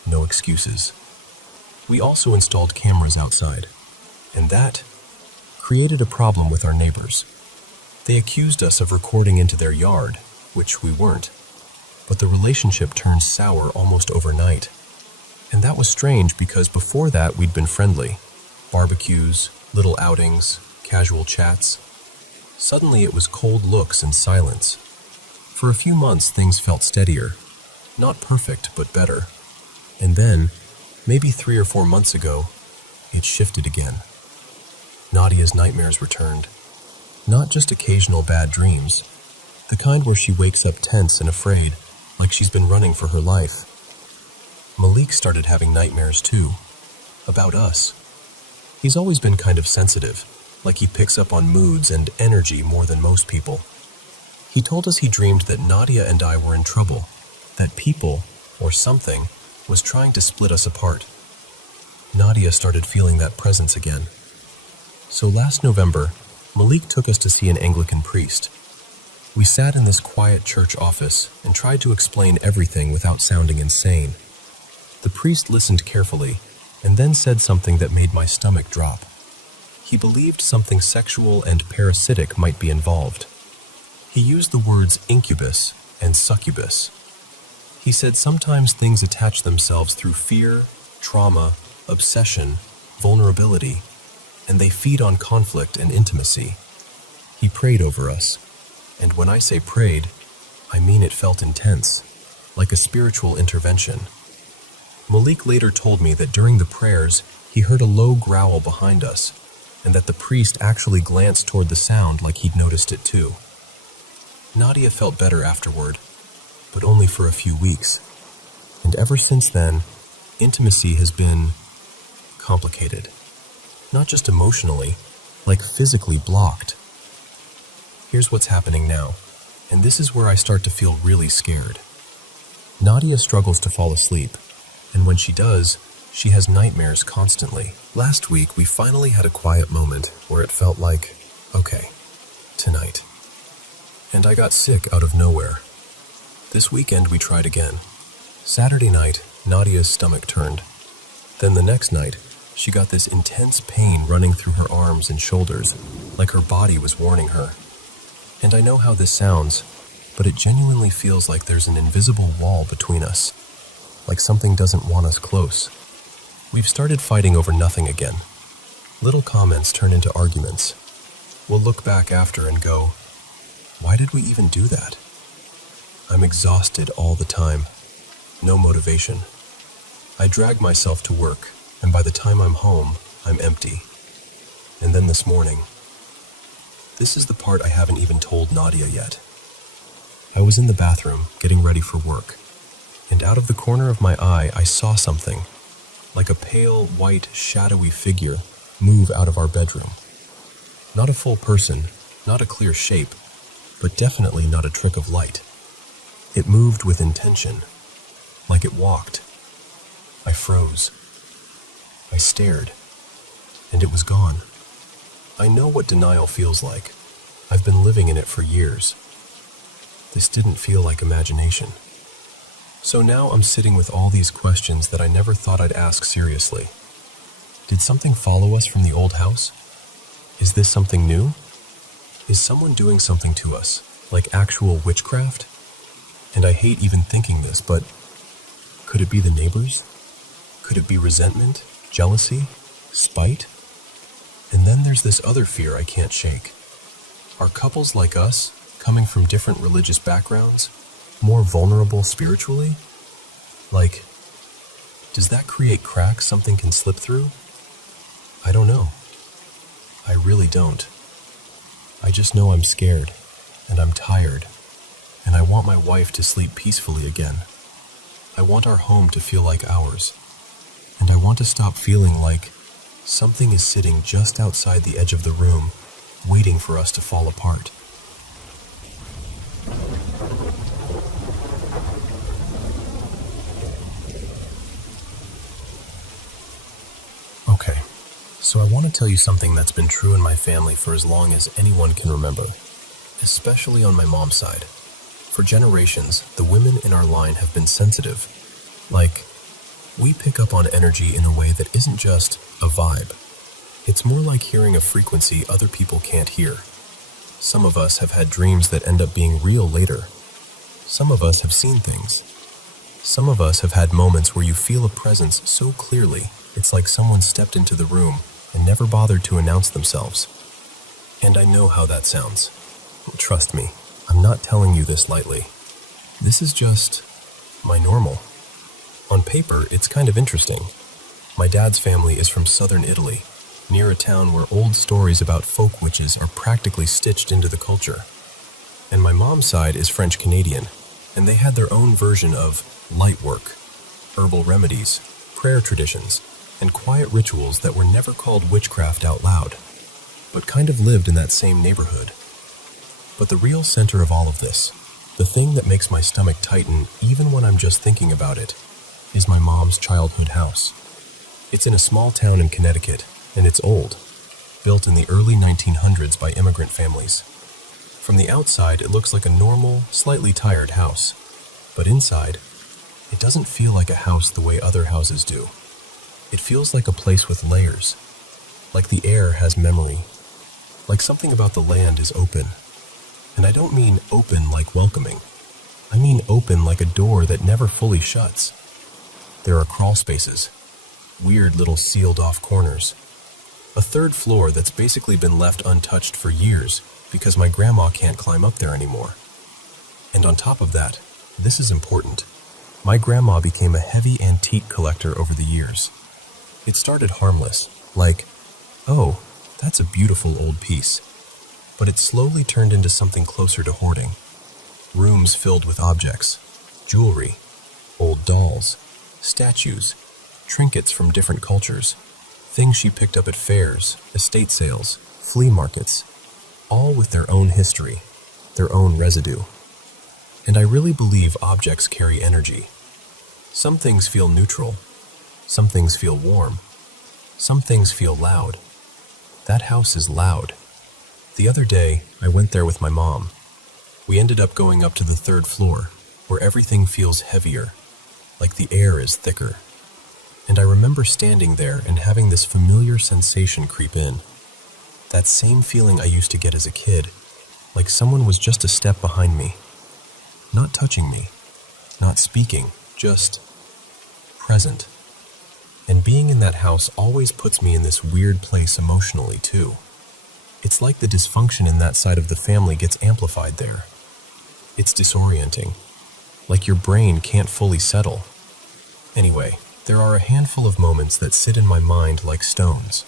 no excuses. We also installed cameras outside, and that created a problem with our neighbors. They accused us of recording into their yard, which we weren't. But the relationship turned sour almost overnight. And that was strange because before that we'd been friendly. Barbecues, little outings, casual chats. Suddenly it was cold looks and silence. For a few months things felt steadier. Not perfect, but better. And then, maybe 3 or 4 months ago, it shifted again. Nadia's nightmares returned. Not just occasional bad dreams. The kind where she wakes up tense and afraid, like she's been running for her life. Malik started having nightmares too. About us. He's always been kind of sensitive, like he picks up on moods and energy more than most people. He told us he dreamed that Nadia and I were in trouble, that people, or something, was trying to split us apart. Nadia started feeling that presence again. So last November, Malik took us to see an Anglican priest. We sat in this quiet church office and tried to explain everything without sounding insane. The priest listened carefully and then said something that made my stomach drop. He believed something sexual and parasitic might be involved. He used the words incubus and succubus. He said sometimes things attach themselves through fear, trauma, obsession, vulnerability, and they feed on conflict and intimacy. He prayed over us, and when I say prayed, I mean it felt intense, like a spiritual intervention. Malik later told me that during the prayers, he heard a low growl behind us, and that the priest actually glanced toward the sound like he'd noticed it too. Nadia felt better afterward, but only for a few weeks. And ever since then, intimacy has been complicated. Not just emotionally, like physically blocked. Here's what's happening now, and this is where I start to feel really scared. Nadia struggles to fall asleep, and when she does, she has nightmares constantly. Last week, we finally had a quiet moment where it felt like, okay, tonight. And I got sick out of nowhere. This weekend, we tried again. Saturday night, Nadia's stomach turned. Then the next night, she got this intense pain running through her arms and shoulders, like her body was warning her. And I know how this sounds, but it genuinely feels like there's an invisible wall between us, like something doesn't want us close. We've started fighting over nothing again. Little comments turn into arguments. We'll look back after and go, why did we even do that? I'm exhausted all the time. No motivation. I drag myself to work, and by the time I'm home, I'm empty. And then this morning, this is the part I haven't even told Nadia yet. I was in the bathroom, getting ready for work, and out of the corner of my eye, I saw something, like a pale, white, shadowy figure, move out of our bedroom. Not a full person, not a clear shape, but definitely not a trick of light. It moved with intention, like it walked. I froze. I stared, and it was gone. I know what denial feels like. I've been living in it for years. This didn't feel like imagination. So now I'm sitting with all these questions that I never thought I'd ask seriously. Did something follow us from the old house? Is this something new? Is someone doing something to us, like actual witchcraft? And I hate even thinking this, but could it be the neighbors? Could it be resentment, jealousy, spite? And then there's this other fear I can't shake. Are couples like us, coming from different religious backgrounds, more vulnerable spiritually? Like, does that create cracks something can slip through? I don't know. I really don't. I just know I'm scared, and I'm tired, and I want my wife to sleep peacefully again. I want our home to feel like ours, and I want to stop feeling like something is sitting just outside the edge of the room, waiting for us to fall apart. So I want to tell you something that's been true in my family for as long as anyone can remember, especially on my mom's side. For generations, the women in our line have been sensitive. Like, we pick up on energy in a way that isn't just a vibe. It's more like hearing a frequency other people can't hear. Some of us have had dreams that end up being real later. Some of us have seen things. Some of us have had moments where you feel a presence so clearly, it's like someone stepped into the room and never bothered to announce themselves. And I know how that sounds. Trust me, I'm not telling you this lightly. This is just my normal. On paper, it's kind of interesting. My dad's family is from southern Italy, near a town where old stories about folk witches are practically stitched into the culture. And my mom's side is French-Canadian, and they had their own version of light work, herbal remedies, prayer traditions, and quiet rituals that were never called witchcraft out loud, but kind of lived in that same neighborhood. But the real center of all of this, the thing that makes my stomach tighten even when I'm just thinking about it, is my mom's childhood house. It's in a small town in Connecticut, and it's old, built in the early 1900s by immigrant families. From the outside, it looks like a normal, slightly tired house, but inside, it doesn't feel like a house the way other houses do. It feels like a place with layers, like the air has memory, like something about the land is open. And I don't mean open like welcoming. I mean open like a door that never fully shuts. There are crawl spaces, weird little sealed-off corners, a third floor that's basically been left untouched for years because my grandma can't climb up there anymore. And on top of that, this is important. My grandma became a heavy antique collector over the years. It started harmless, like, oh, that's a beautiful old piece. But it slowly turned into something closer to hoarding. Rooms filled with objects, jewelry, old dolls, statues, trinkets from different cultures, things she picked up at fairs, estate sales, flea markets, all with their own history, their own residue. And I really believe objects carry energy. Some things feel neutral. Some things feel warm. Some things feel loud. That house is loud. The other day, I went there with my mom. We ended up going up to the third floor, where everything feels heavier, like the air is thicker. And I remember standing there and having this familiar sensation creep in. That same feeling I used to get as a kid, like someone was just a step behind me. Not touching me, not speaking, just present. And being in that house always puts me in this weird place emotionally, too. It's like the dysfunction in that side of the family gets amplified there. It's disorienting, like your brain can't fully settle. Anyway, there are a handful of moments that sit in my mind like stones.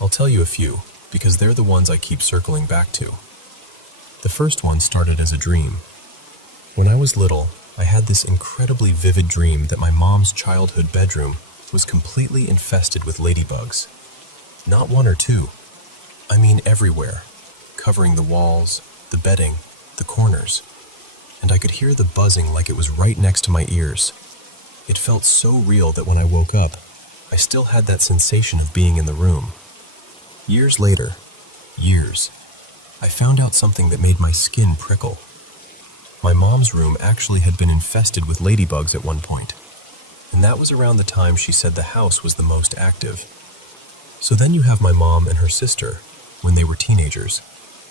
I'll tell you a few, because they're the ones I keep circling back to. The first one started as a dream. When I was little, I had this incredibly vivid dream that my mom's childhood bedroom was completely infested with ladybugs. Not one or two. I mean everywhere, covering the walls, the bedding, the corners. And I could hear the buzzing like it was right next to my ears. It felt so real that when I woke up, I still had that sensation of being in the room. Years later, I found out something that made my skin prickle. My mom's room actually had been infested with ladybugs at one point, and that was around the time she said the house was the most active. So then you have my mom and her sister, when they were teenagers,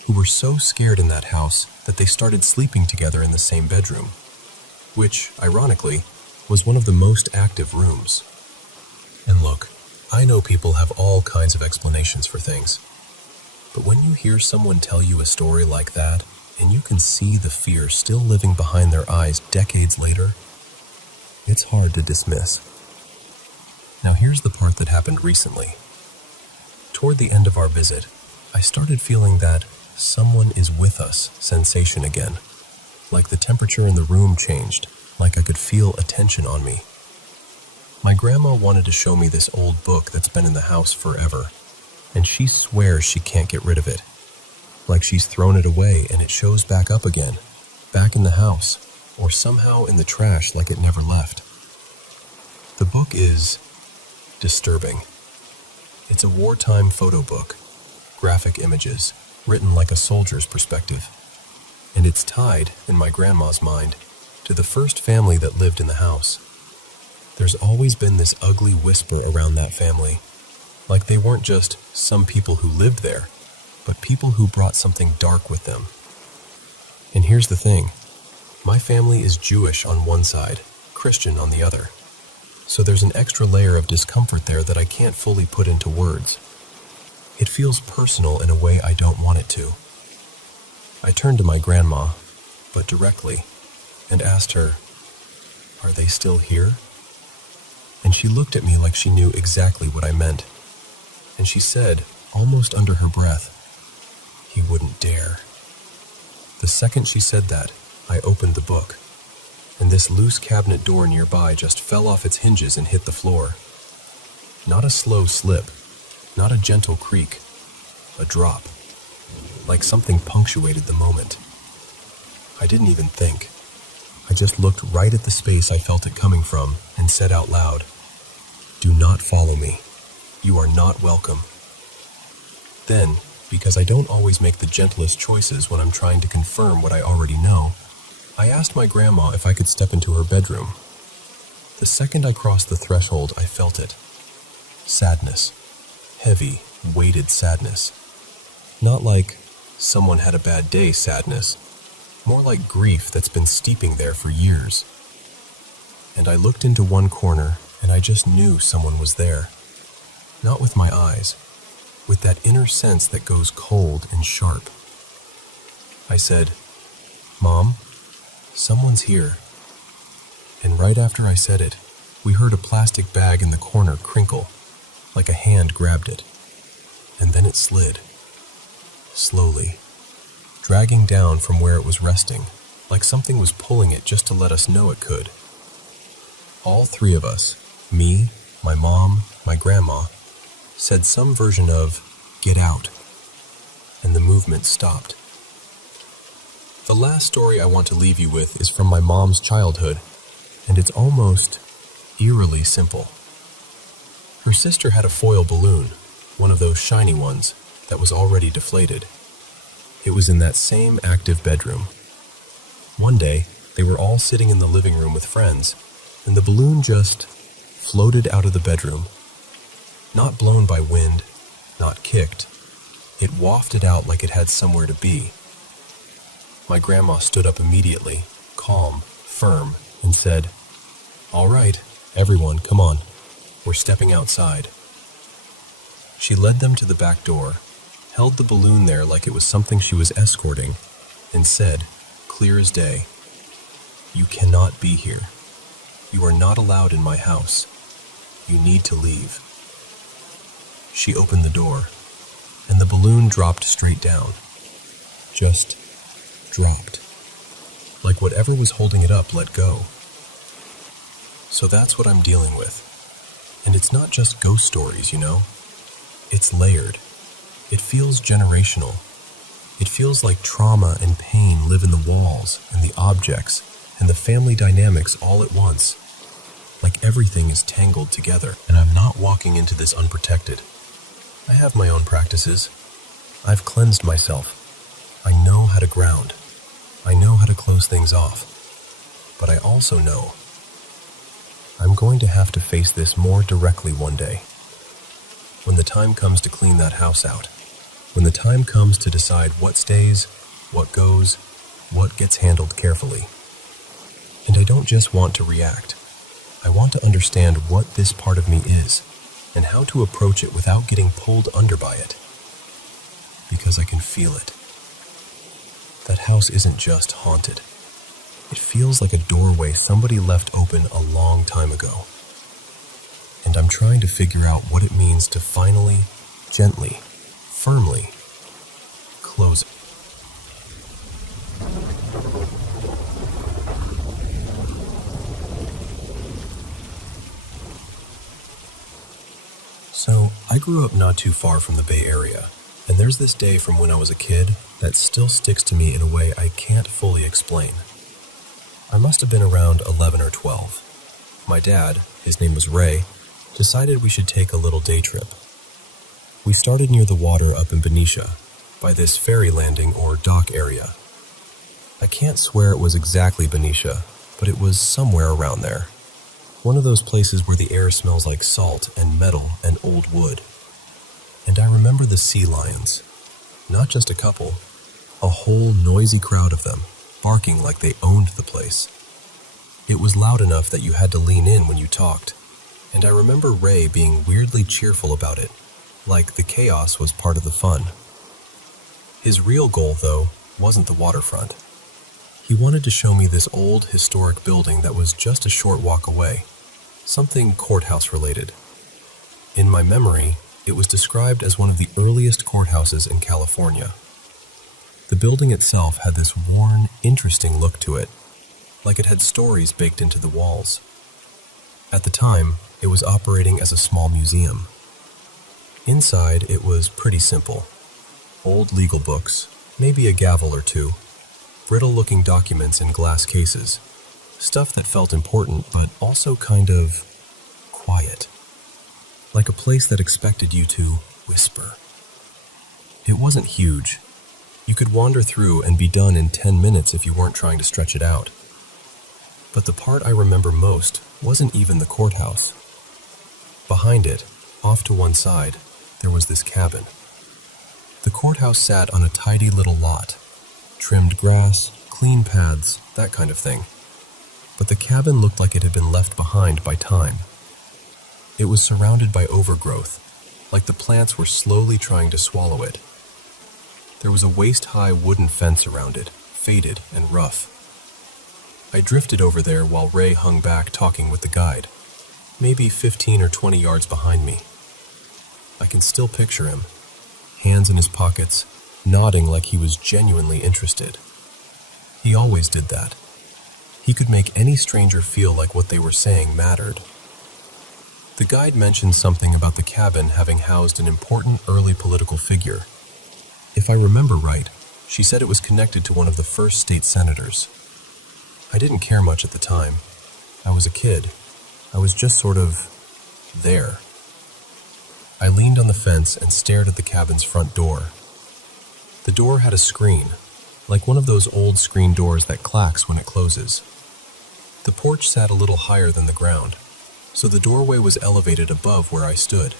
who were so scared in that house that they started sleeping together in the same bedroom, which, ironically, was one of the most active rooms. And look, I know people have all kinds of explanations for things, but when you hear someone tell you a story like that, and you can see the fear still living behind their eyes decades later, it's hard to dismiss. Now here's the part that happened recently. Toward the end of our visit, I started feeling that someone is with us sensation again, like the temperature in the room changed, like I could feel a tension on me. My grandma wanted to show me this old book that's been in the house forever, and she swears she can't get rid of it. Like she's thrown it away and it shows back up again, back in the house, or somehow in the trash like it never left. The book is disturbing. It's a wartime photo book, graphic images, written like a soldier's perspective. And it's tied, in my grandma's mind, to the first family that lived in the house. There's always been this ugly whisper around that family, like they weren't just some people who lived there, but people who brought something dark with them. And here's the thing, my family is Jewish on one side, Christian on the other. So there's an extra layer of discomfort there that I can't fully put into words. It feels personal in a way I don't want it to. I turned to my grandma, but directly, and asked her, "Are they still here?" And she looked at me like she knew exactly what I meant. And she said, almost under her breath, "He wouldn't dare." The second she said that, I opened the book, and this loose cabinet door nearby just fell off its hinges and hit the floor. Not a slow slip, not a gentle creak, a drop, like something punctuated the moment. I didn't even think. I just looked right at the space I felt it coming from and said out loud, "Do not follow me. You are not welcome." Then, because I don't always make the gentlest choices when I'm trying to confirm what I already know, I asked my grandma if I could step into her bedroom. The second I crossed the threshold, I felt it. Sadness. Heavy, weighted sadness. Not like someone had a bad day sadness, more like grief that's been steeping there for years. And I looked into one corner, and I just knew someone was there. Not with my eyes, with that inner sense that goes cold and sharp. I said, "Mom, someone's here." And right after I said it, we heard a plastic bag in the corner crinkle, like a hand grabbed it. And then it slid, slowly, dragging down from where it was resting, like something was pulling it just to let us know it could. All three of us, me, my mom, my grandma, said some version of, "Get out," and the movement stopped. The last story I want to leave you with is from my mom's childhood, and it's almost eerily simple. Her sister had a foil balloon, one of those shiny ones, that was already deflated. It was in that same active bedroom. One day, they were all sitting in the living room with friends, and the balloon just floated out of the bedroom. Not blown by wind, not kicked. It wafted out like it had somewhere to be. My grandma stood up immediately, calm, firm, and said, "All right, everyone, come on. We're stepping outside." She led them to the back door, held the balloon there like it was something she was escorting, and said, clear as day, "You cannot be here. You are not allowed in my house. You need to leave." She opened the door, and the balloon dropped straight down. Just dropped. Like whatever was holding it up let go. So that's what I'm dealing with. And it's not just ghost stories, you know? It's layered. It feels generational. It feels like trauma and pain live in the walls and the objects and the family dynamics all at once. Like everything is tangled together, and I'm not walking into this unprotected. I have my own practices. I've cleansed myself. I know how to ground. I know how to close things off. But I also know I'm going to have to face this more directly one day. When the time comes to clean that house out. When the time comes to decide what stays, what goes, what gets handled carefully. And I don't just want to react. I want to understand what this part of me is and how to approach it without getting pulled under by it. Because I can feel it. That house isn't just haunted. It feels like a doorway somebody left open a long time ago. And I'm trying to figure out what it means to finally, gently, firmly close it. So, I grew up not too far from the Bay Area, and there's this day from when I was a kid that still sticks to me in a way I can't fully explain. I must have been around 11 or 12. My dad, his name was Ray, decided we should take a little day trip. We started near the water up in Benicia, by this ferry landing or dock area. I can't swear it was exactly Benicia, but it was somewhere around there. One of those places where the air smells like salt and metal and old wood. And I remember the sea lions. Not just a couple, a whole noisy crowd of them, barking like they owned the place. It was loud enough that you had to lean in when you talked, and I remember Ray being weirdly cheerful about it, like the chaos was part of the fun. His real goal, though, wasn't the waterfront. He wanted to show me this old, historic building that was just a short walk away, something courthouse-related. In my memory, it was described as one of the earliest courthouses in California. The building itself had this worn, interesting look to it, like it had stories baked into the walls. At the time, it was operating as a small museum. Inside, it was pretty simple. Old legal books, maybe a gavel or two, brittle-looking documents in glass cases, stuff that felt important but also kind of quiet, like a place that expected you to whisper. It wasn't huge. You could wander through and be done in 10 minutes if you weren't trying to stretch it out. But the part I remember most wasn't even the courthouse. Behind it, off to one side, there was this cabin. The courthouse sat on a tidy little lot. Trimmed grass, clean paths, that kind of thing. But the cabin looked like it had been left behind by time. It was surrounded by overgrowth, like the plants were slowly trying to swallow it. There was a waist-high wooden fence around it, faded and rough. I drifted over there while Ray hung back talking with the guide, maybe 15 or 20 yards behind me. I can still picture him, hands in his pockets, nodding like he was genuinely interested. He always did that. He could make any stranger feel like what they were saying mattered. The guide mentioned something about the cabin having housed an important early political figure. If I remember right, she said it was connected to one of the first state senators. I didn't care much at the time. I was a kid. I was just sort of there. I leaned on the fence and stared at the cabin's front door. The door had a screen, like one of those old screen doors that clacks when it closes. The porch sat a little higher than the ground, so the doorway was elevated above where I stood.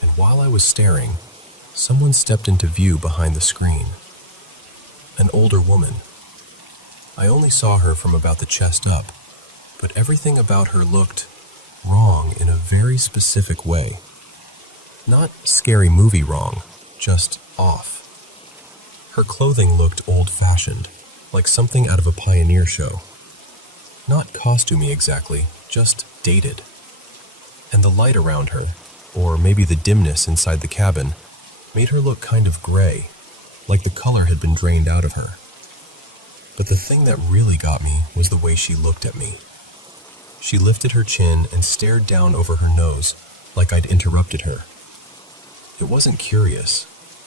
And while I was staring, someone stepped into view behind the screen. An older woman. I only saw her from about the chest up, but everything about her looked wrong in a very specific way. Not scary movie wrong, just off. Her clothing looked old-fashioned, like something out of a pioneer show. Not costumey exactly, just dated. And the light around her, or maybe the dimness inside the cabin, made her look kind of gray, like the color had been drained out of her. But the thing that really got me was the way she looked at me. She lifted her chin and stared down over her nose, like I'd interrupted her. It wasn't curious.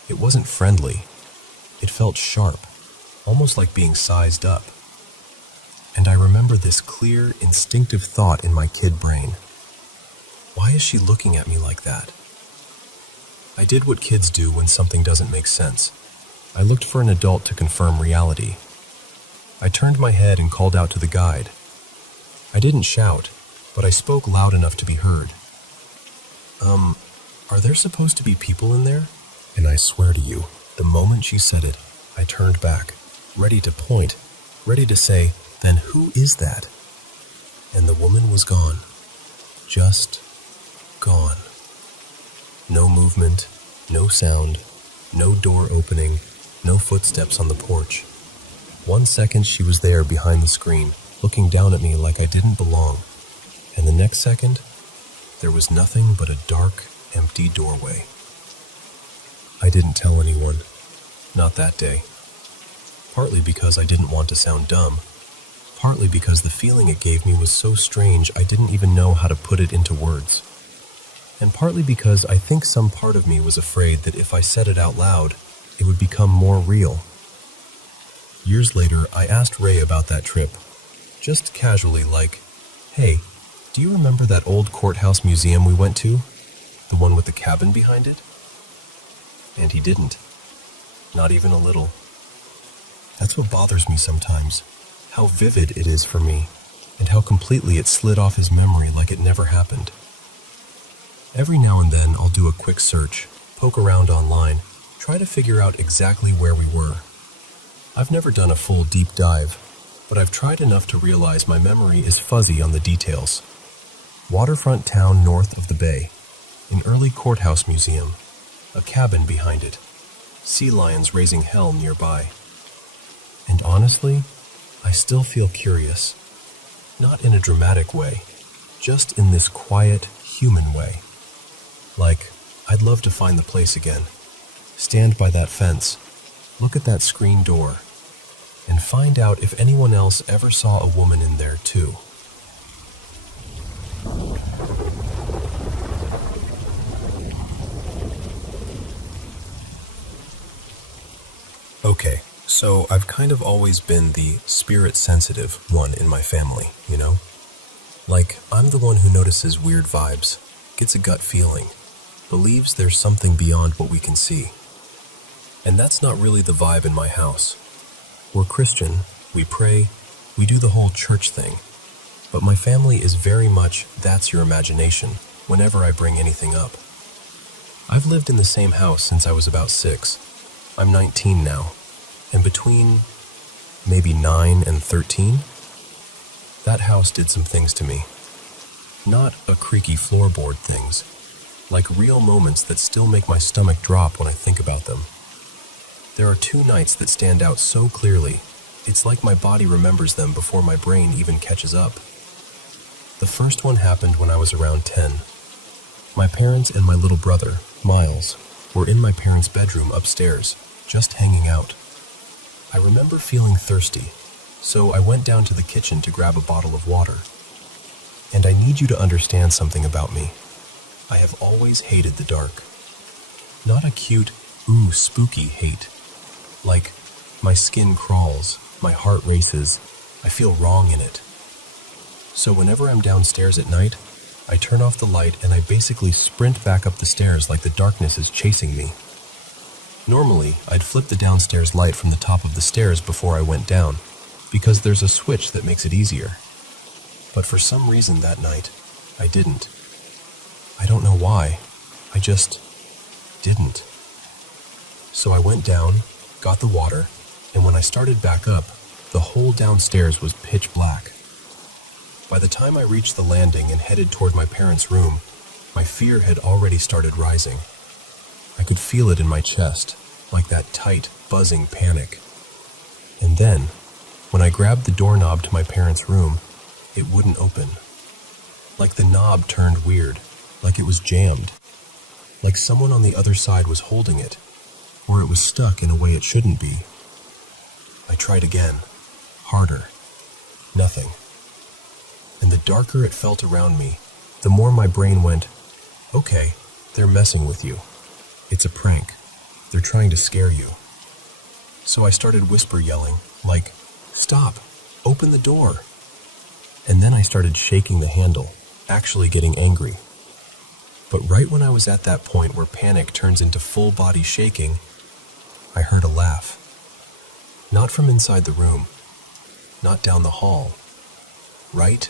It wasn't friendly. It felt sharp, almost like being sized up. And I remember this clear, instinctive thought in my kid brain. Why is she looking at me like that? I did what kids do when something doesn't make sense. I looked for an adult to confirm reality. I turned my head and called out to the guide. I didn't shout, but I spoke loud enough to be heard. Are there supposed to be people in there? And I swear to you, the moment she said it, I turned back, ready to point, ready to say, "Then who is that?" And the woman was gone. Just gone. No movement, no sound, no door opening, no footsteps on the porch. 1 second she was there behind the screen, looking down at me like I didn't belong. And the next second, there was nothing but a dark, empty doorway. I didn't tell anyone. Not that day. Partly because I didn't want to sound dumb. Partly because the feeling it gave me was so strange I didn't even know how to put it into words. And partly because I think some part of me was afraid that if I said it out loud, it would become more real. Years later, I asked Ray about that trip. Just casually, like, "Hey, do you remember that old courthouse museum we went to? The one with the cabin behind it?" And he didn't. Not even a little. That's what bothers me sometimes, how vivid it is for me, and how completely it slid off his memory like it never happened. Every now and then I'll do a quick search, poke around online, try to figure out exactly where we were. I've never done a full deep dive, but I've tried enough to realize my memory is fuzzy on the details. Waterfront town north of the bay, an early courthouse museum, a cabin behind it, sea lions raising hell nearby. And honestly, I still feel curious. Not in a dramatic way, just in this quiet, human way. Like, I'd love to find the place again, stand by that fence, look at that screen door, and find out if anyone else ever saw a woman in there too. Okay, so I've kind of always been the spirit-sensitive one in my family, you know? Like, I'm the one who notices weird vibes, gets a gut feeling, believes there's something beyond what we can see. And that's not really the vibe in my house. We're Christian, we pray, we do the whole church thing. But my family is very much that's your imagination whenever I bring anything up. I've lived in the same house since I was about 6. I'm 19 now, and between maybe 9 and 13, that house did some things to me. Not a creaky floorboard things, like real moments that still make my stomach drop when I think about them. There are 2 nights that stand out so clearly, it's like my body remembers them before my brain even catches up. The first one happened when I was around 10. My parents and my little brother, Miles, were in my parents' bedroom upstairs, just hanging out. I remember feeling thirsty, so I went down to the kitchen to grab a bottle of water. And I need you to understand something about me. I have always hated the dark. Not a cute, ooh, spooky hate. Like, my skin crawls, my heart races, I feel wrong in it. So whenever I'm downstairs at night, I turn off the light and I basically sprint back up the stairs like the darkness is chasing me. Normally, I'd flip the downstairs light from the top of the stairs before I went down, because there's a switch that makes it easier. But for some reason that night, I didn't. I don't know why, I just didn't. So I went down, got the water, and when I started back up, the whole downstairs was pitch black. By the time I reached the landing and headed toward my parents' room, my fear had already started rising. I could feel it in my chest, like that tight, buzzing panic. And then, when I grabbed the doorknob to my parents' room, it wouldn't open. Like the knob turned weird, like it was jammed. Like someone on the other side was holding it, or it was stuck in a way it shouldn't be. I tried again, harder. Nothing. And the darker it felt around me, the more my brain went, okay, they're messing with you. It's a prank. They're trying to scare you. So I started whisper yelling, like, stop, open the door. And then I started shaking the handle, actually getting angry. But right when I was at that point where panic turns into full body shaking, I heard a laugh. Not from inside the room, not down the hall, right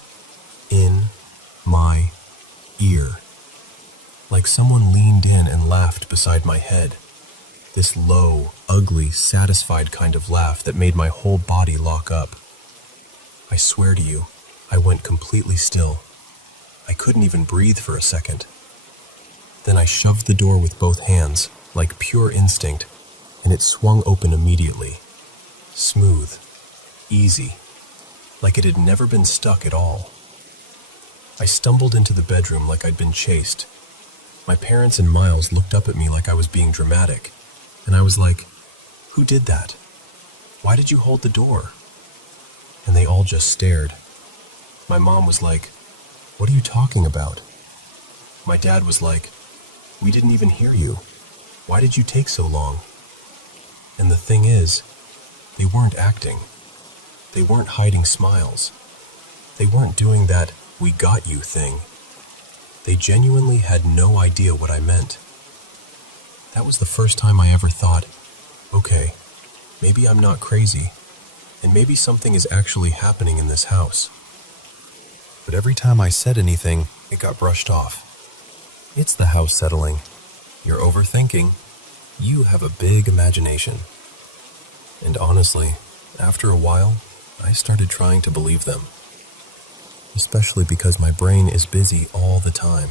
in my ear. Like someone leaned in and laughed beside my head. This low, ugly, satisfied kind of laugh that made my whole body lock up. I swear to you, I went completely still. I couldn't even breathe for a second. Then I shoved the door with both hands, like pure instinct, and it swung open immediately. Smooth, easy, like it had never been stuck at all. I stumbled into the bedroom like I'd been chased. My parents and Miles looked up at me like I was being dramatic, and I was like, who did that? Why did you hold the door? And they all just stared. My mom was like, what are you talking about? My dad was like, we didn't even hear you. Why did you take so long? And the thing is, they weren't acting. They weren't hiding smiles. They weren't doing that we got you thing. They genuinely had no idea what I meant. That was the first time I ever thought, okay, maybe I'm not crazy, and maybe something is actually happening in this house. But every time I said anything, it got brushed off. It's the house settling. You're overthinking. You have a big imagination. And honestly, after a while, I started trying to believe them. Especially because my brain is busy all the time.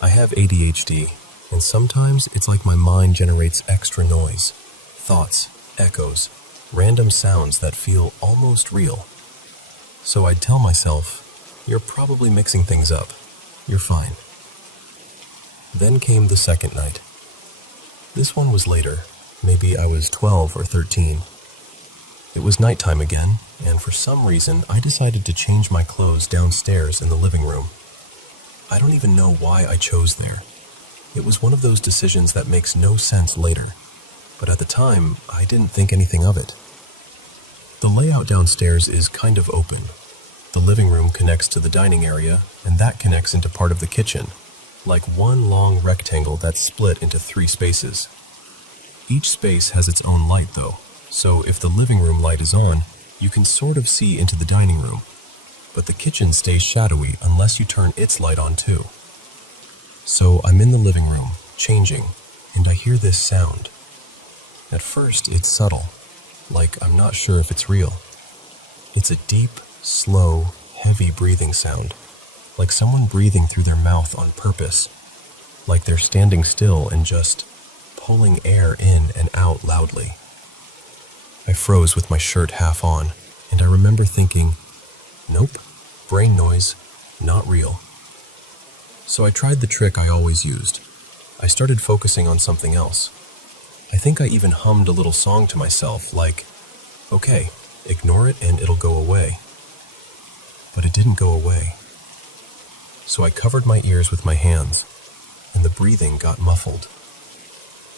I have ADHD, and sometimes it's like my mind generates extra noise, thoughts, echoes, random sounds that feel almost real. So I'd tell myself, you're probably mixing things up. You're fine. Then came the second night. This one was later. Maybe I was 12 or 13. It was nighttime again, and for some reason, I decided to change my clothes downstairs in the living room. I don't even know why I chose there. It was one of those decisions that makes no sense later, but at the time, I didn't think anything of it. The layout downstairs is kind of open. The living room connects to the dining area, and that connects into part of the kitchen, like one long rectangle that's split into 3 spaces. Each space has its own light though, so if the living room light is on, you can sort of see into the dining room, but the kitchen stays shadowy unless you turn its light on too. So I'm in the living room, changing, and I hear this sound. At first it's subtle, like I'm not sure if it's real. It's a deep, slow, heavy breathing sound, like someone breathing through their mouth on purpose, like they're standing still and just pulling air in and out loudly. I froze with my shirt half on, and I remember thinking, nope, brain noise, not real. So I tried the trick I always used. I started focusing on something else. I think I even hummed a little song to myself, like, okay, ignore it and it'll go away. But it didn't go away. So I covered my ears with my hands, and the breathing got muffled,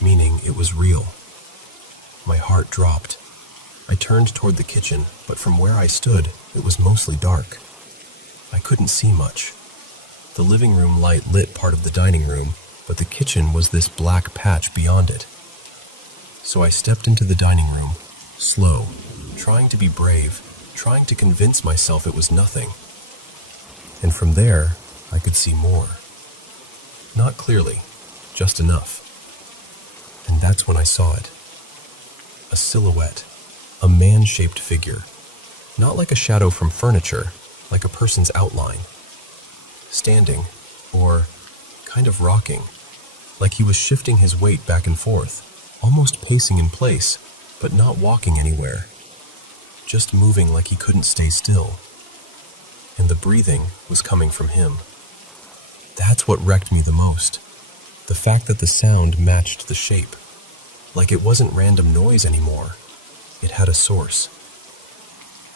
meaning it was real. My heart dropped. I turned toward the kitchen, but from where I stood, it was mostly dark. I couldn't see much. The living room light lit part of the dining room, but the kitchen was this black patch beyond it. So I stepped into the dining room, slow, trying to be brave, trying to convince myself it was nothing. And from there, I could see more. Not clearly, just enough. And that's when I saw it. A silhouette, a man-shaped figure. Not like a shadow from furniture, like a person's outline. Standing, or kind of rocking, like he was shifting his weight back and forth, almost pacing in place, but not walking anywhere. Just moving like he couldn't stay still. And the breathing was coming from him. That's what wrecked me the most. The fact that the sound matched the shape. Like it wasn't random noise anymore. It had a source.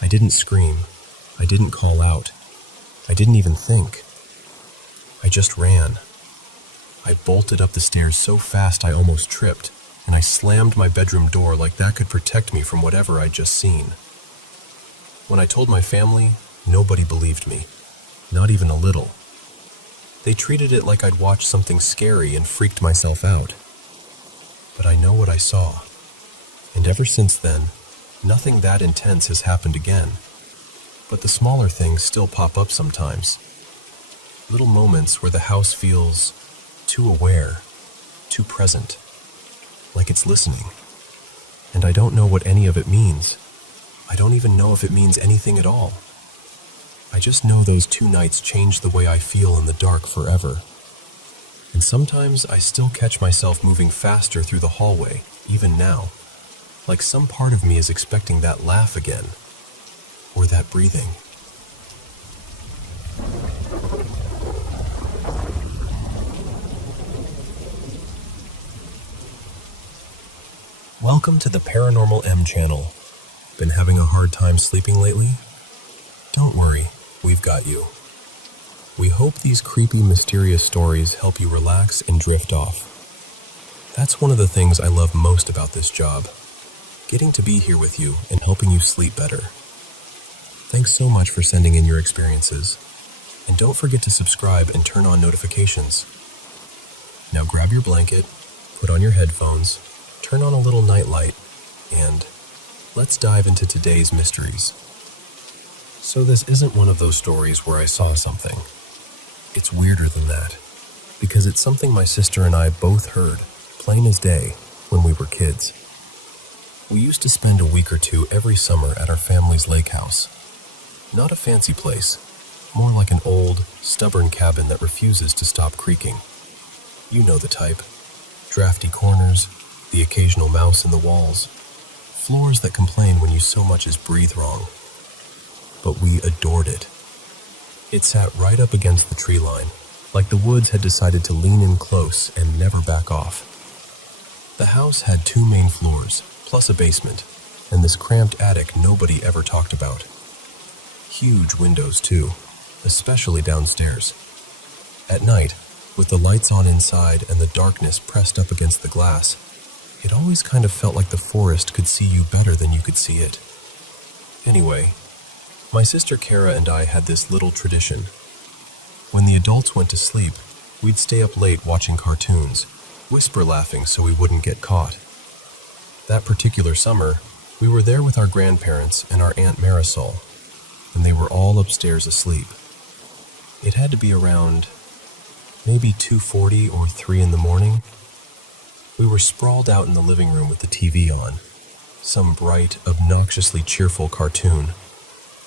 I didn't scream. I didn't call out. I didn't even think. I just ran. I bolted up the stairs so fast I almost tripped, and I slammed my bedroom door like that could protect me from whatever I'd just seen. When I told my family, nobody believed me. Not even a little. They treated it like I'd watched something scary and freaked myself out. But I know what I saw. And ever since then, nothing that intense has happened again. But the smaller things still pop up sometimes. Little moments where the house feels too aware, too present, like it's listening. And I don't know what any of it means. I don't even know if it means anything at all. I just know those 2 nights changed the way I feel in the dark forever. And sometimes I still catch myself moving faster through the hallway, even now. Like some part of me is expecting that laugh again. Or that breathing. Welcome to the Paranormal M channel. Been having a hard time sleeping lately? Don't worry, we've got you. We hope these creepy, mysterious stories help you relax and drift off. That's one of the things I love most about this job, getting to be here with you and helping you sleep better. Thanks so much for sending in your experiences, and don't forget to subscribe and turn on notifications. Now grab your blanket, put on your headphones, turn on a little nightlight, and let's dive into today's mysteries. So this isn't one of those stories where I saw something. It's weirder than that, because it's something my sister and I both heard, plain as day, when we were kids. We used to spend a week or two every summer at our family's lake house. Not a fancy place, more like an old, stubborn cabin that refuses to stop creaking. You know the type. Drafty corners, the occasional mouse in the walls, floors that complain when you so much as breathe wrong. But we adored it. It sat right up against the tree line, like the woods had decided to lean in close and never back off. The house had 2 main floors, plus a basement, and this cramped attic nobody ever talked about. Huge windows, too, especially downstairs. At night, with the lights on inside and the darkness pressed up against the glass, it always kind of felt like the forest could see you better than you could see it. Anyway, my sister Kara and I had this little tradition. When the adults went to sleep, we'd stay up late watching cartoons, whisper laughing so we wouldn't get caught. That particular summer, we were there with our grandparents and our Aunt Marisol, and they were all upstairs asleep. It had to be around maybe 2:40 or 3 in the morning. We were sprawled out in the living room with the TV on, some bright, obnoxiously cheerful cartoon,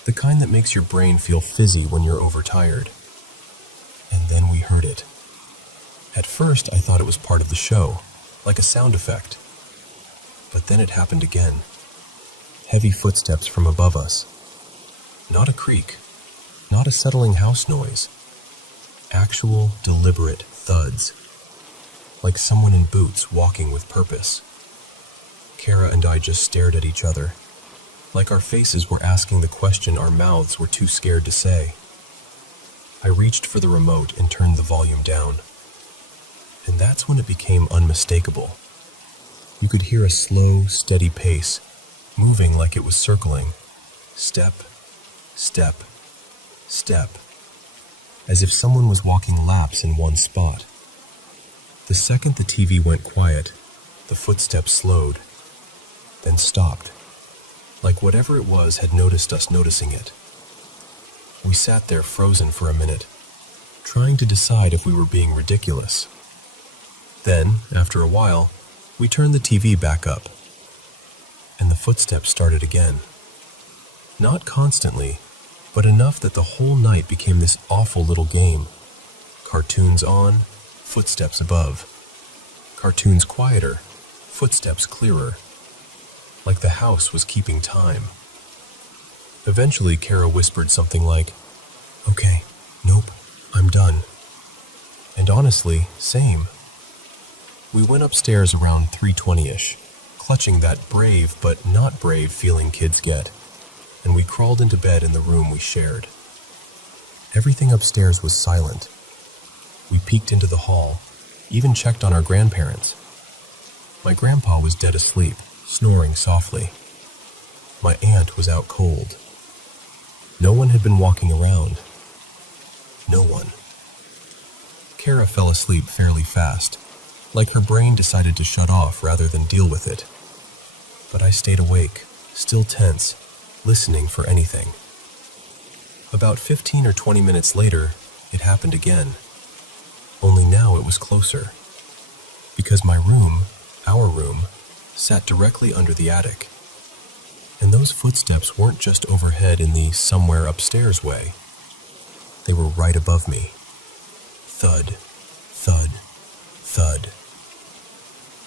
the kind that makes your brain feel fizzy when you're overtired. And then we heard it. At first, I thought it was part of the show, like a sound effect. But then it happened again. Heavy footsteps from above us. Not a creak, not a settling house noise. Actual, deliberate thuds. Like someone in boots walking with purpose. Kara and I just stared at each other, like our faces were asking the question our mouths were too scared to say. I reached for the remote and turned the volume down. And that's when it became unmistakable. You could hear a slow, steady pace, moving like it was circling. Step, step, step. As if someone was walking laps in one spot. The second the TV went quiet, the footsteps slowed, then stopped, like whatever it was had noticed us noticing it. We sat there frozen for a minute, trying to decide if we were being ridiculous. Then, after a while, we turned the TV back up, and the footsteps started again. Not constantly, but enough that the whole night became this awful little game. Cartoons on, footsteps above. Cartoons quieter, footsteps clearer. Like the house was keeping time. Eventually, Kara whispered something like, "Okay, nope, I'm done." And honestly, same. We went upstairs around 3:20-ish, clutching that brave but not brave feeling kids get, and we crawled into bed in the room we shared. Everything upstairs was silent. We peeked into the hall, even checked on our grandparents. My grandpa was dead asleep, snoring softly. My aunt was out cold. No one had been walking around. No one. Kara fell asleep fairly fast, like her brain decided to shut off rather than deal with it. But I stayed awake, still tense, listening for anything. About 15 or 20 minutes later, it happened again. Only now it was closer. Because my room, our room, sat directly under the attic. And those footsteps weren't just overhead in the somewhere upstairs way. They were right above me. Thud, thud, thud.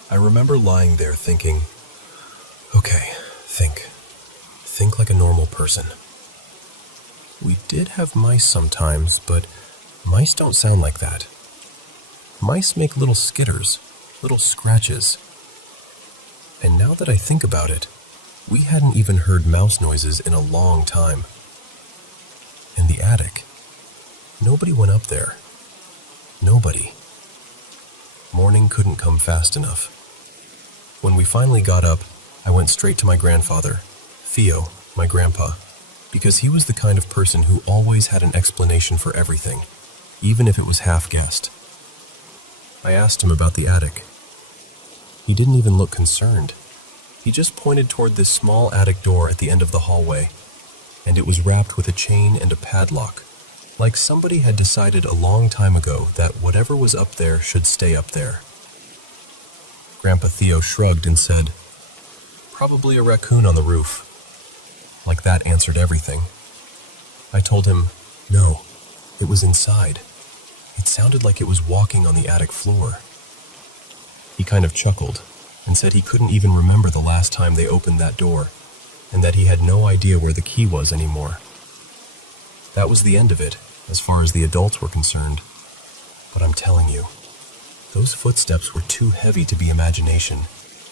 I remember lying there thinking, okay, think like a normal person. We did have mice sometimes, but mice don't sound like that. Mice make little skitters, little scratches. And now that I think about it, we hadn't even heard mouse noises in a long time. In the attic, nobody went up there. Nobody. Morning couldn't come fast enough. When we finally got up, I went straight to my grandfather, Theo, my grandpa, because he was the kind of person who always had an explanation for everything, even if it was half-guessed. I asked him about the attic. He didn't even look concerned. He just pointed toward this small attic door at the end of the hallway, and it was wrapped with a chain and a padlock, like somebody had decided a long time ago that whatever was up there should stay up there. Grandpa Theo shrugged and said, "Probably a raccoon on the roof." Like that answered everything. I told him, "No, it was inside. It sounded like it was walking on the attic floor." He kind of chuckled and said he couldn't even remember the last time they opened that door, and that he had no idea where the key was anymore. That was the end of it, as far as the adults were concerned. But I'm telling you, those footsteps were too heavy to be imagination,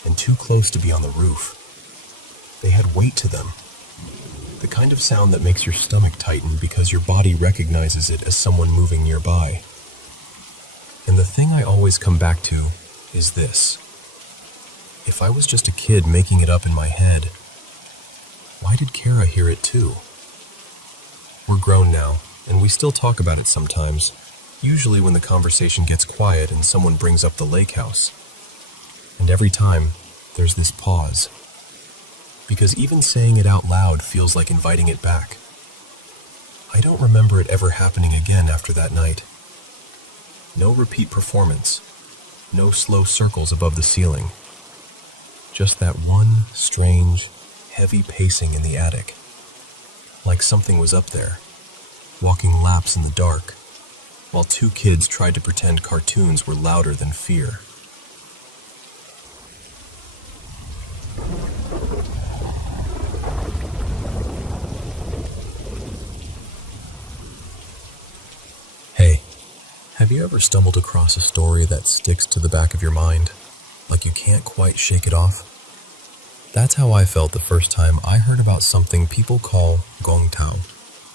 and too close to be on the roof. They had weight to them. The kind of sound that makes your stomach tighten because your body recognizes it as someone moving nearby. And the thing I always come back to is this. If I was just a kid making it up in my head, why did Kara hear it too? We're grown now, and we still talk about it sometimes, usually when the conversation gets quiet and someone brings up the lake house. And every time, there's this pause. Because even saying it out loud feels like inviting it back. I don't remember it ever happening again after that night. No repeat performance. No slow circles above the ceiling. Just that one strange, heavy pacing in the attic. Like something was up there, walking laps in the dark, while two kids tried to pretend cartoons were louder than fear. Hey, have you ever stumbled across a story that sticks to the back of your mind, like you can't quite shake it off? That's how I felt the first time I heard about something people call gong tao,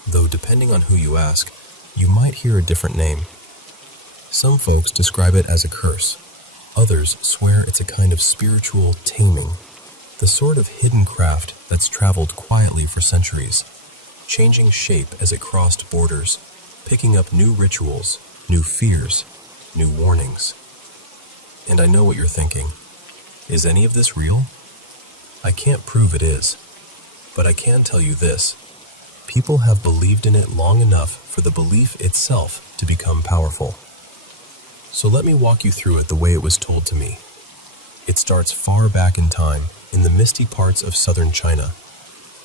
though depending on who you ask, you might hear a different name. Some folks describe it as a curse. Others swear it's a kind of spiritual taming, the sort of hidden craft that's traveled quietly for centuries, changing shape as it crossed borders, picking up new rituals, new fears, new warnings. And I know what you're thinking. Is any of this real? I can't prove it is, but I can tell you this. People have believed in it long enough for the belief itself to become powerful. So let me walk you through it the way it was told to me. It starts far back in time, in the misty parts of southern China,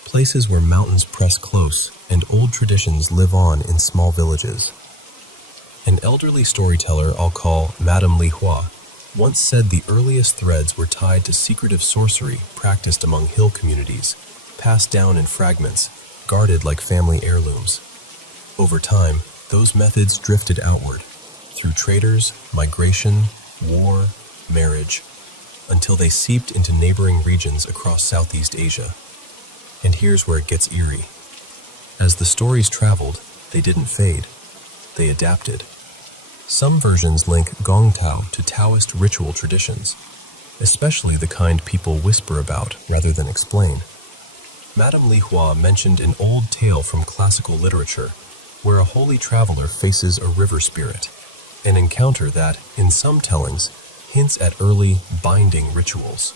places where mountains press close and old traditions live on in small villages. An elderly storyteller I'll call Madame Li Hua once said the earliest threads were tied to secretive sorcery practiced among hill communities, passed down in fragments, guarded like family heirlooms. Over time, those methods drifted outward, through traders, migration, war, marriage, until they seeped into neighboring regions across Southeast Asia. And here's where it gets eerie. As the stories traveled, they didn't fade. They adapted. Some versions link gong tao to Taoist ritual traditions, especially the kind people whisper about rather than explain. Madame Li Hua mentioned an old tale from classical literature where a holy traveler faces a river spirit, an encounter that, in some tellings, hints at early binding rituals.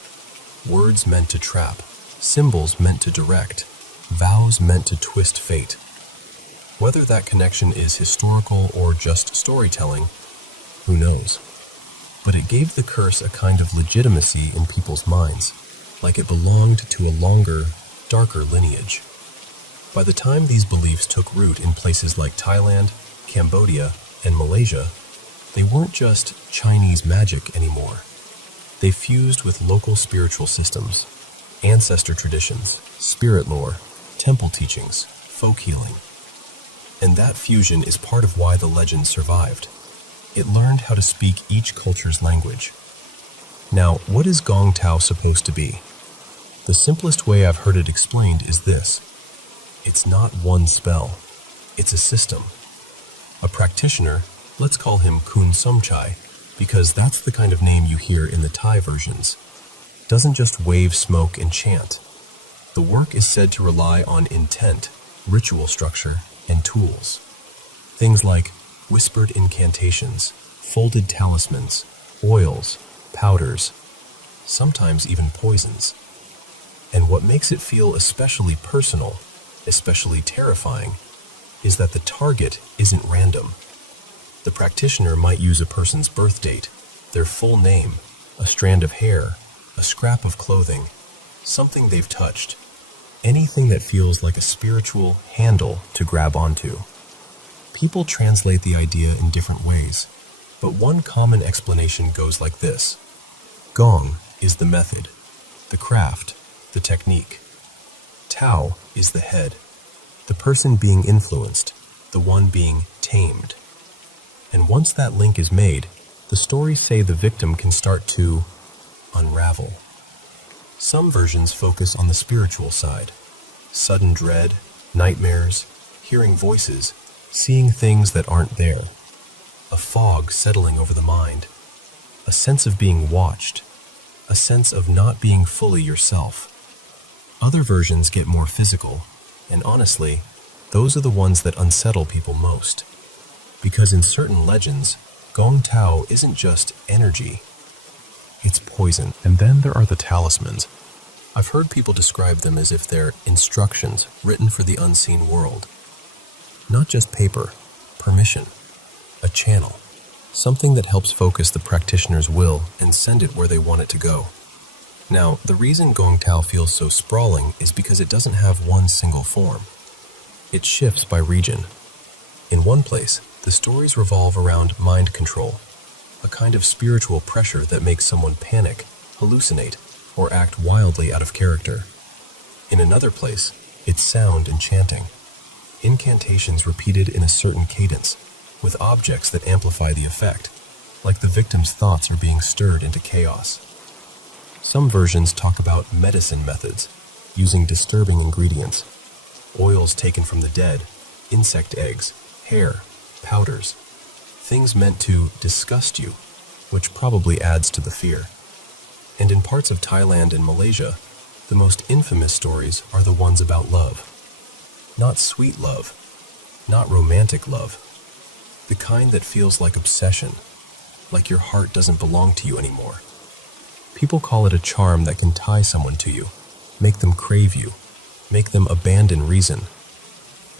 Words meant to trap, symbols meant to direct, vows meant to twist fate. Whether that connection is historical or just storytelling, who knows? But it gave the curse a kind of legitimacy in people's minds, like it belonged to a longer, darker lineage. By the time these beliefs took root in places like Thailand, Cambodia, and Malaysia, they weren't just Chinese magic anymore. They fused with local spiritual systems, ancestor traditions, spirit lore, temple teachings, folk healing. And that fusion is part of why the legend survived. It learned how to speak each culture's language. Now, what is gong tao supposed to be? The simplest way I've heard it explained is this. It's not one spell. It's a system. A practitioner, let's call him Kun Somchai, because that's the kind of name you hear in the Thai versions, doesn't just wave smoke and chant. The work is said to rely on intent, ritual structure, and tools. Things like whispered incantations, folded talismans, oils, powders, sometimes even poisons. And what makes it feel especially personal, especially terrifying, is that the target isn't random. The practitioner might use a person's birth date, their full name, a strand of hair, a scrap of clothing, something they've touched, anything that feels like a spiritual handle to grab onto. People translate the idea in different ways, but one common explanation goes like this. Gong is the method, the craft, the technique. Tao is the head, the person being influenced, the one being tamed. And once that link is made, the stories say the victim can start to unravel. Some versions focus on the spiritual side. Sudden dread, nightmares, hearing voices, seeing things that aren't there. A fog settling over the mind. A sense of being watched. A sense of not being fully yourself. Other versions get more physical, and honestly, those are the ones that unsettle people most. Because in certain legends, Gong Tao isn't just energy, it's poison. And then there are the talismans. I've heard people describe them as if they're instructions written for the unseen world. Not just paper, permission, a channel, something that helps focus the practitioner's will and send it where they want it to go. Now, the reason Gong Tao feels so sprawling is because it doesn't have one single form. It shifts by region. In one place, the stories revolve around mind control, a kind of spiritual pressure that makes someone panic, hallucinate, or act wildly out of character. In another place, it's sound and chanting, incantations repeated in a certain cadence, with objects that amplify the effect, like the victim's thoughts are being stirred into chaos. Some versions talk about medicine methods, using disturbing ingredients, oils taken from the dead, insect eggs, hair, powders, things meant to disgust you, which probably adds to the fear. And in parts of Thailand and Malaysia, the most infamous stories are the ones about love. Not sweet love, not romantic love, the kind that feels like obsession, like your heart doesn't belong to you anymore. People call it a charm that can tie someone to you, make them crave you, make them abandon reason,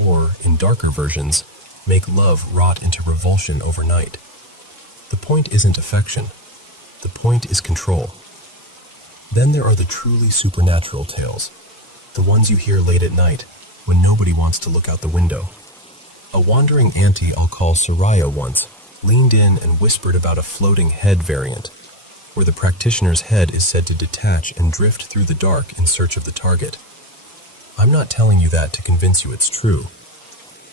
or, in darker versions, make love rot into revulsion overnight. The point isn't affection. The point is control. Then there are the truly supernatural tales, the ones you hear late at night when nobody wants to look out the window. A wandering auntie I'll call Soraya once leaned in and whispered about a floating head variant, where the practitioner's head is said to detach and drift through the dark in search of the target. I'm not telling you that to convince you it's true.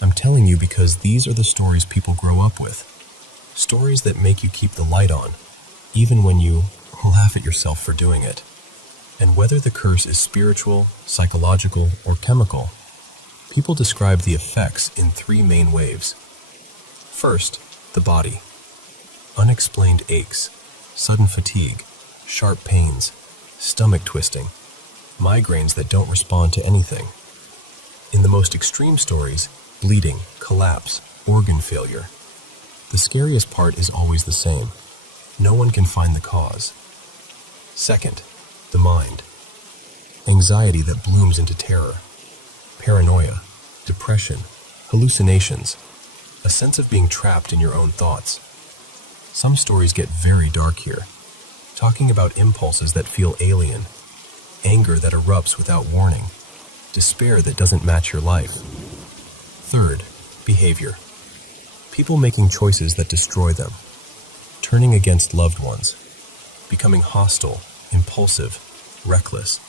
I'm telling you because these are the stories people grow up with. Stories that make you keep the light on, even when you laugh at yourself for doing it. And whether the curse is spiritual, psychological, or chemical, people describe the effects in three main waves. First, the body. Unexplained aches, sudden fatigue, sharp pains, stomach twisting, migraines that don't respond to anything. In the most extreme stories, bleeding, collapse, organ failure. The scariest part is always the same. No one can find the cause. Second, the mind. Anxiety that blooms into terror. Paranoia, depression, hallucinations, a sense of being trapped in your own thoughts. Some stories get very dark here, talking about impulses that feel alien, anger that erupts without warning, despair that doesn't match your life. Third, behavior. People making choices that destroy them, turning against loved ones, becoming hostile, impulsive, reckless,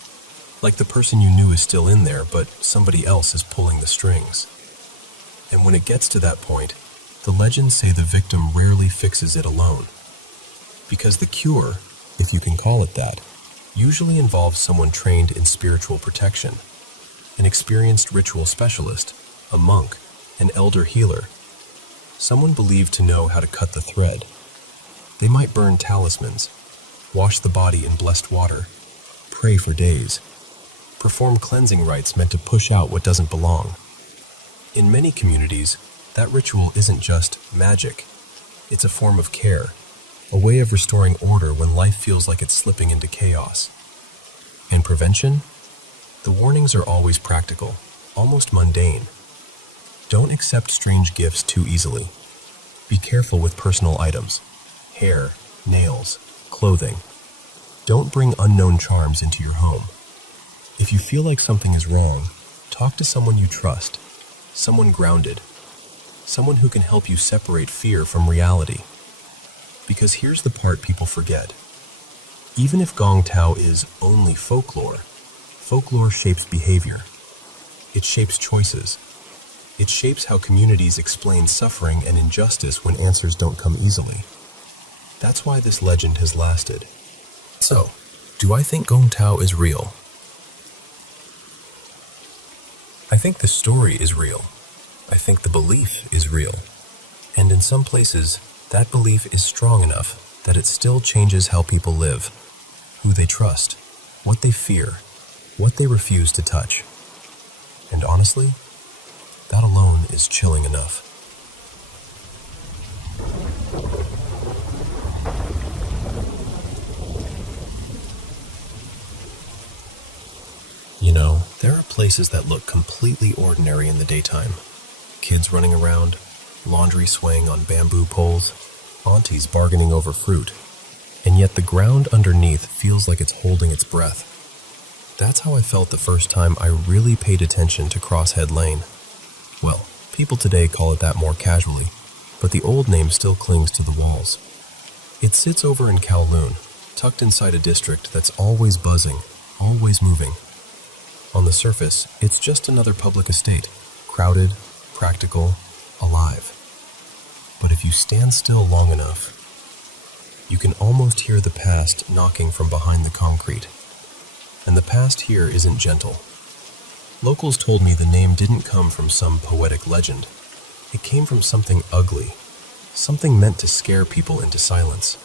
like the person you knew is still in there, but somebody else is pulling the strings. And when it gets to that point, the legends say the victim rarely fixes it alone. Because the cure, if you can call it that, usually involves someone trained in spiritual protection, an experienced ritual specialist, a monk, an elder healer, someone believed to know how to cut the thread. They might burn talismans, wash the body in blessed water, pray for days, perform cleansing rites meant to push out what doesn't belong. In many communities, that ritual isn't just magic, it's a form of care, a way of restoring order when life feels like it's slipping into chaos. In prevention, the warnings are always practical, almost mundane. Don't accept strange gifts too easily. Be careful with personal items, hair, nails, clothing. Don't bring unknown charms into your home. If you feel like something is wrong, talk to someone you trust, someone grounded, someone who can help you separate fear from reality. Because here's the part people forget. Even if Gong Tao is only folklore, folklore shapes behavior. It shapes choices. It shapes how communities explain suffering and injustice when answers don't come easily. That's why this legend has lasted. So, do I think Gong Tao is real? I think the story is real. I think the belief is real. And in some places, that belief is strong enough that it still changes how people live, who they trust, what they fear, what they refuse to touch. And honestly, that alone is chilling enough. You know, there are places that look completely ordinary in the daytime. Kids running around, laundry swaying on bamboo poles, aunties bargaining over fruit, and yet the ground underneath feels like it's holding its breath. That's how I felt the first time I really paid attention to Crosshead Lane. Well, people today call it that more casually, but the old name still clings to the walls. It sits over in Kowloon, tucked inside a district that's always buzzing, always moving. On the surface, it's just another public estate, crowded, practical, alive. But if you stand still long enough, you can almost hear the past knocking from behind the concrete. And the past here isn't gentle. Locals told me the name didn't come from some poetic legend. It came from something ugly, something meant to scare people into silence.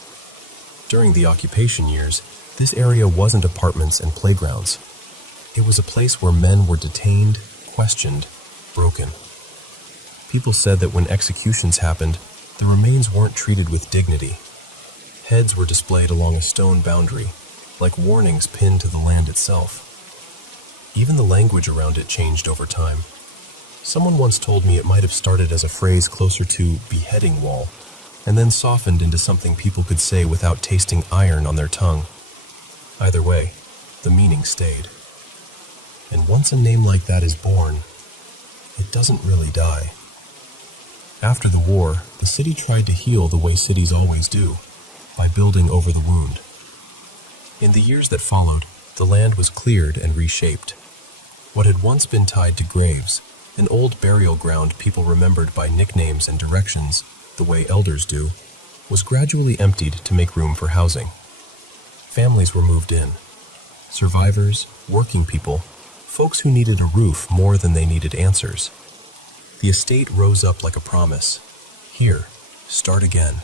During the occupation years, this area wasn't apartments and playgrounds. It was a place where men were detained, questioned, broken. People said that when executions happened, the remains weren't treated with dignity. Heads were displayed along a stone boundary, like warnings pinned to the land itself. Even the language around it changed over time. Someone once told me it might have started as a phrase closer to beheading wall, and then softened into something people could say without tasting iron on their tongue. Either way, the meaning stayed. And once a name like that is born, it doesn't really die. After the war, the city tried to heal the way cities always do, by building over the wound. In the years that followed, the land was cleared and reshaped. What had once been tied to graves, an old burial ground people remembered by nicknames and directions, the way elders do, was gradually emptied to make room for housing. Families were moved in. Survivors, working people, folks who needed a roof more than they needed answers. The estate rose up like a promise. Here, start again.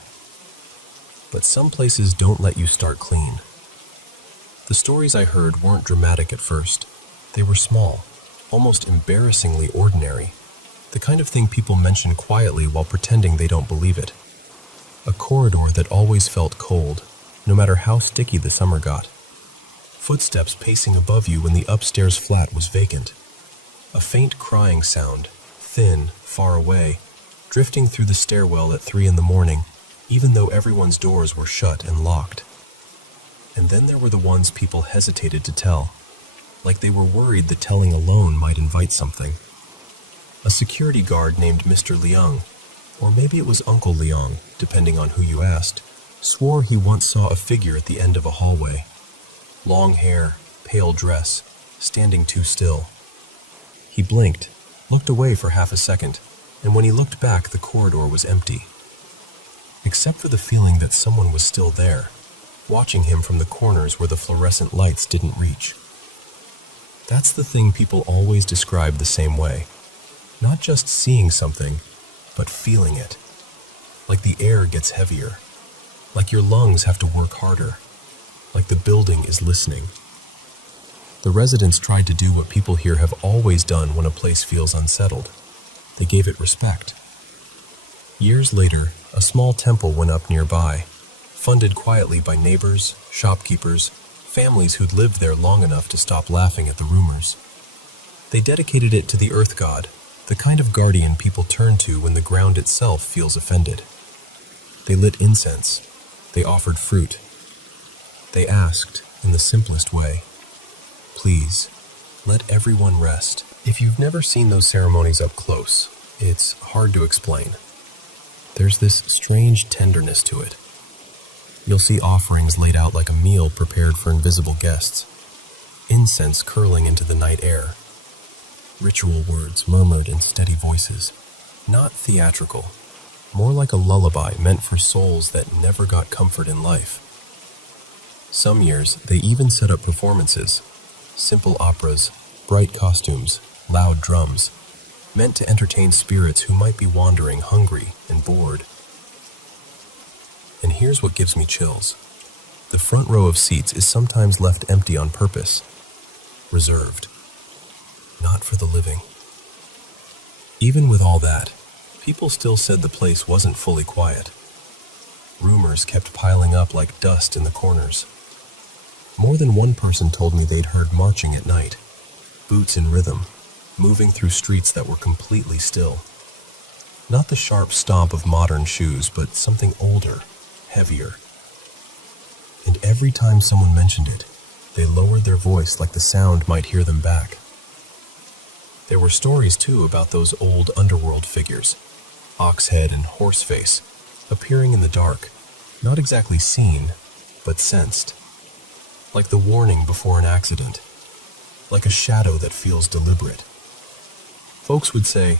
But some places don't let you start clean. The stories I heard weren't dramatic at first. They were small, almost embarrassingly ordinary, the kind of thing people mention quietly while pretending they don't believe it. A corridor that always felt cold, no matter how sticky the summer got. Footsteps pacing above you when the upstairs flat was vacant. A faint crying sound, thin, far away, drifting through the stairwell at 3 a.m, even though everyone's doors were shut and locked. And then there were the ones people hesitated to tell, like they were worried that telling alone might invite something. A security guard named Mr. Liang, or maybe it was Uncle Liang, depending on who you asked, swore he once saw a figure at the end of a hallway. Long hair, pale dress, standing too still. He blinked, looked away for half a second, and when he looked back, the corridor was empty. Except for the feeling that someone was still there, watching him from the corners where the fluorescent lights didn't reach. That's the thing people always describe the same way. Not just seeing something, but feeling it. Like the air gets heavier. Like your lungs have to work harder. Like the building is listening. The residents tried to do what people here have always done when a place feels unsettled. They gave it respect. Years later, a small temple went up nearby, funded quietly by neighbors, shopkeepers, families who'd lived there long enough to stop laughing at the rumors. They dedicated it to the earth god, the kind of guardian people turn to when the ground itself feels offended. They lit incense. They offered fruit. They asked, in the simplest way, "Please, let everyone rest." If you've never seen those ceremonies up close, it's hard to explain. There's this strange tenderness to it. You'll see offerings laid out like a meal prepared for invisible guests, incense curling into the night air, ritual words murmured in steady voices, not theatrical, more like a lullaby meant for souls that never got comfort in life. Some years, they even set up performances, simple operas, bright costumes, loud drums, meant to entertain spirits who might be wandering hungry and bored. And here's what gives me chills. The front row of seats is sometimes left empty on purpose, reserved, not for the living. Even with all that, people still said the place wasn't fully quiet. Rumors kept piling up like dust in the corners. More than one person told me they'd heard marching at night, boots in rhythm, moving through streets that were completely still. Not the sharp stomp of modern shoes, but something older, heavier. And every time someone mentioned it, they lowered their voice like the sound might hear them back. There were stories, too, about those old underworld figures, Oxhead and Horseface, appearing in the dark, not exactly seen, but sensed. Like the warning before an accident, like a shadow that feels deliberate. Folks would say,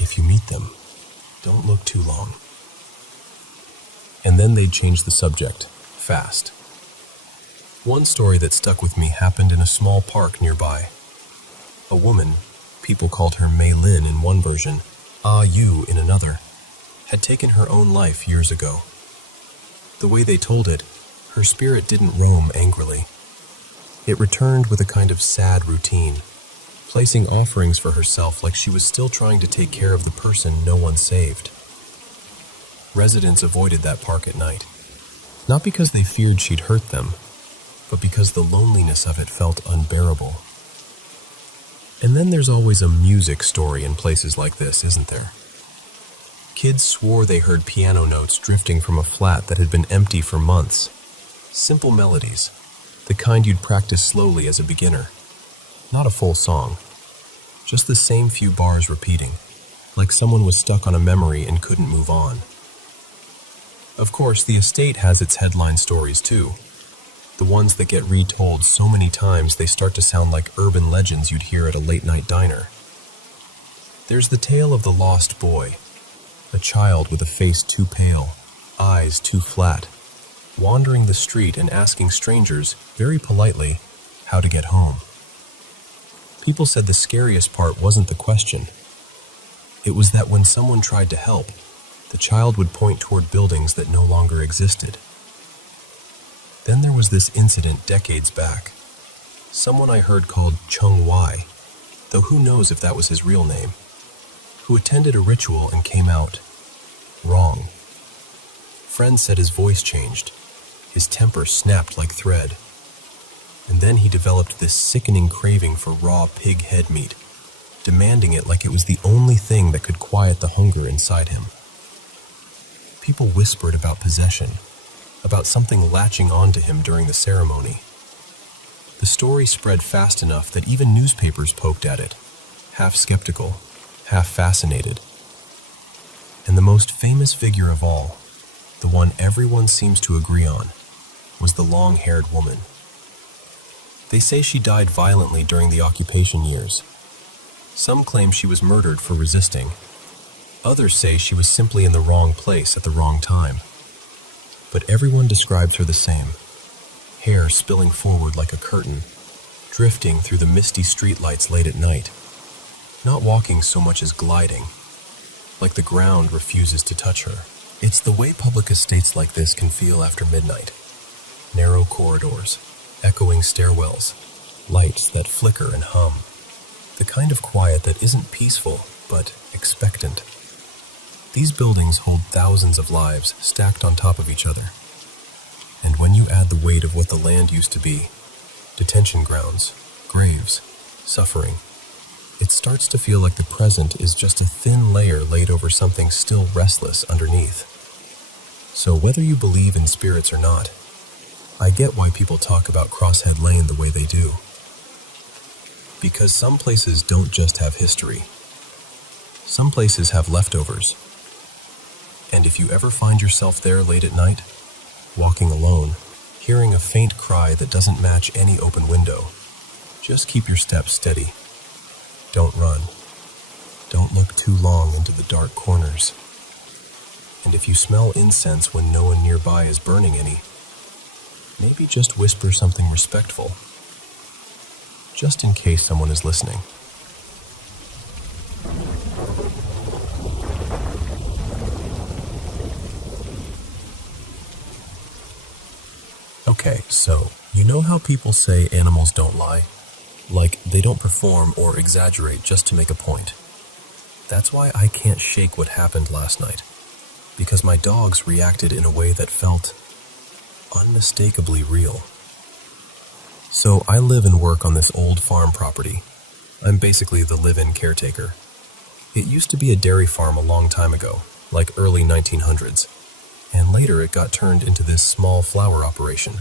if you meet them, don't look too long. And then they'd change the subject, fast. One story that stuck with me happened in a small park nearby. A woman, people called her Mei Lin in one version, Ah Yu in another, had taken her own life years ago. The way they told it, her spirit didn't roam angrily. It returned with a kind of sad routine, placing offerings for herself like she was still trying to take care of the person no one saved. Residents avoided that park at night, not because they feared she'd hurt them, but because the loneliness of it felt unbearable. And then there's always a music story in places like this, isn't there? Kids swore they heard piano notes drifting from a flat that had been empty for months. Simple melodies, the kind you'd practice slowly as a beginner. Not a full song, just the same few bars repeating, like someone was stuck on a memory and couldn't move on. Of course, the estate has its headline stories too, the ones that get retold so many times they start to sound like urban legends you'd hear at a late-night diner. There's the tale of the lost boy, a child with a face too pale, eyes too flat, wandering the street and asking strangers, very politely, how to get home. People said the scariest part wasn't the question. It was that when someone tried to help, the child would point toward buildings that no longer existed. Then there was this incident decades back. Someone I heard called Chung Wai, though who knows if that was his real name, who attended a ritual and came out wrong. Friends said his voice changed. His temper snapped like thread. And then he developed this sickening craving for raw pig head meat, demanding it like it was the only thing that could quiet the hunger inside him. People whispered about possession, about something latching onto him during the ceremony. The story spread fast enough that even newspapers poked at it, half skeptical, half fascinated. And the most famous figure of all, the one everyone seems to agree on, was the long-haired woman. They say she died violently during the occupation years. Some claim she was murdered for resisting. Others say she was simply in the wrong place at the wrong time. But everyone describes her the same. Hair spilling forward like a curtain, drifting through the misty streetlights late at night. Not walking so much as gliding, like the ground refuses to touch her. It's the way public estates like this can feel after midnight. Narrow corridors, echoing stairwells, lights that flicker and hum. The kind of quiet that isn't peaceful, but expectant. These buildings hold thousands of lives stacked on top of each other. And when you add the weight of what the land used to be, detention grounds, graves, suffering, it starts to feel like the present is just a thin layer laid over something still restless underneath. So whether you believe in spirits or not, I get why people talk about Crosshead Lane the way they do. Because some places don't just have history. Some places have leftovers. And if you ever find yourself there late at night, walking alone, hearing a faint cry that doesn't match any open window, just keep your steps steady. Don't run. Don't look too long into the dark corners. And if you smell incense when no one nearby is burning any, maybe just whisper something respectful, just in case someone is listening. Okay, so, you know how people say animals don't lie? Like, they don't perform or exaggerate just to make a point. That's why I can't shake what happened last night. Because my dogs reacted in a way that felt unmistakably real. So I live and work on this old farm property. I'm basically the live-in caretaker. It used to be a dairy farm a long time ago, like early 1900s, and later it got turned into this small flower operation.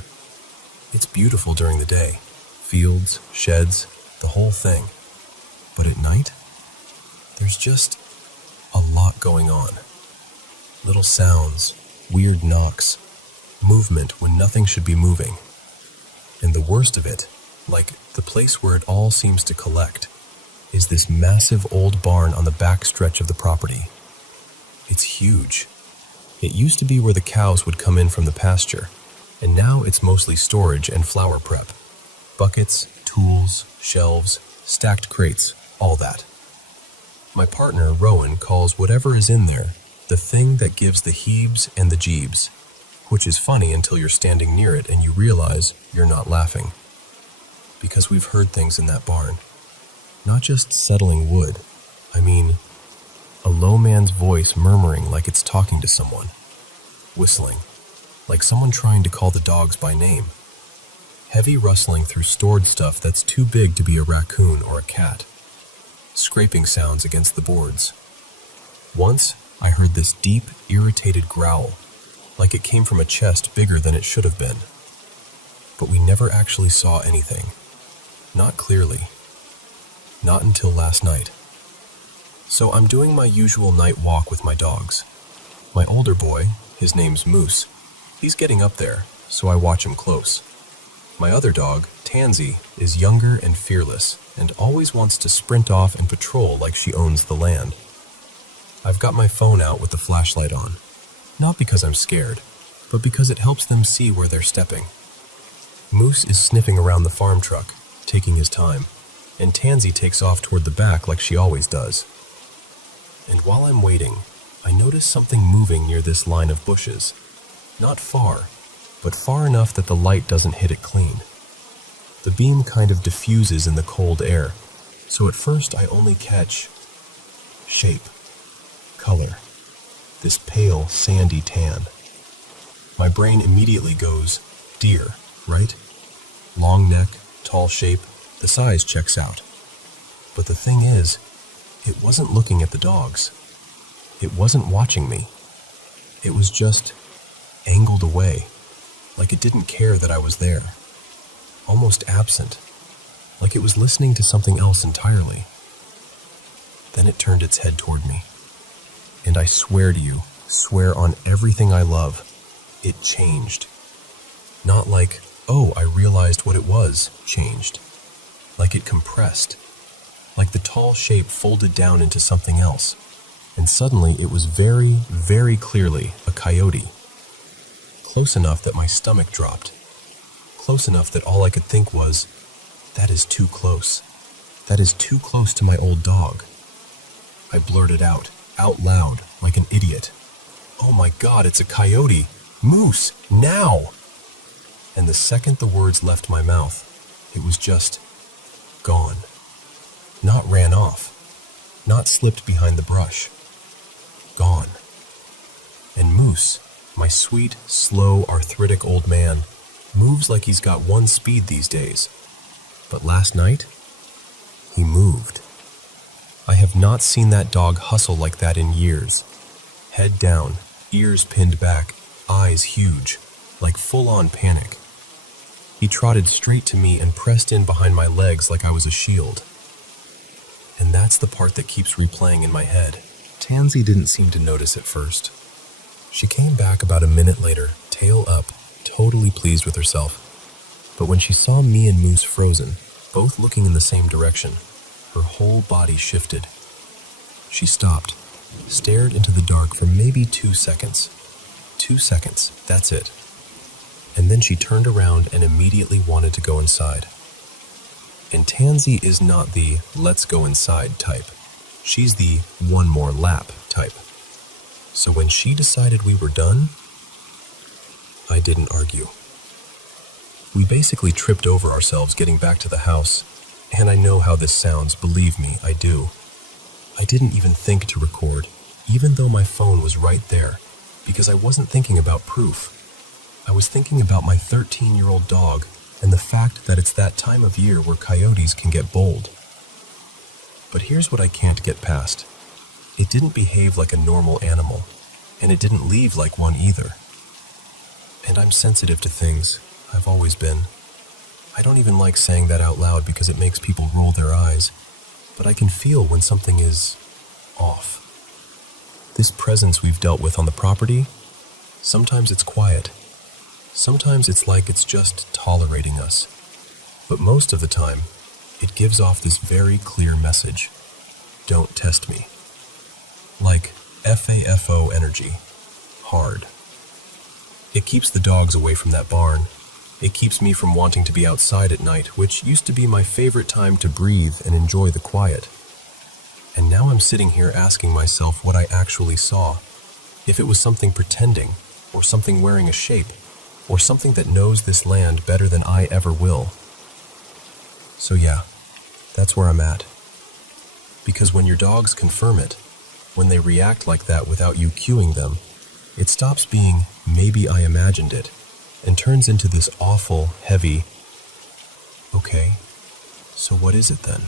It's beautiful during the day. Fields, sheds, the whole thing. But at night, there's just a lot going on. Little sounds, weird knocks, movement when nothing should be moving. And the worst of it, like the place where it all seems to collect, is this massive old barn on the back stretch of the property. It's huge. It used to be where the cows would come in from the pasture, and now it's mostly storage and flower prep. Buckets, tools, shelves, stacked crates, all that. My partner, Rowan, calls whatever is in there the thing that gives the heebs and the jeebs, which is funny until you're standing near it and you realize you're not laughing. Because we've heard things in that barn. Not just settling wood, I mean, a low man's voice murmuring like it's talking to someone. Whistling, like someone trying to call the dogs by name. Heavy rustling through stored stuff that's too big to be a raccoon or a cat. Scraping sounds against the boards. Once, I heard this deep, irritated growl, like it came from a chest bigger than it should have been. But we never actually saw anything. Not clearly. Not until last night. So I'm doing my usual night walk with my dogs. My older boy, his name's Moose, he's getting up there, so I watch him close. My other dog, Tansy, is younger and fearless, and always wants to sprint off and patrol like she owns the land. I've got my phone out with the flashlight on, not because I'm scared, but because it helps them see where they're stepping. Moose is sniffing around the farm truck, taking his time, and Tansy takes off toward the back like she always does. And while I'm waiting, I notice something moving near this line of bushes. Not far, but far enough that the light doesn't hit it clean. The beam kind of diffuses in the cold air, so at first I only catch shape, color, this pale, sandy tan. My brain immediately goes, deer, right? Long neck, tall shape, the size checks out. But the thing is, it wasn't looking at the dogs. It wasn't watching me. It was just angled away, like it didn't care that I was there. Almost absent, like it was listening to something else entirely. Then it turned its head toward me. And I swear to you, swear on everything I love, it changed. Not like, oh, I realized what it was, changed. Like it compressed. Like the tall shape folded down into something else. And suddenly it was very, very clearly a coyote. Close enough that my stomach dropped. Close enough that all I could think was, that is too close. That is too close to my old dog. I blurted out loud, like an idiot. Oh my God, it's a coyote! Moose! Now! And the second the words left my mouth, it was just gone. Not ran off. Not slipped behind the brush. Gone. And Moose, My sweet, slow, arthritic old man moves like he's got one speed these days. But last night, he moved. I have not seen that dog hustle like that in years. Head down, ears pinned back, eyes huge, like full-on panic. He trotted straight to me and pressed in behind my legs like I was a shield. And that's the part that keeps replaying in my head. Tansy didn't seem to notice at first. She came back about a minute later, tail up, totally pleased with herself. But when she saw me and Moose frozen, both looking in the same direction, her whole body shifted. She stopped, stared into the dark for maybe 2 seconds. 2 seconds, that's it. And then she turned around and immediately wanted to go inside. And Tansy is not the let's go inside type. She's the one more lap type. So when she decided we were done, I didn't argue. We basically tripped over ourselves getting back to the house, and I know how this sounds, believe me, I do. I didn't even think to record, even though my phone was right there, because I wasn't thinking about proof. I was thinking about my 13-year-old dog and the fact that it's that time of year where coyotes can get bold. But here's what I can't get past. It didn't behave like a normal animal, and it didn't leave like one either. And I'm sensitive to things. I've always been. I don't even like saying that out loud because it makes people roll their eyes, but I can feel when something is off. This presence we've dealt with on the property, sometimes it's quiet. Sometimes it's like it's just tolerating us. But most of the time, it gives off this very clear message. Don't test me. Like FAFO energy. Hard. It keeps the dogs away from that barn. It keeps me from wanting to be outside at night, which used to be my favorite time to breathe and enjoy the quiet. And now I'm sitting here asking myself what I actually saw. If it was something pretending, or something wearing a shape, or something that knows this land better than I ever will. So yeah, that's where I'm at. Because when your dogs confirm it, when they react like that without you cueing them, it stops being, maybe I imagined it, and turns into this awful, heavy, okay, so what is it then?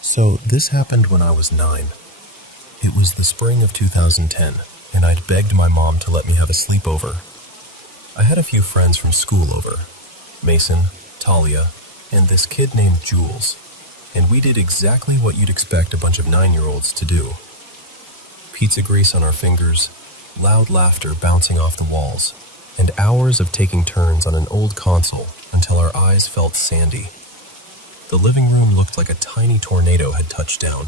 So this happened when I was 9. It was the spring of 2010, and I'd begged my mom to let me have a sleepover. I had a few friends from school over, Mason, Talia, and this kid named Jules, and we did exactly what you'd expect a bunch of 9-year-olds to do. Pizza grease on our fingers, loud laughter bouncing off the walls, and hours of taking turns on an old console until our eyes felt sandy. The living room looked like a tiny tornado had touched down.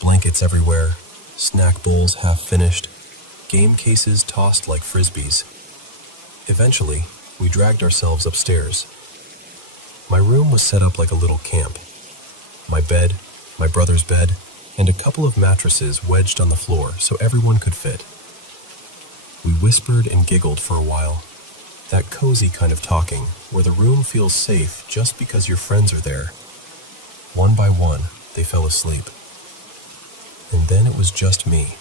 Blankets everywhere, snack bowls half finished, game cases tossed like frisbees. Eventually, we dragged ourselves upstairs. My room was set up like a little camp. My bed, my brother's bed, and a couple of mattresses wedged on the floor so everyone could fit. We whispered and giggled for a while. That cozy kind of talking, where the room feels safe just because your friends are there. One by one, they fell asleep. And then it was just me.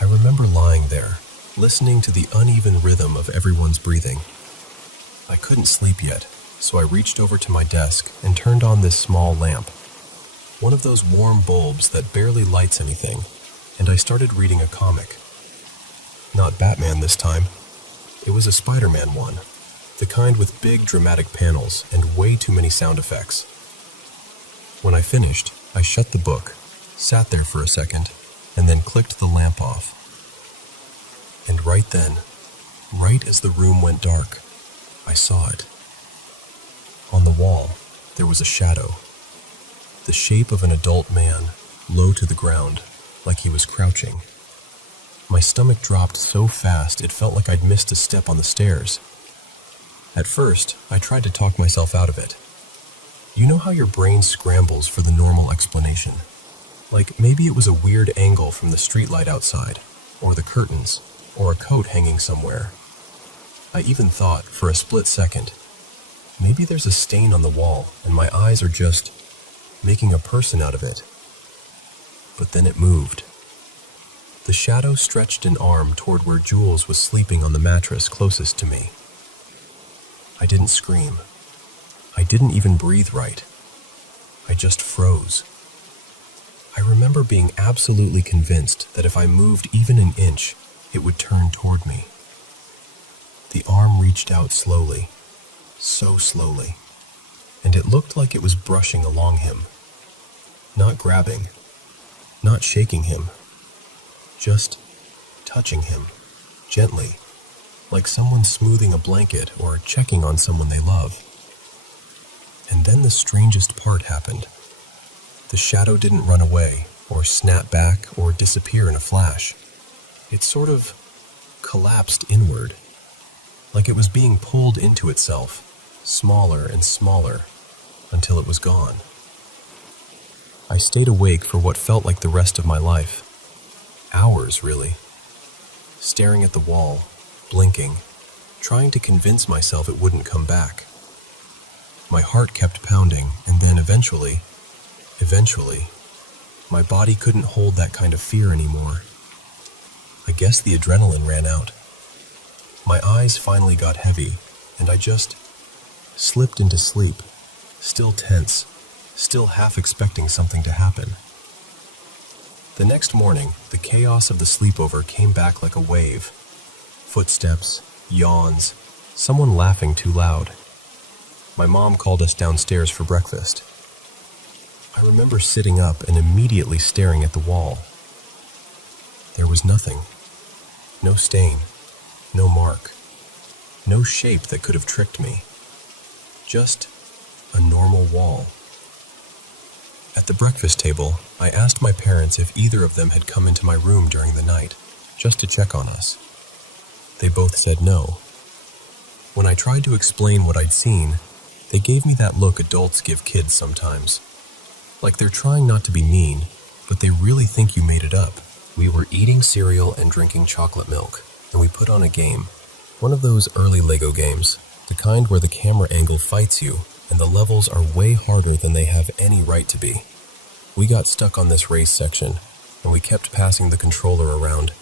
I remember lying there, listening to the uneven rhythm of everyone's breathing. I couldn't sleep yet, so I reached over to my desk and turned on this small lamp. One of those warm bulbs that barely lights anything, and I started reading a comic. Not Batman this time. It was a Spider-Man one, the kind with big dramatic panels and way too many sound effects. When I finished, I shut the book, sat there for a second, and then clicked the lamp off. And right then, right as the room went dark, I saw it. On the wall, there was a shadow. The shape of an adult man, low to the ground, like he was crouching. My stomach dropped so fast it felt like I'd missed a step on the stairs. At first, I tried to talk myself out of it. You know how your brain scrambles for the normal explanation? Like maybe it was a weird angle from the streetlight outside, or the curtains, or a coat hanging somewhere. I even thought, for a split second, maybe there's a stain on the wall and my eyes are just making a person out of it. But then it moved. The shadow stretched an arm toward where Jules was sleeping on the mattress closest to me. I didn't scream. I didn't even breathe right. I just froze. I remember being absolutely convinced that if I moved even an inch, it would turn toward me. The arm reached out slowly, so slowly, and it looked like it was brushing along him. Not grabbing, not shaking him, just touching him, gently, like someone smoothing a blanket or checking on someone they love. And then the strangest part happened. The shadow didn't run away, or snap back, or disappear in a flash. It sort of collapsed inward, like it was being pulled into itself, smaller and smaller, until it was gone. I stayed awake for what felt like the rest of my life. Hours, really. Staring at the wall, blinking, trying to convince myself it wouldn't come back. My heart kept pounding, and then eventually, my body couldn't hold that kind of fear anymore. I guess the adrenaline ran out. My eyes finally got heavy, and I just slipped into sleep, still tense, still half expecting something to happen. The next morning, the chaos of the sleepover came back like a wave. Footsteps, yawns, someone laughing too loud. My mom called us downstairs for breakfast. I remember sitting up and immediately staring at the wall. There was nothing. No stain, no mark, no shape that could have tricked me. Just a normal wall. At the breakfast table, I asked my parents if either of them had come into my room during the night, just to check on us. They both said no. When I tried to explain what I'd seen, they gave me that look adults give kids sometimes. Like they're trying not to be mean, but they really think you made it up. We were eating cereal and drinking chocolate milk, and we put on a game. One of those early Lego games, the kind where the camera angle fights you, and the levels are way harder than they have any right to be. We got stuck on this race section, and we kept passing the controller around,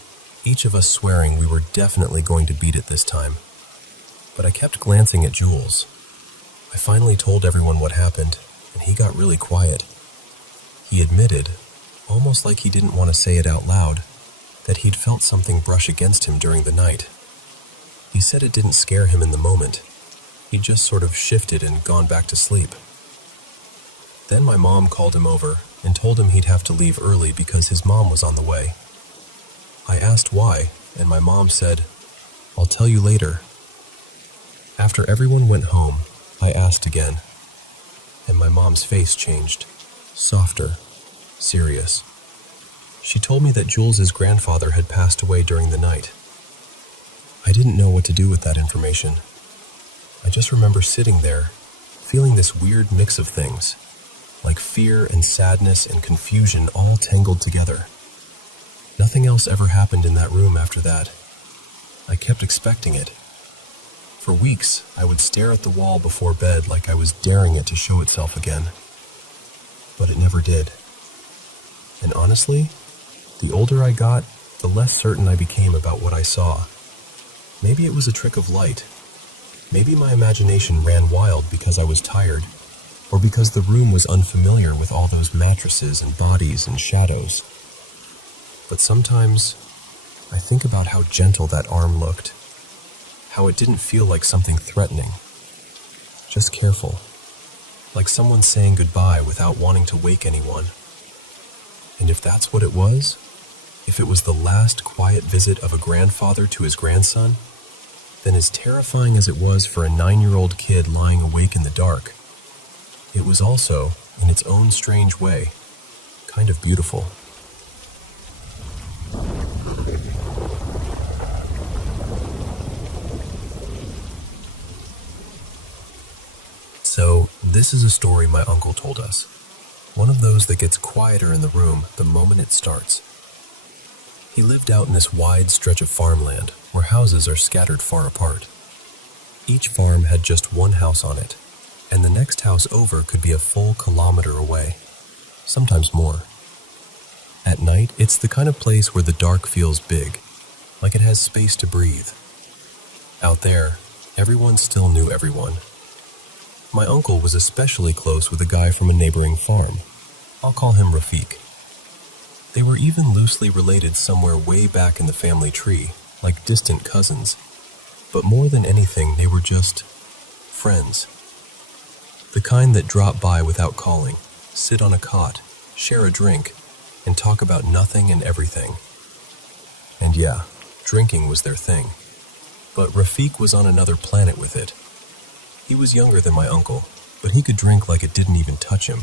each of us swearing we were definitely going to beat it this time. But I kept glancing at Jules. I finally told everyone what happened, and he got really quiet. He admitted, almost like he didn't want to say it out loud, that he'd felt something brush against him during the night. He said it didn't scare him in the moment. He'd just sort of shifted and gone back to sleep. Then my mom called him over and told him he'd have to leave early because his mom was on the way. I asked why, and my mom said, "I'll tell you later." After everyone went home, I asked again, and my mom's face changed, softer, serious. She told me that Jules's grandfather had passed away during the night. I didn't know what to do with that information. I just remember sitting there, feeling this weird mix of things, like fear and sadness and confusion all tangled together. Nothing else ever happened in that room after that. I kept expecting it. For weeks, I would stare at the wall before bed like I was daring it to show itself again. But it never did. And honestly, the older I got, the less certain I became about what I saw. Maybe it was a trick of light. Maybe my imagination ran wild because I was tired, or because the room was unfamiliar with all those mattresses and bodies and shadows. But sometimes, I think about how gentle that arm looked, how it didn't feel like something threatening, just careful, like someone saying goodbye without wanting to wake anyone. And if that's what it was, if it was the last quiet visit of a grandfather to his grandson, then as terrifying as it was for a 9-year-old kid lying awake in the dark, it was also, in its own strange way, kind of beautiful. So, this is a story my uncle told us. One of those that gets quieter in the room the moment it starts. He lived out in this wide stretch of farmland where houses are scattered far apart. Each farm had just one house on it, and the next house over could be a full kilometer away, sometimes more. At night, it's the kind of place where the dark feels big, like it has space to breathe. Out there, everyone still knew everyone. My uncle was especially close with a guy from a neighboring farm. I'll call him Rafik. They were even loosely related somewhere way back in the family tree, like distant cousins. But more than anything, they were just friends. The kind that drop by without calling, sit on a cot, share a drink, and talk about nothing and everything. And yeah, drinking was their thing. But Rafik was on another planet with it. He was younger than my uncle, but he could drink like it didn't even touch him.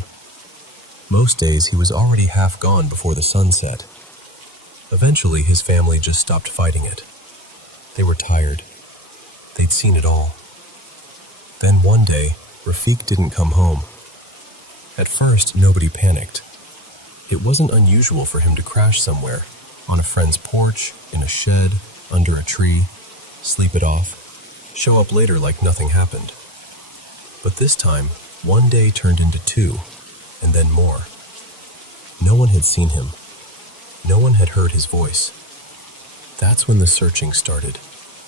Most days he was already half gone before the sun set. Eventually his family just stopped fighting it. They were tired. They'd seen it all. Then one day, Rafik didn't come home. At first, nobody panicked. It wasn't unusual for him to crash somewhere, on a friend's porch, in a shed, under a tree, sleep it off, show up later like nothing happened. But this time, one day turned into two, and then more. No one had seen him. No one had heard his voice. That's when the searching started,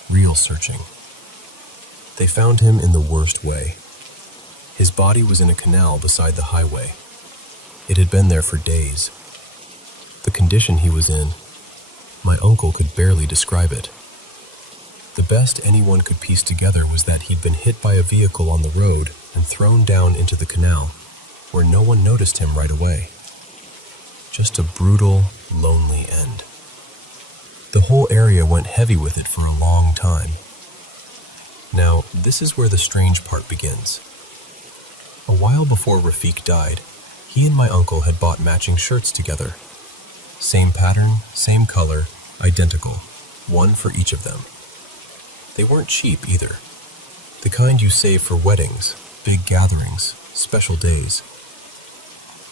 real searching. They found him in the worst way. His body was in a canal beside the highway. It had been there for days. The condition he was in, my uncle could barely describe it. The best anyone could piece together was that he'd been hit by a vehicle on the road and thrown down into the canal, where no one noticed him right away. Just a brutal, lonely end. The whole area went heavy with it for a long time. Now, this is where the strange part begins. A while before Rafik died, he and my uncle had bought matching shirts together. Same pattern, same color, identical, one for each of them. They weren't cheap either. The kind you save for weddings, big gatherings, special days.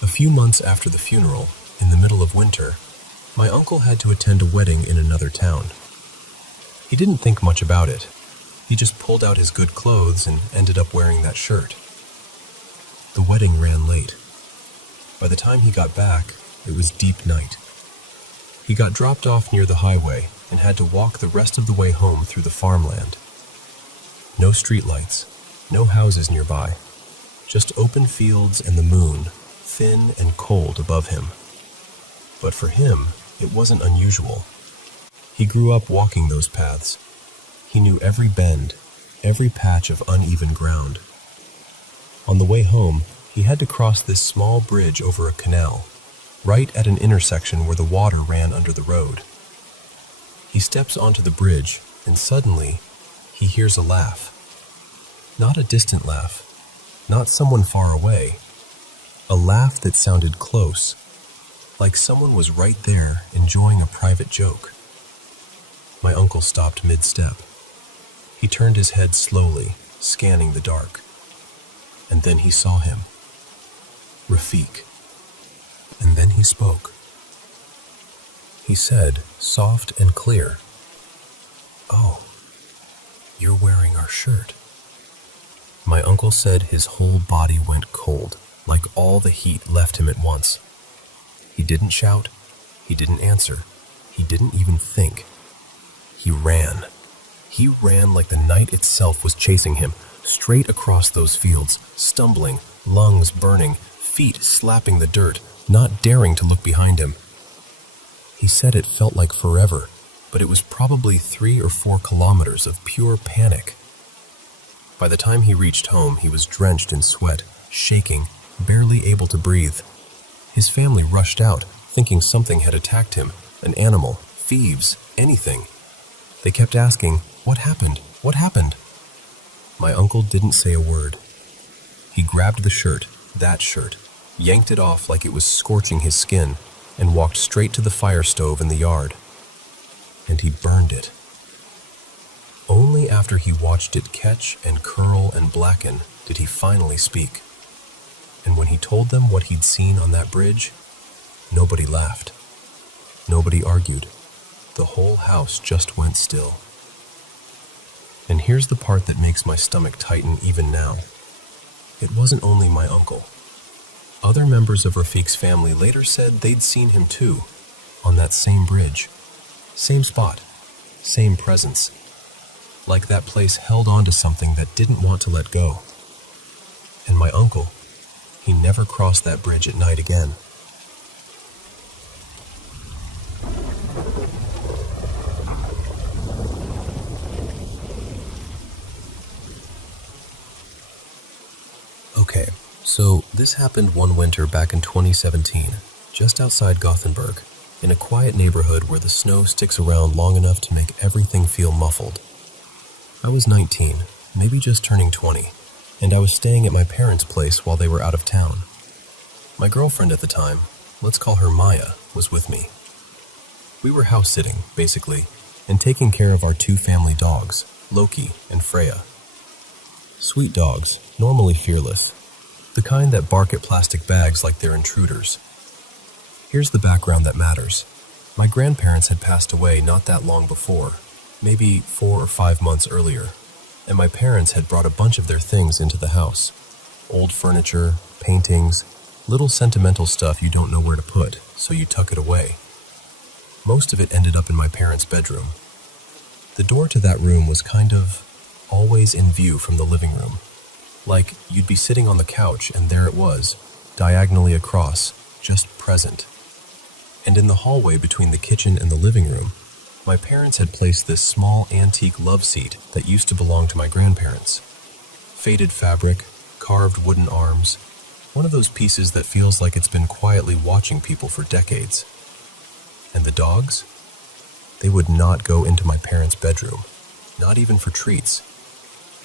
A few months after the funeral, in the middle of winter, my uncle had to attend a wedding in another town. He didn't think much about it. He just pulled out his good clothes and ended up wearing that shirt. The wedding ran late. By the time he got back, it was deep night. He got dropped off near the highway and had to walk the rest of the way home through the farmland. No streetlights, no houses nearby, just open fields and the moon, thin and cold above him. But for him, it wasn't unusual. He grew up walking those paths. He knew every bend, every patch of uneven ground. On the way home, he had to cross this small bridge over a canal, right at an intersection where the water ran under the road. He steps onto the bridge, and suddenly, he hears a laugh. Not a distant laugh, not someone far away. A laugh that sounded close, like someone was right there enjoying a private joke. My uncle stopped mid-step. He turned his head slowly, scanning the dark. And then he saw him. Rafik. And then he spoke. He said, soft and clear, "Oh, you're wearing our shirt." My uncle said his whole body went cold, like all the heat left him at once. He didn't shout. He didn't answer. He didn't even think. He ran. He ran like the night itself was chasing him, straight across those fields, stumbling, lungs burning, feet slapping the dirt, not daring to look behind him. He said it felt like forever, but it was probably 3 or 4 kilometers of pure panic. By the time he reached home, he was drenched in sweat, shaking, barely able to breathe. His family rushed out, thinking something had attacked him, an animal, thieves, anything. They kept asking, "What happened? What happened?" My uncle didn't say a word. He grabbed the shirt, that shirt, yanked it off like it was scorching his skin, and walked straight to the fire stove in the yard. And he burned it. Only after he watched it catch and curl and blacken did he finally speak. And when he told them what he'd seen on that bridge, nobody laughed. Nobody argued. The whole house just went still. And here's the part that makes my stomach tighten even now. it wasn't only my uncle. Other members of Rafiq's family later said they'd seen him too, on that same bridge. Same spot, same presence. Like that place held on to something that didn't want to let go. And my uncle, he never crossed that bridge at night again. Okay, so this happened one winter back in 2017, just outside Gothenburg, in a quiet neighborhood where the snow sticks around long enough to make everything feel muffled. I was 19, maybe just turning 20, and I was staying at my parents' place while they were out of town. My girlfriend at the time, let's call her Maya, was with me. We were house sitting, basically, and taking care of our two family dogs, Loki and Freya. Sweet dogs, normally fearless, the kind that bark at plastic bags like they're intruders. Here's the background that matters. My grandparents had passed away not that long before, maybe 4 or 5 months earlier, and my parents had brought a bunch of their things into the house. Old furniture, paintings, little sentimental stuff you don't know where to put, so you tuck it away. Most of it ended up in my parents' bedroom. The door to that room was kind of always in view from the living room. Like you'd be sitting on the couch and there it was, diagonally across, just present. And in the hallway between the kitchen and the living room, my parents had placed this small antique love seat that used to belong to my grandparents. Faded fabric, carved wooden arms, one of those pieces that feels like it's been quietly watching people for decades. And the dogs? They would not go into my parents' bedroom, not even for treats.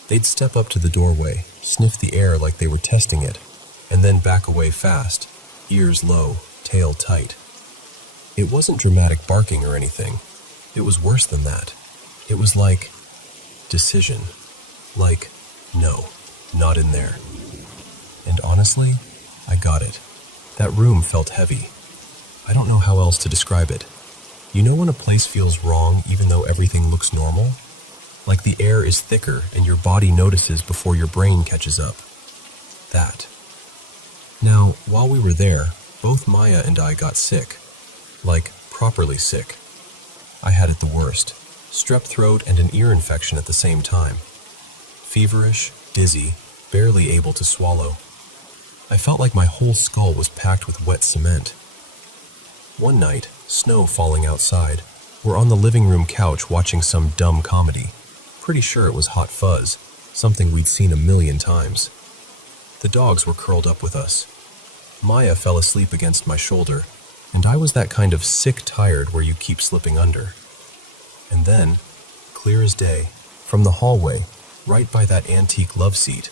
They'd step up to the doorway, sniff the air like they were testing it, and then back away fast, ears low, tail tight. It wasn't dramatic barking or anything. It was worse than that. It was like decision. Like, no, not in there. And honestly, I got it. That room felt heavy. I don't know how else to describe it. You know when a place feels wrong even though everything looks normal? Like the air is thicker and your body notices before your brain catches up. That. Now, while we were there, both Maya and I got sick. Like, properly sick. I had it the worst. Strep throat and an ear infection at the same time. Feverish, dizzy, barely able to swallow. I felt like my whole skull was packed with wet cement. One night, snow falling outside, we're on the living room couch watching some dumb comedy. Pretty sure it was Hot Fuzz, something we'd seen a million times. The dogs were curled up with us. Maya fell asleep against my shoulder, and I was that kind of sick tired where you keep slipping under. And then, clear as day, from the hallway, right by that antique love seat,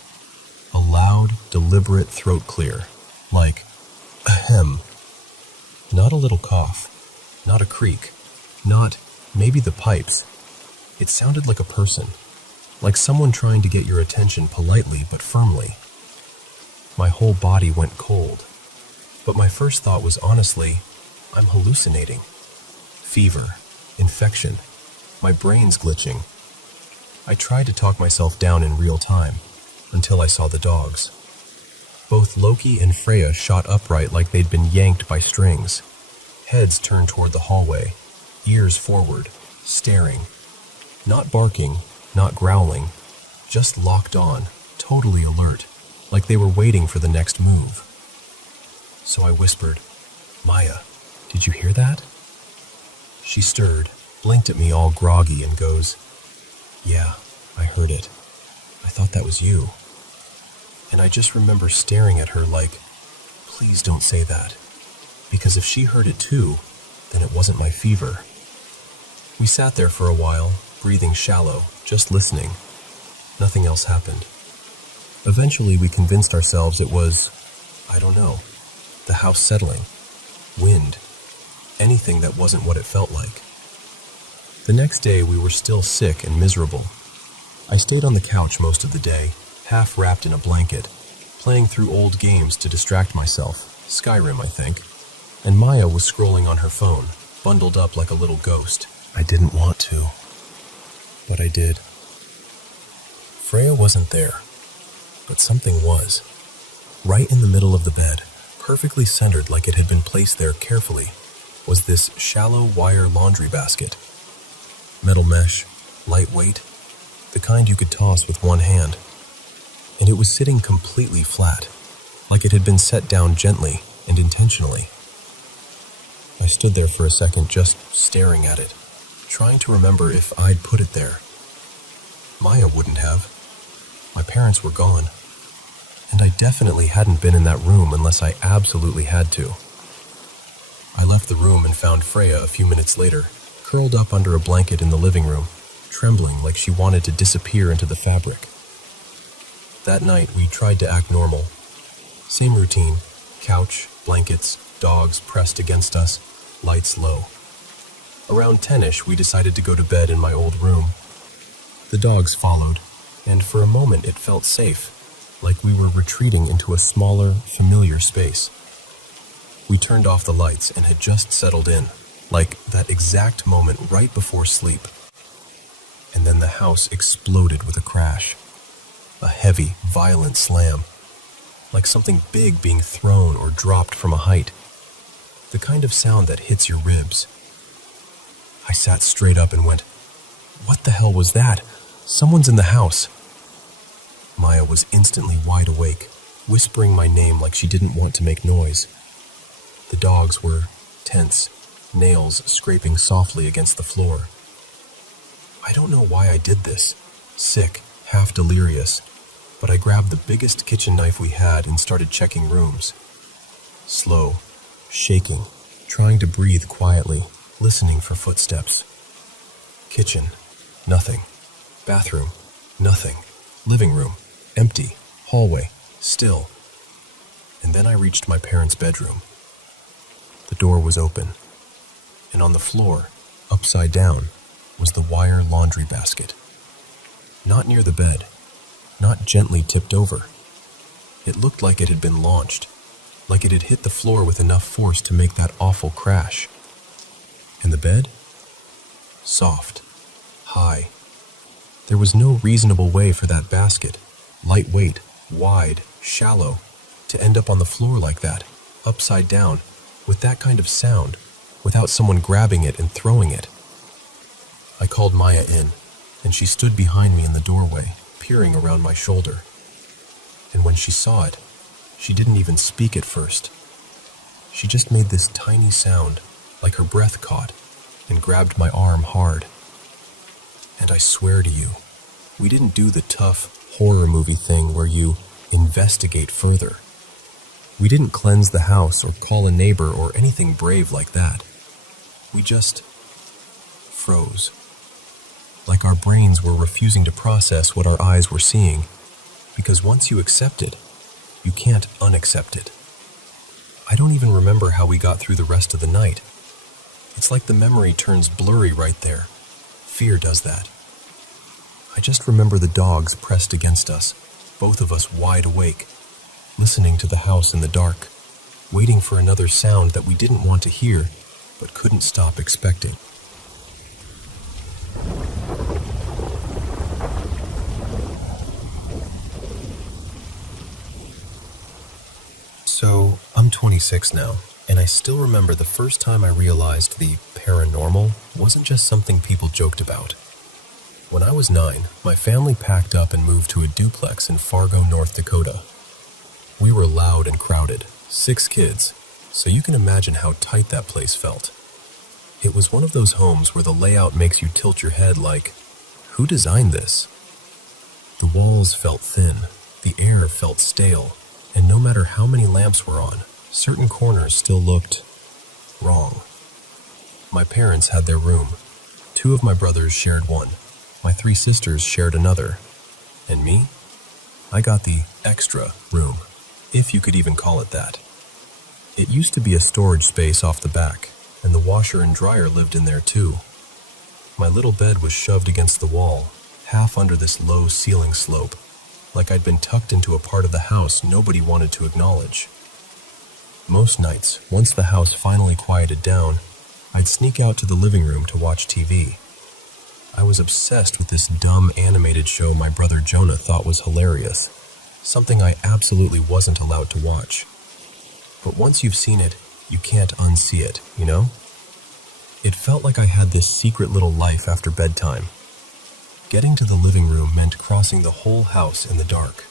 a loud, deliberate throat clear, like, ahem. Not a little cough, not a creak, not maybe the pipes. It sounded like a person, like someone trying to get your attention politely but firmly. My whole body went cold, but my first thought was honestly, I'm hallucinating. Fever, infection, my brain's glitching. I tried to talk myself down in real time, until I saw the dogs. Both Loki and Freya shot upright like they'd been yanked by strings. Heads turned toward the hallway, ears forward, staring. Not barking, not growling, just locked on, totally alert, like they were waiting for the next move. So I whispered, Maya, did you hear that? She stirred, blinked at me all groggy and goes, yeah, I heard it. I thought that was you. And I just remember staring at her like, please don't say that. Because if she heard it too, then it wasn't my fever. We sat there for a while, breathing shallow, just listening. Nothing else happened. Eventually we convinced ourselves it was, I don't know, the house settling, wind, anything that wasn't what it felt like. The next day we were still sick and miserable. I stayed on the couch most of the day, half wrapped in a blanket, playing through old games to distract myself, Skyrim I think, and Maya was scrolling on her phone, bundled up like a little ghost. I didn't want to, but I did. Freya wasn't there. but something was. Right in the middle of the bed, perfectly centered like it had been placed there carefully, was this shallow wire laundry basket. Metal mesh, lightweight, the kind you could toss with one hand. And it was sitting completely flat, like it had been set down gently and intentionally. I stood there for a second just staring at it, trying to remember if I'd put it there. Maya wouldn't have. My parents were gone, and I definitely hadn't been in that room unless I absolutely had to. I left the room and found Freya a few minutes later, curled up under a blanket in the living room, trembling like she wanted to disappear into the fabric. That night, we tried to act normal. Same routine: couch, blankets, dogs pressed against us, lights low. Around 10-ish, we decided to go to bed in my old room. The dogs followed, and for a moment it felt safe, like we were retreating into a smaller, familiar space. We turned off the lights and had just settled in, like that exact moment right before sleep. And then the house exploded with a crash. A heavy, violent slam, like something big being thrown or dropped from a height. The kind of sound that hits your ribs. I sat straight up and went, "What the hell was that? Someone's in the house." Maya was instantly wide awake, whispering my name like she didn't want to make noise. The dogs were tense, nails scraping softly against the floor. I don't know why I did this, sick, half delirious, but I grabbed the biggest kitchen knife we had and started checking rooms. Slow, shaking, trying to breathe quietly, listening for footsteps. Kitchen, nothing. Bathroom, nothing. Living room, empty. Hallway, still. And then I reached my parents' bedroom. The door was open, and on the floor, upside down, was the wire laundry basket. Not near the bed, not gently tipped over. It looked like it had been launched, like it had hit the floor with enough force to make that awful crash. And the bed? Soft, high. There was no reasonable way for that basket, lightweight, wide, shallow, to end up on the floor like that, upside down, with that kind of sound, without someone grabbing it and throwing it. I called Maya in, and she stood behind me in the doorway, peering around my shoulder. And when she saw it, she didn't even speak at first. She just made this tiny sound, like her breath caught, and grabbed my arm hard. And I swear to you, we didn't do the tough horror movie thing where you investigate further. We didn't cleanse the house or call a neighbor or anything brave like that. We just froze. Like our brains were refusing to process what our eyes were seeing, because once you accept it, you can't unaccept it. I don't even remember how we got through the rest of the night. It's like the memory turns blurry right there. Fear does that. I just remember the dogs pressed against us, both of us wide awake, listening to the house in the dark, waiting for another sound that we didn't want to hear, but couldn't stop expecting. So, I'm 26 now, and I still remember the first time I realized the paranormal wasn't just something people joked about. When I was 9, my family packed up and moved to a duplex in Fargo, North Dakota. We were loud and crowded, 6 kids, so you can imagine how tight that place felt. It was one of those homes where the layout makes you tilt your head like, who designed this? The walls felt thin, the air felt stale, and no matter how many lamps were on, certain corners still looked wrong. My parents had their room. 2 of my brothers shared one. My 3 sisters shared another. And me? I got the extra room, if you could even call it that. It used to be a storage space off the back, and the washer and dryer lived in there too. My little bed was shoved against the wall, half under this low ceiling slope, like I'd been tucked into a part of the house nobody wanted to acknowledge. Most nights, once the house finally quieted down, I'd sneak out to the living room to watch TV. I was obsessed with this dumb animated show my brother Jonah thought was hilarious, something I absolutely wasn't allowed to watch. But once you've seen it, you can't unsee it, you know? It felt like I had this secret little life after bedtime. Getting to the living room meant crossing the whole house in the dark.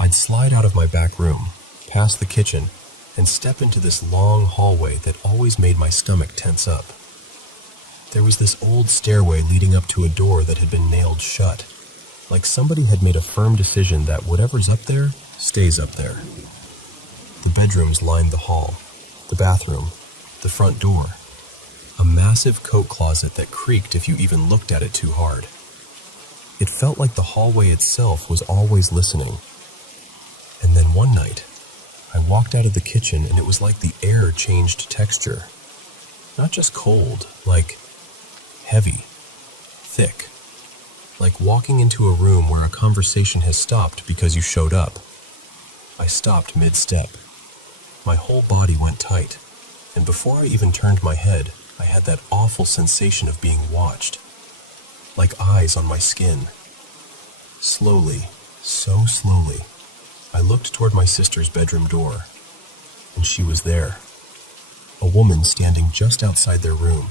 I'd slide out of my back room, past the kitchen, and step into this long hallway that always made my stomach tense up. There was this old stairway leading up to a door that had been nailed shut, like somebody had made a firm decision that whatever's up there stays up there. The bedrooms lined the hall, the bathroom, the front door, a massive coat closet that creaked if you even looked at it too hard. It felt like the hallway itself was always listening. And then one night, I walked out of the kitchen and it was like the air changed texture. Not just cold, like heavy, thick. Like walking into a room where a conversation has stopped because you showed up. I stopped mid-step. My whole body went tight, and before I even turned my head, I had that awful sensation of being watched. Like eyes on my skin. Slowly, so slowly, I looked toward my sister's bedroom door, and she was there. A woman standing just outside their room.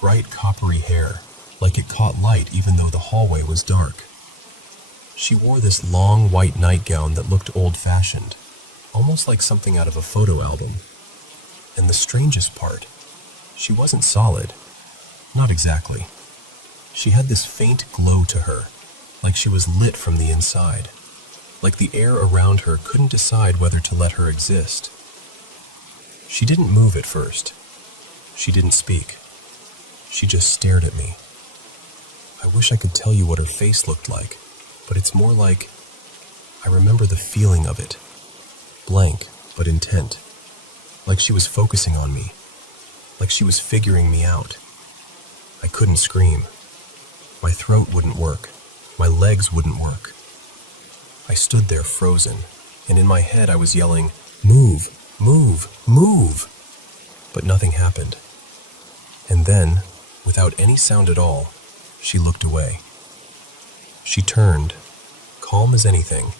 Bright coppery hair, like it caught light even though the hallway was dark. She wore this long white nightgown that looked old-fashioned, almost like something out of a photo album. And the strangest part, she wasn't solid. Not exactly. She had this faint glow to her, like she was lit from the inside. Like the air around her couldn't decide whether to let her exist. She didn't move at first. She didn't speak. She just stared at me. I wish I could tell you what her face looked like, but it's more like I remember the feeling of it. Blank, but intent. Like she was focusing on me. Like she was figuring me out. I couldn't scream. My throat wouldn't work. My legs wouldn't work. I stood there frozen, and in my head I was yelling, "Move, move, move!" But nothing happened. And then, without any sound at all, she looked away. She turned, calm as anything,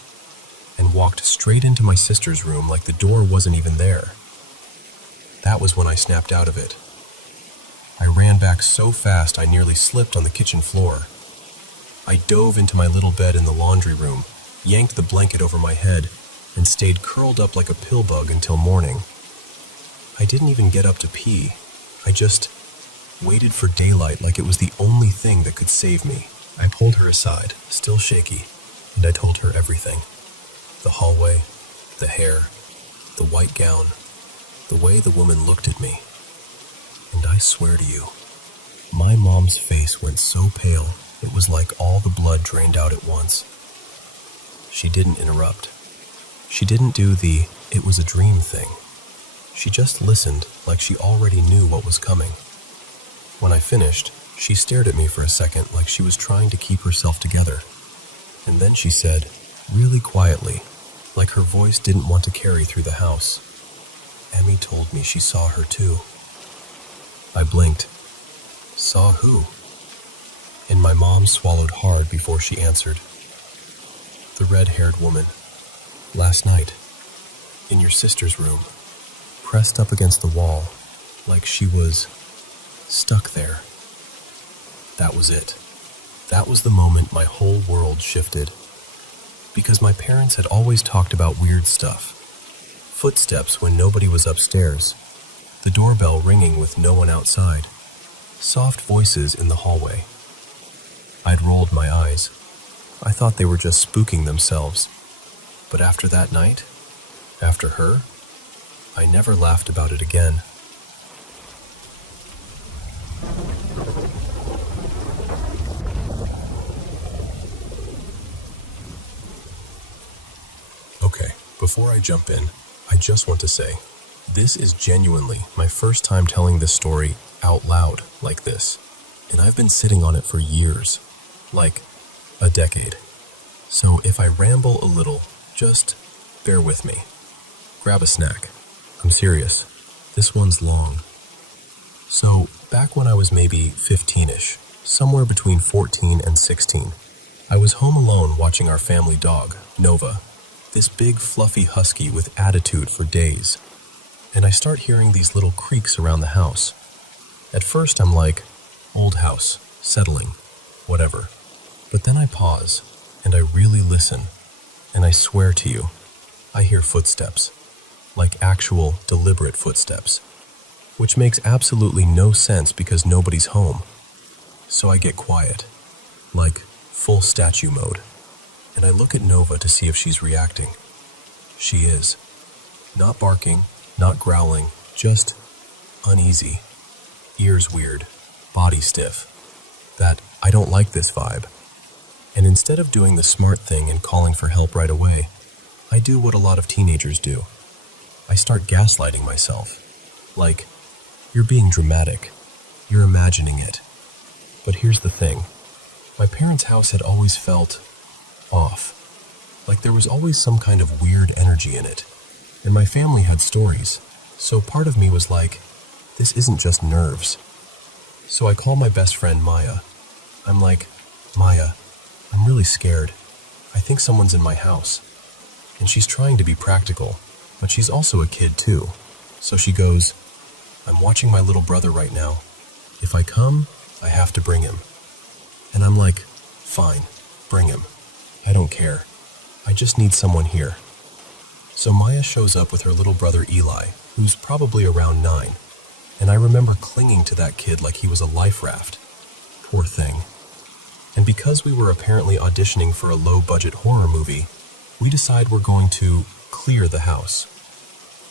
and walked straight into my sister's room like the door wasn't even there. That was when I snapped out of it. I ran back so fast I nearly slipped on the kitchen floor. I dove into my little bed in the laundry room, yanked the blanket over my head, and stayed curled up like a pill bug until morning. I didn't even get up to pee. I just waited for daylight like it was the only thing that could save me. I pulled her aside, still shaky, and I told her everything. The hallway, the hair, the white gown, the way the woman looked at me. And I swear to you, my mom's face went so pale, it was like all the blood drained out at once. She didn't interrupt. She didn't do the "it was a dream" thing. She just listened like she already knew what was coming. When I finished, she stared at me for a second like she was trying to keep herself together. And then she said, really quietly, like her voice didn't want to carry through the house, "Emmy told me she saw her too." I blinked. Saw who? And my mom swallowed hard before she answered. The red-haired woman. Last night. In your sister's room. Pressed up against the wall, like she was stuck there. That was it. That was the moment my whole world shifted. Because my parents had always talked about weird stuff. Footsteps when nobody was upstairs. The doorbell ringing with no one outside. Soft voices in the hallway. I'd rolled my eyes. I thought they were just spooking themselves. But after that night, after her, I never laughed about it again. Okay, before I jump in, I just want to say, this is genuinely my first time telling this story out loud like this, and I've been sitting on it for years, like a decade. So if I ramble a little, just bear with me. Grab a snack. I'm serious. This one's long. So, back when I was maybe 15-ish, somewhere between 14 and 16, I was home alone watching our family dog, Nova, this big fluffy husky with attitude for days. And I start hearing these little creaks around the house. At first I'm like, old house, settling, whatever. But then I pause, and I really listen, and I swear to you, I hear footsteps, like actual, deliberate footsteps, which makes absolutely no sense because nobody's home. So I get quiet, like full statue mode, and I look at Nova to see if she's reacting. She is. Not barking, not growling, just uneasy. Ears weird, body stiff. That I don't like this vibe. And instead of doing the smart thing and calling for help right away, I do what a lot of teenagers do. I start gaslighting myself. Like, you're being dramatic. You're imagining it. But here's the thing. My parents' house had always felt off. Like there was always some kind of weird energy in it. And my family had stories. So part of me was like, this isn't just nerves. So I call my best friend Maya. I'm like, Maya, I'm really scared. I think someone's in my house. And she's trying to be practical, but she's also a kid too. So she goes, I'm watching my little brother right now. If I come, I have to bring him. And I'm like, fine, bring him. I don't care. I just need someone here. So Maya shows up with her little brother Eli, who's probably around 9. And I remember clinging to that kid like he was a life raft. Poor thing. And because we were apparently auditioning for a low-budget horror movie, we decide we're going to clear the house.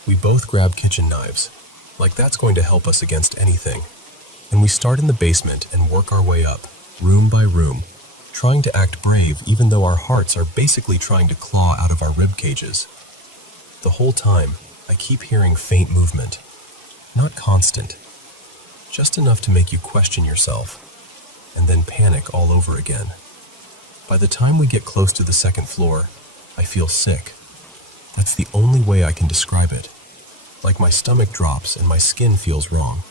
We both grab kitchen knives, like that's going to help us against anything. And we start in the basement and work our way up, room by room, trying to act brave even though our hearts are basically trying to claw out of our rib cages. The whole time, I keep hearing faint movement. Not constant, just enough to make you question yourself, and then panic all over again. By the time we get close to the second floor, I feel sick. That's the only way I can describe it. Like my stomach drops and my skin feels wrong,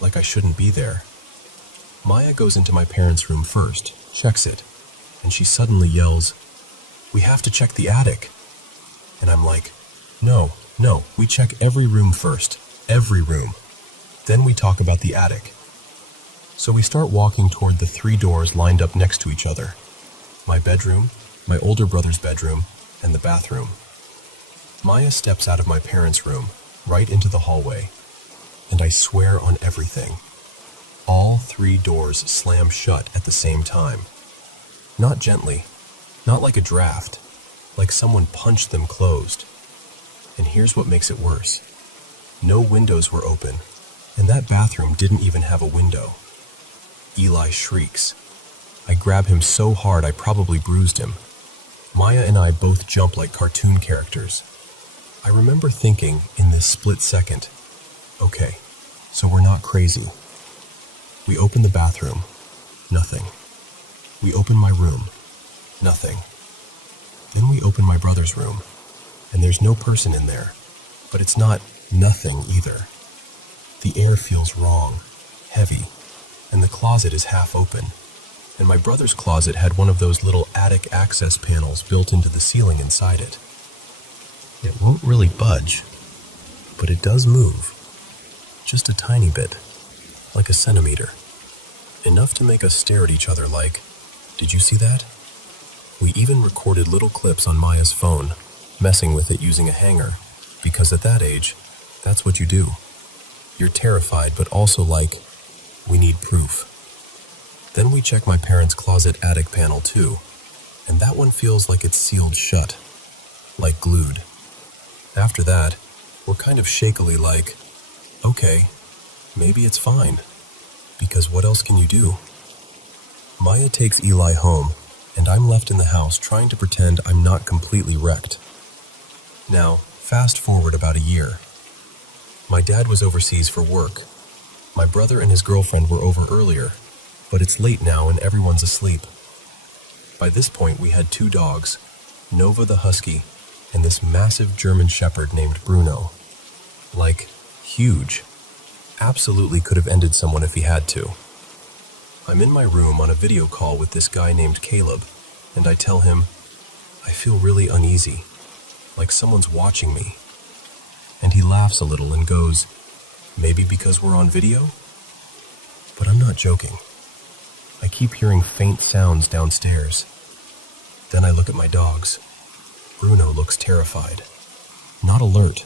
like I shouldn't be there. Maya goes into my parents' room first, checks it, and she suddenly yells, "We have to check the attic." And I'm like, no, we check every room first, every room. Then we talk about the attic. So we start walking toward the 3 doors lined up next to each other. My bedroom, my older brother's bedroom, and the bathroom. Maya steps out of my parents' room, right into the hallway, and I swear on everything, all 3 doors slam shut at the same time. Not gently, not like a draft, like someone punched them closed. And here's what makes it worse. No windows were open, and that bathroom didn't even have a window. Eli shrieks. I grab him so hard I probably bruised him. Maya and I both jump like cartoon characters. I remember thinking in this split second, okay, so we're not crazy. We open the bathroom, nothing. We open my room, nothing. Then we open my brother's room, and there's no person in there, but it's not nothing either. The air feels wrong, heavy, and the closet is half open. And my brother's closet had one of those little attic access panels built into the ceiling inside it. It won't really budge, but it does move. Just a tiny bit, like a centimeter. Enough to make us stare at each other like, did you see that? We even recorded little clips on Maya's phone, messing with it using a hanger, because at that age, that's what you do. You're terrified, but also like, we need proof. Then we check my parents' closet attic panel too, and that one feels like it's sealed shut, like glued. After that, we're kind of shakily like, okay, maybe it's fine, because what else can you do? Maya takes Eli home, and I'm left in the house trying to pretend I'm not completely wrecked. Now, fast forward about a year. My dad was overseas for work. My brother and his girlfriend were over earlier, but it's late now and everyone's asleep. By this point, we had 2 dogs, Nova the husky, and this massive German shepherd named Bruno. Like, huge. Absolutely could have ended someone if he had to. I'm in my room on a video call with this guy named Caleb, and I tell him, I feel really uneasy, like someone's watching me. And he laughs a little and goes, "Maybe because we're on video?" But I'm not joking. I keep hearing faint sounds downstairs. Then I look at my dogs. Bruno looks terrified. Not alert.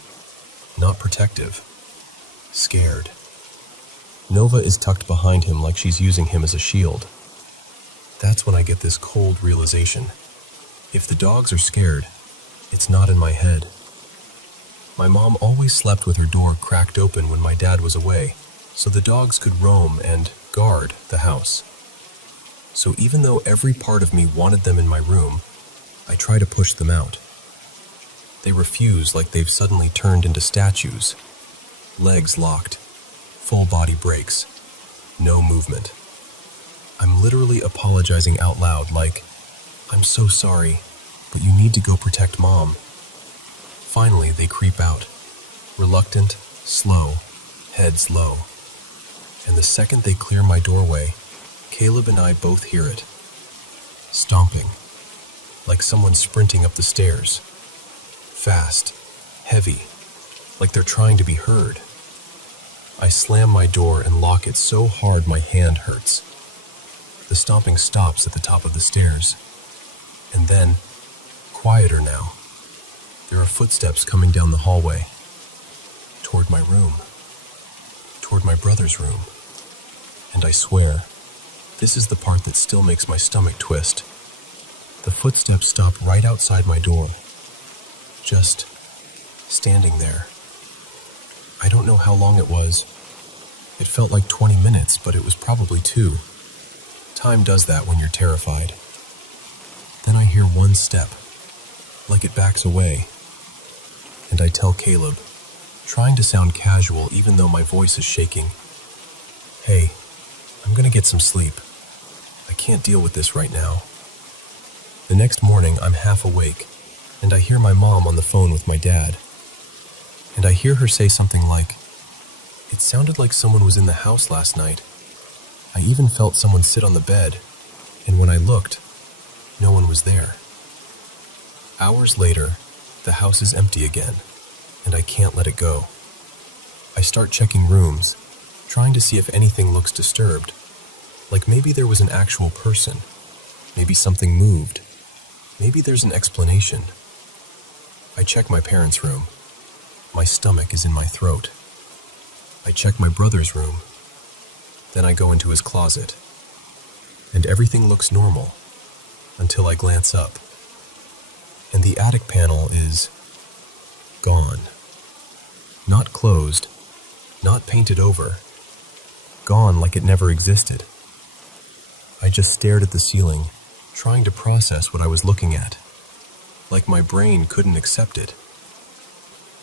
Not protective. Scared. Nova is tucked behind him like she's using him as a shield. That's when I get this cold realization. If the dogs are scared, it's not in my head. My mom always slept with her door cracked open when my dad was away, so the dogs could roam and guard the house. So even though every part of me wanted them in my room, I try to push them out. They refuse like they've suddenly turned into statues. Legs locked, full body breaks, no movement. I'm literally apologizing out loud like, "I'm so sorry, but you need to go protect Mom." Finally, they creep out, reluctant, slow, heads low. And the second they clear my doorway, Caleb and I both hear it. Stomping, like someone sprinting up the stairs. Fast, heavy, like they're trying to be heard. I slam my door and lock it so hard my hand hurts. The stomping stops at the top of the stairs. And then, quieter now, there are footsteps coming down the hallway. Toward my room. Toward my brother's room. And I swear, this is the part that still makes my stomach twist. The footsteps stop right outside my door. Just standing there. I don't know how long it was. It felt like 20 minutes, but it was probably 2. Time does that when you're terrified. Then I hear one step, like it backs away. And I tell Caleb, trying to sound casual even though my voice is shaking, "Hey, I'm gonna get some sleep. I can't deal with this right now." The next morning, I'm half awake, and I hear my mom on the phone with my dad. And I hear her say something like, "It sounded like someone was in the house last night. I even felt someone sit on the bed, and when I looked, no one was there." Hours later, the house is empty again, and I can't let it go. I start checking rooms, trying to see if anything looks disturbed, like maybe there was an actual person, maybe something moved, maybe there's an explanation. I check my parents' room. My stomach is in my throat. I check my brother's room. Then I go into his closet, and everything looks normal until I glance up, and the attic panel is gone. Not closed, not painted over, gone like it never existed. I just stared at the ceiling, trying to process what I was looking at, like my brain couldn't accept it.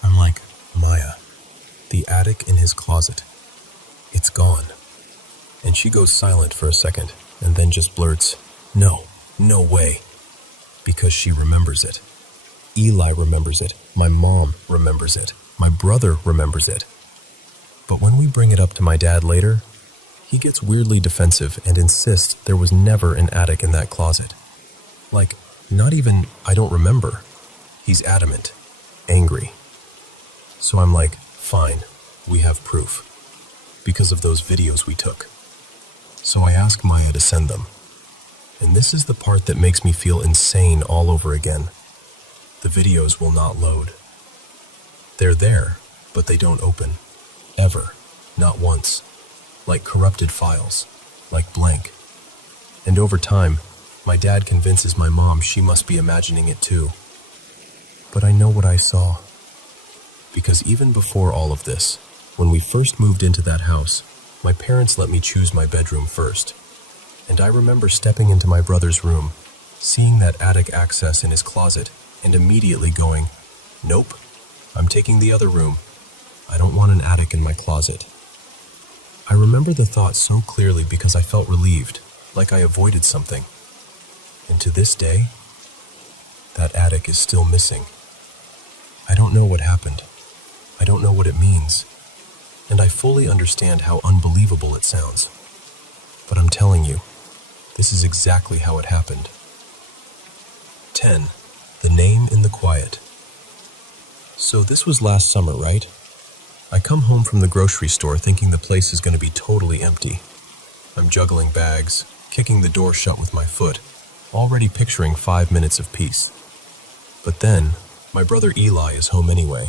I'm like, "Maya, the attic in his closet, it's gone." And she goes silent for a second, and then just blurts, No way," because she remembers it. Eli remembers it, my mom remembers it, my brother remembers it. But when we bring it up to my dad later, he gets weirdly defensive and insists there was never an attic in that closet. Like, not even, "I don't remember." He's adamant, angry. So I'm like, "Fine, we have proof, because of those videos we took." So I ask Maya to send them. And this is the part that makes me feel insane all over again. The videos will not load. They're there, but they don't open. Ever. Not once. Like corrupted files. Like blank. And over time, my dad convinces my mom she must be imagining it too. But I know what I saw. Because even before all of this, when we first moved into that house, my parents let me choose my bedroom first. And I remember stepping into my brother's room, seeing that attic access in his closet, and immediately going, "Nope, I'm taking the other room. I don't want an attic in my closet." I remember the thought so clearly because I felt relieved, like I avoided something. And to this day, that attic is still missing. I don't know what happened. I don't know what it means. And I fully understand how unbelievable it sounds. But I'm telling you, this is exactly how it happened. 10. The Name in the Quiet. So this was last summer, right? I come home from the grocery store thinking the place is going to be totally empty. I'm juggling bags, kicking the door shut with my foot, already picturing 5 minutes of peace. But then, my brother Eli is home anyway.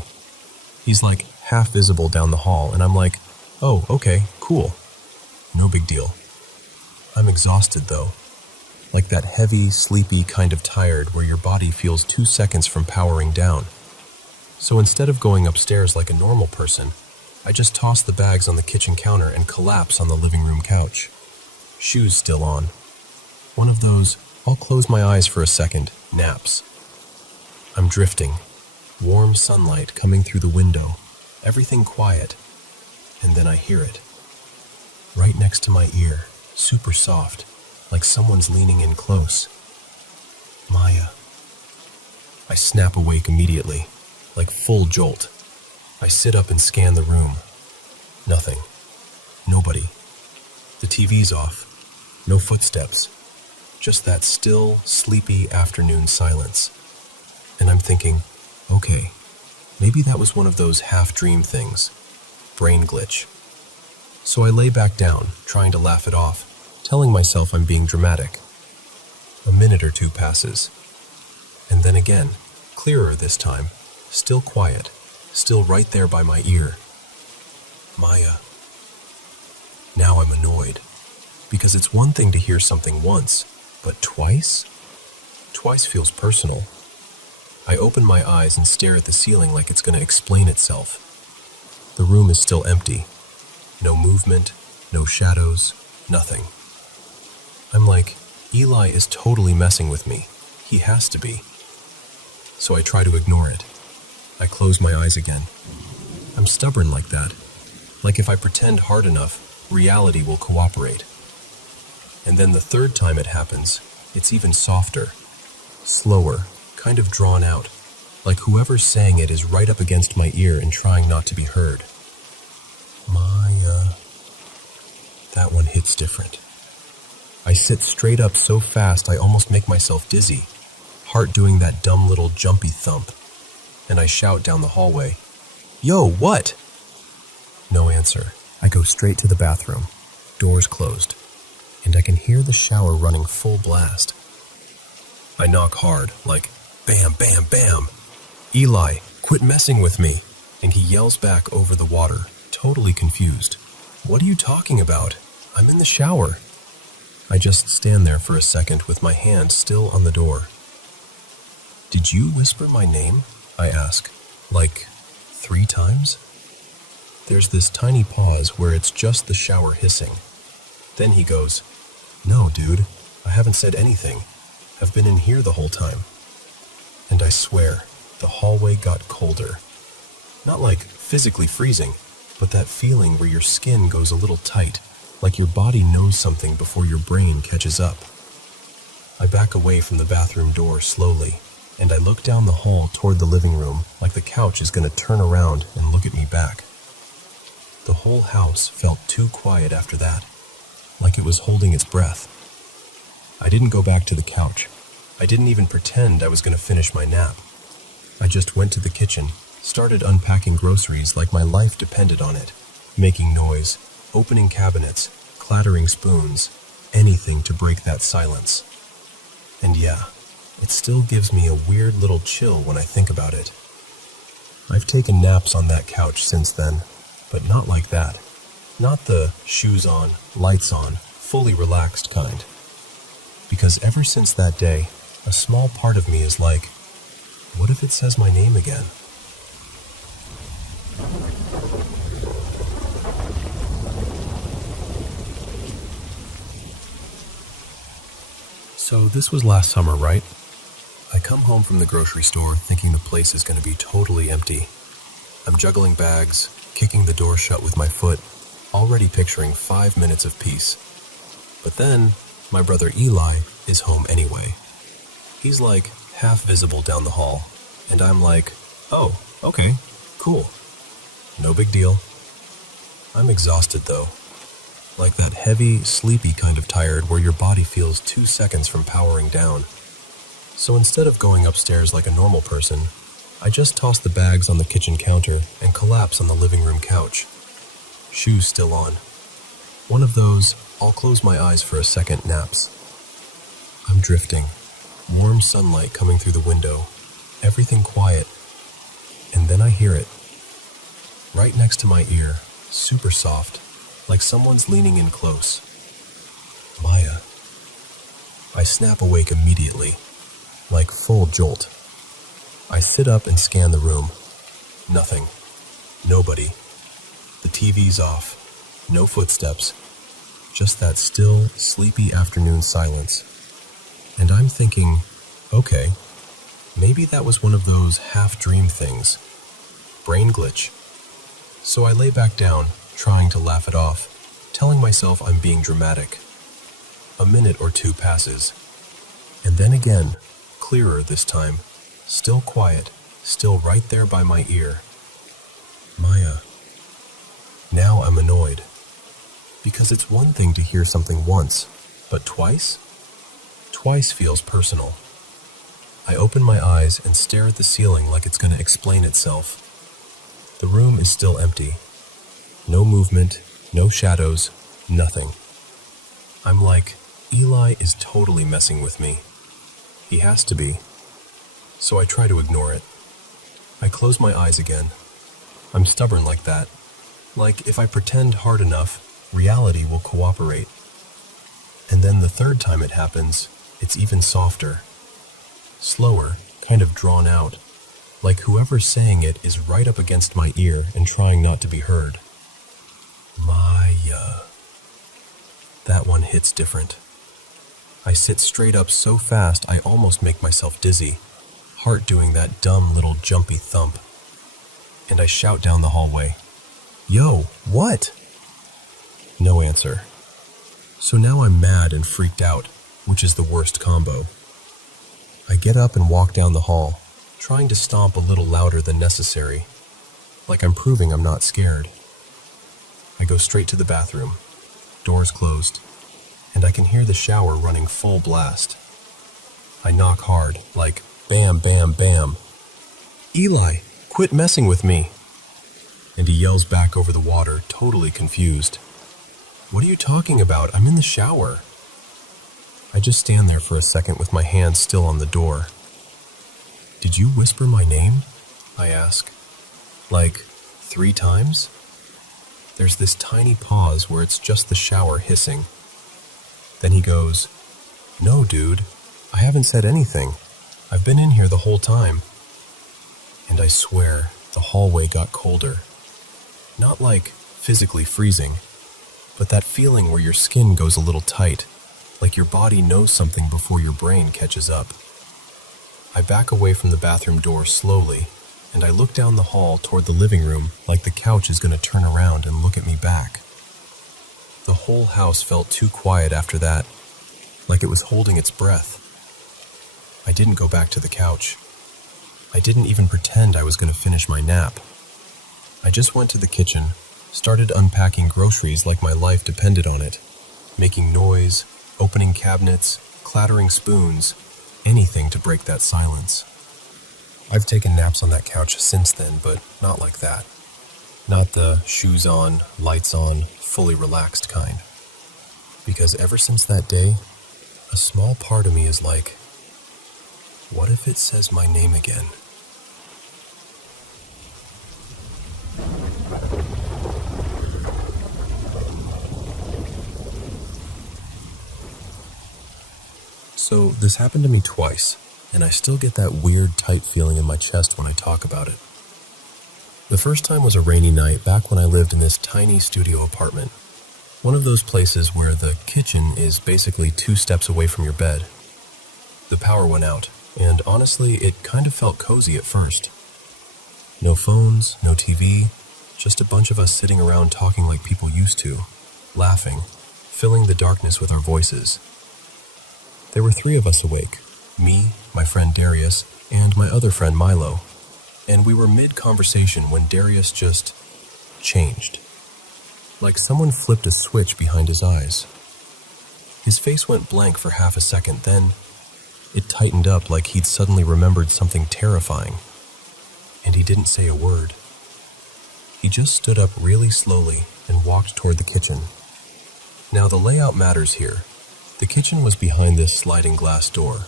He's like half visible down the hall, and I'm like, oh, okay, cool. No big deal. I'm exhausted though. Like that heavy, sleepy kind of tired where your body feels 2 seconds from powering down. So instead of going upstairs like a normal person, I just toss the bags on the kitchen counter and collapse on the living room couch. Shoes still on. One of those, I'll close my eyes for a second, naps. I'm drifting. Warm sunlight coming through the window. Everything quiet. And then I hear it. Right next to my ear, super soft, like someone's leaning in close. Maya. I snap awake immediately, like full jolt. I sit up and scan the room. Nothing. Nobody. The TV's off. No footsteps. Just that still, sleepy afternoon silence. And I'm thinking, okay, maybe that was one of those half-dream things. Brain glitch. So I lay back down, trying to laugh it off, telling myself I'm being dramatic. A minute or two passes. And then again, clearer this time, still quiet, still right there by my ear. Maya. Now I'm annoyed, because it's one thing to hear something once, but twice? Twice feels personal. I open my eyes and stare at the ceiling like it's going to explain itself. The room is still empty. No movement, no shadows, nothing. I'm like, Eli is totally messing with me. He has to be. So I try to ignore it. I close my eyes again. I'm stubborn like that. Like if I pretend hard enough, reality will cooperate. And then the third time it happens, it's even softer. Slower, kind of drawn out. Like whoever's saying it is right up against my ear and trying not to be heard. Maya. That one hits different. I sit straight up so fast I almost make myself dizzy, heart doing that dumb little jumpy thump. And I shout down the hallway, "Yo, what?" No answer. I go straight to the bathroom, doors closed, and I can hear the shower running full blast. I knock hard, like, bam, bam, bam. Eli, quit messing with me. And he yells back over the water, totally confused. What are you talking about? I'm in the shower. I just stand there for a second with my hand still on the door. Did you whisper my name? I ask, like 3 times? There's this tiny pause where it's just the shower hissing. Then he goes, "No, dude, I haven't said anything. I've been in here the whole time." And I swear, the hallway got colder. Not like physically freezing, but that feeling where your skin goes a little tight, like your body knows something before your brain catches up. I back away from the bathroom door slowly, and I look down the hall toward the living room like the couch is going to turn around and look at me back. The whole house felt too quiet after that, like it was holding its breath. I didn't go back to the couch. I didn't even pretend I was going to finish my nap. I just went to the kitchen, started unpacking groceries like my life depended on it, making noise, opening cabinets, clattering spoons, anything to break that silence. And yeah, it still gives me a weird little chill when I think about it. I've taken naps on that couch since then, but not like that. Not the shoes on, lights on, fully relaxed kind. Because ever since that day, a small part of me is like, what if it says my name again? So this was last summer, right? I come home from the grocery store thinking the place is going to be totally empty. I'm juggling bags, kicking the door shut with my foot, already picturing 5 minutes of peace. But then, my brother Eli is home anyway. He's like half visible down the hall, and I'm like, oh, okay, cool. No big deal. I'm exhausted though. Like that heavy, sleepy kind of tired where your body feels 2 seconds from powering down. So instead of going upstairs like a normal person, I just toss the bags on the kitchen counter and collapse on the living room couch. Shoes still on. One of those, I'll close my eyes for a second naps. I'm drifting. Warm sunlight coming through the window. Everything quiet. And then I hear it. Right next to my ear, super soft, like someone's leaning in close. Maya. I snap awake immediately, like full jolt. I sit up and scan the room. Nothing. Nobody. The TV's off. No footsteps. Just that still, sleepy afternoon silence. And I'm thinking, okay, maybe that was one of those half-dream things. Brain glitch. So I lay back down, trying to laugh it off, telling myself I'm being dramatic. A minute or two passes. And then again, clearer this time, still quiet, still right there by my ear. Maya. Now I'm annoyed. Because it's one thing to hear something once, but twice? Twice feels personal. I open my eyes and stare at the ceiling like it's going to explain itself. The room is still empty. No movement, no shadows, nothing. I'm like, Eli is totally messing with me. He has to be. So I try to ignore it. I close my eyes again. I'm stubborn like that. Like if I pretend hard enough, reality will cooperate. And then the third time it happens, it's even softer. Slower, kind of drawn out. Like whoever's saying it is right up against my ear and trying not to be heard. Maya. That one hits different. I sit straight up so fast I almost make myself dizzy, heart doing that dumb little jumpy thump. And I shout down the hallway, "Yo, what?" No answer. So now I'm mad and freaked out, which is the worst combo. I get up and walk down the hall, trying to stomp a little louder than necessary, like I'm proving I'm not scared. I go straight to the bathroom, doors closed, and I can hear the shower running full blast. I knock hard, like bam, bam, bam. "Eli, quit messing with me." And he yells back over the water, totally confused. "What are you talking about? I'm in the shower." I just stand there for a second with my hand still on the door. "Did you whisper my name?" I ask. "Like 3 times?" There's this tiny pause where it's just the shower hissing. Then he goes, "No, dude, I haven't said anything. I've been in here the whole time." And I swear, the hallway got colder. Not like physically freezing, but that feeling where your skin goes a little tight, like your body knows something before your brain catches up. I back away from the bathroom door slowly, and I look down the hall toward the living room like the couch is going to turn around and look at me back. The whole house felt too quiet after that, like it was holding its breath. I didn't go back to the couch. I didn't even pretend I was going to finish my nap. I just went to the kitchen, started unpacking groceries like my life depended on it, making noise, opening cabinets, clattering spoons, anything to break that silence. I've taken naps on that couch since then, but not like that. Not the shoes on, lights on, fully relaxed kind. Because ever since that day, a small part of me is like, what if it says my name again? So this happened to me twice, and I still get that weird tight feeling in my chest when I talk about it. The first time was a rainy night back when I lived in this tiny studio apartment. One of those places where the kitchen is basically 2 steps away from your bed. The power went out, and honestly, it kind of felt cozy at first. No phones, no TV, just a bunch of us sitting around talking like people used to, laughing, filling the darkness with our voices. There were 3 of us awake, me, my friend Darius, and my other friend Milo, and we were mid-conversation when Darius just changed. Like someone flipped a switch behind his eyes. His face went blank for half a second, then It tightened up like he'd suddenly remembered something terrifying. And he didn't say a word. He just stood up really slowly and walked toward the kitchen. Now the layout matters here. The kitchen was behind this sliding glass door.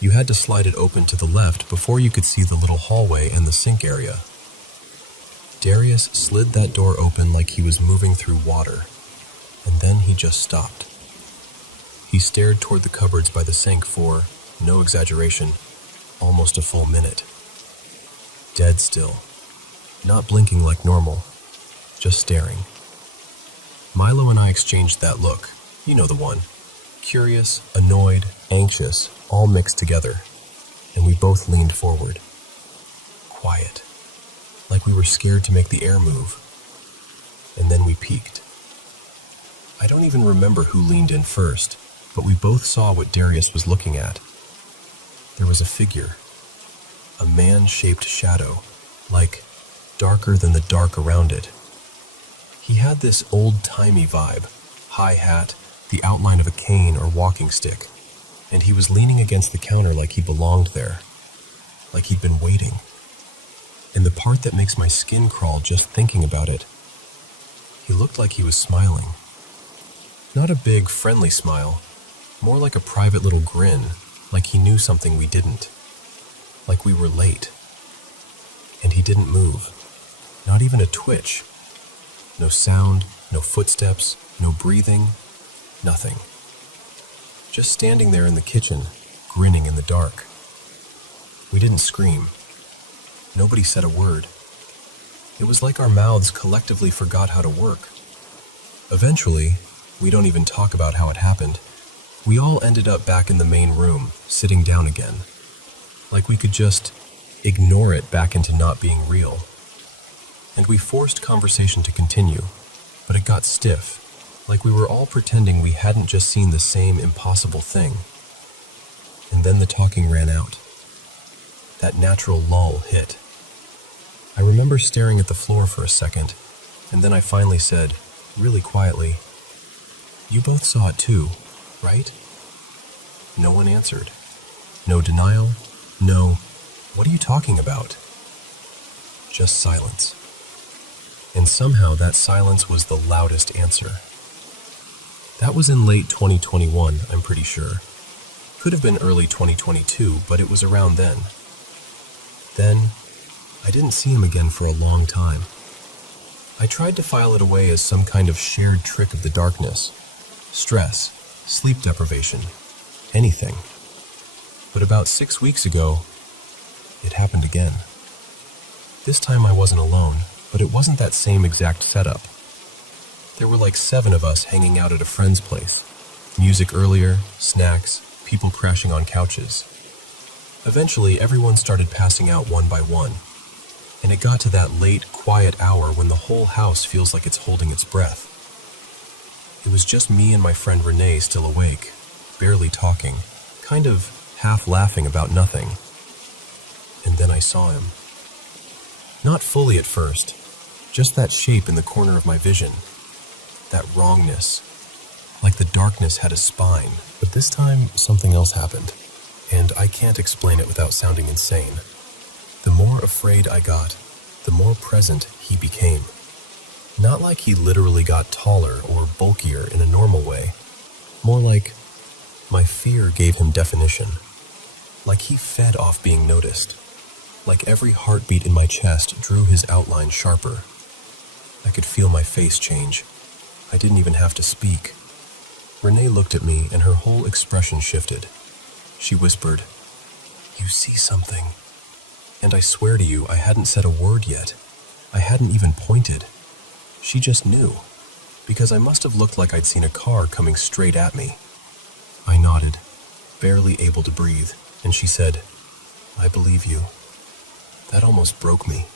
You had to slide it open to the left before you could see the little hallway and the sink area. Darius slid that door open like he was moving through water, and then he just stopped. He stared toward the cupboards by the sink for, no exaggeration, almost a full minute. Dead still, not blinking like normal, just staring. Milo and I exchanged that look, you know the one. Curious, annoyed, anxious, all mixed together, and we both leaned forward. Quiet, like we were scared to make the air move. And then we peeked. I don't even remember who leaned in first, but we both saw what Darius was looking at. There was a figure, a man-shaped shadow, like darker than the dark around it. He had this old-timey vibe, high hat, the outline of a cane or walking stick, and he was leaning against the counter like he belonged there, like he'd been waiting. And the part that makes my skin crawl just thinking about it, he looked like he was smiling. Not a big, friendly smile, more like a private little grin, like he knew something we didn't, like we were late. And he didn't move, not even a twitch. No sound, no footsteps, no breathing, nothing. Just standing there in the kitchen, grinning in the dark. We didn't scream. Nobody said a word. It was like our mouths collectively forgot how to work. Eventually, we don't even talk about how it happened, we all ended up back in the main room, sitting down again. Like we could just ignore it back into not being real. And we forced conversation to continue, but it got stiff, like we were all pretending we hadn't just seen the same impossible thing. And then the talking ran out. That natural lull hit. I remember staring at the floor for a second, and then I finally said, really quietly, "You both saw it too, right?" No one answered. No denial, no, "What are you talking about?" Just silence. And somehow that silence was the loudest answer. That was in late 2021, I'm pretty sure. Could have been early 2022, but it was around then. Then, I didn't see him again for a long time. I tried to file it away as some kind of shared trick of the darkness. Stress, sleep deprivation, anything. But about 6 weeks ago, it happened again. This time I wasn't alone, but it wasn't that same exact setup. There were like 7 of us hanging out at a friend's place. Music earlier, snacks, people crashing on couches. Eventually, everyone started passing out one by one, and it got to that late, quiet hour when the whole house feels like it's holding its breath. It was just me and my friend Renee still awake, barely talking, kind of half laughing about nothing. And then I saw him. Not fully at first, just that shape in the corner of my vision. That wrongness, like the darkness had a spine. But this time, something else happened, and I can't explain it without sounding insane. The more afraid I got, the more present he became. Not like he literally got taller or bulkier in a normal way. More like my fear gave him definition. Like he fed off being noticed. Like every heartbeat in my chest drew his outline sharper. I could feel my face change. I didn't even have to speak. Renee looked at me and her whole expression shifted. She whispered, "You see something." And I swear to you, I hadn't said a word yet. I hadn't even pointed. She just knew, because I must have looked like I'd seen a car coming straight at me. I nodded, barely able to breathe, and she said, "I believe you." That almost broke me,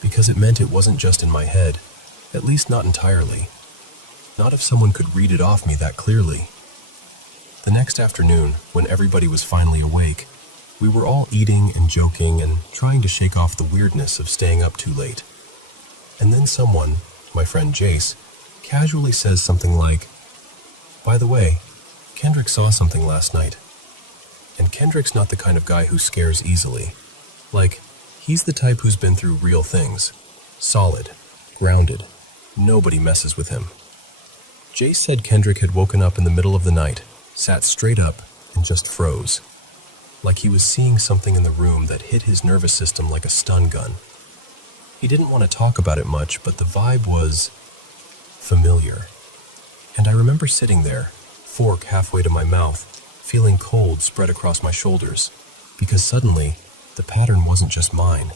because it meant it wasn't just in my head, at least not entirely. Not if someone could read it off me that clearly. The next afternoon, when everybody was finally awake, we were all eating and joking and trying to shake off the weirdness of staying up too late. And then someone, my friend Jace, casually says something like, "By the way, Kendrick saw something last night." And Kendrick's not the kind of guy who scares easily. Like, he's the type who's been through real things. Solid, grounded. Nobody messes with him. Jace said Kendrick had woken up in the middle of the night, sat straight up, and just froze. Like he was seeing something in the room that hit his nervous system like a stun gun. He didn't want to talk about it much, but the vibe was familiar. And I remember sitting there, fork halfway to my mouth, feeling cold spread across my shoulders, because suddenly, the pattern wasn't just mine.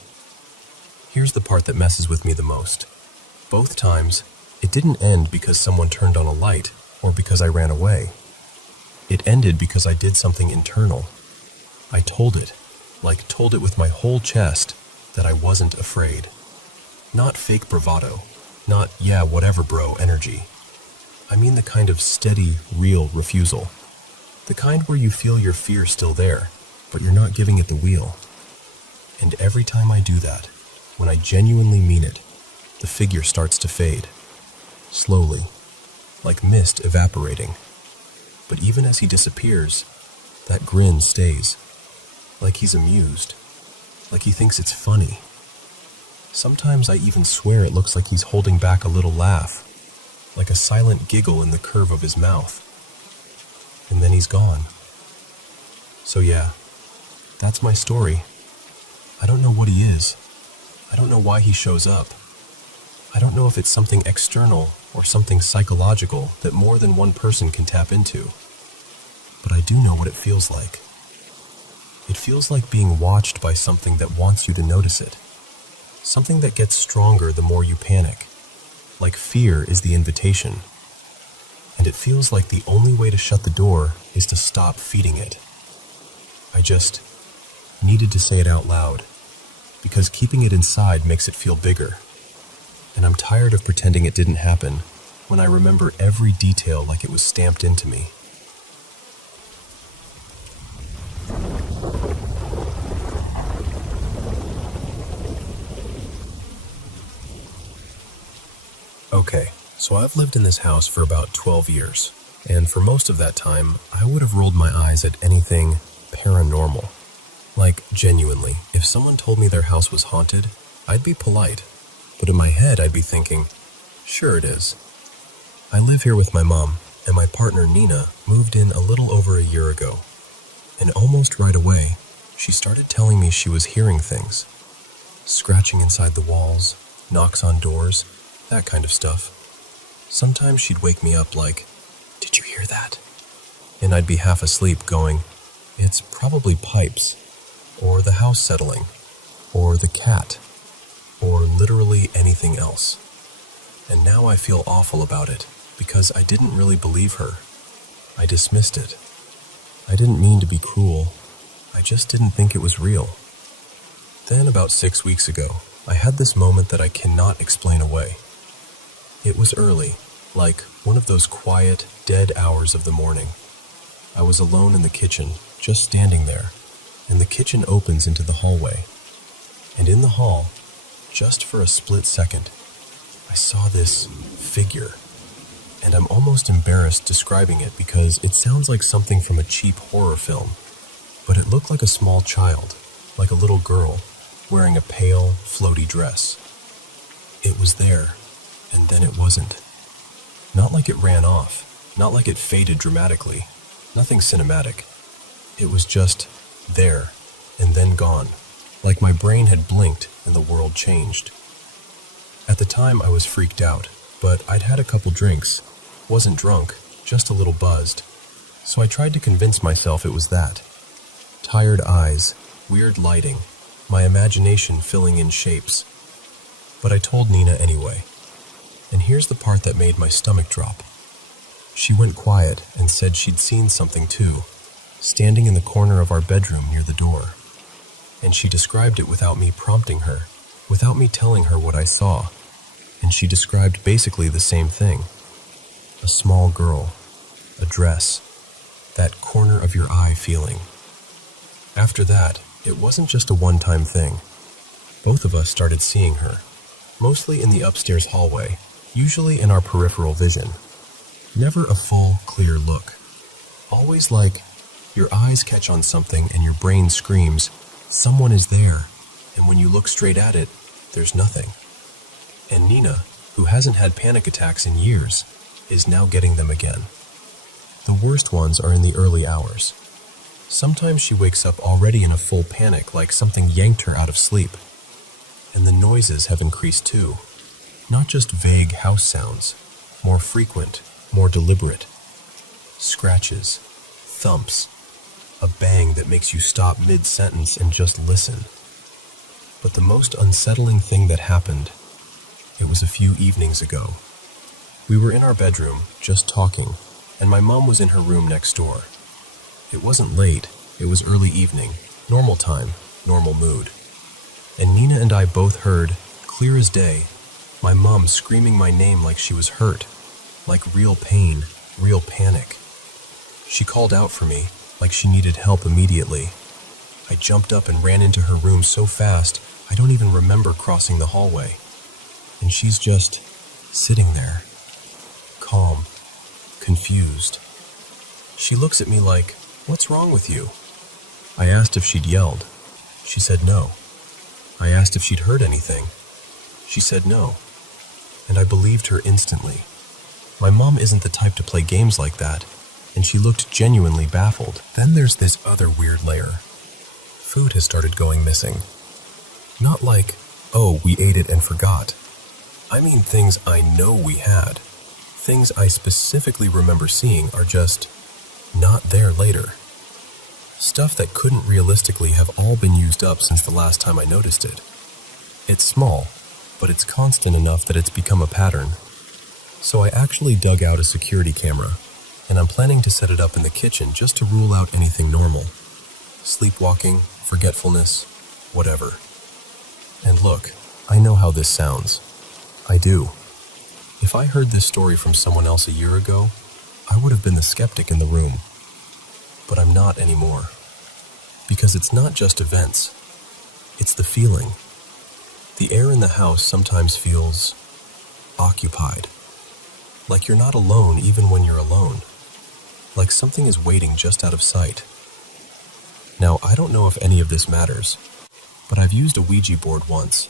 Here's the part that messes with me the most. Both times, it didn't end because someone turned on a light or because I ran away. It ended because I did something internal. I told it with my whole chest, that I wasn't afraid. Not fake bravado, not yeah, whatever bro energy. I mean the kind of steady, real refusal. The kind where you feel your fear still there, but you're not giving it the wheel. And every time I do that, when I genuinely mean it, the figure starts to fade. Slowly, like mist evaporating. But even as he disappears, that grin stays. Like he's amused. Like he thinks it's funny. Sometimes I even swear it looks like he's holding back a little laugh, like a silent giggle in the curve of his mouth. And then he's gone. So yeah, that's my story. I don't know what he is. I don't know why he shows up. I don't know if it's something external or something psychological that more than one person can tap into. But I do know what it feels like. It feels like being watched by something that wants you to notice it. Something that gets stronger the more you panic. Like fear is the invitation. And it feels like the only way to shut the door is to stop feeding it. I just needed to say it out loud, because keeping it inside makes it feel bigger. And I'm tired of pretending it didn't happen when I remember every detail like it was stamped into me. Okay, so I've lived in this house for about 12 years, and for most of that time, I would have rolled my eyes at anything paranormal. Like, genuinely, if someone told me their house was haunted, I'd be polite, but in my head I'd be thinking, sure it is. I live here with my mom, and my partner Nina moved in a little over a year ago, and almost right away, she started telling me she was hearing things. Scratching inside the walls, knocks on doors, that kind of stuff. Sometimes she'd wake me up like, "Did you hear that?" And I'd be half asleep going, "It's probably pipes, or the house settling, or the cat, or literally anything else." And now I feel awful about it, because I didn't really believe her. I dismissed it. I didn't mean to be cruel. I just didn't think it was real. Then about 6 weeks ago, I had this moment that I cannot explain away. It was early, like one of those quiet, dead hours of the morning. I was alone in the kitchen, just standing there, and the kitchen opens into the hallway. And in the hall, just for a split second, I saw this figure. And I'm almost embarrassed describing it because it sounds like something from a cheap horror film. But it looked like a small child, like a little girl, wearing a pale, floaty dress. It was there, and then it wasn't. Not like it ran off, not like it faded dramatically, nothing cinematic. It was just there, and then gone, like my brain had blinked and the world changed. At the time I was freaked out, but I'd had a couple drinks, wasn't drunk, just a little buzzed, so I tried to convince myself it was that. Tired eyes, weird lighting, my imagination filling in shapes. But I told Nina anyway. And here's the part that made my stomach drop. She went quiet and said she'd seen something too, standing in the corner of our bedroom near the door. And she described it without me prompting her, without me telling her what I saw. And she described basically the same thing. A small girl, a dress, that corner of your eye feeling. After that, it wasn't just a one-time thing. Both of us started seeing her, mostly in the upstairs hallway, usually in our peripheral vision. Never a full, clear look. Always like Your eyes catch on something and your brain screams, "Someone is there," and when you look straight at it, there's nothing. And Nina, who hasn't had panic attacks in years, is now getting them again. The worst ones are in the early hours. Sometimes she wakes up already in a full panic, like something yanked her out of sleep. And the noises have increased too. Not just vague house sounds, more frequent, more deliberate. Scratches, thumps, a bang that makes you stop mid-sentence and just listen. But the most unsettling thing that happened, it was a few evenings ago. We were in our bedroom, just talking, and my mom was in her room next door. It wasn't late, it was early evening, normal time, normal mood. And Nina and I both heard, clear as day, my mom screaming my name like she was hurt, like real pain, real panic. She called out for me, like she needed help immediately. I jumped up and ran into her room so fast, I don't even remember crossing the hallway. And she's just sitting there, calm, confused. She looks at me like, "What's wrong with you?" I asked if she'd yelled. She said no. I asked if she'd heard anything. She said no. And I believed her instantly. My mom isn't the type to play games like that, and she looked genuinely baffled. Then there's this other weird layer. Food has started going missing. Not like, oh, we ate it and forgot. I mean things I know we had. Things I specifically remember seeing are just not there later. Stuff that couldn't realistically have all been used up since the last time I noticed it. It's small, but it's constant enough that it's become a pattern. So I actually dug out a security camera, and I'm planning to set it up in the kitchen just to rule out anything normal. Sleepwalking, forgetfulness, whatever. And look, I know how this sounds. I do. If I heard this story from someone else a year ago, I would have been the skeptic in the room. But I'm not anymore. Because it's not just events. It's the feeling. The air in the house sometimes feels occupied. Like you're not alone even when you're alone. Like something is waiting just out of sight. Now, I don't know if any of this matters, but I've used a Ouija board once,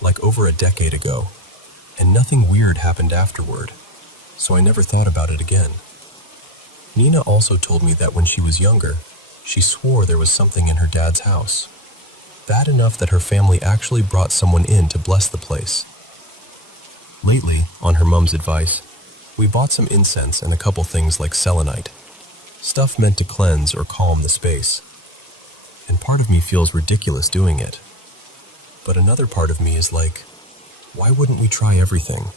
like over a decade ago, and nothing weird happened afterward, so I never thought about it again. Nina also told me that when she was younger, she swore there was something in her dad's house. Bad enough that her family actually brought someone in to bless the place. Lately, on her mom's advice, we bought some incense and a couple things like selenite, stuff meant to cleanse or calm the space. And part of me feels ridiculous doing it. But another part of me is like, why wouldn't we try everything?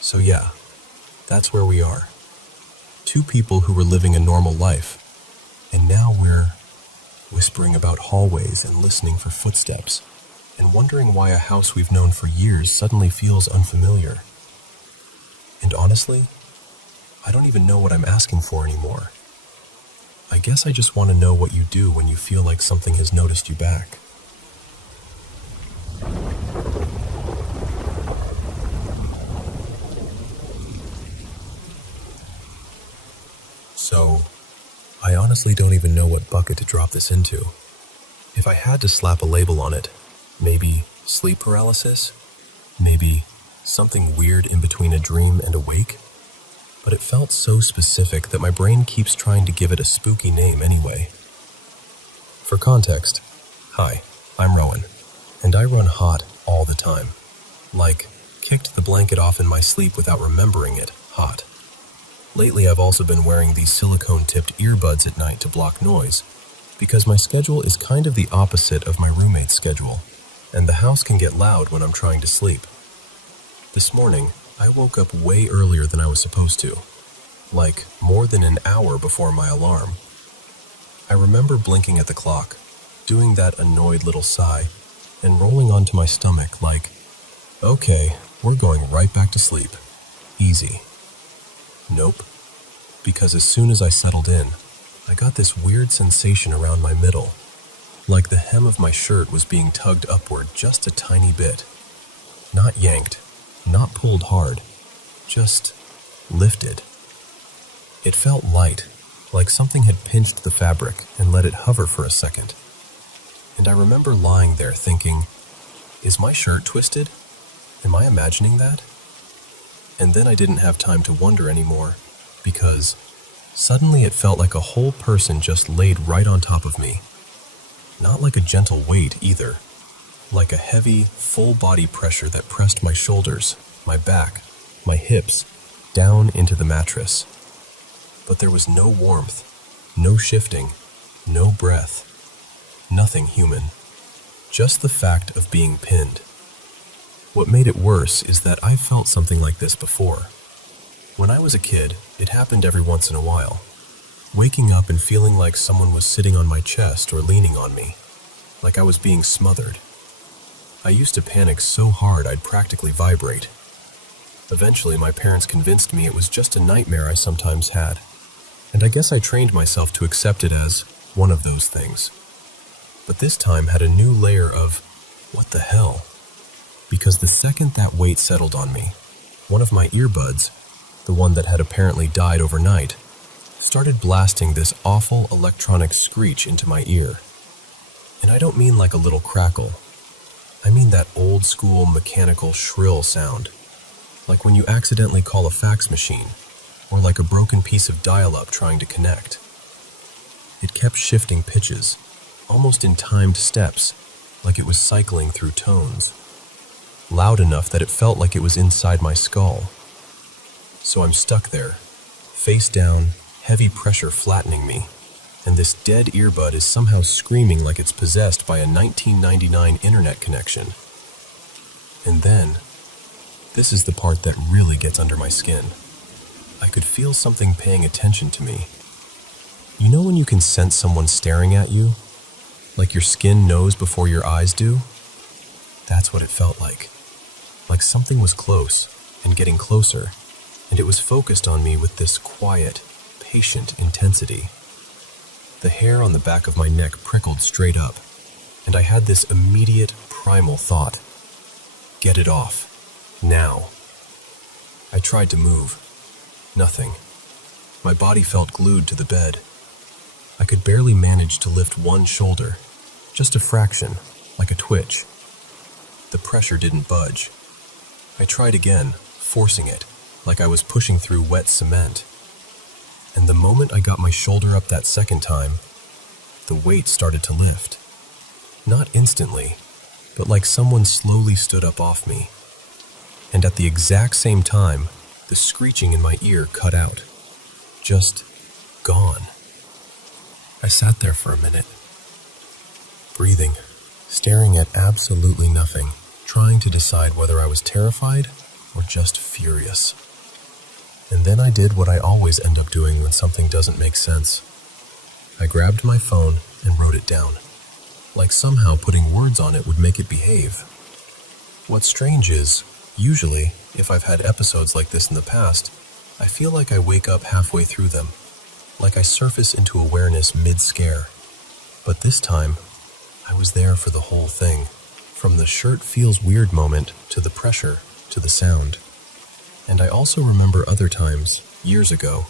So yeah, that's where we are. Two people who were living a normal life, and now we're whispering about hallways and listening for footsteps, and wondering why a house we've known for years suddenly feels unfamiliar. And honestly, I don't even know what I'm asking for anymore. I guess I just want to know what you do when you feel like something has noticed you back. So, I honestly don't even know what bucket to drop this into. If I had to slap a label on it, maybe sleep paralysis? Maybe something weird in between a dream and awake? But it felt so specific that my brain keeps trying to give it a spooky name anyway. For context, hi, I'm Rowan, and I run hot all the time. Like, kicked the blanket off in my sleep without remembering it, hot. Lately, I've also been wearing these silicone-tipped earbuds at night to block noise, because my schedule is kind of the opposite of my roommate's schedule, and the house can get loud when I'm trying to sleep. This morning, I woke up way earlier than I was supposed to, like more than an hour before my alarm. I remember blinking at the clock, doing that annoyed little sigh, and rolling onto my stomach like, okay, we're going right back to sleep. Easy. Nope, because as soon as I settled in, I got this weird sensation around my middle, like the hem of my shirt was being tugged upward just a tiny bit. Not yanked, not pulled hard, just lifted. It felt light, like something had pinched the fabric and let it hover for a second. And I remember lying there thinking, is my shirt twisted? Am I imagining that? And then I didn't have time to wonder anymore, because suddenly it felt like a whole person just laid right on top of me. Not like a gentle weight either, like a heavy, full-body pressure that pressed my shoulders, my back, my hips, down into the mattress. But there was no warmth, no shifting, no breath, nothing human, just the fact of being pinned. What made it worse is that I've felt something like this before. When I was a kid, it happened every once in a while. Waking up and feeling like someone was sitting on my chest or leaning on me, like I was being smothered. I used to panic so hard I'd practically vibrate. Eventually, my parents convinced me it was just a nightmare I sometimes had, and I guess I trained myself to accept it as one of those things. But this time had a new layer of, what the hell? Because the second that weight settled on me, one of my earbuds, the one that had apparently died overnight, started blasting this awful electronic screech into my ear. And I don't mean like a little crackle. I mean that old school mechanical shrill sound, like when you accidentally call a fax machine, or like a broken piece of dial-up trying to connect. It kept shifting pitches, almost in timed steps, like it was cycling through tones, loud enough that it felt like it was inside my skull. So I'm stuck there, face down, heavy pressure flattening me, and this dead earbud is somehow screaming like it's possessed by a 1999 internet connection. And then, this is the part that really gets under my skin. I could feel something paying attention to me. You know when you can sense someone staring at you? Like your skin knows before your eyes do? That's what it felt like. Like something was close, and getting closer, and it was focused on me with this quiet, patient intensity. The hair on the back of my neck prickled straight up, and I had this immediate, primal thought. Get it off. Now. I tried to move. Nothing. My body felt glued to the bed. I could barely manage to lift one shoulder, just a fraction, like a twitch. The pressure didn't budge. I tried again, forcing it, like I was pushing through wet cement. And the moment I got my shoulder up that second time, the weight started to lift. Not instantly, but like someone slowly stood up off me. And at the exact same time, the screeching in my ear cut out. Just gone. I sat there for a minute, breathing, staring at absolutely nothing, trying to decide whether I was terrified or just furious. And then I did what I always end up doing when something doesn't make sense. I grabbed my phone and wrote it down, like somehow putting words on it would make it behave. What's strange is, usually, if I've had episodes like this in the past, I feel like I wake up halfway through them, like I surface into awareness mid-scare. But this time, I was there for the whole thing, from the shirt feels weird moment to the pressure to the sound. And I also remember other times, years ago,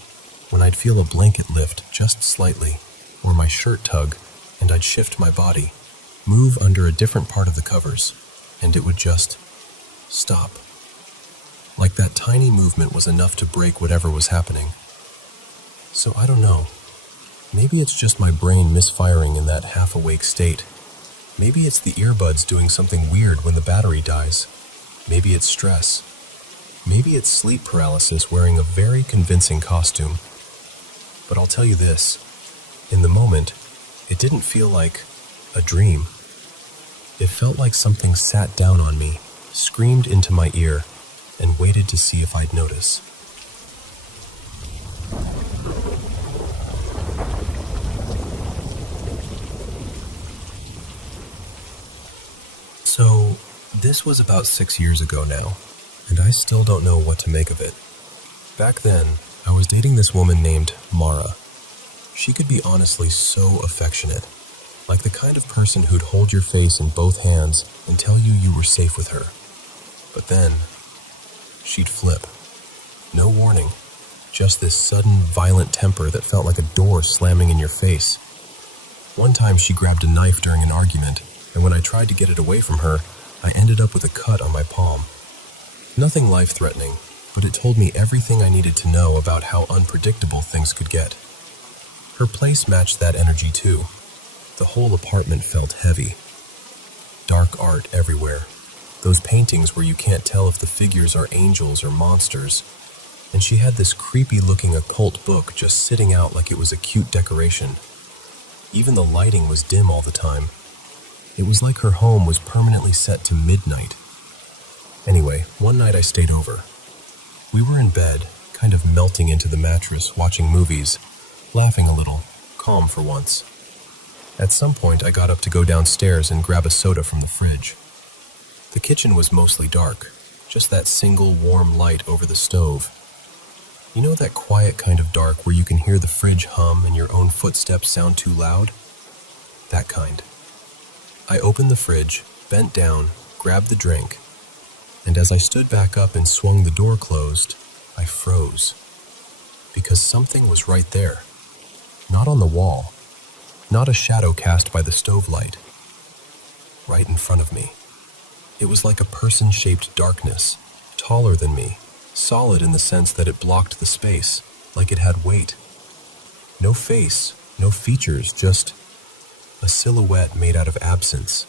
when I'd feel a blanket lift just slightly, or my shirt tug, and I'd shift my body, move under a different part of the covers, and it would just stop. Like that tiny movement was enough to break whatever was happening. So I don't know. Maybe it's just my brain misfiring in that half-awake state. Maybe it's the earbuds doing something weird when the battery dies. Maybe it's stress. Maybe it's sleep paralysis wearing a very convincing costume. But I'll tell you this. In the moment, it didn't feel like a dream. It felt like something sat down on me, screamed into my ear, and waited to see if I'd notice. So, this was about 6 years ago now, and I still don't know what to make of it. Back then, I was dating this woman named Mara. She could be honestly so affectionate, like the kind of person who'd hold your face in both hands and tell you you were safe with her. But then, she'd flip. No warning. just this sudden, violent temper that felt like a door slamming in your face. One time she grabbed a knife during an argument, and when I tried to get it away from her, I ended up with a cut on my palm. Nothing life-threatening, but it told me everything I needed to know about how unpredictable things could get. Her place matched that energy too. The whole apartment felt heavy. Dark art everywhere. Those paintings where you can't tell if the figures are angels or monsters. And she had this creepy-looking occult book just sitting out like it was a cute decoration. Even the lighting was dim all the time. It was like her home was permanently set to midnight. Anyway, one night I stayed over. We were in bed, kind of melting into the mattress, watching movies, laughing a little, calm for once. At some point, I got up to go downstairs and grab a soda from the fridge. The kitchen was mostly dark, just that single warm light over the stove. You know that quiet kind of dark where you can hear the fridge hum and your own footsteps sound too loud? That kind. I opened the fridge, bent down, grabbed the drink, and as I stood back up and swung the door closed, I froze. Because something was right there. Not on the wall. Not a shadow cast by the stove light. Right in front of me. It was like a person-shaped darkness, taller than me, solid in the sense that it blocked the space, like it had weight. No face, no features, just a silhouette made out of absence.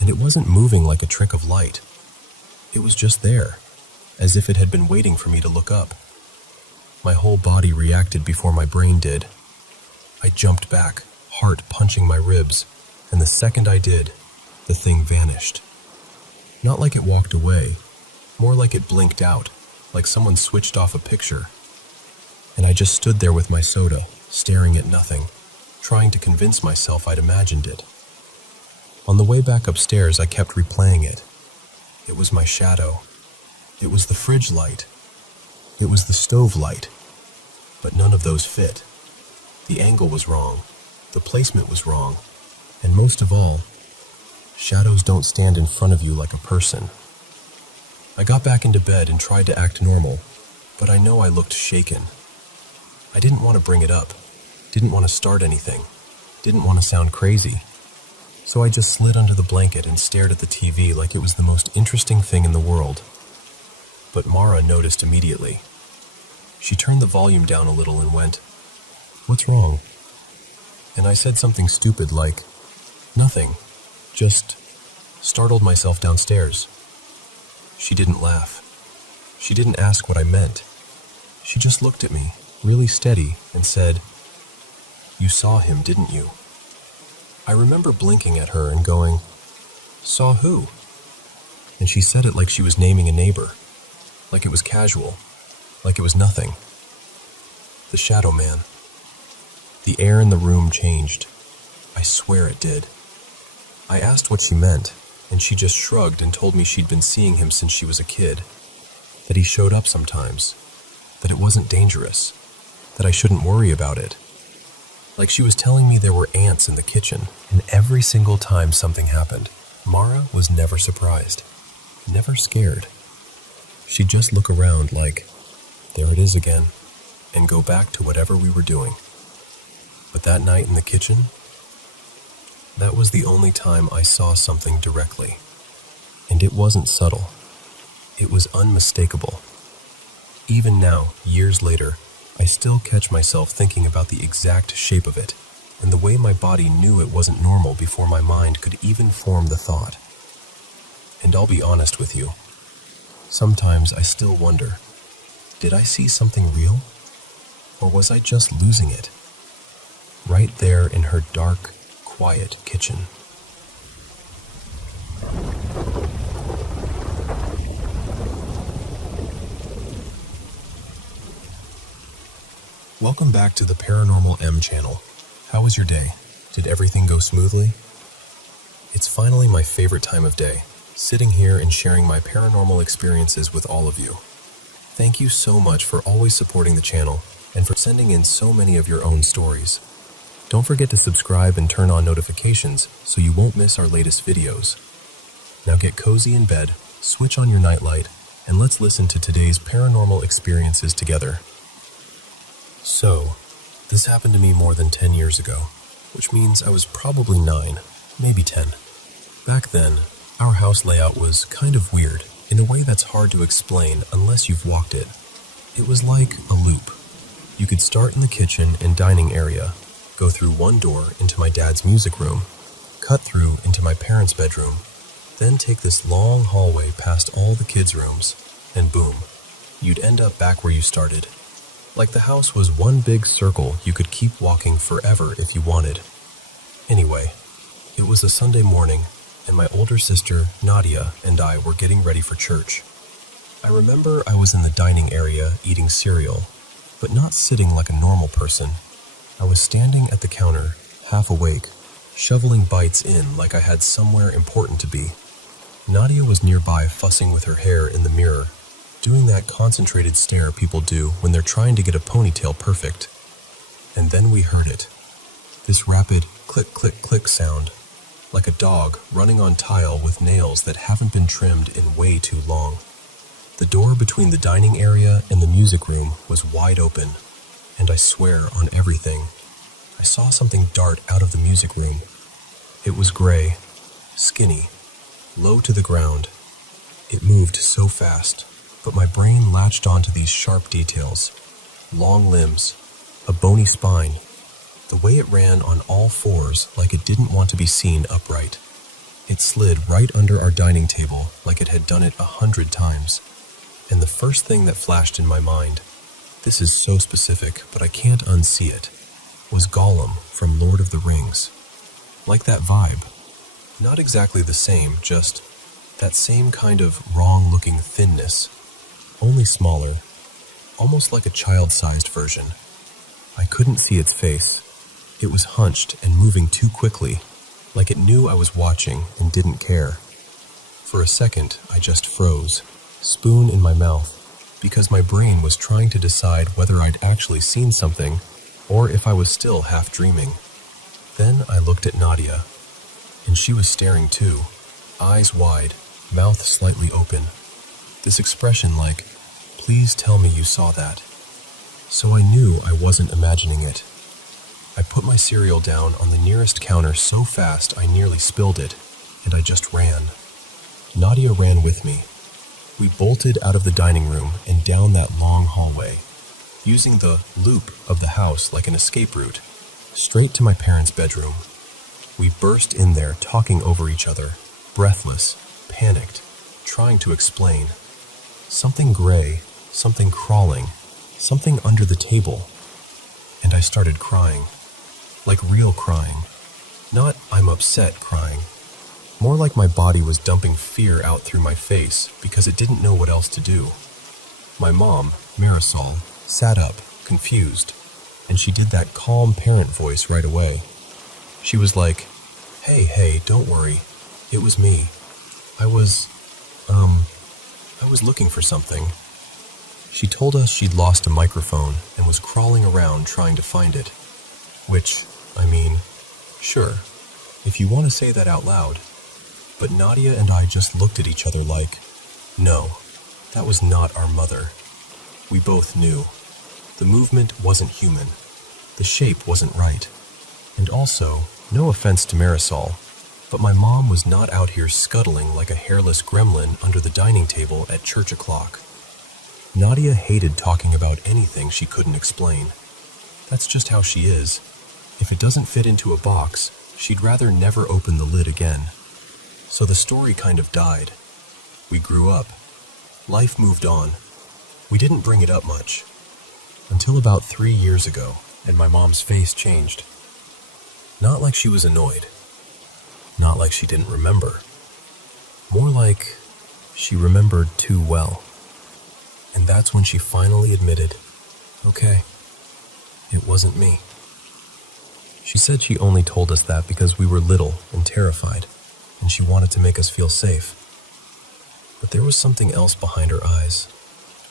And it wasn't moving like a trick of light. It was just there, as if it had been waiting for me to look up. My whole body reacted before my brain did. I jumped back, heart punching my ribs, and the second I did, the thing vanished. Not like it walked away, more like it blinked out, like someone switched off a picture. And I just stood there with my soda, staring at nothing, trying to convince myself I'd imagined it. On the way back upstairs, I kept replaying it. It was my shadow. It was the fridge light. It was the stove light. But none of those fit. The angle was wrong. The placement was wrong. And most of all, shadows don't stand in front of you like a person. I got back into bed and tried to act normal, but I know I looked shaken. I didn't want to bring it up, didn't want to start anything, didn't want to sound crazy. So I just slid under the blanket and stared at the TV like it was the most interesting thing in the world. But Mara noticed immediately. She turned the volume down a little and went, "What's wrong?" And I said something stupid like, "Nothing, just startled myself downstairs." She didn't laugh. She didn't ask what I meant. She just looked at me, really steady, and said, "You saw him, didn't you?" I remember blinking at her and going, "Saw who?" And she said it like she was naming a neighbor, like it was casual, like it was nothing. The shadow man. The air in the room changed. I swear it did. I asked what she meant, and she just shrugged and told me she'd been seeing him since she was a kid, that he showed up sometimes, that it wasn't dangerous, that I shouldn't worry about it. Like she was telling me there were ants in the kitchen, and every single time something happened, Mara was never surprised, never scared. She'd just look around like, there it is again, and go back to whatever we were doing. But that night in the kitchen, that was the only time I saw something directly. And it wasn't subtle. It was unmistakable. Even now, years later, I still catch myself thinking about the exact shape of it, and the way my body knew it wasn't normal before my mind could even form the thought. And I'll be honest with you. Sometimes I still wonder, did I see something real? Or was I just losing it? Right there in her dark, quiet kitchen. Welcome back to the Paranormal M channel. How was your day? Did everything go smoothly? It's finally my favorite time of day, sitting here and sharing my paranormal experiences with all of you. Thank you so much for always supporting the channel and for sending in so many of your own stories. Don't forget to subscribe and turn on notifications so you won't miss our latest videos. Now get cozy in bed, switch on your nightlight, and let's listen to today's paranormal experiences together. So, this happened to me more than 10 years ago, which means I was probably 9, maybe 10. Back then, our house layout was kind of weird, in a way that's hard to explain unless you've walked it. It was like a loop. You could start in the kitchen and dining area, go through one door into my dad's music room, cut through into my parents' bedroom, then take this long hallway past all the kids' rooms, and boom, you'd end up back where you started. Like the house was one big circle you could keep walking forever if you wanted. Anyway, it was a Sunday morning, and my older sister, Nadia, and I were getting ready for church. I remember I was in the dining area eating cereal, but not sitting like a normal person. I was standing at the counter, half awake, shoveling bites in like I had somewhere important to be. Nadia was nearby fussing with her hair in the mirror, doing that concentrated stare people do when they're trying to get a ponytail perfect. And then we heard it. This rapid click, click, click sound, like a dog running on tile with nails that haven't been trimmed in way too long. The door between the dining area and the music room was wide open, and I swear on everything, I saw something dart out of the music room. It was gray, skinny, low to the ground. It moved so fast, but my brain latched onto these sharp details. Long limbs, a bony spine, the way it ran on all fours like it didn't want to be seen upright. It slid right under our dining table like it had done it 100 times. And the first thing that flashed in my mind, this is so specific, but I can't unsee it, was Gollum from Lord of the Rings. Like that vibe. Not exactly the same, just that same kind of wrong-looking thinness, only smaller, almost like a child-sized version. I couldn't see its face. It was hunched and moving too quickly, like it knew I was watching and didn't care. For a second, I just froze, spoon in my mouth, because my brain was trying to decide whether I'd actually seen something or if I was still half dreaming. Then I looked at Nadia, and she was staring too, eyes wide, mouth slightly open. This expression like, "Please tell me you saw that." So I knew I wasn't imagining it. I put my cereal down on the nearest counter so fast I nearly spilled it, and I just ran. Nadia ran with me. We bolted out of the dining room and down that long hallway, using the loop of the house like an escape route, straight to my parents' bedroom. We burst in there talking over each other, breathless, panicked, trying to explain. Something gray, something crawling, something under the table. And I started crying. Like real crying. Not "I'm upset" crying. More like my body was dumping fear out through my face because it didn't know what else to do. My mom, Marisol, sat up, confused, and she did that calm parent voice right away. She was like, Hey, don't worry. It was me. I was looking for something." She told us she'd lost a microphone and was crawling around trying to find it. Which, I mean, sure, if you want to say that out loud. But Nadia and I just looked at each other like, no, that was not our mother. We both knew. The movement wasn't human. The shape wasn't right. And also, no offense to Marisol, but my mom was not out here scuttling like a hairless gremlin under the dining table at church o'clock. Nadia hated talking about anything she couldn't explain. That's just how she is. If it doesn't fit into a box, she'd rather never open the lid again. So the story kind of died. We grew up. Life moved on. We didn't bring it up much. Until about 3 years ago, and my mom's face changed. Not like she was annoyed. Not like she didn't remember. More like she remembered too well. And that's when she finally admitted, okay, it wasn't me. She said she only told us that because we were little and terrified, and she wanted to make us feel safe. But there was something else behind her eyes,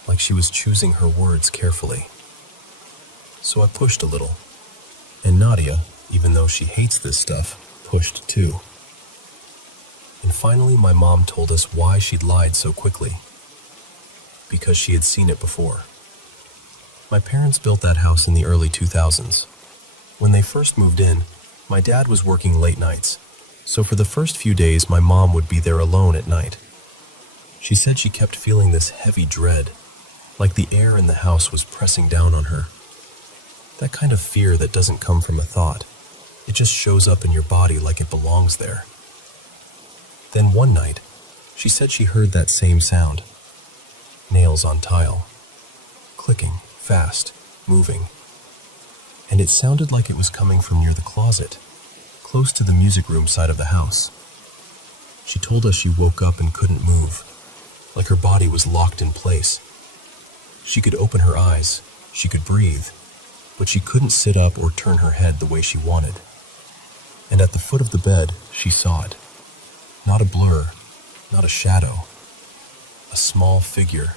like she was choosing her words carefully. So I pushed a little, and Nadia, even though she hates this stuff, pushed too. And finally my mom told us why she'd lied so quickly. Because she had seen it before. My parents built that house in the early 2000s. When they first moved in, my dad was working late nights, so for the first few days my mom would be there alone at night. She said she kept feeling this heavy dread, like the air in the house was pressing down on her. That kind of fear that doesn't come from a thought. It just shows up in your body like it belongs there. Then one night, she said she heard that same sound. Nails on tile. Clicking, fast, moving. And it sounded like it was coming from near the closet, close to the music room side of the house. She told us she woke up and couldn't move, like her body was locked in place. She could open her eyes, she could breathe, but she couldn't sit up or turn her head the way she wanted. And at the foot of the bed, she saw it. Not a blur, not a shadow. A small figure.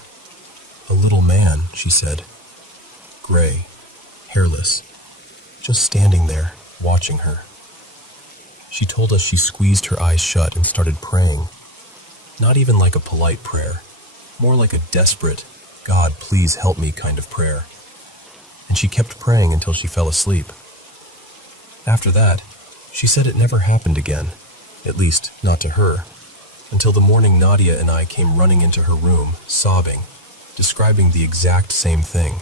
A little man, she said. Gray, hairless, just standing there, watching her. She told us she squeezed her eyes shut and started praying. Not even like a polite prayer, more like a desperate, God, please help me kind of prayer. And she kept praying until she fell asleep. After that, she said it never happened again, at least not to her, until the morning Nadia and I came running into her room, sobbing, describing the exact same thing.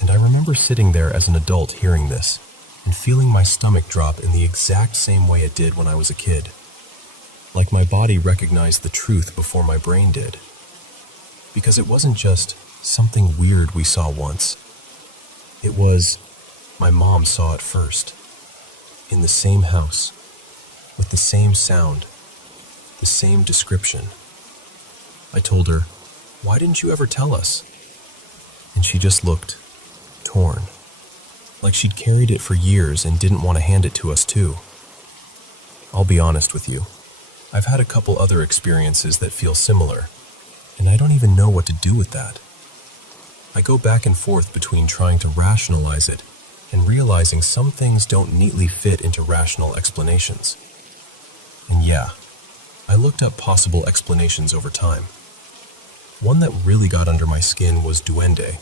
And I remember sitting there as an adult hearing this, and feeling my stomach drop in the exact same way it did when I was a kid. Like my body recognized the truth before my brain did. Because it wasn't just something weird we saw once. It was, my mom saw it first. In the same house, with the same sound, the same description. I told her, why didn't you ever tell us? And she just looked, torn, like she'd carried it for years and didn't want to hand it to us too. I'll be honest with you, I've had a couple other experiences that feel similar, and I don't even know what to do with that. I go back and forth between trying to rationalize it and realizing some things don't neatly fit into rational explanations. And yeah, I looked up possible explanations over time. One that really got under my skin was duende,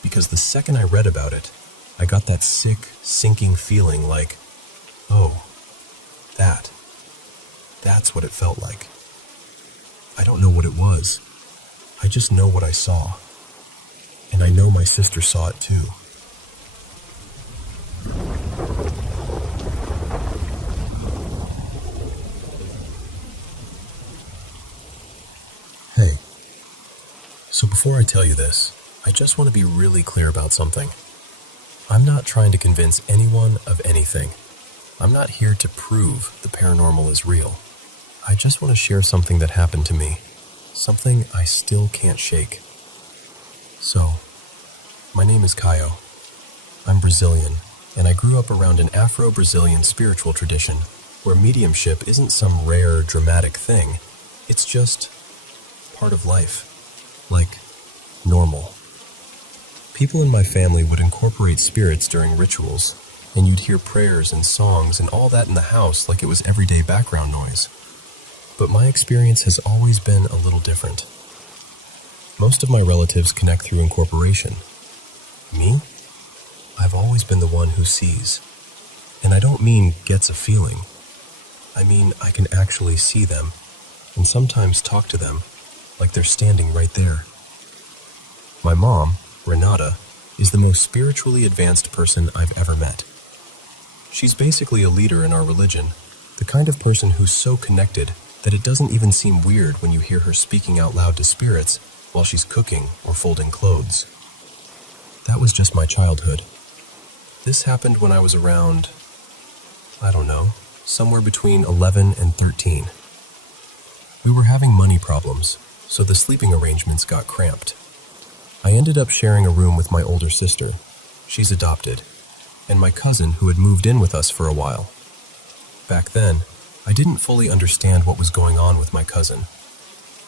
because the second I read about it, I got that sick, sinking feeling like, oh, that's what it felt like. I don't know what it was. I just know what I saw. And I know my sister saw it too. Hey. So before I tell you this, I just want to be really clear about something. I'm not trying to convince anyone of anything. I'm not here to prove the paranormal is real. I just want to share something that happened to me. Something I still can't shake. So, my name is Caio. I'm Brazilian, and I grew up around an Afro-Brazilian spiritual tradition where mediumship isn't some rare, dramatic thing. It's just part of life. Like, normal. People in my family would incorporate spirits during rituals, and you'd hear prayers and songs and all that in the house like it was everyday background noise. But my experience has always been a little different. Most of my relatives connect through incorporation. Me? I've always been the one who sees. And I don't mean gets a feeling. I mean I can actually see them, and sometimes talk to them, like they're standing right there. My mom, Renata, is the most spiritually advanced person I've ever met. She's basically a leader in our religion, the kind of person who's so connected that it doesn't even seem weird when you hear her speaking out loud to spirits while she's cooking or folding clothes. That was just my childhood. This happened when I was around, I don't know, somewhere between 11 and 13. We were having money problems, so the sleeping arrangements got cramped. I ended up sharing a room with my older sister, she's adopted, and my cousin who had moved in with us for a while. Back then, I didn't fully understand what was going on with my cousin.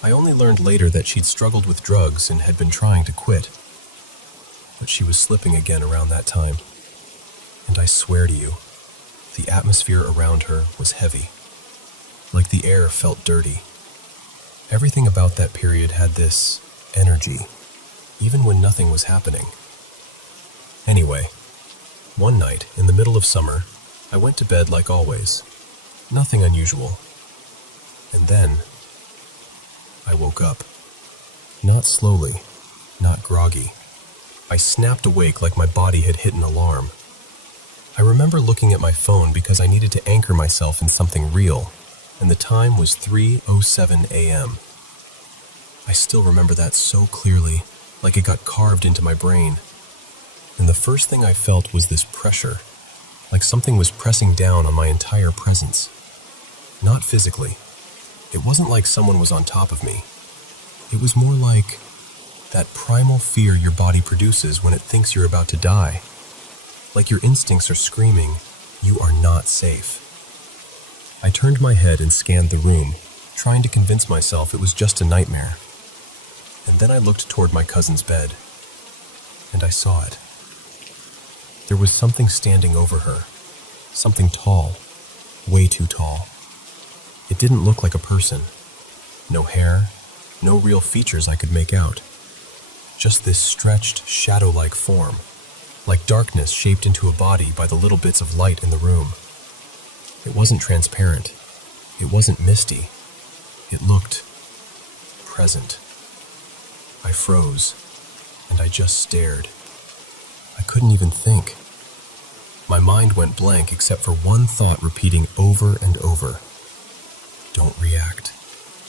I only learned later that she'd struggled with drugs and had been trying to quit. But she was slipping again around that time. And I swear to you, the atmosphere around her was heavy. Like the air felt dirty. Everything about that period had this energy, even when nothing was happening. Anyway, one night, in the middle of summer, I went to bed like always. Nothing unusual. And then, I woke up. Not slowly, not groggy. I snapped awake like my body had hit an alarm. I remember looking at my phone because I needed to anchor myself in something real, and the time was 3:07 a.m. I still remember that so clearly, like it got carved into my brain. And the first thing I felt was this pressure, like something was pressing down on my entire presence. Not physically. It wasn't like someone was on top of me. It was more like that primal fear your body produces when it thinks you're about to die. Like your instincts are screaming, you are not safe. I turned my head and scanned the room, trying to convince myself it was just a nightmare. And then I looked toward my cousin's bed, and I saw it. There was something standing over her, something tall, way too tall. It didn't look like a person. No hair, no real features I could make out. Just this stretched, shadow-like form, like darkness shaped into a body by the little bits of light in the room. It wasn't transparent. It wasn't misty. It looked present. I froze, and I just stared. I couldn't even think. My mind went blank except for one thought repeating over and over. Don't react.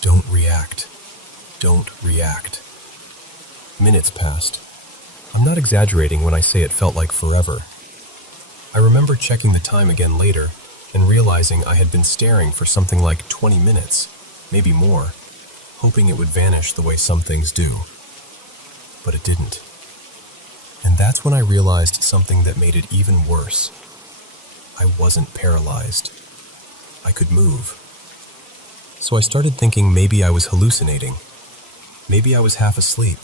Don't react. Don't react. Minutes passed. I'm not exaggerating when I say it felt like forever. I remember checking the time again later and realizing I had been staring for something like 20 minutes, maybe more, hoping it would vanish the way some things do. But it didn't. And that's when I realized something that made it even worse. I wasn't paralyzed. I could move. So I started thinking maybe I was hallucinating. Maybe I was half asleep.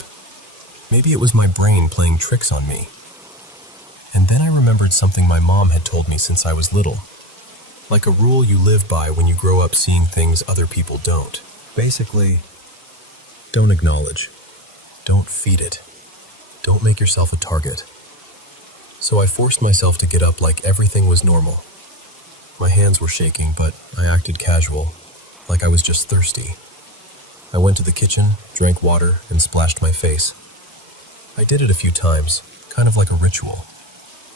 Maybe it was my brain playing tricks on me. And then I remembered something my mom had told me since I was little. Like a rule you live by when you grow up seeing things other people don't. Basically, don't acknowledge. Don't feed it. Don't make yourself a target. So I forced myself to get up like everything was normal. My hands were shaking, but I acted casual, like I was just thirsty. I went to the kitchen, drank water, and splashed my face. I did it a few times, kind of like a ritual.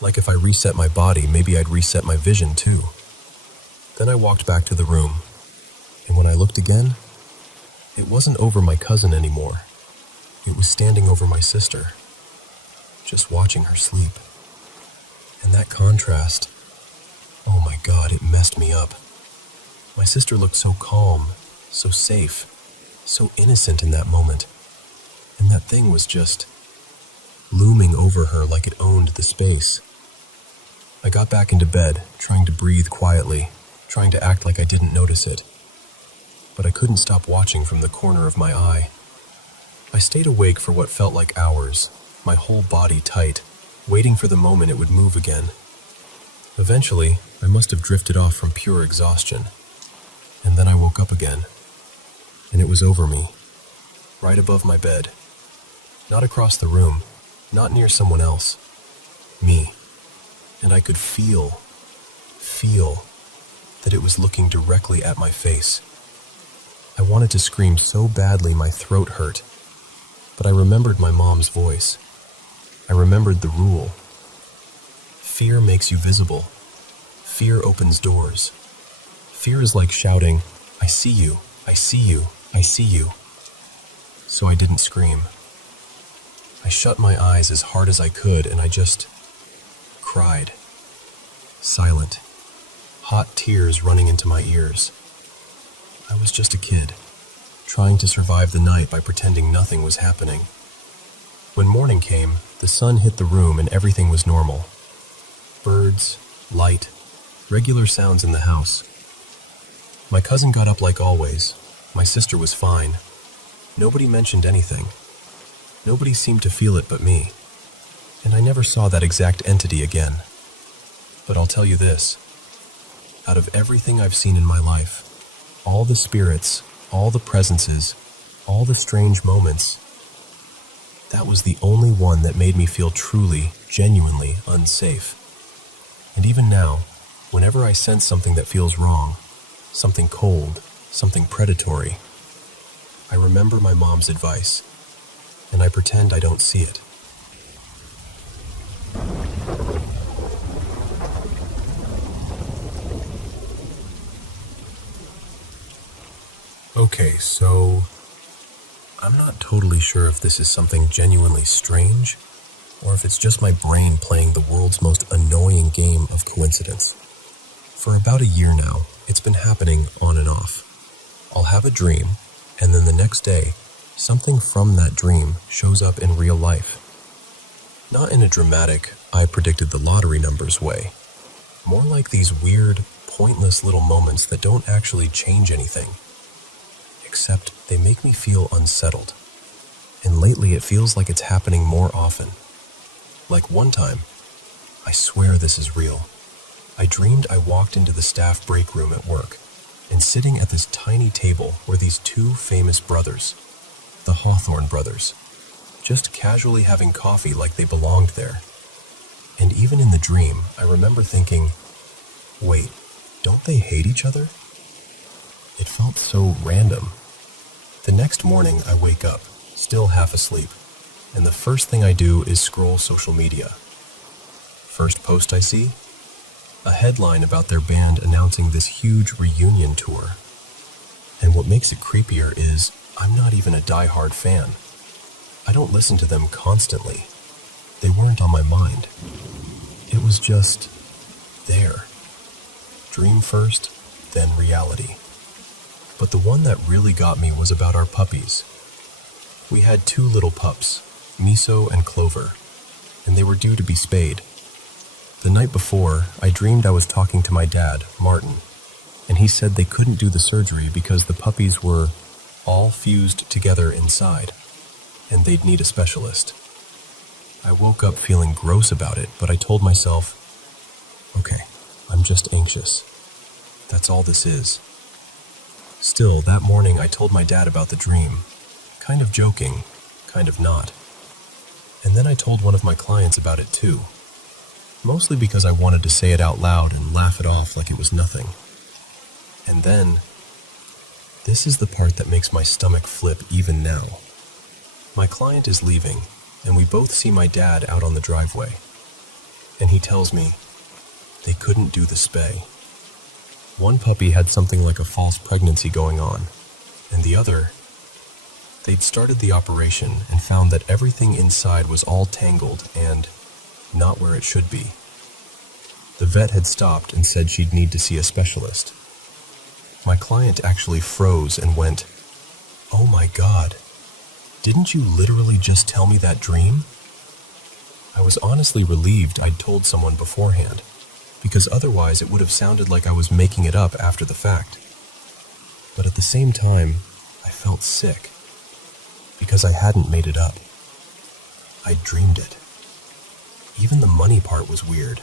Like if I reset my body, maybe I'd reset my vision too. Then I walked back to the room, and when I looked again, it wasn't over my cousin anymore. It was standing over my sister, just watching her sleep. And that contrast, oh my God, it messed me up. My sister looked so calm, so safe, so innocent in that moment. And that thing was just looming over her like it owned the space. I got back into bed, trying to breathe quietly, trying to act like I didn't notice it. But I couldn't stop watching from the corner of my eye. I stayed awake for what felt like hours, my whole body tight, waiting for the moment it would move again. Eventually, I must have drifted off from pure exhaustion. And then I woke up again. And it was over me, right above my bed. Not across the room, not near someone else. Me. And I could feel that it was looking directly at my face. I wanted to scream so badly my throat hurt, but I remembered my mom's voice. I remembered the rule. Fear makes you visible. Fear opens doors. Fear is like shouting, I see you, I see you, I see you. So I didn't scream. I shut my eyes as hard as I could and I just cried. Silent. Hot tears running into my ears. I was just a kid, trying to survive the night by pretending nothing was happening. When morning came, the sun hit the room and everything was normal. Birds, light, regular sounds in the house. My cousin got up like always. My sister was fine. Nobody mentioned anything. Nobody seemed to feel it but me. And I never saw that exact entity again. But I'll tell you this. Out of everything I've seen in my life, all the spirits, all the presences, all the strange moments, that was the only one that made me feel truly genuinely unsafe. And even now, whenever I sense something that feels wrong, something cold, something predatory, I remember my mom's advice, and I pretend I don't see it. Okay, so I'm not totally sure if this is something genuinely strange, or if it's just my brain playing the world's most annoying game of coincidence. For about a year now, it's been happening on and off. I'll have a dream, and then the next day, something from that dream shows up in real life. Not in a dramatic, I predicted the lottery numbers way. More like these weird, pointless little moments that don't actually change anything. Except they make me feel unsettled. And lately it feels like it's happening more often. Like one time, I swear this is real. I dreamed I walked into the staff break room at work, and sitting at this tiny table were these two famous brothers, the Hawthorne brothers, just casually having coffee like they belonged there. And even in the dream, I remember thinking, wait, don't they hate each other? It felt so random. The next morning, I wake up, still half asleep, and the first thing I do is scroll social media. First post I see? A headline about their band announcing this huge reunion tour. And what makes it creepier is I'm not even a die-hard fan. I don't listen to them constantly. They weren't on my mind. It was just there. Dream first, then reality. But the one that really got me was about our puppies. We had 2 little pups, Miso and Clover, and they were due to be spayed. The night before, I dreamed I was talking to my dad, Martin, and he said they couldn't do the surgery because the puppies were all fused together inside, and they'd need a specialist. I woke up feeling gross about it, but I told myself, okay, I'm just anxious. That's all this is. Still, that morning I told my dad about the dream, kind of joking, kind of not. And then I told one of my clients about it too, mostly because I wanted to say it out loud and laugh it off like it was nothing. And then, this is the part that makes my stomach flip even now. My client is leaving, and we both see my dad out on the driveway. And he tells me, they couldn't do the spay. One puppy had something like a false pregnancy going on, and the other, they'd started the operation and found that everything inside was all tangled and not where it should be. The vet had stopped and said she'd need to see a specialist. My client actually froze and went, "Oh my God, didn't you literally just tell me that dream?" I was honestly relieved I'd told someone beforehand, because otherwise it would have sounded like I was making it up after the fact. But at the same time, I felt sick, because I hadn't made it up. I'd dreamed it. Even the money part was weird.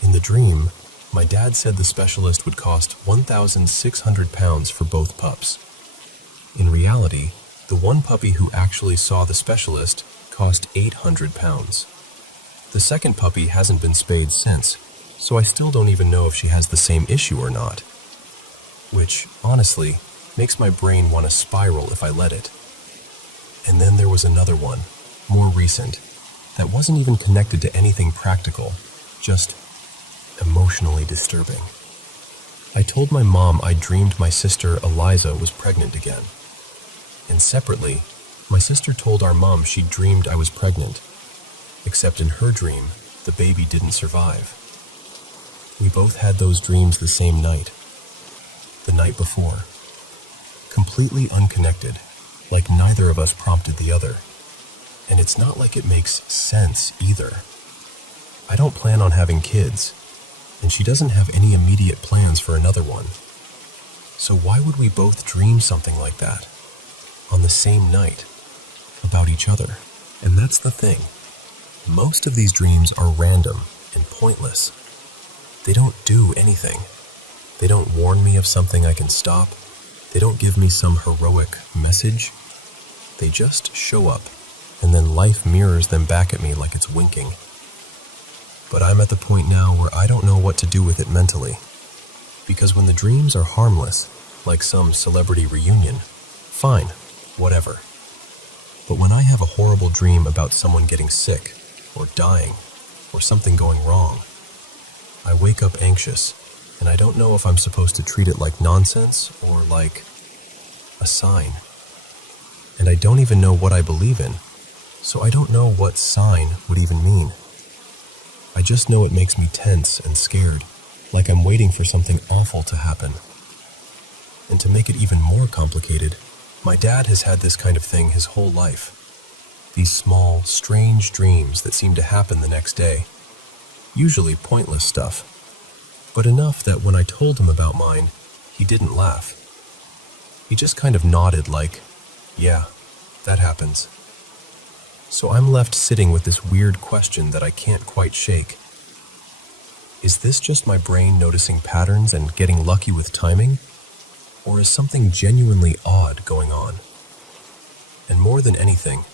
In the dream, my dad said the specialist would cost £1,600 for both pups. In reality, the one puppy who actually saw the specialist cost £800. The second puppy hasn't been spayed since, so I still don't even know if she has the same issue or not. Which, honestly, makes my brain want to spiral if I let it. And then there was another one, more recent, that wasn't even connected to anything practical, just emotionally disturbing. I told my mom I dreamed my sister Eliza was pregnant again. And separately, my sister told our mom she dreamed I was pregnant, except in her dream, the baby didn't survive. We both had those dreams the same night, the night before, completely unconnected, like neither of us prompted the other. And it's not like it makes sense either. I don't plan on having kids, and she doesn't have any immediate plans for another one. So why would we both dream something like that, on the same night, about each other? And that's the thing. Most of these dreams are random and pointless. They don't do anything. They don't warn me of something I can stop. They don't give me some heroic message. They just show up, and then life mirrors them back at me like it's winking. But I'm at the point now where I don't know what to do with it mentally. Because when the dreams are harmless, like some celebrity reunion, fine, whatever. But when I have a horrible dream about someone getting sick, or dying, or something going wrong, I wake up anxious, and I don't know if I'm supposed to treat it like nonsense or like a sign. And I don't even know what I believe in, so I don't know what sign would even mean. I just know it makes me tense and scared, like I'm waiting for something awful to happen. And to make it even more complicated, my dad has had this kind of thing his whole life. These small, strange dreams that seem to happen the next day. Usually pointless stuff, but enough that when I told him about mine, he didn't laugh. He just kind of nodded like, yeah, that happens. So I'm left sitting with this weird question that I can't quite shake. Is this just my brain noticing patterns and getting lucky with timing? Or is something genuinely odd going on? And more than anything,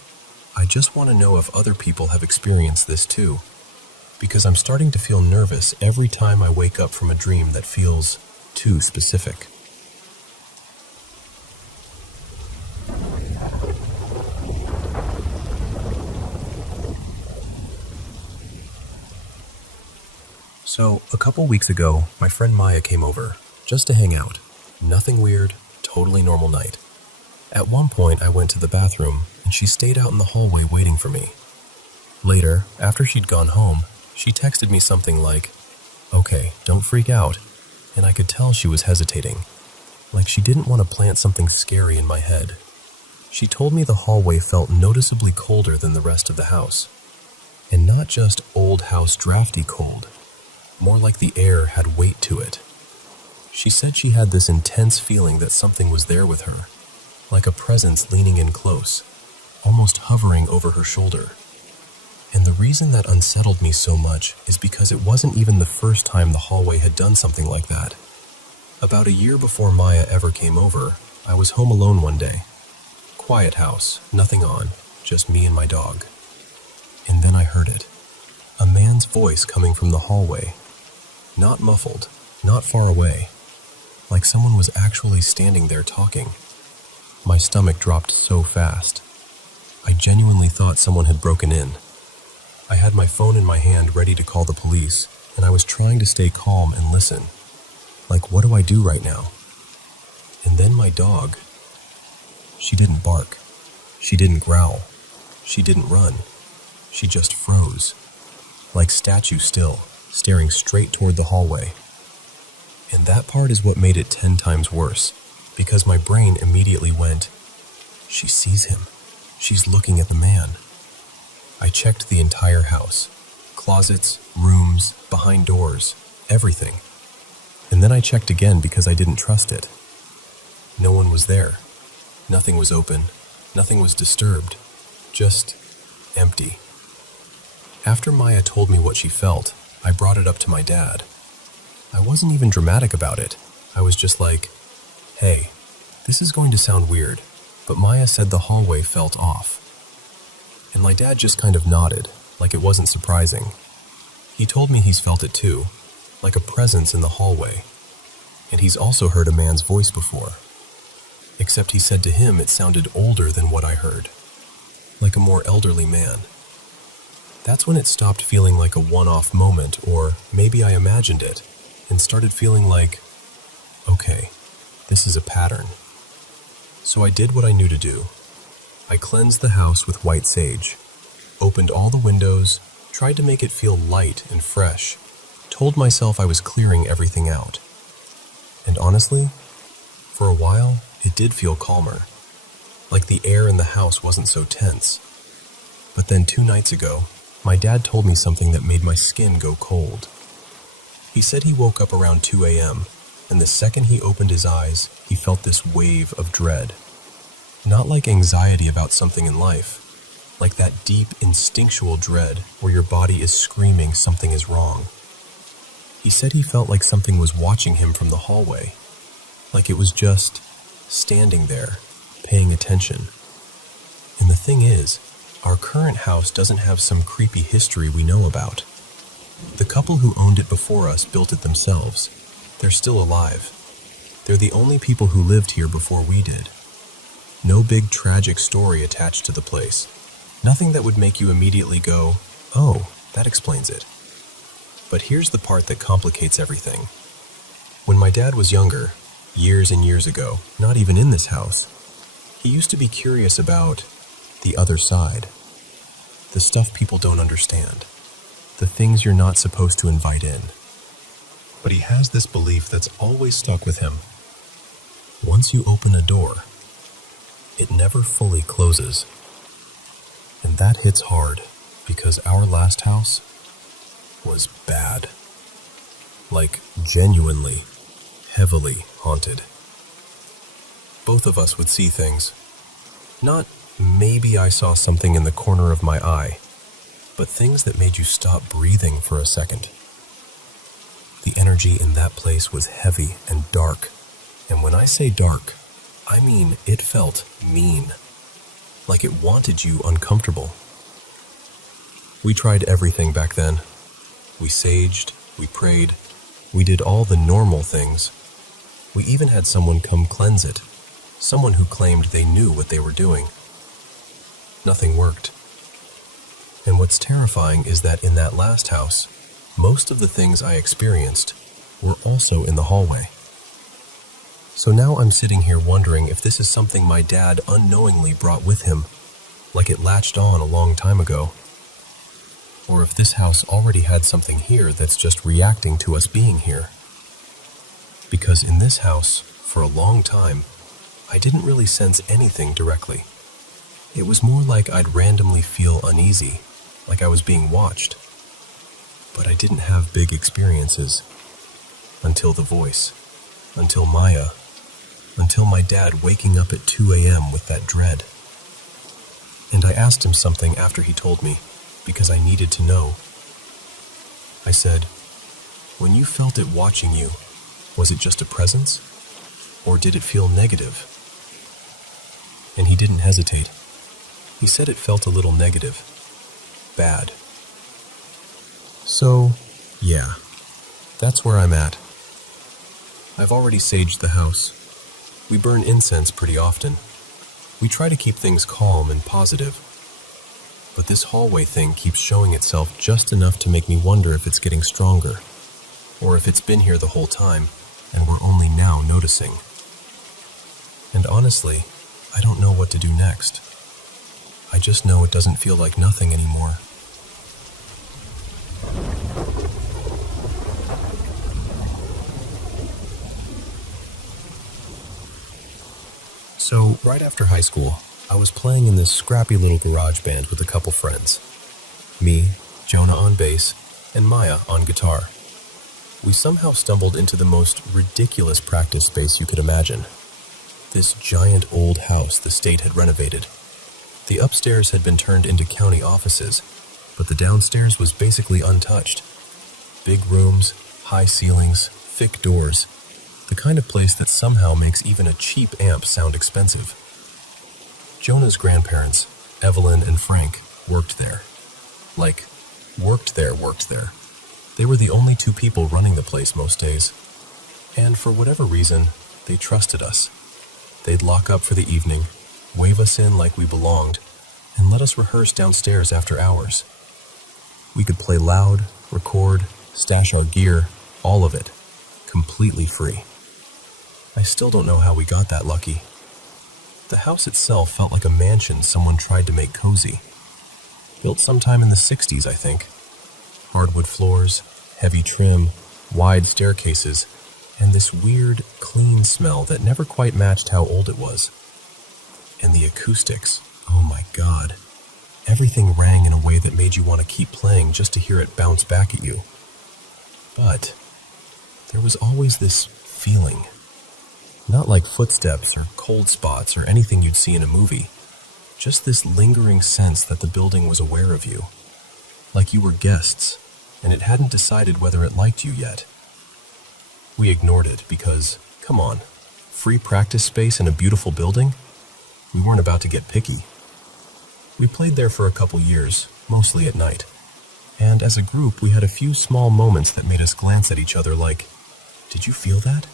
I just want to know if other people have experienced this too, because I'm starting to feel nervous every time I wake up from a dream that feels too specific. So, a couple weeks ago, my friend Maya came over, just to hang out. Nothing weird, totally normal night. At one point, I went to the bathroom, and she stayed out in the hallway waiting for me. Later, after she'd gone home, she texted me something like, "Okay, don't freak out," and I could tell she was hesitating, like she didn't want to plant something scary in my head. She told me the hallway felt noticeably colder than the rest of the house, and not just old house drafty cold, more like the air had weight to it. She said she had this intense feeling that something was there with her, like a presence leaning in close, almost hovering over her shoulder. And the reason that unsettled me so much is because it wasn't even the first time the hallway had done something like that. About a year before Maya ever came over, I was home alone one day. Quiet house, nothing on, just me and my dog. And then I heard it. A man's voice coming from the hallway. Not muffled, not far away. Like someone was actually standing there talking. My stomach dropped so fast. I genuinely thought someone had broken in. I had my phone in my hand ready to call the police, and I was trying to stay calm and listen. Like, what do I do right now? And then my dog. She didn't bark. She didn't growl. She didn't run. She just froze. Like statue still, staring straight toward the hallway. And that part is what made it 10 times worse, because my brain immediately went, she sees him. She's looking at the man. I checked the entire house. Closets, rooms, behind doors, everything. And then I checked again because I didn't trust it. No one was there. Nothing was open. Nothing was disturbed. Just empty. After Maya told me what she felt, I brought it up to my dad. I wasn't even dramatic about it. I was just like, hey, this is going to sound weird, but Maya said the hallway felt off. And my dad just kind of nodded, like it wasn't surprising. He told me he's felt it too, like a presence in the hallway. And he's also heard a man's voice before. Except he said to him it sounded older than what I heard. Like a more elderly man. That's when it stopped feeling like a one-off moment, or maybe I imagined it, and started feeling like, okay, this is a pattern. So I did what I knew to do. I cleansed the house with white sage, opened all the windows, tried to make it feel light and fresh, told myself I was clearing everything out. And honestly, for a while, it did feel calmer, like the air in the house wasn't so tense. But then 2 nights ago, my dad told me something that made my skin go cold. He said he woke up around 2 a.m., and the second he opened his eyes, he felt this wave of dread. Not like anxiety about something in life, like that deep instinctual dread where your body is screaming something is wrong. He said he felt like something was watching him from the hallway, like it was just standing there, paying attention. And the thing is, our current house doesn't have some creepy history we know about. The couple who owned it before us built it themselves. They're still alive. They're the only people who lived here before we did. No big tragic story attached to the place. Nothing that would make you immediately go, "Oh, that explains it." But here's the part that complicates everything. When my dad was younger, years and years ago, not even in this house, he used to be curious about the other side. The stuff people don't understand. The things you're not supposed to invite in. But he has this belief that's always stuck with him. Once you open a door, it never fully closes. And that hits hard, because our last house was bad. Like, genuinely, heavily haunted. Both of us would see things. Not, maybe I saw something in the corner of my eye, but things that made you stop breathing for a second. The energy in that place was heavy and dark. And when I say dark, I mean it felt mean. Like it wanted you uncomfortable. We tried everything back then. We saged, we prayed, we did all the normal things. We even had someone come cleanse it. Someone who claimed they knew what they were doing. Nothing worked. And what's terrifying is that in that last house, most of the things I experienced were also in the hallway. So now I'm sitting here wondering if this is something my dad unknowingly brought with him, like it latched on a long time ago. Or if this house already had something here that's just reacting to us being here. Because in this house, for a long time, I didn't really sense anything directly. It was more like I'd randomly feel uneasy, like I was being watched. But I didn't have big experiences. Until the voice. Until Maya. Until my dad waking up at 2 a.m. with that dread. And I asked him something after he told me, because I needed to know. I said, "When you felt it watching you, was it just a presence? Or did it feel negative?" And he didn't hesitate. He said it felt a little negative. Bad. So, yeah, that's where I'm at. I've already saged the house. We burn incense pretty often. We try to keep things calm and positive. But this hallway thing keeps showing itself just enough to make me wonder if it's getting stronger, or if it's been here the whole time, and we're only now noticing. And honestly, I don't know what to do next. I just know it doesn't feel like nothing anymore. So, right after high school, I was playing in this scrappy little garage band with a couple friends. Me, Jonah on bass, and Maya on guitar. We somehow stumbled into the most ridiculous practice space you could imagine. This giant old house the state had renovated. The upstairs had been turned into county offices, but the downstairs was basically untouched. Big rooms, high ceilings, thick doors. The kind of place that somehow makes even a cheap amp sound expensive. Jonah's grandparents, Evelyn and Frank, worked there. Like, worked there. They were the only two people running the place most days. And for whatever reason, they trusted us. They'd lock up for the evening, wave us in like we belonged, and let us rehearse downstairs after hours. We could play loud, record, stash our gear, all of it, completely free. I still don't know how we got that lucky. The house itself felt like a mansion someone tried to make cozy. Built sometime in the 60s, I think. Hardwood floors, heavy trim, wide staircases, and this weird, clean smell that never quite matched how old it was. And the acoustics, oh my God. Everything rang in a way that made you want to keep playing just to hear it bounce back at you. But there was always this feeling. Not like footsteps or cold spots or anything you'd see in a movie. Just this lingering sense that the building was aware of you. Like you were guests, and it hadn't decided whether it liked you yet. We ignored it because, come on, free practice space in a beautiful building? We weren't about to get picky. We played there for a couple years, mostly at night. And as a group, we had a few small moments that made us glance at each other like, "Did you feel that?"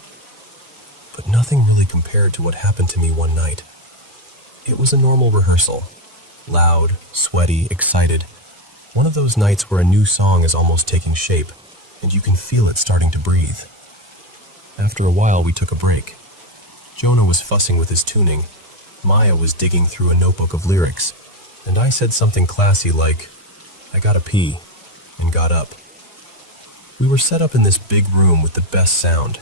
But nothing really compared to what happened to me one night. It was a normal rehearsal. Loud, sweaty, excited. One of those nights where a new song is almost taking shape, and you can feel it starting to breathe. After a while, we took a break. Jonah was fussing with his tuning, Maya was digging through a notebook of lyrics, and I said something classy like, "I gotta pee," and got up. We were set up in this big room with the best sound.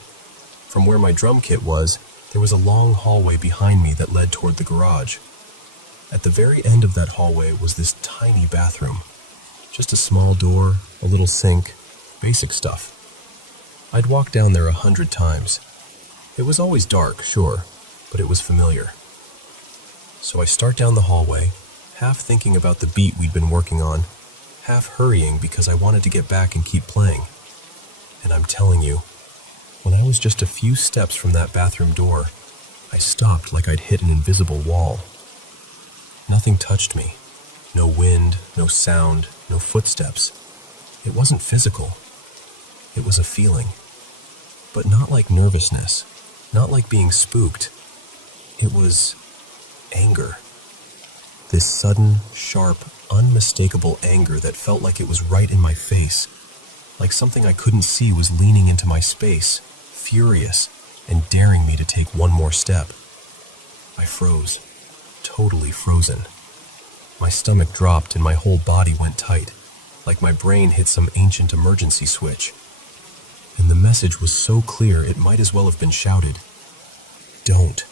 From where my drum kit was, there was a long hallway behind me that led toward the garage. At the very end of that hallway was this tiny bathroom. Just a small door, a little sink, basic stuff. I'd walked down there 100 times. It was always dark, sure, but it was familiar. So I start down the hallway, half thinking about the beat we'd been working on, half hurrying because I wanted to get back and keep playing. And I'm telling you, when I was just a few steps from that bathroom door, I stopped like I'd hit an invisible wall. Nothing touched me. No wind, no sound, no footsteps. It wasn't physical. It was a feeling. But not like nervousness, not like being spooked. It was anger. This sudden, sharp, unmistakable anger that felt like it was right in my face, like something I couldn't see was leaning into my space, furious, and daring me to take one more step. I froze, totally frozen. My stomach dropped and my whole body went tight, like my brain hit some ancient emergency switch. And the message was so clear it might as well have been shouted. Don't.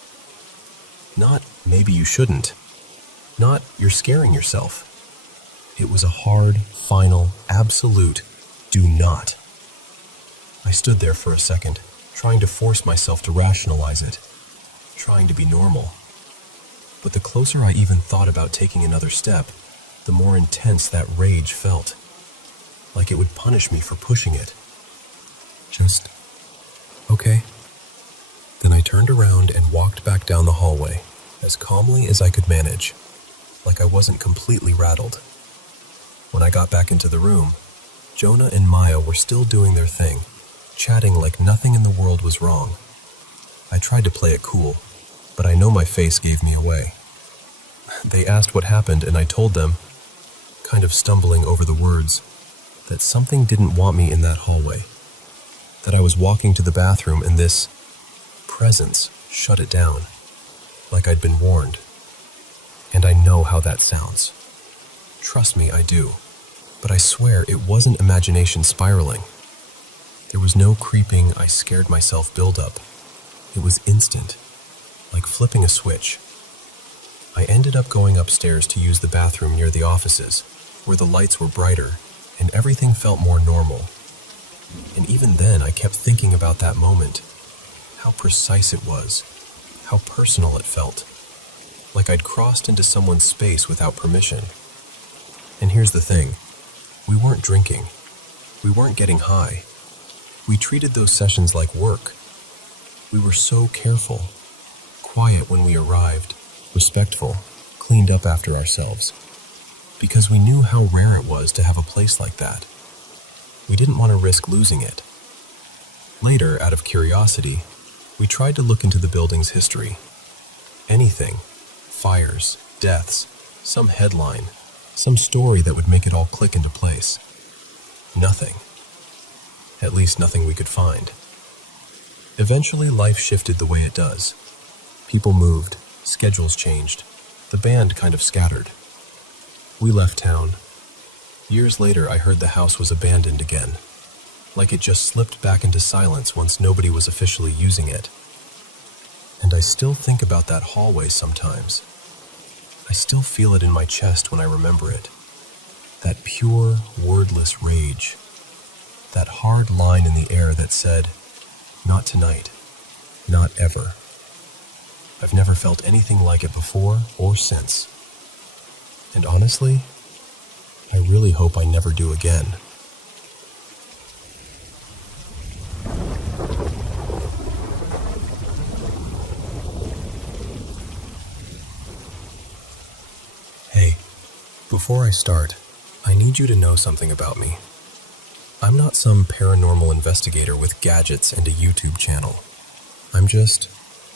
Not maybe you shouldn't. Not you're scaring yourself. It was a hard, final, absolute do not. I stood there for a second, trying to force myself to rationalize it, trying to be normal. But the closer I even thought about taking another step, the more intense that rage felt. Like it would punish me for pushing it. Just, okay. Then I turned around and walked back down the hallway, as calmly as I could manage, like I wasn't completely rattled. When I got back into the room, Jonah and Maya were still doing their thing, chatting like nothing in the world was wrong. I tried to play it cool, but I know my face gave me away. They asked what happened and I told them, kind of stumbling over the words, that something didn't want me in that hallway. That I was walking to the bathroom and this presence shut it down, like I'd been warned. And I know how that sounds. Trust me, I do. But I swear it wasn't imagination spiraling. There was no creeping, I scared myself buildup. It was instant, like flipping a switch. I ended up going upstairs to use the bathroom near the offices, where the lights were brighter and everything felt more normal. And even then I kept thinking about that moment, how precise it was, how personal it felt, like I'd crossed into someone's space without permission. And here's the thing, we weren't drinking, we weren't getting high. We treated those sessions like work. We were so careful, quiet when we arrived, respectful, cleaned up after ourselves, because we knew how rare it was to have a place like that. We didn't want to risk losing it. Later, out of curiosity, we tried to look into the building's history. Anything, fires, deaths, some headline, some story that would make it all click into place. Nothing. At least nothing we could find. Eventually, life shifted the way it does. People moved, schedules changed, the band kind of scattered. We left town. Years later, I heard the house was abandoned again, like it just slipped back into silence once nobody was officially using it. And I still think about that hallway sometimes. I still feel it in my chest when I remember it. That pure, wordless rage. That hard line in the air that said, not tonight, not ever. I've never felt anything like it before or since. And honestly, I really hope I never do again. Hey, before I start, I need you to know something about me. I'm not some paranormal investigator with gadgets and a YouTube channel. I'm just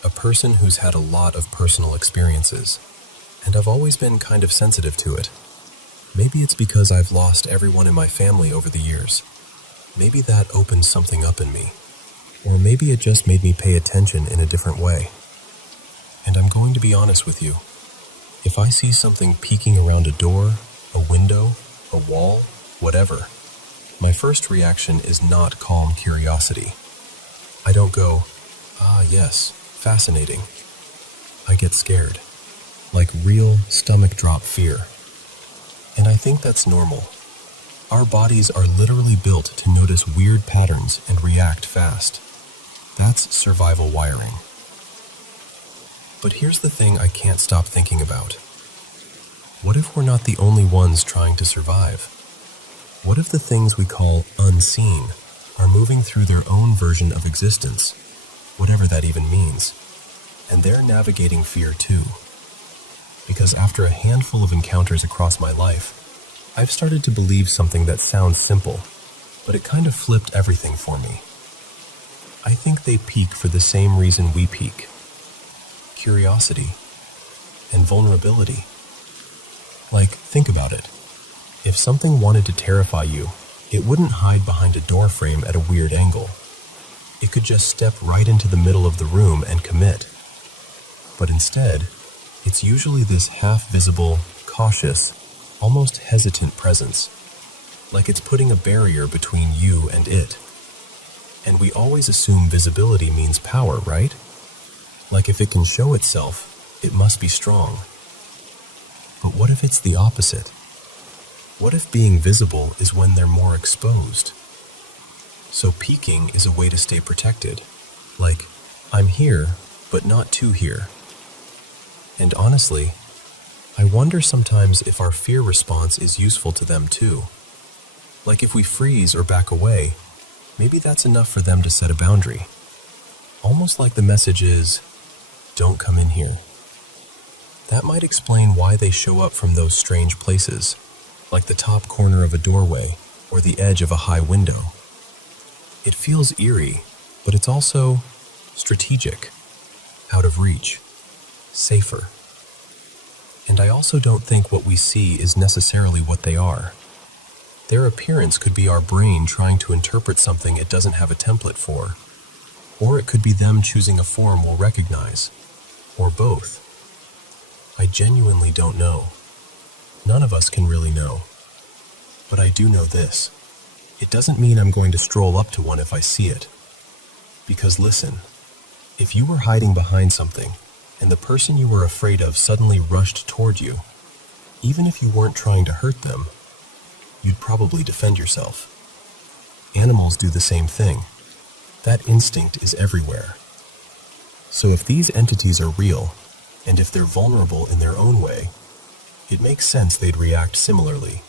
a person who's had a lot of personal experiences, and I've always been kind of sensitive to it. Maybe it's because I've lost everyone in my family over the years. Maybe that opened something up in me. Or maybe it just made me pay attention in a different way. And I'm going to be honest with you. If I see something peeking around a door, a window, a wall, whatever, my first reaction is not calm curiosity. I don't go, "Ah, yes, fascinating." I get scared, like real stomach-drop fear. And I think that's normal. Our bodies are literally built to notice weird patterns and react fast. That's survival wiring. But here's the thing I can't stop thinking about. What if we're not the only ones trying to survive? What if the things we call unseen are moving through their own version of existence, whatever that even means, and they're navigating fear too? Because after a handful of encounters across my life, I've started to believe something that sounds simple, but it kind of flipped everything for me. I think they peak for the same reason we peak: curiosity and vulnerability. Like, think about it. If something wanted to terrify you, it wouldn't hide behind a door frame at a weird angle. It could just step right into the middle of the room and commit. But instead, it's usually this half-visible, cautious, almost hesitant presence, like it's putting a barrier between you and it. And we always assume visibility means power, right? Like if it can show itself, it must be strong. But what if it's the opposite? What if being visible is when they're more exposed? So peeking is a way to stay protected. Like, I'm here, but not too here. And honestly, I wonder sometimes if our fear response is useful to them too. Like if we freeze or back away, maybe that's enough for them to set a boundary. Almost like the message is, don't come in here. That might explain why they show up from those strange places, like the top corner of a doorway or the edge of a high window. It feels eerie, but it's also strategic, out of reach, safer. And I also don't think what we see is necessarily what they are. Their appearance could be our brain trying to interpret something it doesn't have a template for, or it could be them choosing a form we'll recognize, or both. I genuinely don't know. None of us can really know. But I do know this. It doesn't mean I'm going to stroll up to one if I see it. Because listen, if you were hiding behind something, and the person you were afraid of suddenly rushed toward you, even if you weren't trying to hurt them, you'd probably defend yourself. Animals do the same thing. That instinct is everywhere. So if these entities are real, and if they're vulnerable in their own way, it makes sense they'd react similarly.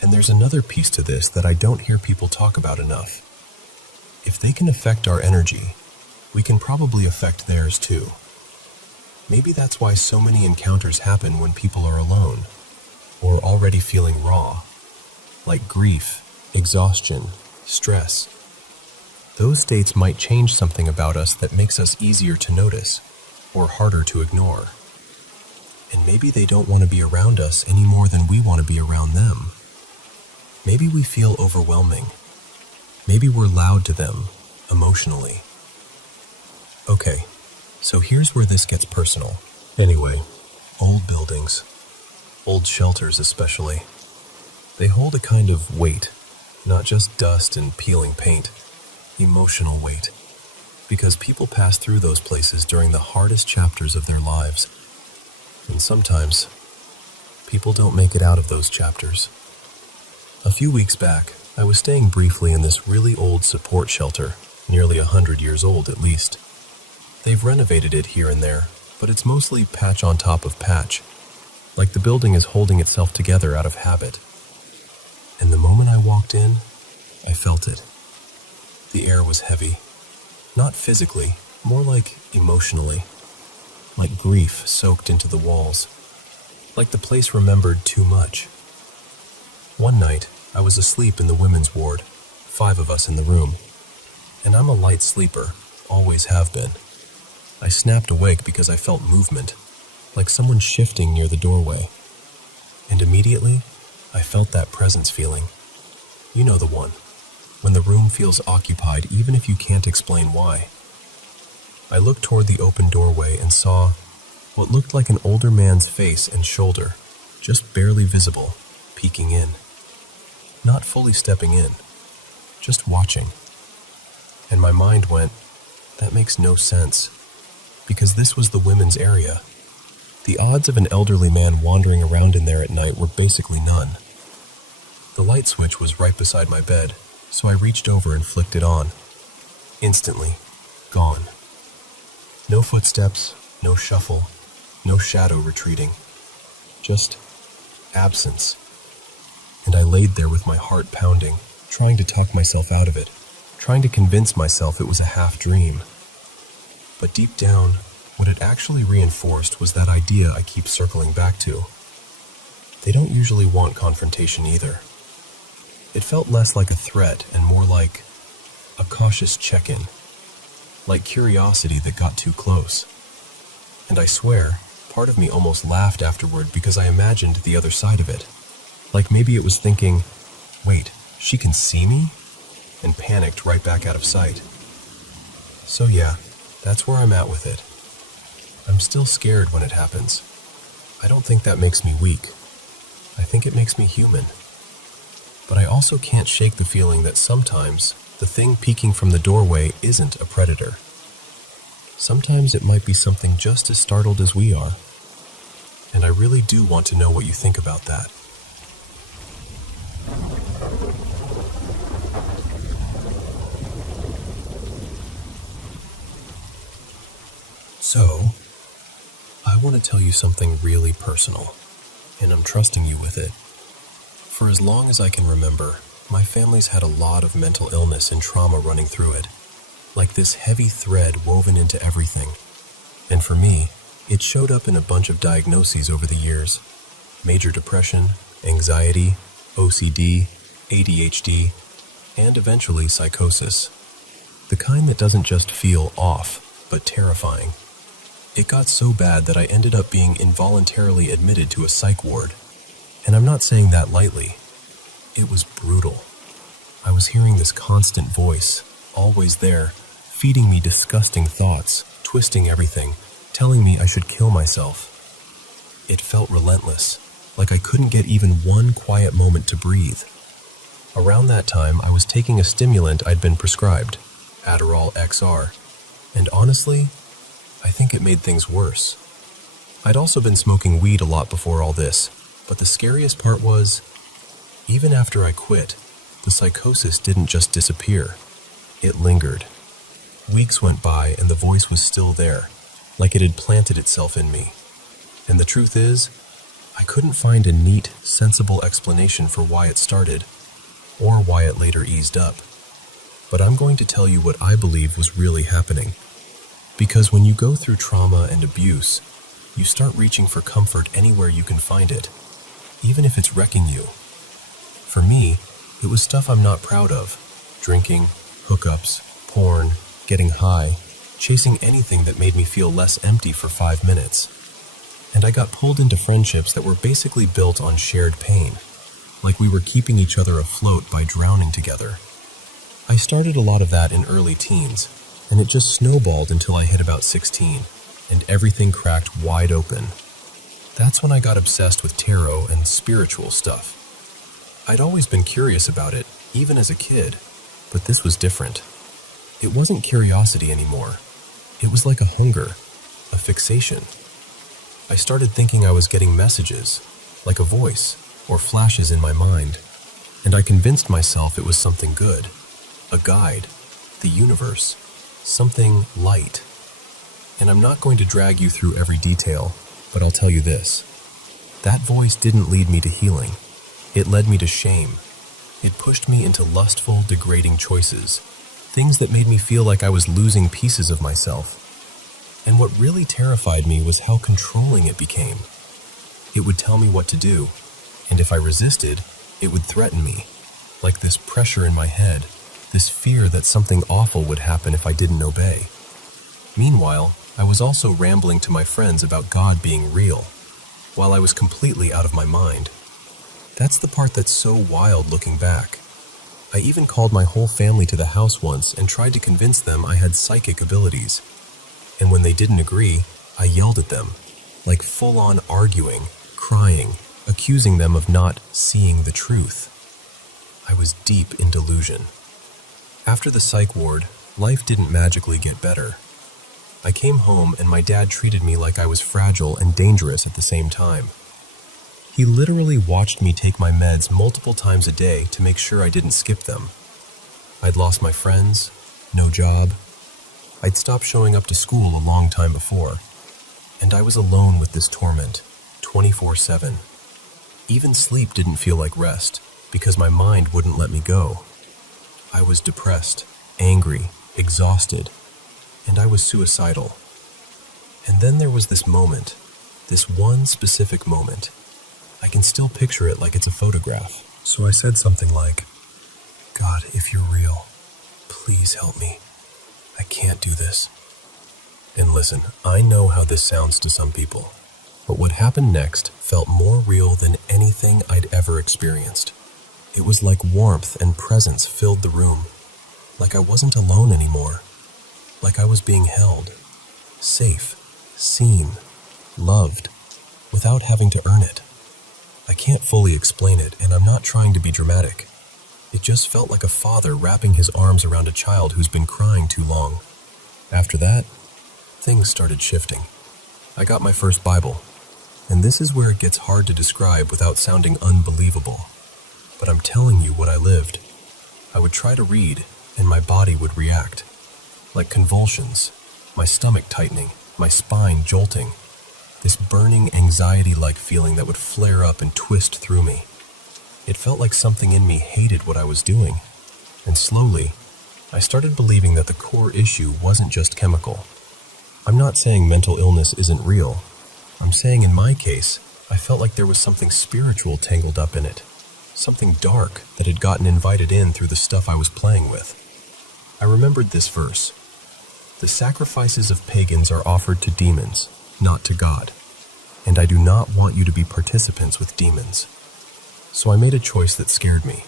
And there's another piece to this that I don't hear people talk about enough. If they can affect our energy, we can probably affect theirs too. Maybe that's why so many encounters happen when people are alone, or already feeling raw, like grief, exhaustion, stress. Those states might change something about us that makes us easier to notice, or harder to ignore. And maybe they don't want to be around us any more than we want to be around them. Maybe we feel overwhelming. Maybe we're loud to them, emotionally. Okay, so here's where this gets personal. Anyway, old buildings, old shelters especially, they hold a kind of weight, not just dust and peeling paint, emotional weight. Because people pass through those places during the hardest chapters of their lives. And sometimes, people don't make it out of those chapters. A few weeks back, I was staying briefly in this really old support shelter, nearly 100 years old at least. They've renovated it here and there, but it's mostly patch on top of patch, like the building is holding itself together out of habit. And the moment I walked in, I felt it. The air was heavy. Not physically, more like emotionally. Like grief soaked into the walls. Like the place remembered too much. One night, I was asleep in the women's ward, 5 of us in the room. And I'm a light sleeper, always have been. I snapped awake because I felt movement, like someone shifting near the doorway. And immediately, I felt that presence feeling. You know the one, when the room feels occupied even if you can't explain why. I looked toward the open doorway and saw what looked like an older man's face and shoulder, just barely visible, peeking in. Not fully stepping in, just watching. And my mind went, that makes no sense, because this was the women's area. The odds of an elderly man wandering around in there at night were basically none. The light switch was right beside my bed, so I reached over and flicked it on. Instantly, gone. No footsteps, no shuffle, no shadow retreating. Just absence. And I laid there with my heart pounding, trying to talk myself out of it, trying to convince myself it was a half dream. But deep down, what it actually reinforced was that idea I keep circling back to. They don't usually want confrontation either. It felt less like a threat and more like a cautious check-in, like curiosity that got too close. And I swear, part of me almost laughed afterward because I imagined the other side of it. Like maybe it was thinking, wait, she can see me? And panicked right back out of sight. So yeah, that's where I'm at with it. I'm still scared when it happens. I don't think that makes me weak. I think it makes me human. But I also can't shake the feeling that sometimes the thing peeking from the doorway isn't a predator. Sometimes it might be something just as startled as we are. And I really do want to know what you think about that. So, I want to tell you something really personal, and I'm trusting you with it. For as long as I can remember, my family's had a lot of mental illness and trauma running through it, like this heavy thread woven into everything. And for me, it showed up in a bunch of diagnoses over the years: major depression, anxiety, OCD, ADHD, and eventually psychosis. The kind that doesn't just feel off, but terrifying. It got so bad that I ended up being involuntarily admitted to a psych ward. And I'm not saying that lightly. It was brutal. I was hearing this constant voice, always there, feeding me disgusting thoughts, twisting everything, telling me I should kill myself. It felt relentless, like I couldn't get even one quiet moment to breathe. Around that time, I was taking a stimulant I'd been prescribed, Adderall XR, and honestly, I think it made things worse. I'd also been smoking weed a lot before all this, but the scariest part was, even after I quit, the psychosis didn't just disappear. It lingered. Weeks went by and the voice was still there, like it had planted itself in me. And the truth is, I couldn't find a neat, sensible explanation for why it started, or why it later eased up. But I'm going to tell you what I believe was really happening. Because when you go through trauma and abuse, you start reaching for comfort anywhere you can find it, even if it's wrecking you. For me, it was stuff I'm not proud of: drinking, hookups, porn, getting high, chasing anything that made me feel less empty for 5 minutes. And I got pulled into friendships that were basically built on shared pain, like we were keeping each other afloat by drowning together. I started a lot of that in early teens, and it just snowballed until I hit about 16, and everything cracked wide open. That's when I got obsessed with tarot and spiritual stuff. I'd always been curious about it, even as a kid, but this was different. It wasn't curiosity anymore. It was like a hunger, a fixation. I started thinking I was getting messages, like a voice, or flashes in my mind, and I convinced myself it was something good, a guide, the universe, something light. And I'm not going to drag you through every detail, but I'll tell you this. That voice didn't lead me to healing. It led me to shame. It pushed me into lustful, degrading choices, things that made me feel like I was losing pieces of myself. And what really terrified me was how controlling it became. It would tell me what to do, and if I resisted, It would threaten me, like this pressure in my head, this fear that something awful would happen if I didn't obey. Meanwhile, I was also rambling to my friends about God being real, while I was completely out of my mind. That's the part that's so wild looking back. I even called my whole family to the house once and tried to convince them I had psychic abilities. And when they didn't agree, I yelled at them, like full-on arguing, crying, accusing them of not seeing the truth. I was deep in delusion. After the psych ward, life didn't magically get better. I came home and my dad treated me like I was fragile and dangerous at the same time. He literally watched me take my meds multiple times a day to make sure I didn't skip them. I'd lost my friends, no job. I'd stopped showing up to school a long time before. And I was alone with this torment, 24/7. Even sleep didn't feel like rest, because my mind wouldn't let me go. I was depressed, angry, exhausted, and I was suicidal. And then there was this moment, this one specific moment. I can still picture it like it's a photograph. So I said something like, "God, if you're real, please help me. I can't do this." And listen, I know how this sounds to some people, but what happened next felt more real than anything I'd ever experienced. It was like warmth and presence filled the room, like I wasn't alone anymore, like I was being held, safe, seen, loved, without having to earn it. I can't fully explain it, and I'm not trying to be dramatic. It just felt like a father wrapping his arms around a child who's been crying too long. After that, things started shifting. I got my first Bible, and this is where it gets hard to describe without sounding unbelievable. But I'm telling you what I lived. I would try to read, and my body would react. Like convulsions, my stomach tightening, my spine jolting. This burning anxiety-like feeling that would flare up and twist through me. It felt like something in me hated what I was doing. And slowly, I started believing that the core issue wasn't just chemical. I'm not saying mental illness isn't real. I'm saying in my case, I felt like there was something spiritual tangled up in it. Something dark that had gotten invited in through the stuff I was playing with. I remembered this verse. The sacrifices of pagans are offered to demons, not to God. And I do not want you to be participants with demons. So I made a choice that scared me.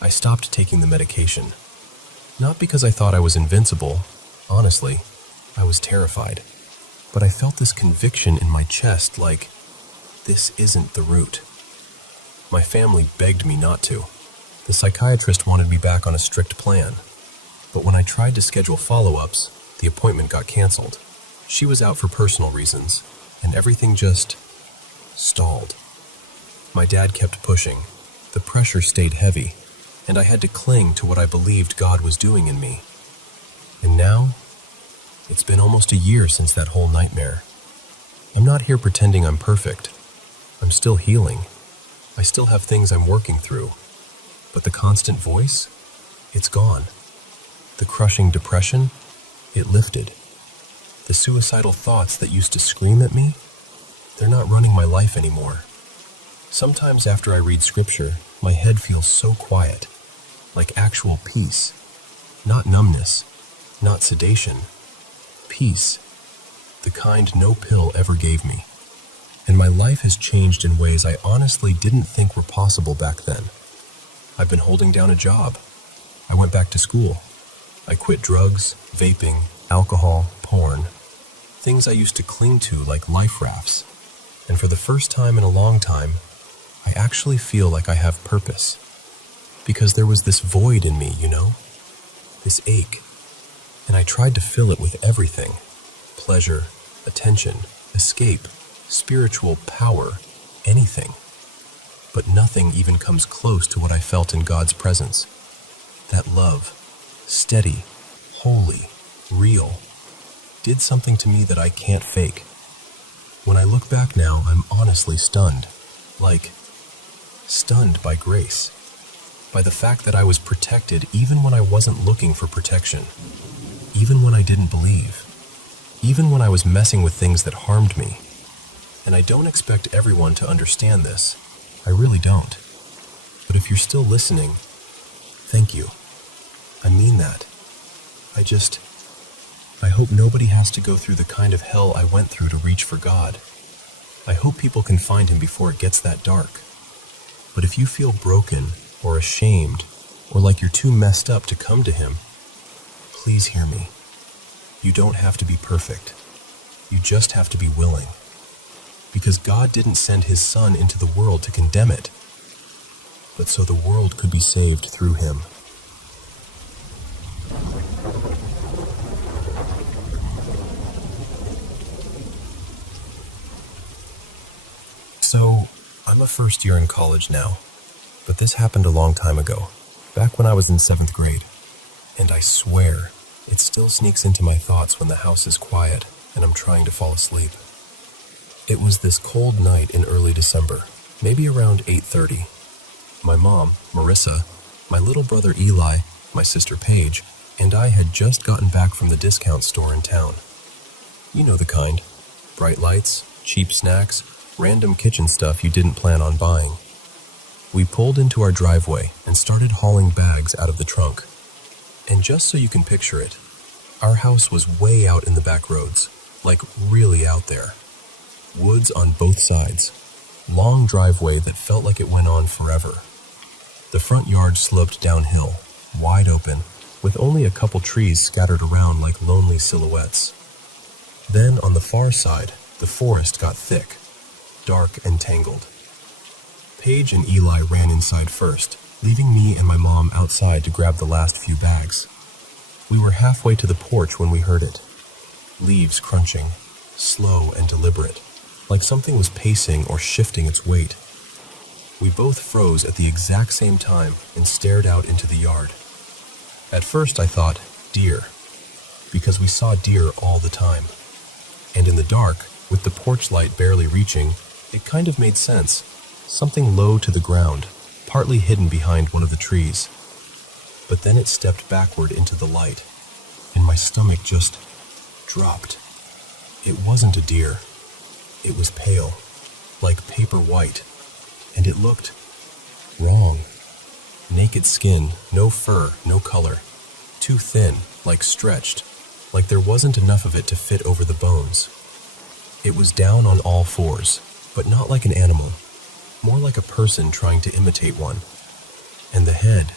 I stopped taking the medication. Not because I thought I was invincible. Honestly, I was terrified. But I felt this conviction in my chest like, this isn't the route. My family begged me not to. The psychiatrist wanted me back on a strict plan. But when I tried to schedule follow-ups, the appointment got canceled. She was out for personal reasons, and everything just stalled. My dad kept pushing. The pressure stayed heavy, and I had to cling to what I believed God was doing in me. And now, it's been almost a year since that whole nightmare. I'm not here pretending I'm perfect. I'm still healing. I still have things I'm working through. But the constant voice, it's gone. The crushing depression, it lifted. The suicidal thoughts that used to scream at me, they're not running my life anymore. Sometimes after I read scripture, my head feels so quiet, like actual peace. Not numbness, not sedation. Peace, the kind no pill ever gave me. And my life has changed in ways I honestly didn't think were possible back then. I've been holding down a job. I went back to school. I quit drugs, vaping, alcohol, porn. Things I used to cling to like life rafts. And for the first time in a long time, I actually feel like I have purpose. Because there was this void in me, this ache. And I tried to fill it with everything. Pleasure, attention, escape, spiritual power, anything. But nothing even comes close to what I felt in God's presence. That love, steady, holy, real, did something to me that I can't fake. When I look back now, I'm honestly stunned. Stunned by grace. By the fact that I was protected even when I wasn't looking for protection. Even when I didn't believe. Even when I was messing with things that harmed me. And I don't expect everyone to understand this. I really don't. if you're still listening, thank you. I mean that. I hope nobody has to go through the kind of hell I went through to reach for God. I hope people can find him before it gets that dark. But if you feel broken or ashamed or like you're too messed up to come to him, please hear me. You don't have to be perfect. You just have to be willing. Because God didn't send his Son into the world to condemn it, but so the world could be saved through him. So, I'm a first year in college now, but this happened a long time ago, back when I was in 7th grade. And I swear, it still sneaks into my thoughts when the house is quiet and I'm trying to fall asleep. It was this cold night in early December, maybe around 8:30. My mom, Marissa, my little brother Eli, my sister Paige, and I had just gotten back from the discount store in town. You know the kind. Bright lights, cheap snacks, random kitchen stuff you didn't plan on buying. We pulled into our driveway and started hauling bags out of the trunk. And just so you can picture it, our house was way out in the back roads, like really out there. Woods on both sides, long driveway that felt like it went on forever. The front yard sloped downhill, wide open, with only a couple trees scattered around like lonely silhouettes. Then on the far side, the forest got thick, dark and tangled. Paige and Eli ran inside first, leaving me and my mom outside to grab the last few bags. We were halfway to the porch when we heard it. Leaves crunching, slow and deliberate, like something was pacing or shifting its weight. We both froze at the exact same time and stared out into the yard. At first I thought, deer, because we saw deer all the time. And in the dark, with the porch light barely reaching, it kind of made sense. Something low to the ground, partly hidden behind one of the trees. But then it stepped backward into the light, and my stomach just dropped. It wasn't a deer. It was pale, like paper white, and it looked wrong. Naked skin, no fur, no color. Too thin, like stretched, like there wasn't enough of it to fit over the bones. It was down on all fours, but not like an animal, more like a person trying to imitate one. And the head,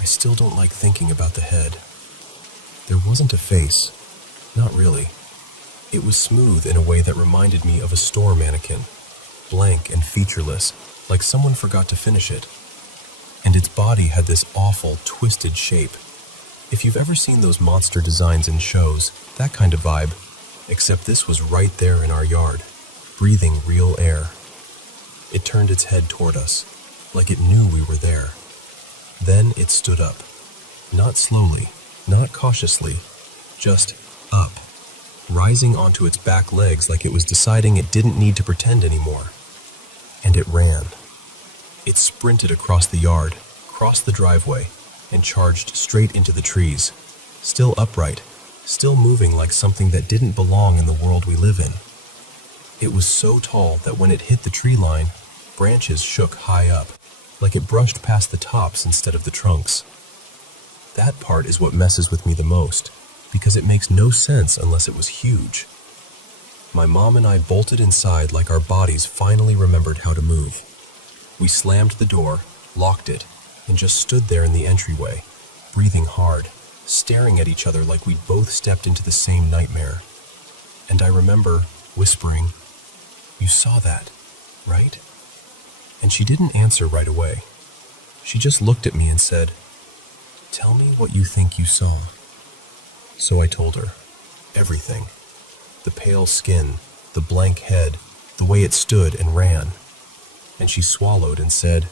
I still don't like thinking about the head. There wasn't a face, not really. It was smooth in a way that reminded me of a store mannequin, blank and featureless, like someone forgot to finish it. And its body had this awful, twisted shape. If you've ever seen those monster designs in shows, that kind of vibe, except this was right there in our yard, breathing real air. It turned its head toward us, like it knew we were there. Then it stood up, not slowly, not cautiously, just up, rising onto its back legs like it was deciding it didn't need to pretend anymore. And it ran. It sprinted across the yard, crossed the driveway, and charged straight into the trees, still upright, still moving like something that didn't belong in the world we live in. It was so tall that when it hit the tree line, branches shook high up, like it brushed past the tops instead of the trunks. That part is what messes with me the most, because it makes no sense unless it was huge. My mom and I bolted inside like our bodies finally remembered how to move. We slammed the door, locked it, and just stood there in the entryway, breathing hard, staring at each other like we'd both stepped into the same nightmare. And I remember whispering, "You saw that, right?" And she didn't answer right away. She just looked at me and said, "Tell me what you think you saw." So I told her, everything. The pale skin, the blank head, the way it stood and ran. And she swallowed and said,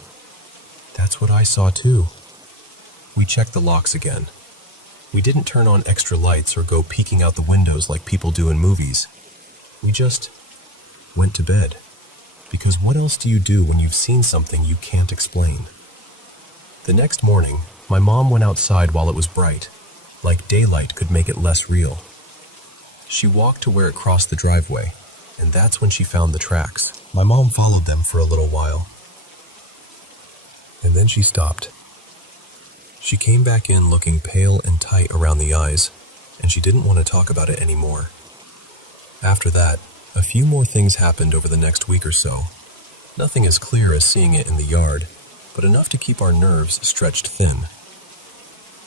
"That's what I saw too." We checked the locks again. We didn't turn on extra lights or go peeking out the windows like people do in movies. We just went to bed. Because what else do you do when you've seen something you can't explain? The next morning, my mom went outside while it was bright, like daylight could make it less real. She walked to where it crossed the driveway, and that's when she found the tracks. My mom followed them for a little while. And then she stopped. She came back in looking pale and tight around the eyes, and she didn't want to talk about it anymore. After that, a few more things happened over the next week or so. Nothing as clear as seeing it in the yard, but enough to keep our nerves stretched thin.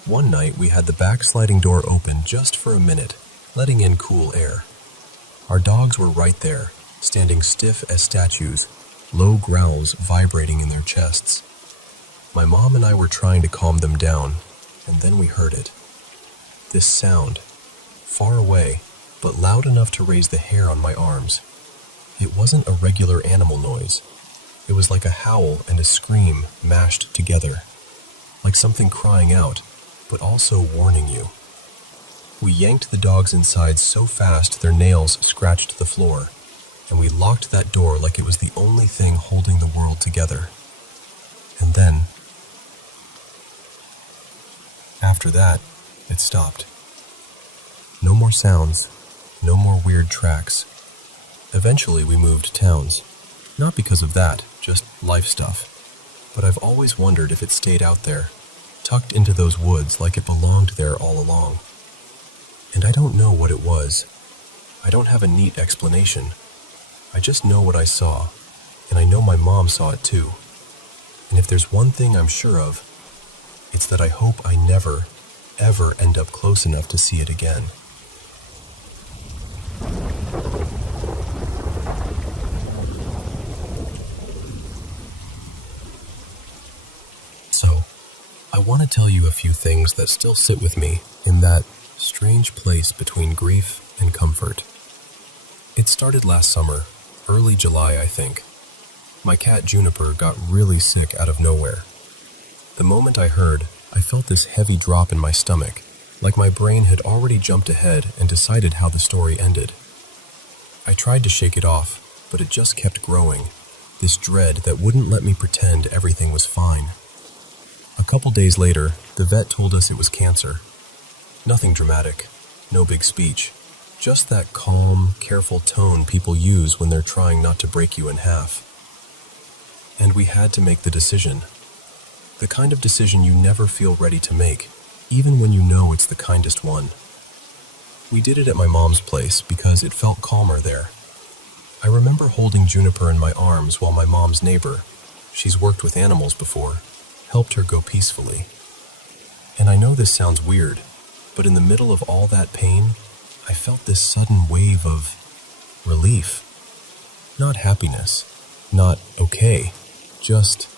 One night, we had the back sliding door open just for a minute, letting in cool air. Our dogs were right there, standing stiff as statues, low growls vibrating in their chests. My mom and I were trying to calm them down, and then we heard it. This sound, far away, but loud enough to raise the hair on my arms. It wasn't a regular animal noise. It was like a howl and a scream mashed together, like something crying out, but also warning you. We yanked the dogs inside so fast their nails scratched the floor, and we locked that door like it was the only thing holding the world together. And then, after that, it stopped. No more sounds, no more weird tracks. Eventually we moved towns. Not because of that, just life stuff. But I've always wondered if it stayed out there, tucked into those woods like it belonged there all along. And I don't know what it was. I don't have a neat explanation. I just know what I saw, and I know my mom saw it too. And if there's one thing I'm sure of, it's that I hope I never, ever end up close enough to see it again. So, I want to tell you a few things that still sit with me in that strange place between grief and comfort. It started last summer, early July, I think. My cat Juniper got really sick out of nowhere. The moment I heard, I felt this heavy drop in my stomach, like my brain had already jumped ahead and decided how the story ended. I tried to shake it off, but it just kept growing, this dread that wouldn't let me pretend everything was fine. A couple days later, the vet told us it was cancer. Nothing dramatic, no big speech, just that calm, careful tone people use when they're trying not to break you in half. And we had to make the decision. The kind of decision you never feel ready to make, even when you know it's the kindest one. We did it at my mom's place because it felt calmer there. I remember holding Juniper in my arms while my mom's neighbor, she's worked with animals before, helped her go peacefully. And I know this sounds weird, but in the middle of all that pain, I felt this sudden wave of relief. Not happiness, not okay, just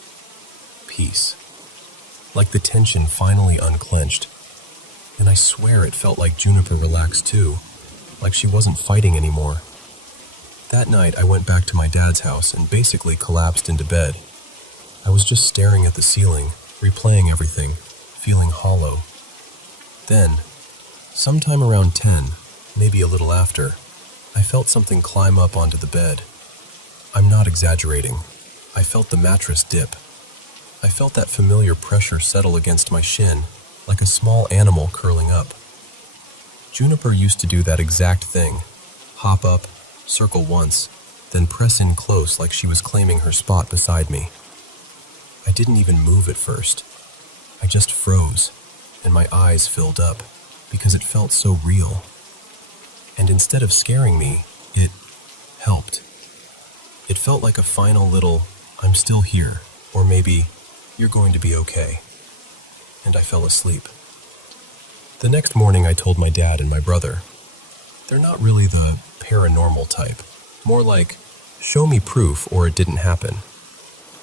peace. Like the tension finally unclenched. And I swear it felt like Juniper relaxed too, like she wasn't fighting anymore. That night I went back to my dad's house and basically collapsed into bed. I was just staring at the ceiling, replaying everything, feeling hollow. Then, sometime around 10, maybe a little after, I felt something climb up onto the bed. I'm not exaggerating. I felt the mattress dip. I felt that familiar pressure settle against my shin, like a small animal curling up. Juniper used to do that exact thing. Hop up, circle once, then press in close like she was claiming her spot beside me. I didn't even move at first. I just froze, and my eyes filled up, because it felt so real. And instead of scaring me, it helped. It felt like a final little, I'm still here, or maybe, you're going to be okay. And I fell asleep. The next morning I told my dad and my brother. They're not really the paranormal type. More like, show me proof or it didn't happen.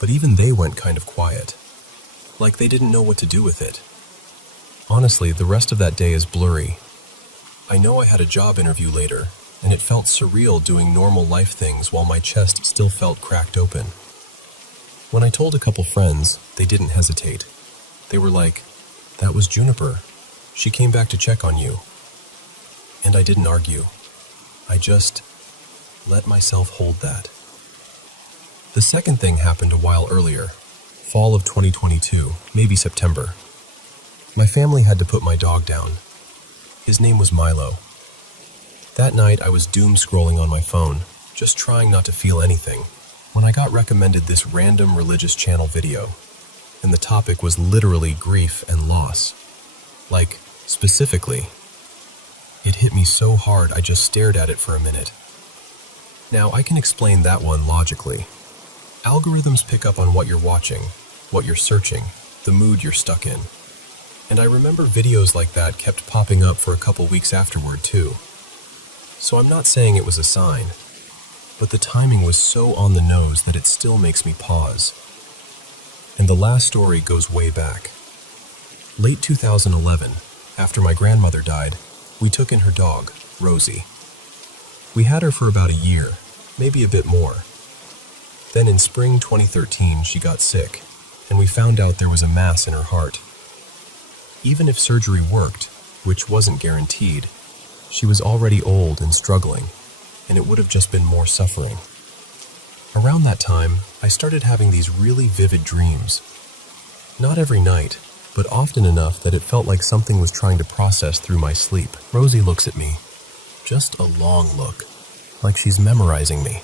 But even they went kind of quiet. Like they didn't know what to do with it. Honestly, the rest of that day is blurry. I know I had a job interview later, and it felt surreal doing normal life things while my chest still felt cracked open. When I told a couple friends, they didn't hesitate. They were like, that was Juniper. She came back to check on you. And I didn't argue. I just let myself hold that. The second thing happened a while earlier, fall of 2022, maybe September. My family had to put my dog down. His name was Milo. That night I was doom scrolling on my phone, just trying not to feel anything, when I got recommended this random religious channel video. and the topic was literally grief and loss. Like, specifically, it hit me so hard I just stared at it for a minute. Now, I can explain that one logically. Algorithms pick up on what you're watching, what you're searching, the mood you're stuck in. And I remember videos like that kept popping up for a couple weeks afterward, too. So I'm not saying it was a sign, but the timing was so on the nose that it still makes me pause. And the last story goes way back. Late 2011, after my grandmother died, we took in her dog, Rosie. We had her for about a year, maybe a bit more. Then in spring 2013, she got sick, and we found out there was a mass in her heart. Even if surgery worked, which wasn't guaranteed, she was already old and struggling, and it would have just been more suffering. Around that time, I started having these really vivid dreams. Not every night, but often enough that it felt like something was trying to process through my sleep. Rosie looks at me, just a long look, like she's memorizing me.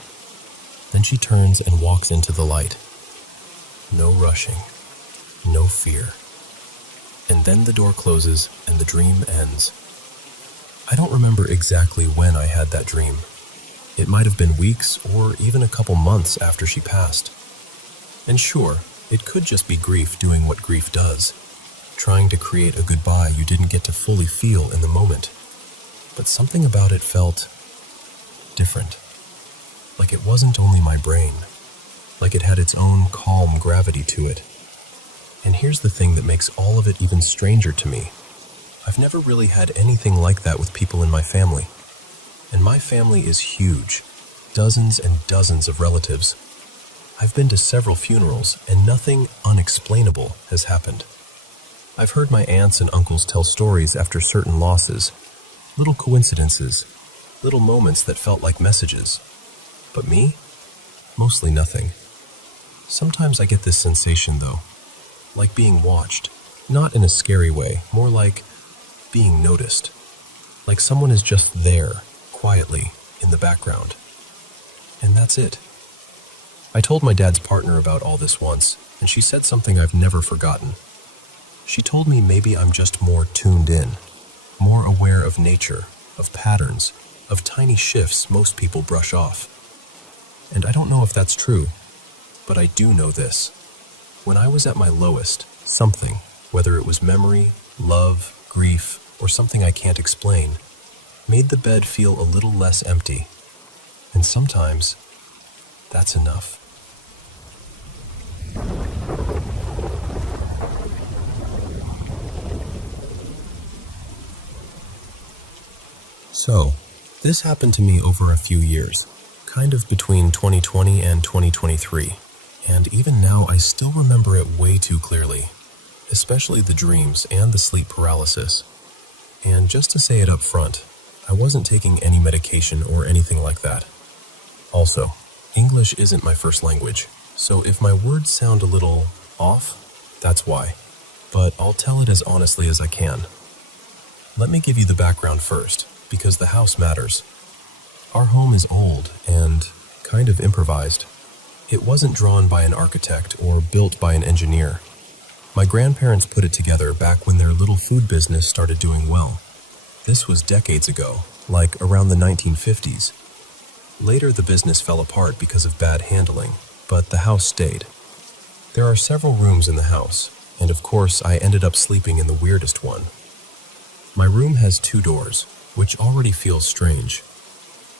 Then she turns and walks into the light. No rushing, no fear. And then the door closes and the dream ends. I don't remember exactly when I had that dream. It might have been weeks or even a couple months after she passed. And sure, it could just be grief doing what grief does, trying to create a goodbye you didn't get to fully feel in the moment. But something about it felt different. Like it wasn't only my brain, like it had its own calm gravity to it. And here's the thing that makes all of it even stranger to me. I've never really had anything like that with people in my family. And my family is huge, dozens and dozens of relatives. I've been to several funerals, and nothing unexplainable has happened. I've heard my aunts and uncles tell stories after certain losses, little coincidences, little moments that felt like messages. But me? Mostly nothing. Sometimes I get this sensation, though, like being watched, not in a scary way, more like being noticed. Like someone is just there, quietly, in the background. And that's it. I told my dad's partner about all this once, and she said something I've never forgotten. She told me maybe I'm just more tuned in, more aware of nature, of patterns, of tiny shifts most people brush off. And I don't know if that's true, but I do know this. When I was at my lowest, something, whether it was memory, love, grief, or something I can't explain, made the bed feel a little less empty. And sometimes, that's enough. So, this happened to me over a few years, kind of between 2020 and 2023. And even now, I still remember it way too clearly, especially the dreams and the sleep paralysis. And just to say it up front, I wasn't taking any medication or anything like that. Also, English isn't my first language, so if my words sound a little off, that's why. But I'll tell it as honestly as I can. Let me give you the background first, because the house matters. Our home is old and kind of improvised. It wasn't drawn by an architect or built by an engineer. My grandparents put it together back when their little food business started doing well. This was decades ago, like around the 1950s. Later, the business fell apart because of bad handling, but the house stayed. There are several rooms in the house, and of course, I ended up sleeping in the weirdest one. My room has 2 doors, which already feels strange.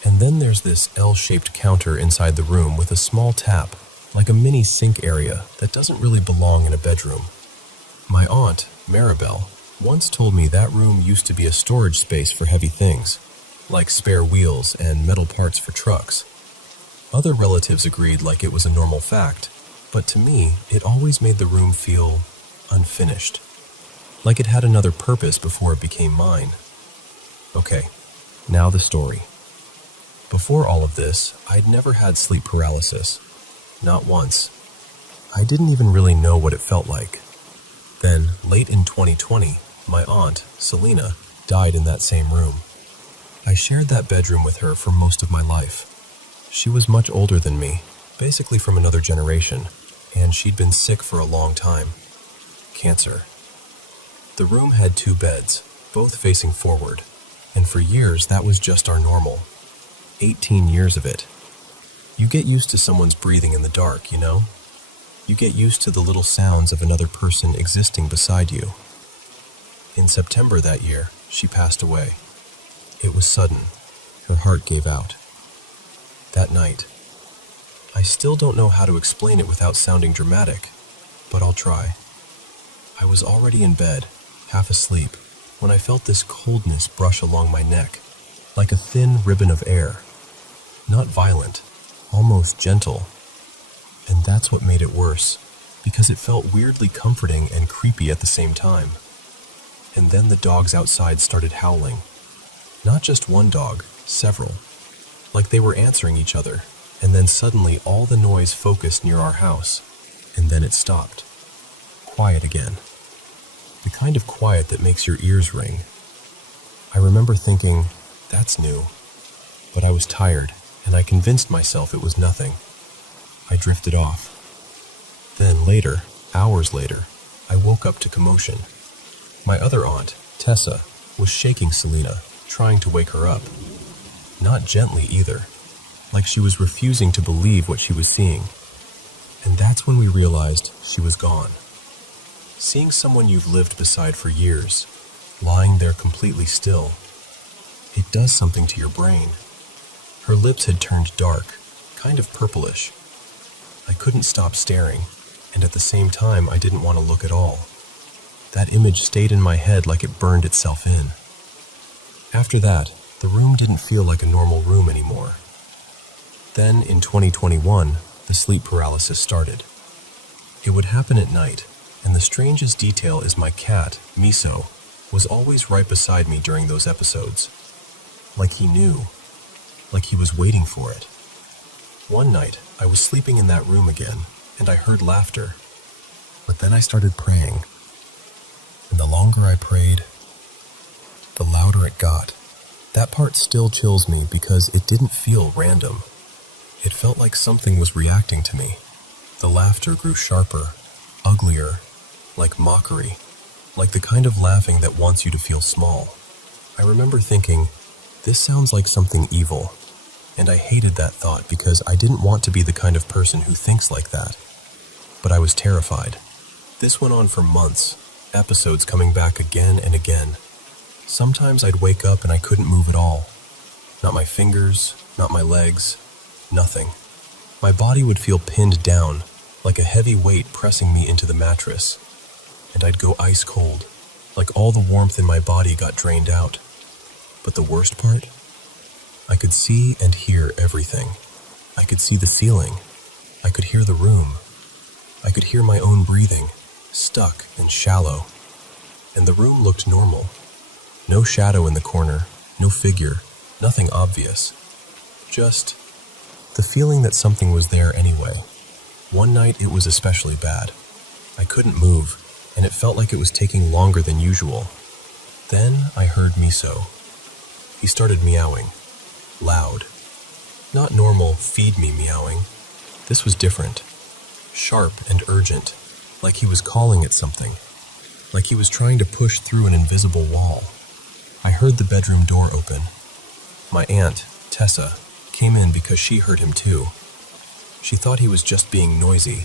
And then there's this L-shaped counter inside the room with a small tap, like a mini sink area that doesn't really belong in a bedroom. My aunt, Maribel, once told me that room used to be a storage space for heavy things, like spare wheels and metal parts for trucks. Other relatives agreed like it was a normal fact, but to me, it always made the room feel unfinished, like it had another purpose before it became mine. Okay, now the story. Before all of this, I'd never had sleep paralysis. Not once. I didn't even really know what it felt like. Then, late in 2020, my aunt, Selena, died in that same room. I shared that bedroom with her for most of my life. She was much older than me, basically from another generation, and she'd been sick for a long time. cancer. The room had 2 beds, both facing forward, and for years that was just our normal. 18 years of it. You get used to someone's breathing in the dark, you know? You get used to the little sounds of another person existing beside you. In September that year, she passed away. It was sudden. Her heart gave out. That night, I still don't know how to explain it without sounding dramatic, but I'll try. I was already in bed, half asleep, when I felt this coldness brush along my neck, like a thin ribbon of air. Not violent, almost gentle. And that's what made it worse, because it felt weirdly comforting and creepy at the same time. And then the dogs outside started howling. Not just one dog, several. Like they were answering each other, and then suddenly all the noise focused near our house, and then it stopped. Quiet again. The kind of quiet that makes your ears ring. I remember thinking, that's new. But I was tired, and I convinced myself it was nothing. I drifted off. Then later, hours later, I woke up to commotion. My other aunt, Tessa, was shaking Selena, trying to wake her up. Not gently either, like she was refusing to believe what she was seeing. And that's when we realized she was gone. Seeing someone you've lived beside for years, lying there completely still, it does something to your brain. Her lips had turned dark, kind of purplish. I couldn't stop staring, and at the same time I didn't want to look at all. That image stayed in my head like it burned itself in. After that, the room didn't feel like a normal room anymore. Then, in 2021, the sleep paralysis started. It would happen at night, and the strangest detail is my cat, Miso, was always right beside me during those episodes. Like he knew. Like he was waiting for it. One night, I was sleeping in that room again, and I heard laughter. But then I started praying. And the longer I prayed, the louder it got. That part still chills me because it didn't feel random. It felt like something was reacting to me. The laughter grew sharper, uglier, like mockery, like the kind of laughing that wants you to feel small. I remember thinking, this sounds like something evil, and I hated that thought because I didn't want to be the kind of person who thinks like that. But I was terrified. This went on for months, episodes coming back again and again. Sometimes I'd wake up and I couldn't move at all. Not my fingers, not my legs, nothing. My body would feel pinned down, like a heavy weight pressing me into the mattress. And I'd go ice cold, like all the warmth in my body got drained out. But the worst part? I could see and hear everything. I could see the ceiling. I could hear the room. I could hear my own breathing, stuck and shallow. And the room looked normal. No shadow in the corner, no figure, nothing obvious. Just the feeling that something was there anyway. One night it was especially bad. I couldn't move, and it felt like it was taking longer than usual. Then I heard Miso. He started meowing. Loud. Not normal feed me meowing. This was different. Sharp and urgent, like he was calling at something. Like he was trying to push through an invisible wall. I heard the bedroom door open. My aunt, Tessa, came in because she heard him too. She thought he was just being noisy.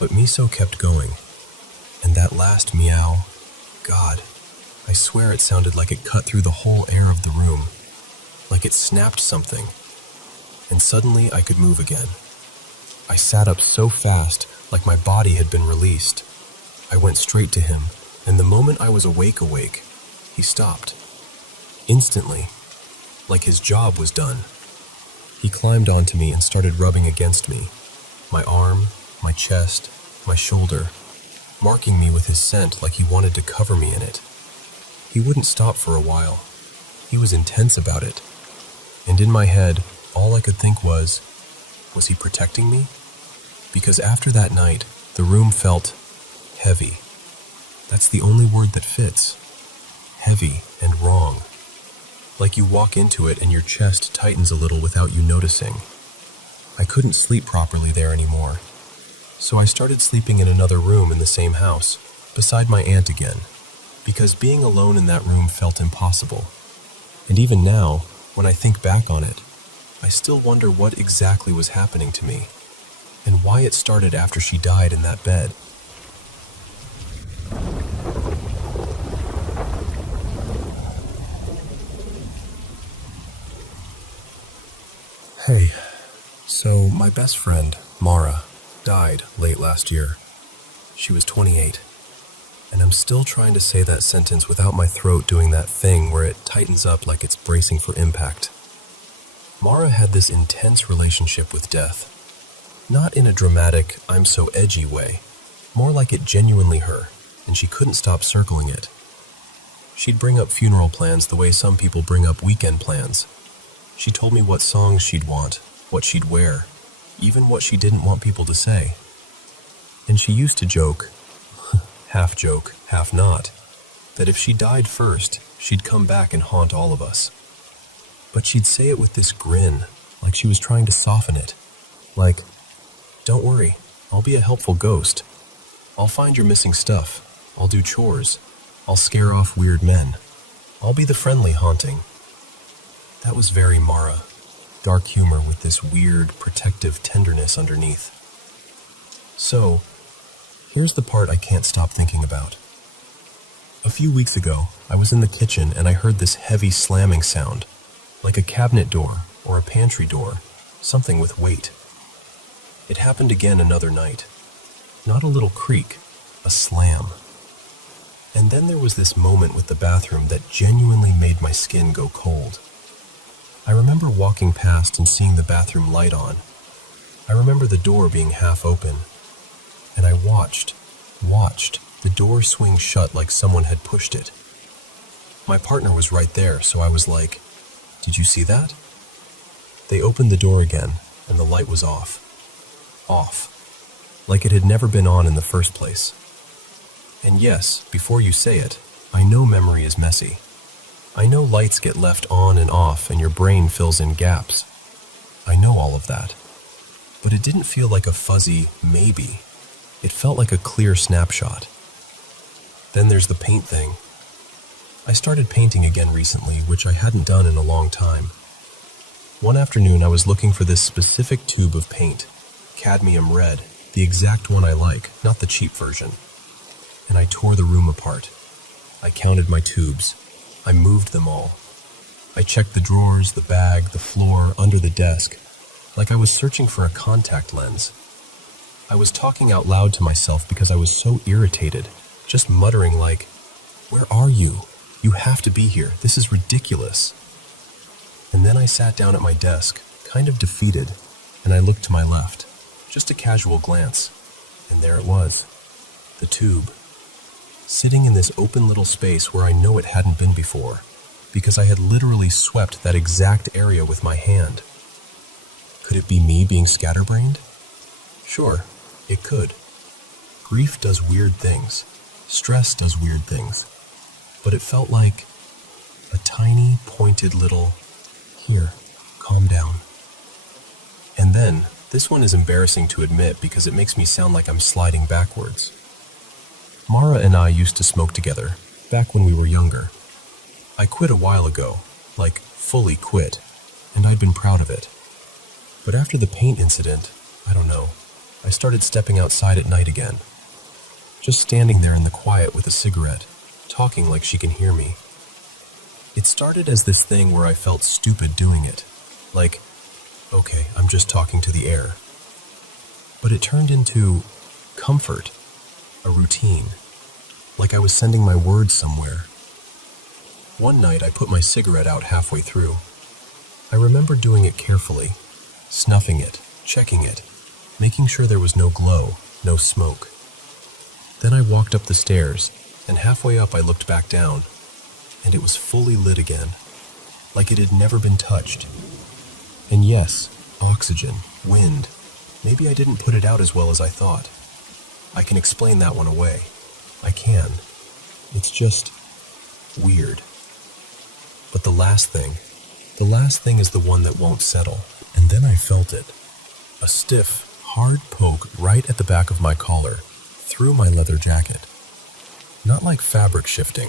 But Miso kept going. And that last meow, God, I swear it sounded like it cut through the whole air of the room. Like it snapped something. And suddenly I could move again. I sat up so fast, like my body had been released. I went straight to him, and the moment I was awake, he stopped. Instantly, like his job was done. He climbed onto me and started rubbing against me. My arm, my chest, my shoulder, marking me with his scent like he wanted to cover me in it. He wouldn't stop for a while. He was intense about it. And in my head, all I could think was he protecting me? Because after that night, the room felt heavy. That's the only word that fits. Heavy and wrong. Like you walk into it and your chest tightens a little without you noticing. I couldn't sleep properly there anymore. So I started sleeping in another room in the same house, beside my aunt again, because being alone in that room felt impossible. And even now, when I think back on it, I still wonder what exactly was happening to me, and why it started after she died in that bed. Hey, so my best friend, Mara, died late last year. She was 28, and I'm still trying to say that sentence without my throat doing that thing where it tightens up like it's bracing for impact. Mara had this intense relationship with death. Not in a dramatic, I'm so edgy way, more like it genuinely her, and she couldn't stop circling it. She'd bring up funeral plans the way some people bring up weekend plans. She told me what songs she'd want, what she'd wear, even what she didn't want people to say. And she used to joke, half joke, half not, that if she died first, she'd come back and haunt all of us. But she'd say it with this grin, like she was trying to soften it. Like, don't worry, I'll be a helpful ghost. I'll find your missing stuff. I'll do chores. I'll scare off weird men. I'll be the friendly haunting. That was very Mara. Dark humor with this weird, protective tenderness underneath. So, here's the part I can't stop thinking about. A few weeks ago, I was in the kitchen and I heard this heavy slamming sound, like a cabinet door or a pantry door, something with weight. It happened again another night. Not a little creak, a slam. And then there was this moment with the bathroom that genuinely made my skin go cold. I remember walking past and seeing the bathroom light on. I remember the door being half open. And I watched the door swing shut like someone had pushed it. My partner was right there, so I was like, "Did you see that?" They opened the door again, and the light was off. Off. Like it had never been on in the first place. And yes, before you say it, I know memory is messy. I know lights get left on and off and your brain fills in gaps. I know all of that. But it didn't feel like a fuzzy maybe. It felt like a clear snapshot. Then there's the paint thing. I started painting again recently, which I hadn't done in a long time. One afternoon I was looking for this specific tube of paint, cadmium red, the exact one I like, not the cheap version. And I tore the room apart. I counted my tubes. I moved them all. I checked the drawers, the bag, the floor, under the desk, like I was searching for a contact lens. I was talking out loud to myself because I was so irritated, just muttering like, "Where are you? You have to be here. This is ridiculous." And then I sat down at my desk, kind of defeated, and I looked to my left, just a casual glance, and there it was, the tube. Sitting in this open little space where I know it hadn't been before, because I had literally swept that exact area with my hand. Could it be me being scatterbrained? Sure, it could. Grief does weird things. Stress does weird things. But it felt like a tiny, pointed little, "Here, calm down." And then, this one is embarrassing to admit because it makes me sound like I'm sliding backwards. Mara and I used to smoke together, back when we were younger. I quit a while ago, like fully quit, and I'd been proud of it. But after the paint incident, I don't know, I started stepping outside at night again. Just standing there in the quiet with a cigarette, talking like she can hear me. It started as this thing where I felt stupid doing it, like, okay, I'm just talking to the air. But it turned into comfort. A routine, like I was sending my words somewhere. One night I put my cigarette out halfway through. I remember doing it carefully, snuffing it, checking it, making sure there was no glow, no smoke. Then I walked up the stairs, and halfway up I looked back down, and it was fully lit again, like it had never been touched. And yes, oxygen, wind, maybe I didn't put it out as well as I thought. I can explain that one away. I can. It's just weird. But the last thing is the one that won't settle. And then I felt it. A stiff, hard poke right at the back of my collar, through my leather jacket. Not like fabric shifting,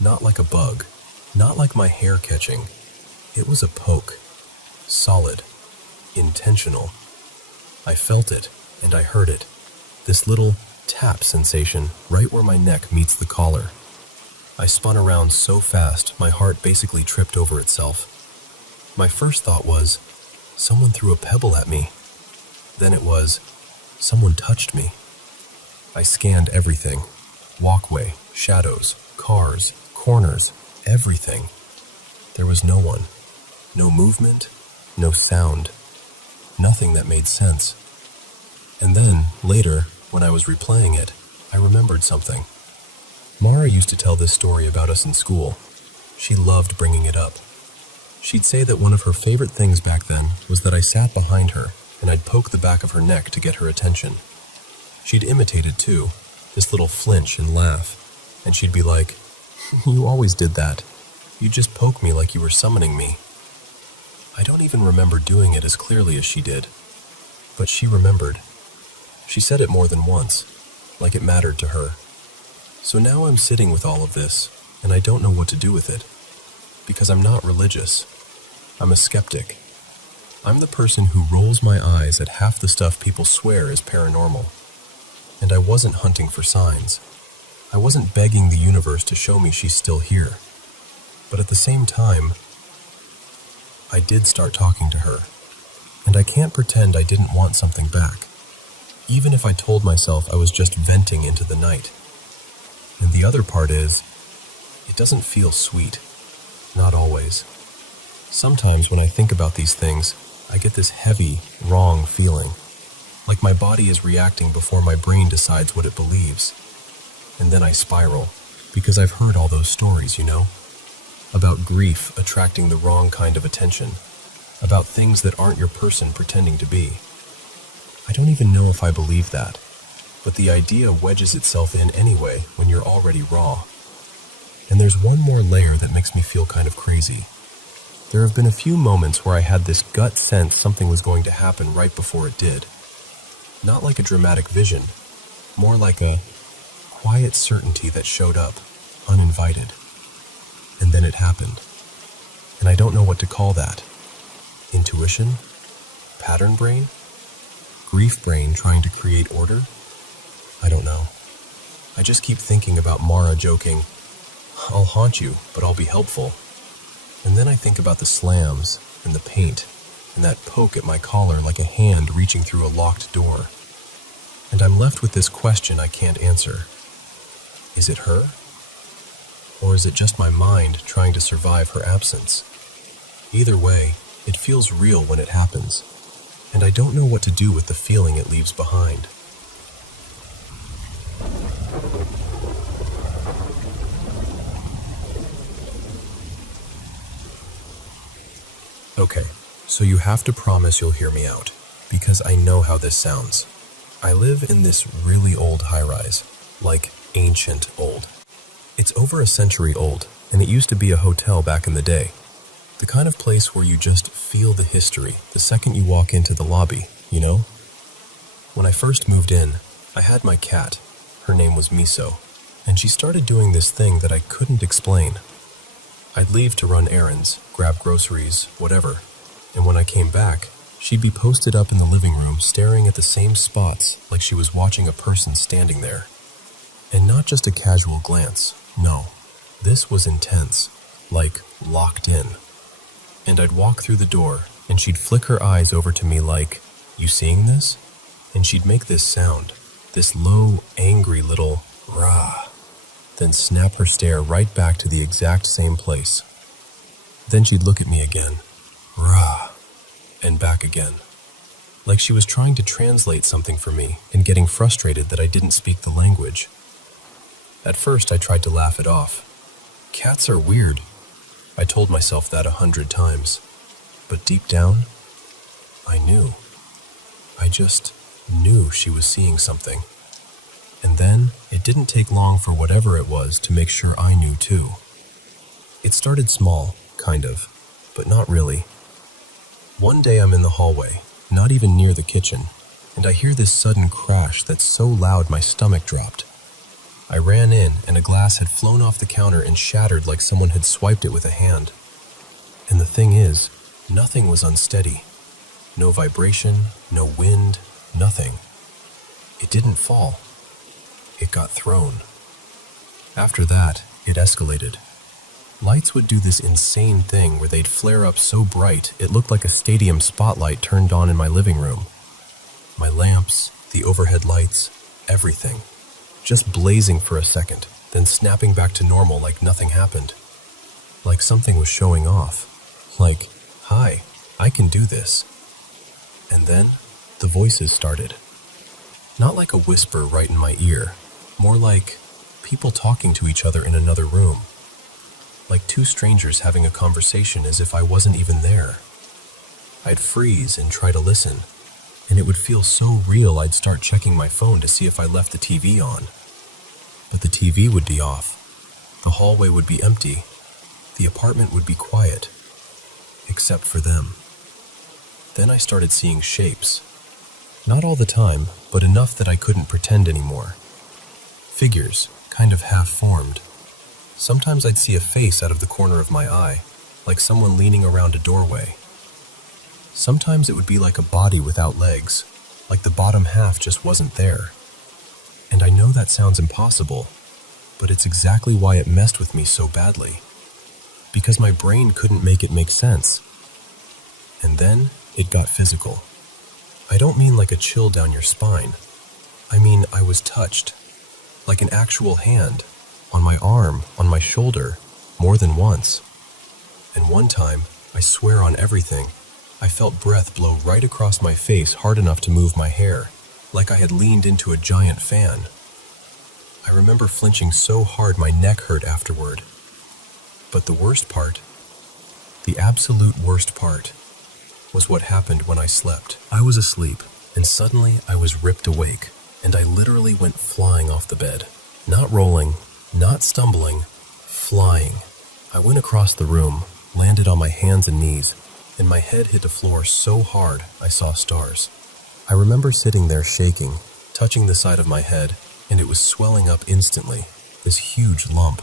not like a bug, not like my hair catching. It was a poke, solid, intentional. I felt it and I heard it, this little tap sensation right where my neck meets the collar. I spun around so fast my heart basically tripped over itself. My first thought was, someone threw a pebble at me. Then it was, someone touched me. I scanned everything. Walkway, shadows, cars, corners, everything. There was no one. No movement, no sound. Nothing that made sense. And then, later, when I was replaying it, I remembered something. Mara used to tell this story about us in school. She loved bringing it up. She'd say that one of her favorite things back then was that I sat behind her and I'd poke the back of her neck to get her attention. She'd imitate it too, this little flinch and laugh, and she'd be like, "You always did that. You just poke me like you were summoning me." I don't even remember doing it as clearly as she did, but she remembered. She said it more than once, like it mattered to her. So now I'm sitting with all of this, and I don't know what to do with it, because I'm not religious. I'm a skeptic. I'm the person who rolls my eyes at half the stuff people swear is paranormal. And I wasn't hunting for signs. I wasn't begging the universe to show me she's still here. But at the same time, I did start talking to her. And I can't pretend I didn't want something back, even if I told myself I was just venting into the night. And the other part is, it doesn't feel sweet. Not always. Sometimes when I think about these things, I get this heavy, wrong feeling. Like my body is reacting before my brain decides what it believes. And then I spiral, because I've heard all those stories, you know? About grief attracting the wrong kind of attention. About things that aren't your person pretending to be. I don't even know if I believe that, but the idea wedges itself in anyway when you're already raw. And there's one more layer that makes me feel kind of crazy. There have been a few moments where I had this gut sense something was going to happen right before it did. Not like a dramatic vision, more like a quiet certainty that showed up, uninvited. And then it happened. And I don't know what to call that. Intuition? Pattern brain? Grief brain trying to create order? I don't know. I just keep thinking about Mara joking, "I'll haunt you, but I'll be helpful." And then I think about the slams and the paint and that poke at my collar like a hand reaching through a locked door. And I'm left with this question I can't answer. Is it her? Or is it just my mind trying to survive her absence? Either way, it feels real when it happens, and I don't know what to do with the feeling it leaves behind. Okay, so you have to promise you'll hear me out, because I know how this sounds. I live in this really old high-rise, like ancient old. It's over a century old, and it used to be a hotel back in the day. The kind of place where you just feel the history the second you walk into the lobby, you know? When I first moved in, I had my cat. Her name was Miso, and she started doing this thing that I couldn't explain. I'd leave to run errands, grab groceries, whatever, and when I came back, she'd be posted up in the living room staring at the same spots like she was watching a person standing there. And not just a casual glance, no. This was intense, like locked in. And I'd walk through the door, and she'd flick her eyes over to me like, "You seeing this?" And she'd make this sound, this low, angry little rah, then snap her stare right back to the exact same place. Then she'd look at me again, rah, and back again. Like she was trying to translate something for me and getting frustrated that I didn't speak the language. At first, I tried to laugh it off. Cats are weird. I told myself that 100 times. But deep down, I knew. I just knew she was seeing something. And then, it didn't take long for whatever it was to make sure I knew too. It started small, kind of, but not really. One day I'm in the hallway, not even near the kitchen, and I hear this sudden crash that's so loud my stomach dropped. I ran in, and a glass had flown off the counter and shattered like someone had swiped it with a hand. And the thing is, nothing was unsteady. No vibration, no wind, nothing. It didn't fall. It got thrown. After that, it escalated. Lights would do this insane thing where they'd flare up so bright it looked like a stadium spotlight turned on in my living room. My lamps, the overhead lights, everything. Just blazing for a second, then snapping back to normal like nothing happened. Like something was showing off. Like, hi, I can do this. And then, the voices started. Not like a whisper right in my ear, more like people talking to each other in another room. Like two strangers having a conversation as if I wasn't even there. I'd freeze and try to listen, and it would feel so real I'd start checking my phone to see if I left the TV on. But the TV would be off. The hallway would be empty. The apartment would be quiet. Except for them. Then I started seeing shapes. Not all the time, but enough that I couldn't pretend anymore. Figures, kind of half-formed. Sometimes I'd see a face out of the corner of my eye, like someone leaning around a doorway. Sometimes it would be like a body without legs, like the bottom half just wasn't there. And I know that sounds impossible, but it's exactly why it messed with me so badly. Because my brain couldn't make it make sense. And then, it got physical. I don't mean like a chill down your spine. I mean, I was touched. Like an actual hand. On my arm, on my shoulder, more than once. And one time, I swear on everything, I felt breath blow right across my face hard enough to move my hair, like I had leaned into a giant fan. I remember flinching so hard my neck hurt afterward. But the worst part, the absolute worst part, was what happened when I slept. I was asleep, and suddenly I was ripped awake, and I literally went flying off the bed. Not rolling, not stumbling, flying. I went across the room, landed on my hands and knees, and my head hit the floor so hard I saw stars. I remember sitting there shaking, touching the side of my head, and it was swelling up instantly, this huge lump.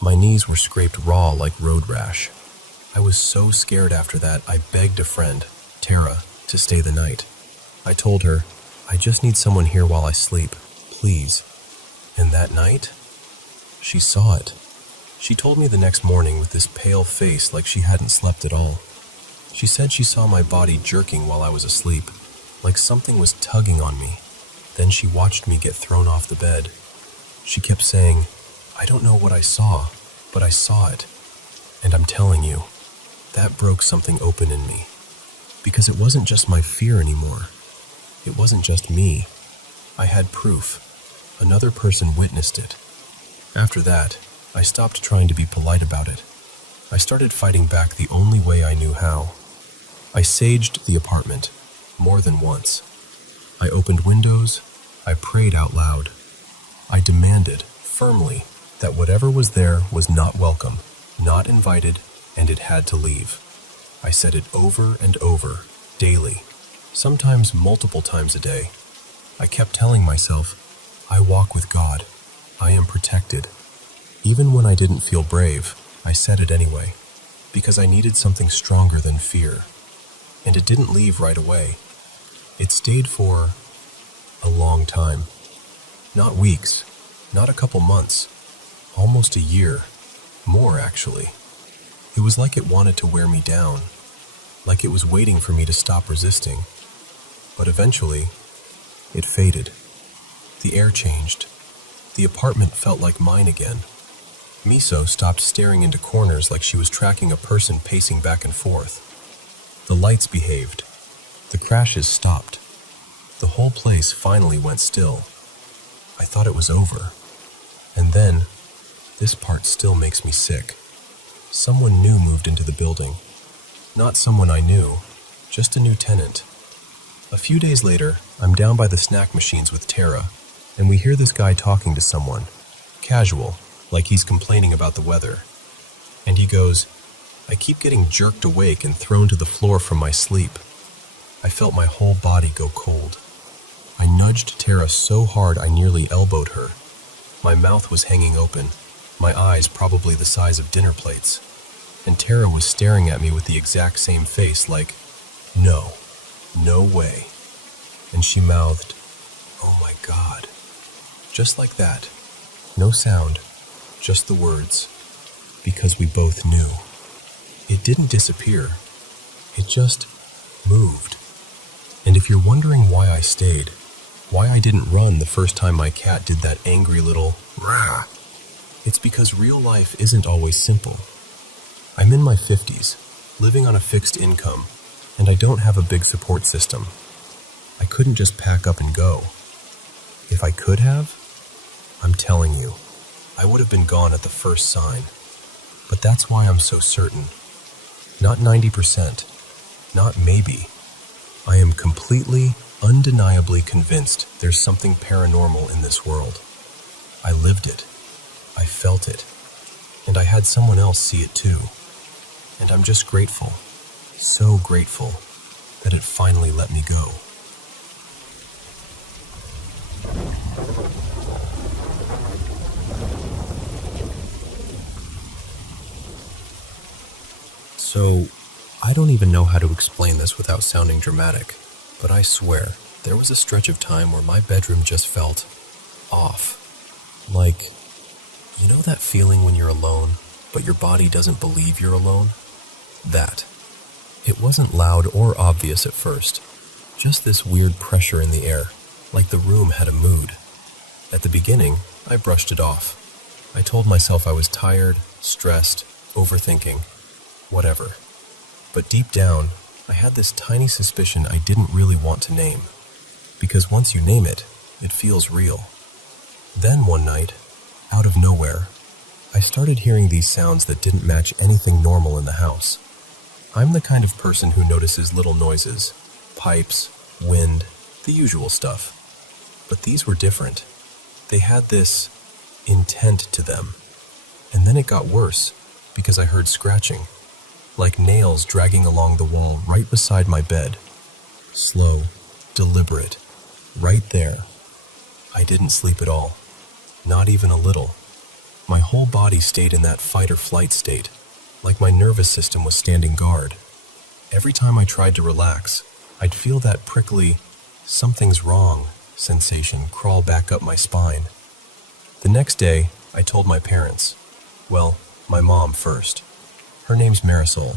My knees were scraped raw like road rash. I was so scared after that, I begged a friend, Tara, to stay the night. I told her, I just need someone here while I sleep, please. And that night, she saw it. She told me the next morning with this pale face like she hadn't slept at all. She said she saw my body jerking while I was asleep, like something was tugging on me. Then she watched me get thrown off the bed. She kept saying, I don't know what I saw, but I saw it. And I'm telling you, that broke something open in me. Because it wasn't just my fear anymore. It wasn't just me. I had proof. Another person witnessed it. After that, I stopped trying to be polite about it. I started fighting back the only way I knew how. I saged the apartment, more than once. I opened windows. I prayed out loud. I demanded, firmly, that whatever was there was not welcome, not invited, and it had to leave. I said it over and over, daily, sometimes multiple times a day. I kept telling myself, I walk with God. I am protected. Even when I didn't feel brave, I said it anyway, because I needed something stronger than fear. And it didn't leave right away. It stayed for a long time. Not weeks, not a couple months, almost a year, more actually. It was like it wanted to wear me down, like it was waiting for me to stop resisting. But eventually, it faded. The air changed. The apartment felt like mine again. Miso stopped staring into corners like she was tracking a person pacing back and forth. The lights behaved. The crashes stopped. The whole place finally went still. I thought it was over. And then, this part still makes me sick. Someone new moved into the building. Not someone I knew, just a new tenant. A few days later, I'm down by the snack machines with Tara, and we hear this guy talking to someone. Casual, like he's complaining about the weather. And he goes, I keep getting jerked awake and thrown to the floor from my sleep. I felt my whole body go cold. I nudged Tara so hard I nearly elbowed her. My mouth was hanging open, my eyes probably the size of dinner plates, and Tara was staring at me with the exact same face like, "No, no way." And she mouthed, "Oh my God." Just like that. No sound, just the words. Because we both knew. It didn't disappear. It just moved. And if you're wondering why I stayed, why I didn't run the first time my cat did that angry little rah, it's because real life isn't always simple. I'm in my 50s, living on a fixed income, and I don't have a big support system. I couldn't just pack up and go. If I could have, I'm telling you, I would have been gone at the first sign. But that's why I'm so certain. Not 90%, not maybe. I am completely, undeniably convinced there's something paranormal in this world. I lived it. I felt it. And I had someone else see it too. And I'm just grateful, so grateful, that it finally let me go. So, I don't even know how to explain this without sounding dramatic, but I swear, there was a stretch of time where my bedroom just felt off. Like, you know that feeling when you're alone, but your body doesn't believe you're alone? That. It wasn't loud or obvious at first, just this weird pressure in the air, like the room had a mood. At the beginning, I brushed it off. I told myself I was tired, stressed, overthinking, whatever. But deep down, I had this tiny suspicion I didn't really want to name. Because once you name it, it feels real. Then one night, out of nowhere, I started hearing these sounds that didn't match anything normal in the house. I'm the kind of person who notices little noises, pipes, wind, the usual stuff. But these were different. They had this intent to them. And then it got worse, because I heard scratching, like nails dragging along the wall right beside my bed. Slow, deliberate, right there. I didn't sleep at all, not even a little. My whole body stayed in that fight or flight state, like my nervous system was standing guard. Every time I tried to relax, I'd feel that prickly, something's wrong sensation crawl back up my spine. The next day, I told my parents. Well, my mom first. Her name's Marisol,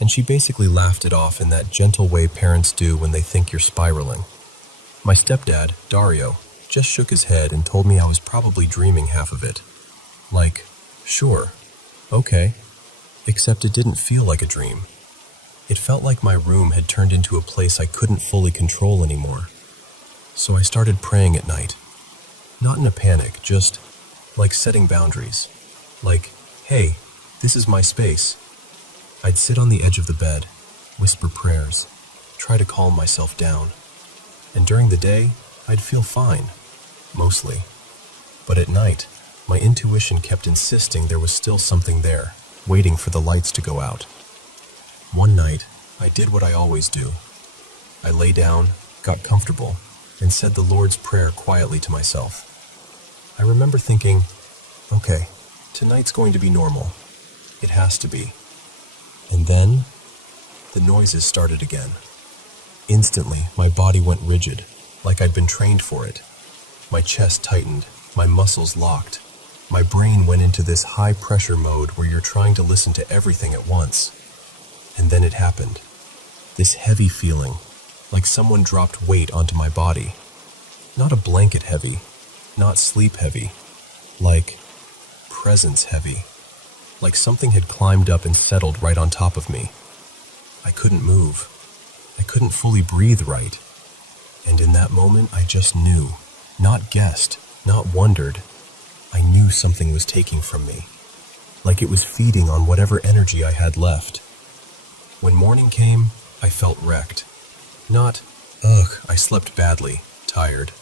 and she basically laughed it off in that gentle way parents do when they think you're spiraling. My stepdad, Dario, just shook his head and told me I was probably dreaming half of it. Like, sure, okay. Except it didn't feel like a dream. It felt like my room had turned into a place I couldn't fully control anymore. So I started praying at night. Not in a panic, just like setting boundaries. Like, hey, this is my space. I'd sit on the edge of the bed, whisper prayers, try to calm myself down. And during the day, I'd feel fine, mostly. But at night, my intuition kept insisting there was still something there, waiting for the lights to go out. One night, I did what I always do. I lay down, got comfortable, and said the Lord's Prayer quietly to myself. I remember thinking, okay, tonight's going to be normal. It has to be. And then, the noises started again. Instantly, my body went rigid, like I'd been trained for it. My chest tightened, my muscles locked. My brain went into this high-pressure mode where you're trying to listen to everything at once. And then it happened. This heavy feeling, like someone dropped weight onto my body. Not a blanket heavy, not sleep heavy, like presence heavy. Like something had climbed up and settled right on top of me. I couldn't move. I couldn't fully breathe right. And in that moment, I just knew. Not guessed, not wondered. I knew something was taking from me. Like it was feeding on whatever energy I had left. When morning came, I felt wrecked. Not, I slept badly, tired.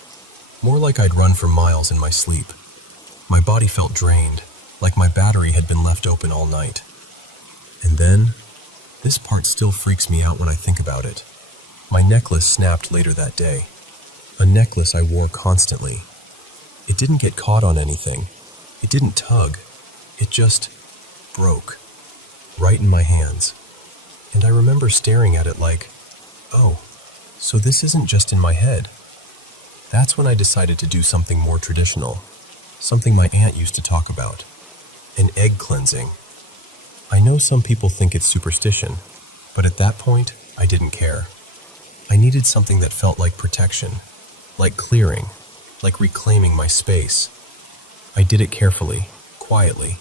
More like I'd run for miles in my sleep. My body felt drained, like my battery had been left open all night. And then, this part still freaks me out when I think about it. My necklace snapped later that day. A necklace I wore constantly. It didn't get caught on anything. It didn't tug. It just broke, right in my hands. And I remember staring at it like, oh, so this isn't just in my head. That's when I decided to do something more traditional, something my aunt used to talk about, an egg cleansing. I know some people think it's superstition, but at that point, I didn't care. I needed something that felt like protection, like clearing, like reclaiming my space. I did it carefully, quietly,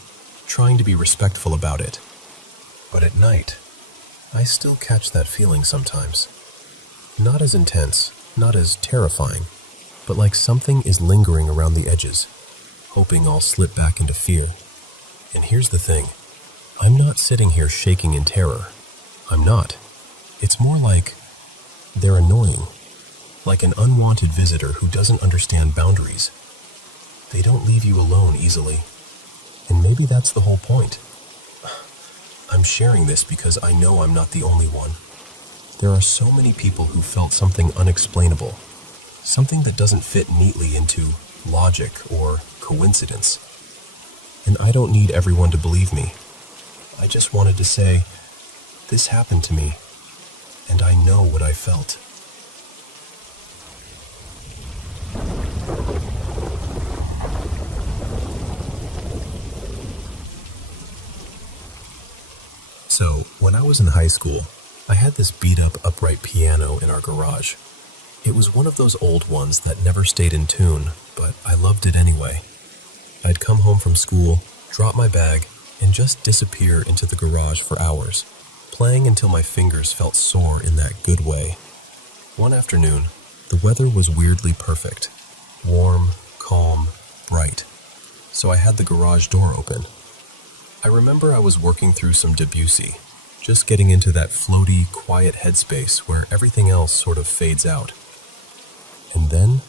trying to be respectful about it. But at night, I still catch that feeling sometimes. Not as intense, not as terrifying, but like something is lingering around the edges, hoping I'll slip back into fear. And here's the thing. I'm not sitting here shaking in terror. I'm not. It's more like they're annoying, like an unwanted visitor who doesn't understand boundaries. They don't leave you alone easily. And maybe that's the whole point. I'm sharing this because I know I'm not the only one. There are so many people who felt something unexplainable, something that doesn't fit neatly into logic or coincidence. And I don't need everyone to believe me. I just wanted to say, this happened to me, and I know what I felt. So, when I was in high school, I had this beat-up upright piano in our garage. It was one of those old ones that never stayed in tune, but I loved it anyway. I'd come home from school, drop my bag, and just disappear into the garage for hours, playing until my fingers felt sore in that good way. One afternoon, the weather was weirdly perfect. Warm, calm, bright. So I had the garage door open. I remember I was working through some Debussy, just getting into that floaty, quiet headspace where everything else sort of fades out. And then,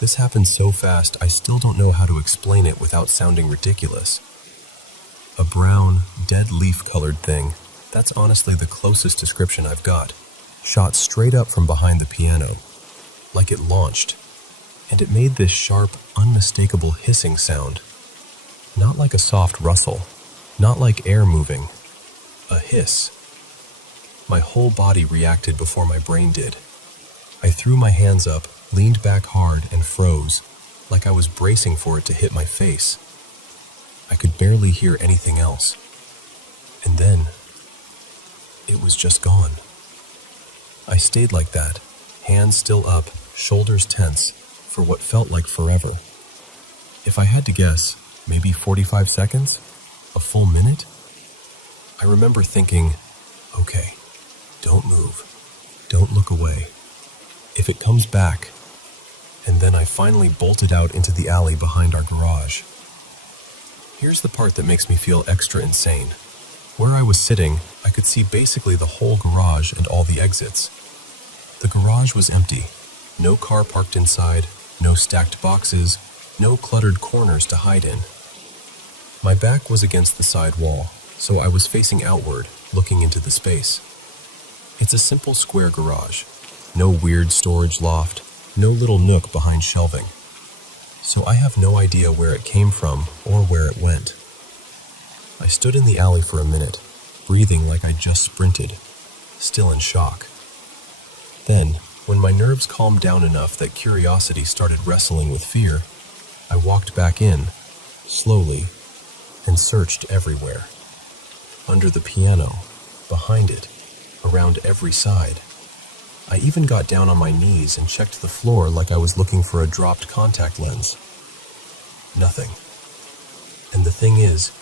this happened so fast I still don't know how to explain it without sounding ridiculous. A brown, dead leaf-colored thing, that's honestly the closest description I've got, shot straight up from behind the piano, like it launched, and it made this sharp, unmistakable hissing sound. Not like a soft rustle, not like air moving, a hiss. My whole body reacted before my brain did. I threw my hands up, leaned back hard, and froze, like I was bracing for it to hit my face. I could barely hear anything else. And then, it was just gone. I stayed like that, hands still up, shoulders tense, for what felt like forever. If I had to guess, maybe 45 seconds? A full minute? I remember thinking, okay, don't move, don't look away. If it comes back, and then I finally bolted out into the alley behind our garage. Here's the part that makes me feel extra insane. Where I was sitting, I could see basically the whole garage and all the exits. The garage was empty. No car parked inside, no stacked boxes, no cluttered corners to hide in. My back was against the side wall, so I was facing outward, looking into the space. It's a simple square garage. No weird storage loft, no little nook behind shelving. So I have no idea where it came from or where it went. I stood in the alley for a minute, breathing like I'd just sprinted, still in shock. Then, when my nerves calmed down enough that curiosity started wrestling with fear, I walked back in, slowly, and searched everywhere. Under the piano, behind it, around every side. I even got down on my knees and checked the floor like I was looking for a dropped contact lens. Nothing. And the thing is,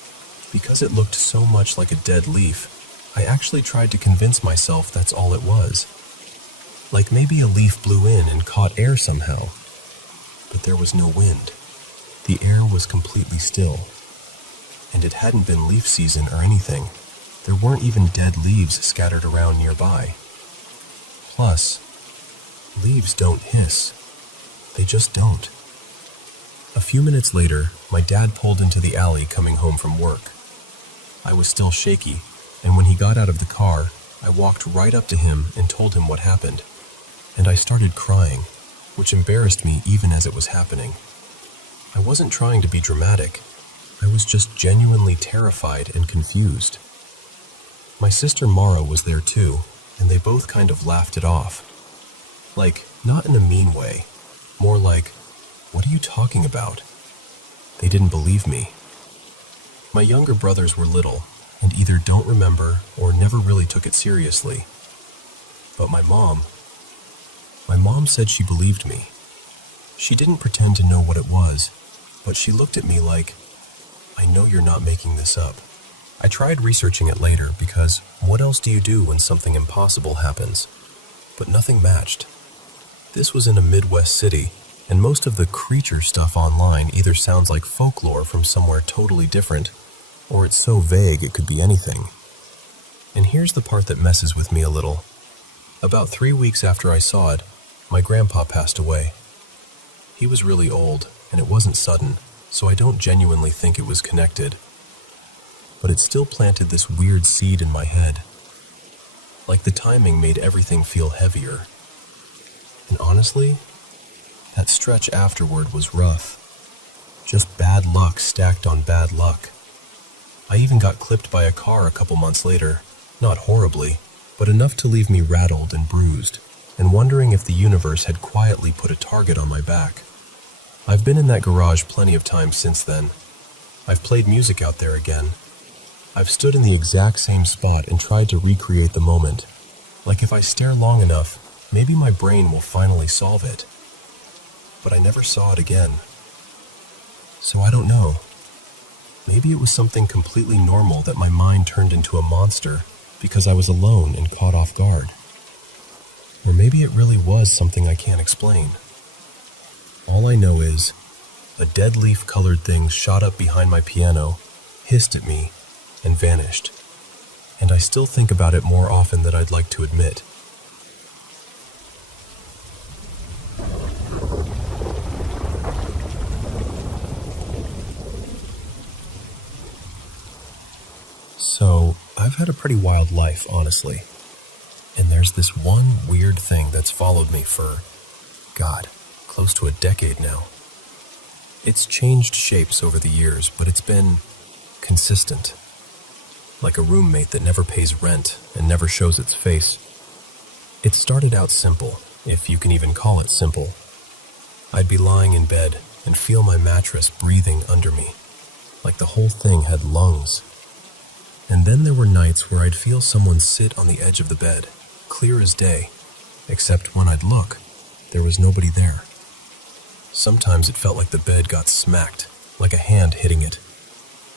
because it looked so much like a dead leaf, I actually tried to convince myself that's all it was. Like maybe a leaf blew in and caught air somehow. But there was no wind. The air was completely still. And it hadn't been leaf season or anything. There weren't even dead leaves scattered around nearby. Plus, leaves don't hiss. They just don't. A few minutes later, my dad pulled into the alley coming home from work. I was still shaky, and when he got out of the car, I walked right up to him and told him what happened. And I started crying, which embarrassed me even as it was happening. I wasn't trying to be dramatic. I was just genuinely terrified and confused. My sister Mara was there too, and they both kind of laughed it off. Like, not in a mean way. More like, "What are you talking about?" They didn't believe me. My younger brothers were little, and either don't remember or never really took it seriously. But my mom said she believed me. She didn't pretend to know what it was, but she looked at me like, "I know you're not making this up." I tried researching it later because what else do you do when something impossible happens? But nothing matched. This was in a Midwest city, and most of the creature stuff online either sounds like folklore from somewhere totally different, or it's so vague it could be anything. And here's the part that messes with me a little. About 3 weeks after I saw it, my grandpa passed away. He was really old, and it wasn't sudden, so I don't genuinely think it was connected. But it still planted this weird seed in my head. Like the timing made everything feel heavier. And honestly, that stretch afterward was rough. Just bad luck stacked on bad luck. I even got clipped by a car a couple months later, not horribly, but enough to leave me rattled and bruised, and wondering if the universe had quietly put a target on my back. I've been in that garage plenty of times since then. I've played music out there again. I've stood in the exact same spot and tried to recreate the moment. Like if I stare long enough, maybe my brain will finally solve it. But I never saw it again. So I don't know. Maybe it was something completely normal that my mind turned into a monster because I was alone and caught off guard. Or maybe it really was something I can't explain. All I know is, a dead leaf-colored thing shot up behind my piano, hissed at me, and vanished. And I still think about it more often than I'd like to admit. So, I've had a pretty wild life, honestly. And there's this one weird thing that's followed me for, God, close to a decade now. It's changed shapes over the years, but it's been consistent. Like a roommate that never pays rent and never shows its face. It started out simple, if you can even call it simple. I'd be lying in bed and feel my mattress breathing under me, like the whole thing had lungs. And then there were nights where I'd feel someone sit on the edge of the bed, clear as day, except when I'd look, there was nobody there. Sometimes it felt like the bed got smacked, like a hand hitting it.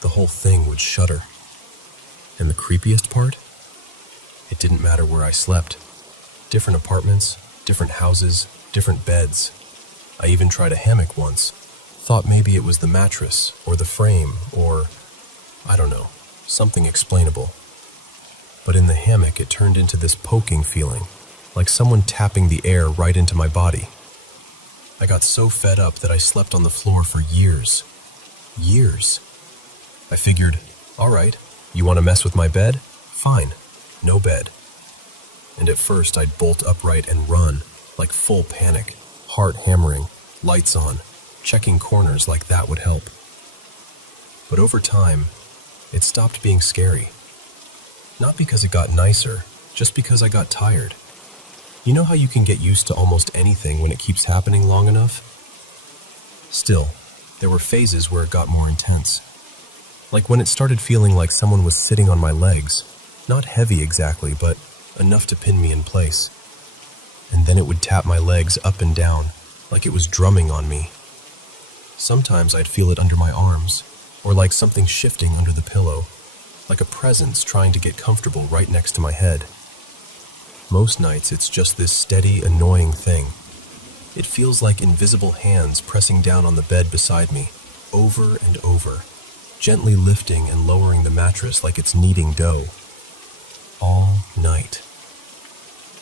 The whole thing would shudder. And the creepiest part? It didn't matter where I slept. Different apartments, different houses, different beds. I even tried a hammock once. Thought maybe it was the mattress, or the frame, or, I don't know, something explainable. But in the hammock it turned into this poking feeling, like someone tapping the air right into my body. I got so fed up that I slept on the floor for years. Years. I figured, all right, you want to mess with my bed? Fine, no bed. And at first I'd bolt upright and run, like full panic, heart hammering, lights on, checking corners like that would help. But over time, it stopped being scary. Not because it got nicer, just because I got tired. You know how you can get used to almost anything when it keeps happening long enough? Still, there were phases where it got more intense. Like when it started feeling like someone was sitting on my legs, not heavy exactly, but enough to pin me in place. And then it would tap my legs up and down, like it was drumming on me. Sometimes I'd feel it under my arms, or like something shifting under the pillow, like a presence trying to get comfortable right next to my head. Most nights it's just this steady, annoying thing. It feels like invisible hands pressing down on the bed beside me, over and over, gently lifting and lowering the mattress like it's kneading dough. All night.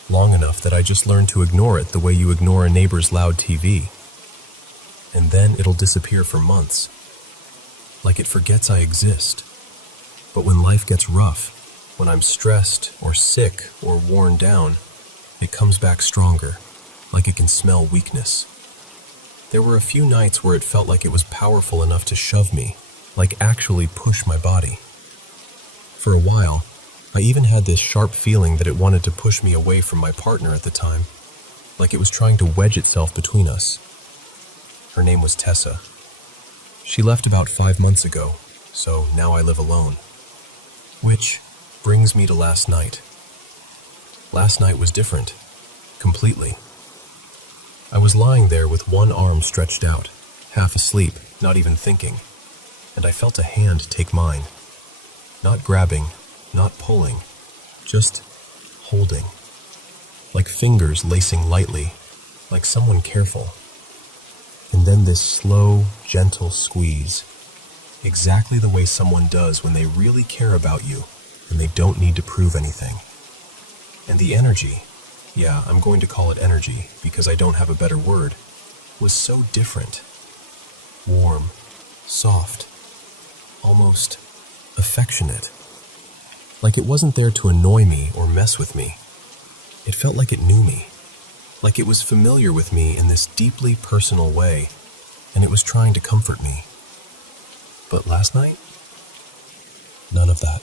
Long enough that I just learned to ignore it the way you ignore a neighbor's loud TV. And then it'll disappear for months. Like it forgets I exist. But when life gets rough, when I'm stressed or sick or worn down, it comes back stronger, like it can smell weakness. There were a few nights where it felt like it was powerful enough to shove me, like actually push my body. For a while, I even had this sharp feeling that it wanted to push me away from my partner at the time, like it was trying to wedge itself between us. Her name was Tessa. She left about 5 months ago, so now I live alone. Which brings me to last night. Last night was different, completely. I was lying there with one arm stretched out, half asleep, not even thinking, and I felt a hand take mine. Not grabbing, not pulling, just holding. Like fingers lacing lightly, like someone careful. And then this slow, gentle squeeze, exactly the way someone does when they really care about you and they don't need to prove anything. And the energy, yeah, I'm going to call it energy because I don't have a better word, was so different. Warm, soft, almost affectionate. Like it wasn't there to annoy me or mess with me. It felt like it knew me. Like it was familiar with me in this deeply personal way, and it was trying to comfort me. But last night? None of that.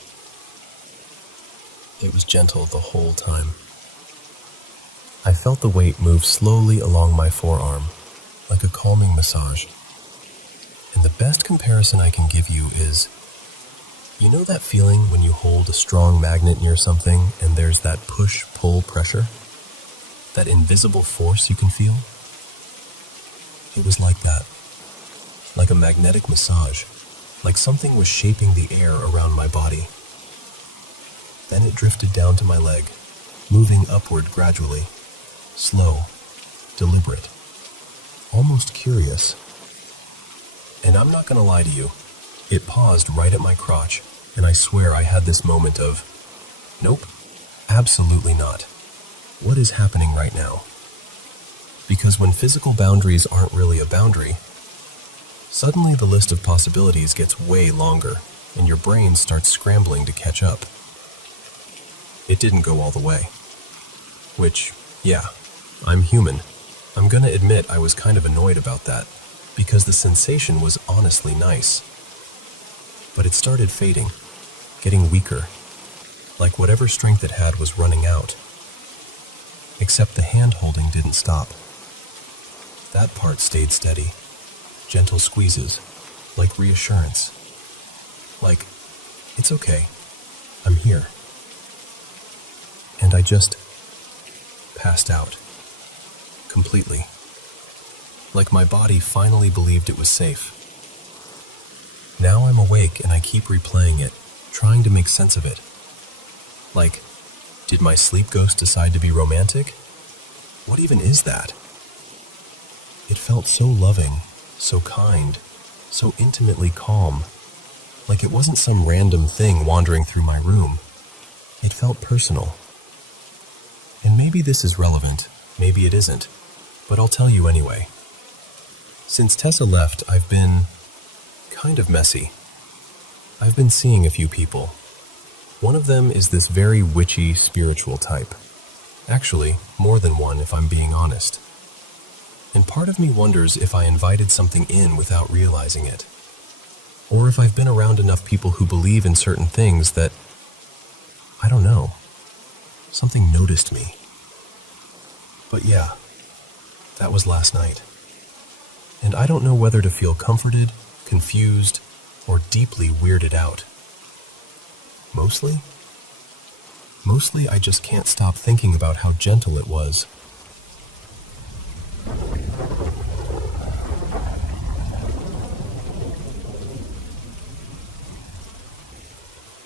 It was gentle the whole time. I felt the weight move slowly along my forearm, like a calming massage. And the best comparison I can give you is, you know that feeling when you hold a strong magnet near something and there's that push-pull pressure? That invisible force you can feel? It was like that. Like a magnetic massage. Like something was shaping the air around my body. Then it drifted down to my leg, moving upward gradually. Slow, deliberate, almost curious. And I'm not gonna lie to you, it paused right at my crotch, and I swear I had this moment of, nope, absolutely not. What is happening right now? Because when physical boundaries aren't really a boundary, suddenly the list of possibilities gets way longer, and your brain starts scrambling to catch up. It didn't go all the way. Which, yeah, I'm human. I'm gonna admit I was kind of annoyed about that, because the sensation was honestly nice. But it started fading, getting weaker, like whatever strength it had was running out. Except the hand-holding didn't stop. That part stayed steady, gentle squeezes, like reassurance. Like, it's okay, I'm here. And I just passed out. Completely. Like my body finally believed it was safe. Now I'm awake and I keep replaying it, trying to make sense of it. Like, did my sleep ghost decide to be romantic? What even is that? It felt so loving, so kind, so intimately calm. Like it wasn't some random thing wandering through my room. It felt personal. And maybe this is relevant, maybe it isn't, but I'll tell you anyway. Since Tessa left, I've been kind of messy. I've been seeing a few people. One of them is this very witchy, spiritual type. Actually, more than one if I'm being honest. And part of me wonders if I invited something in without realizing it. Or if I've been around enough people who believe in certain things that, I don't know, something noticed me. But yeah, that was last night. And I don't know whether to feel comforted, confused, or deeply weirded out. Mostly I just can't stop thinking about how gentle it was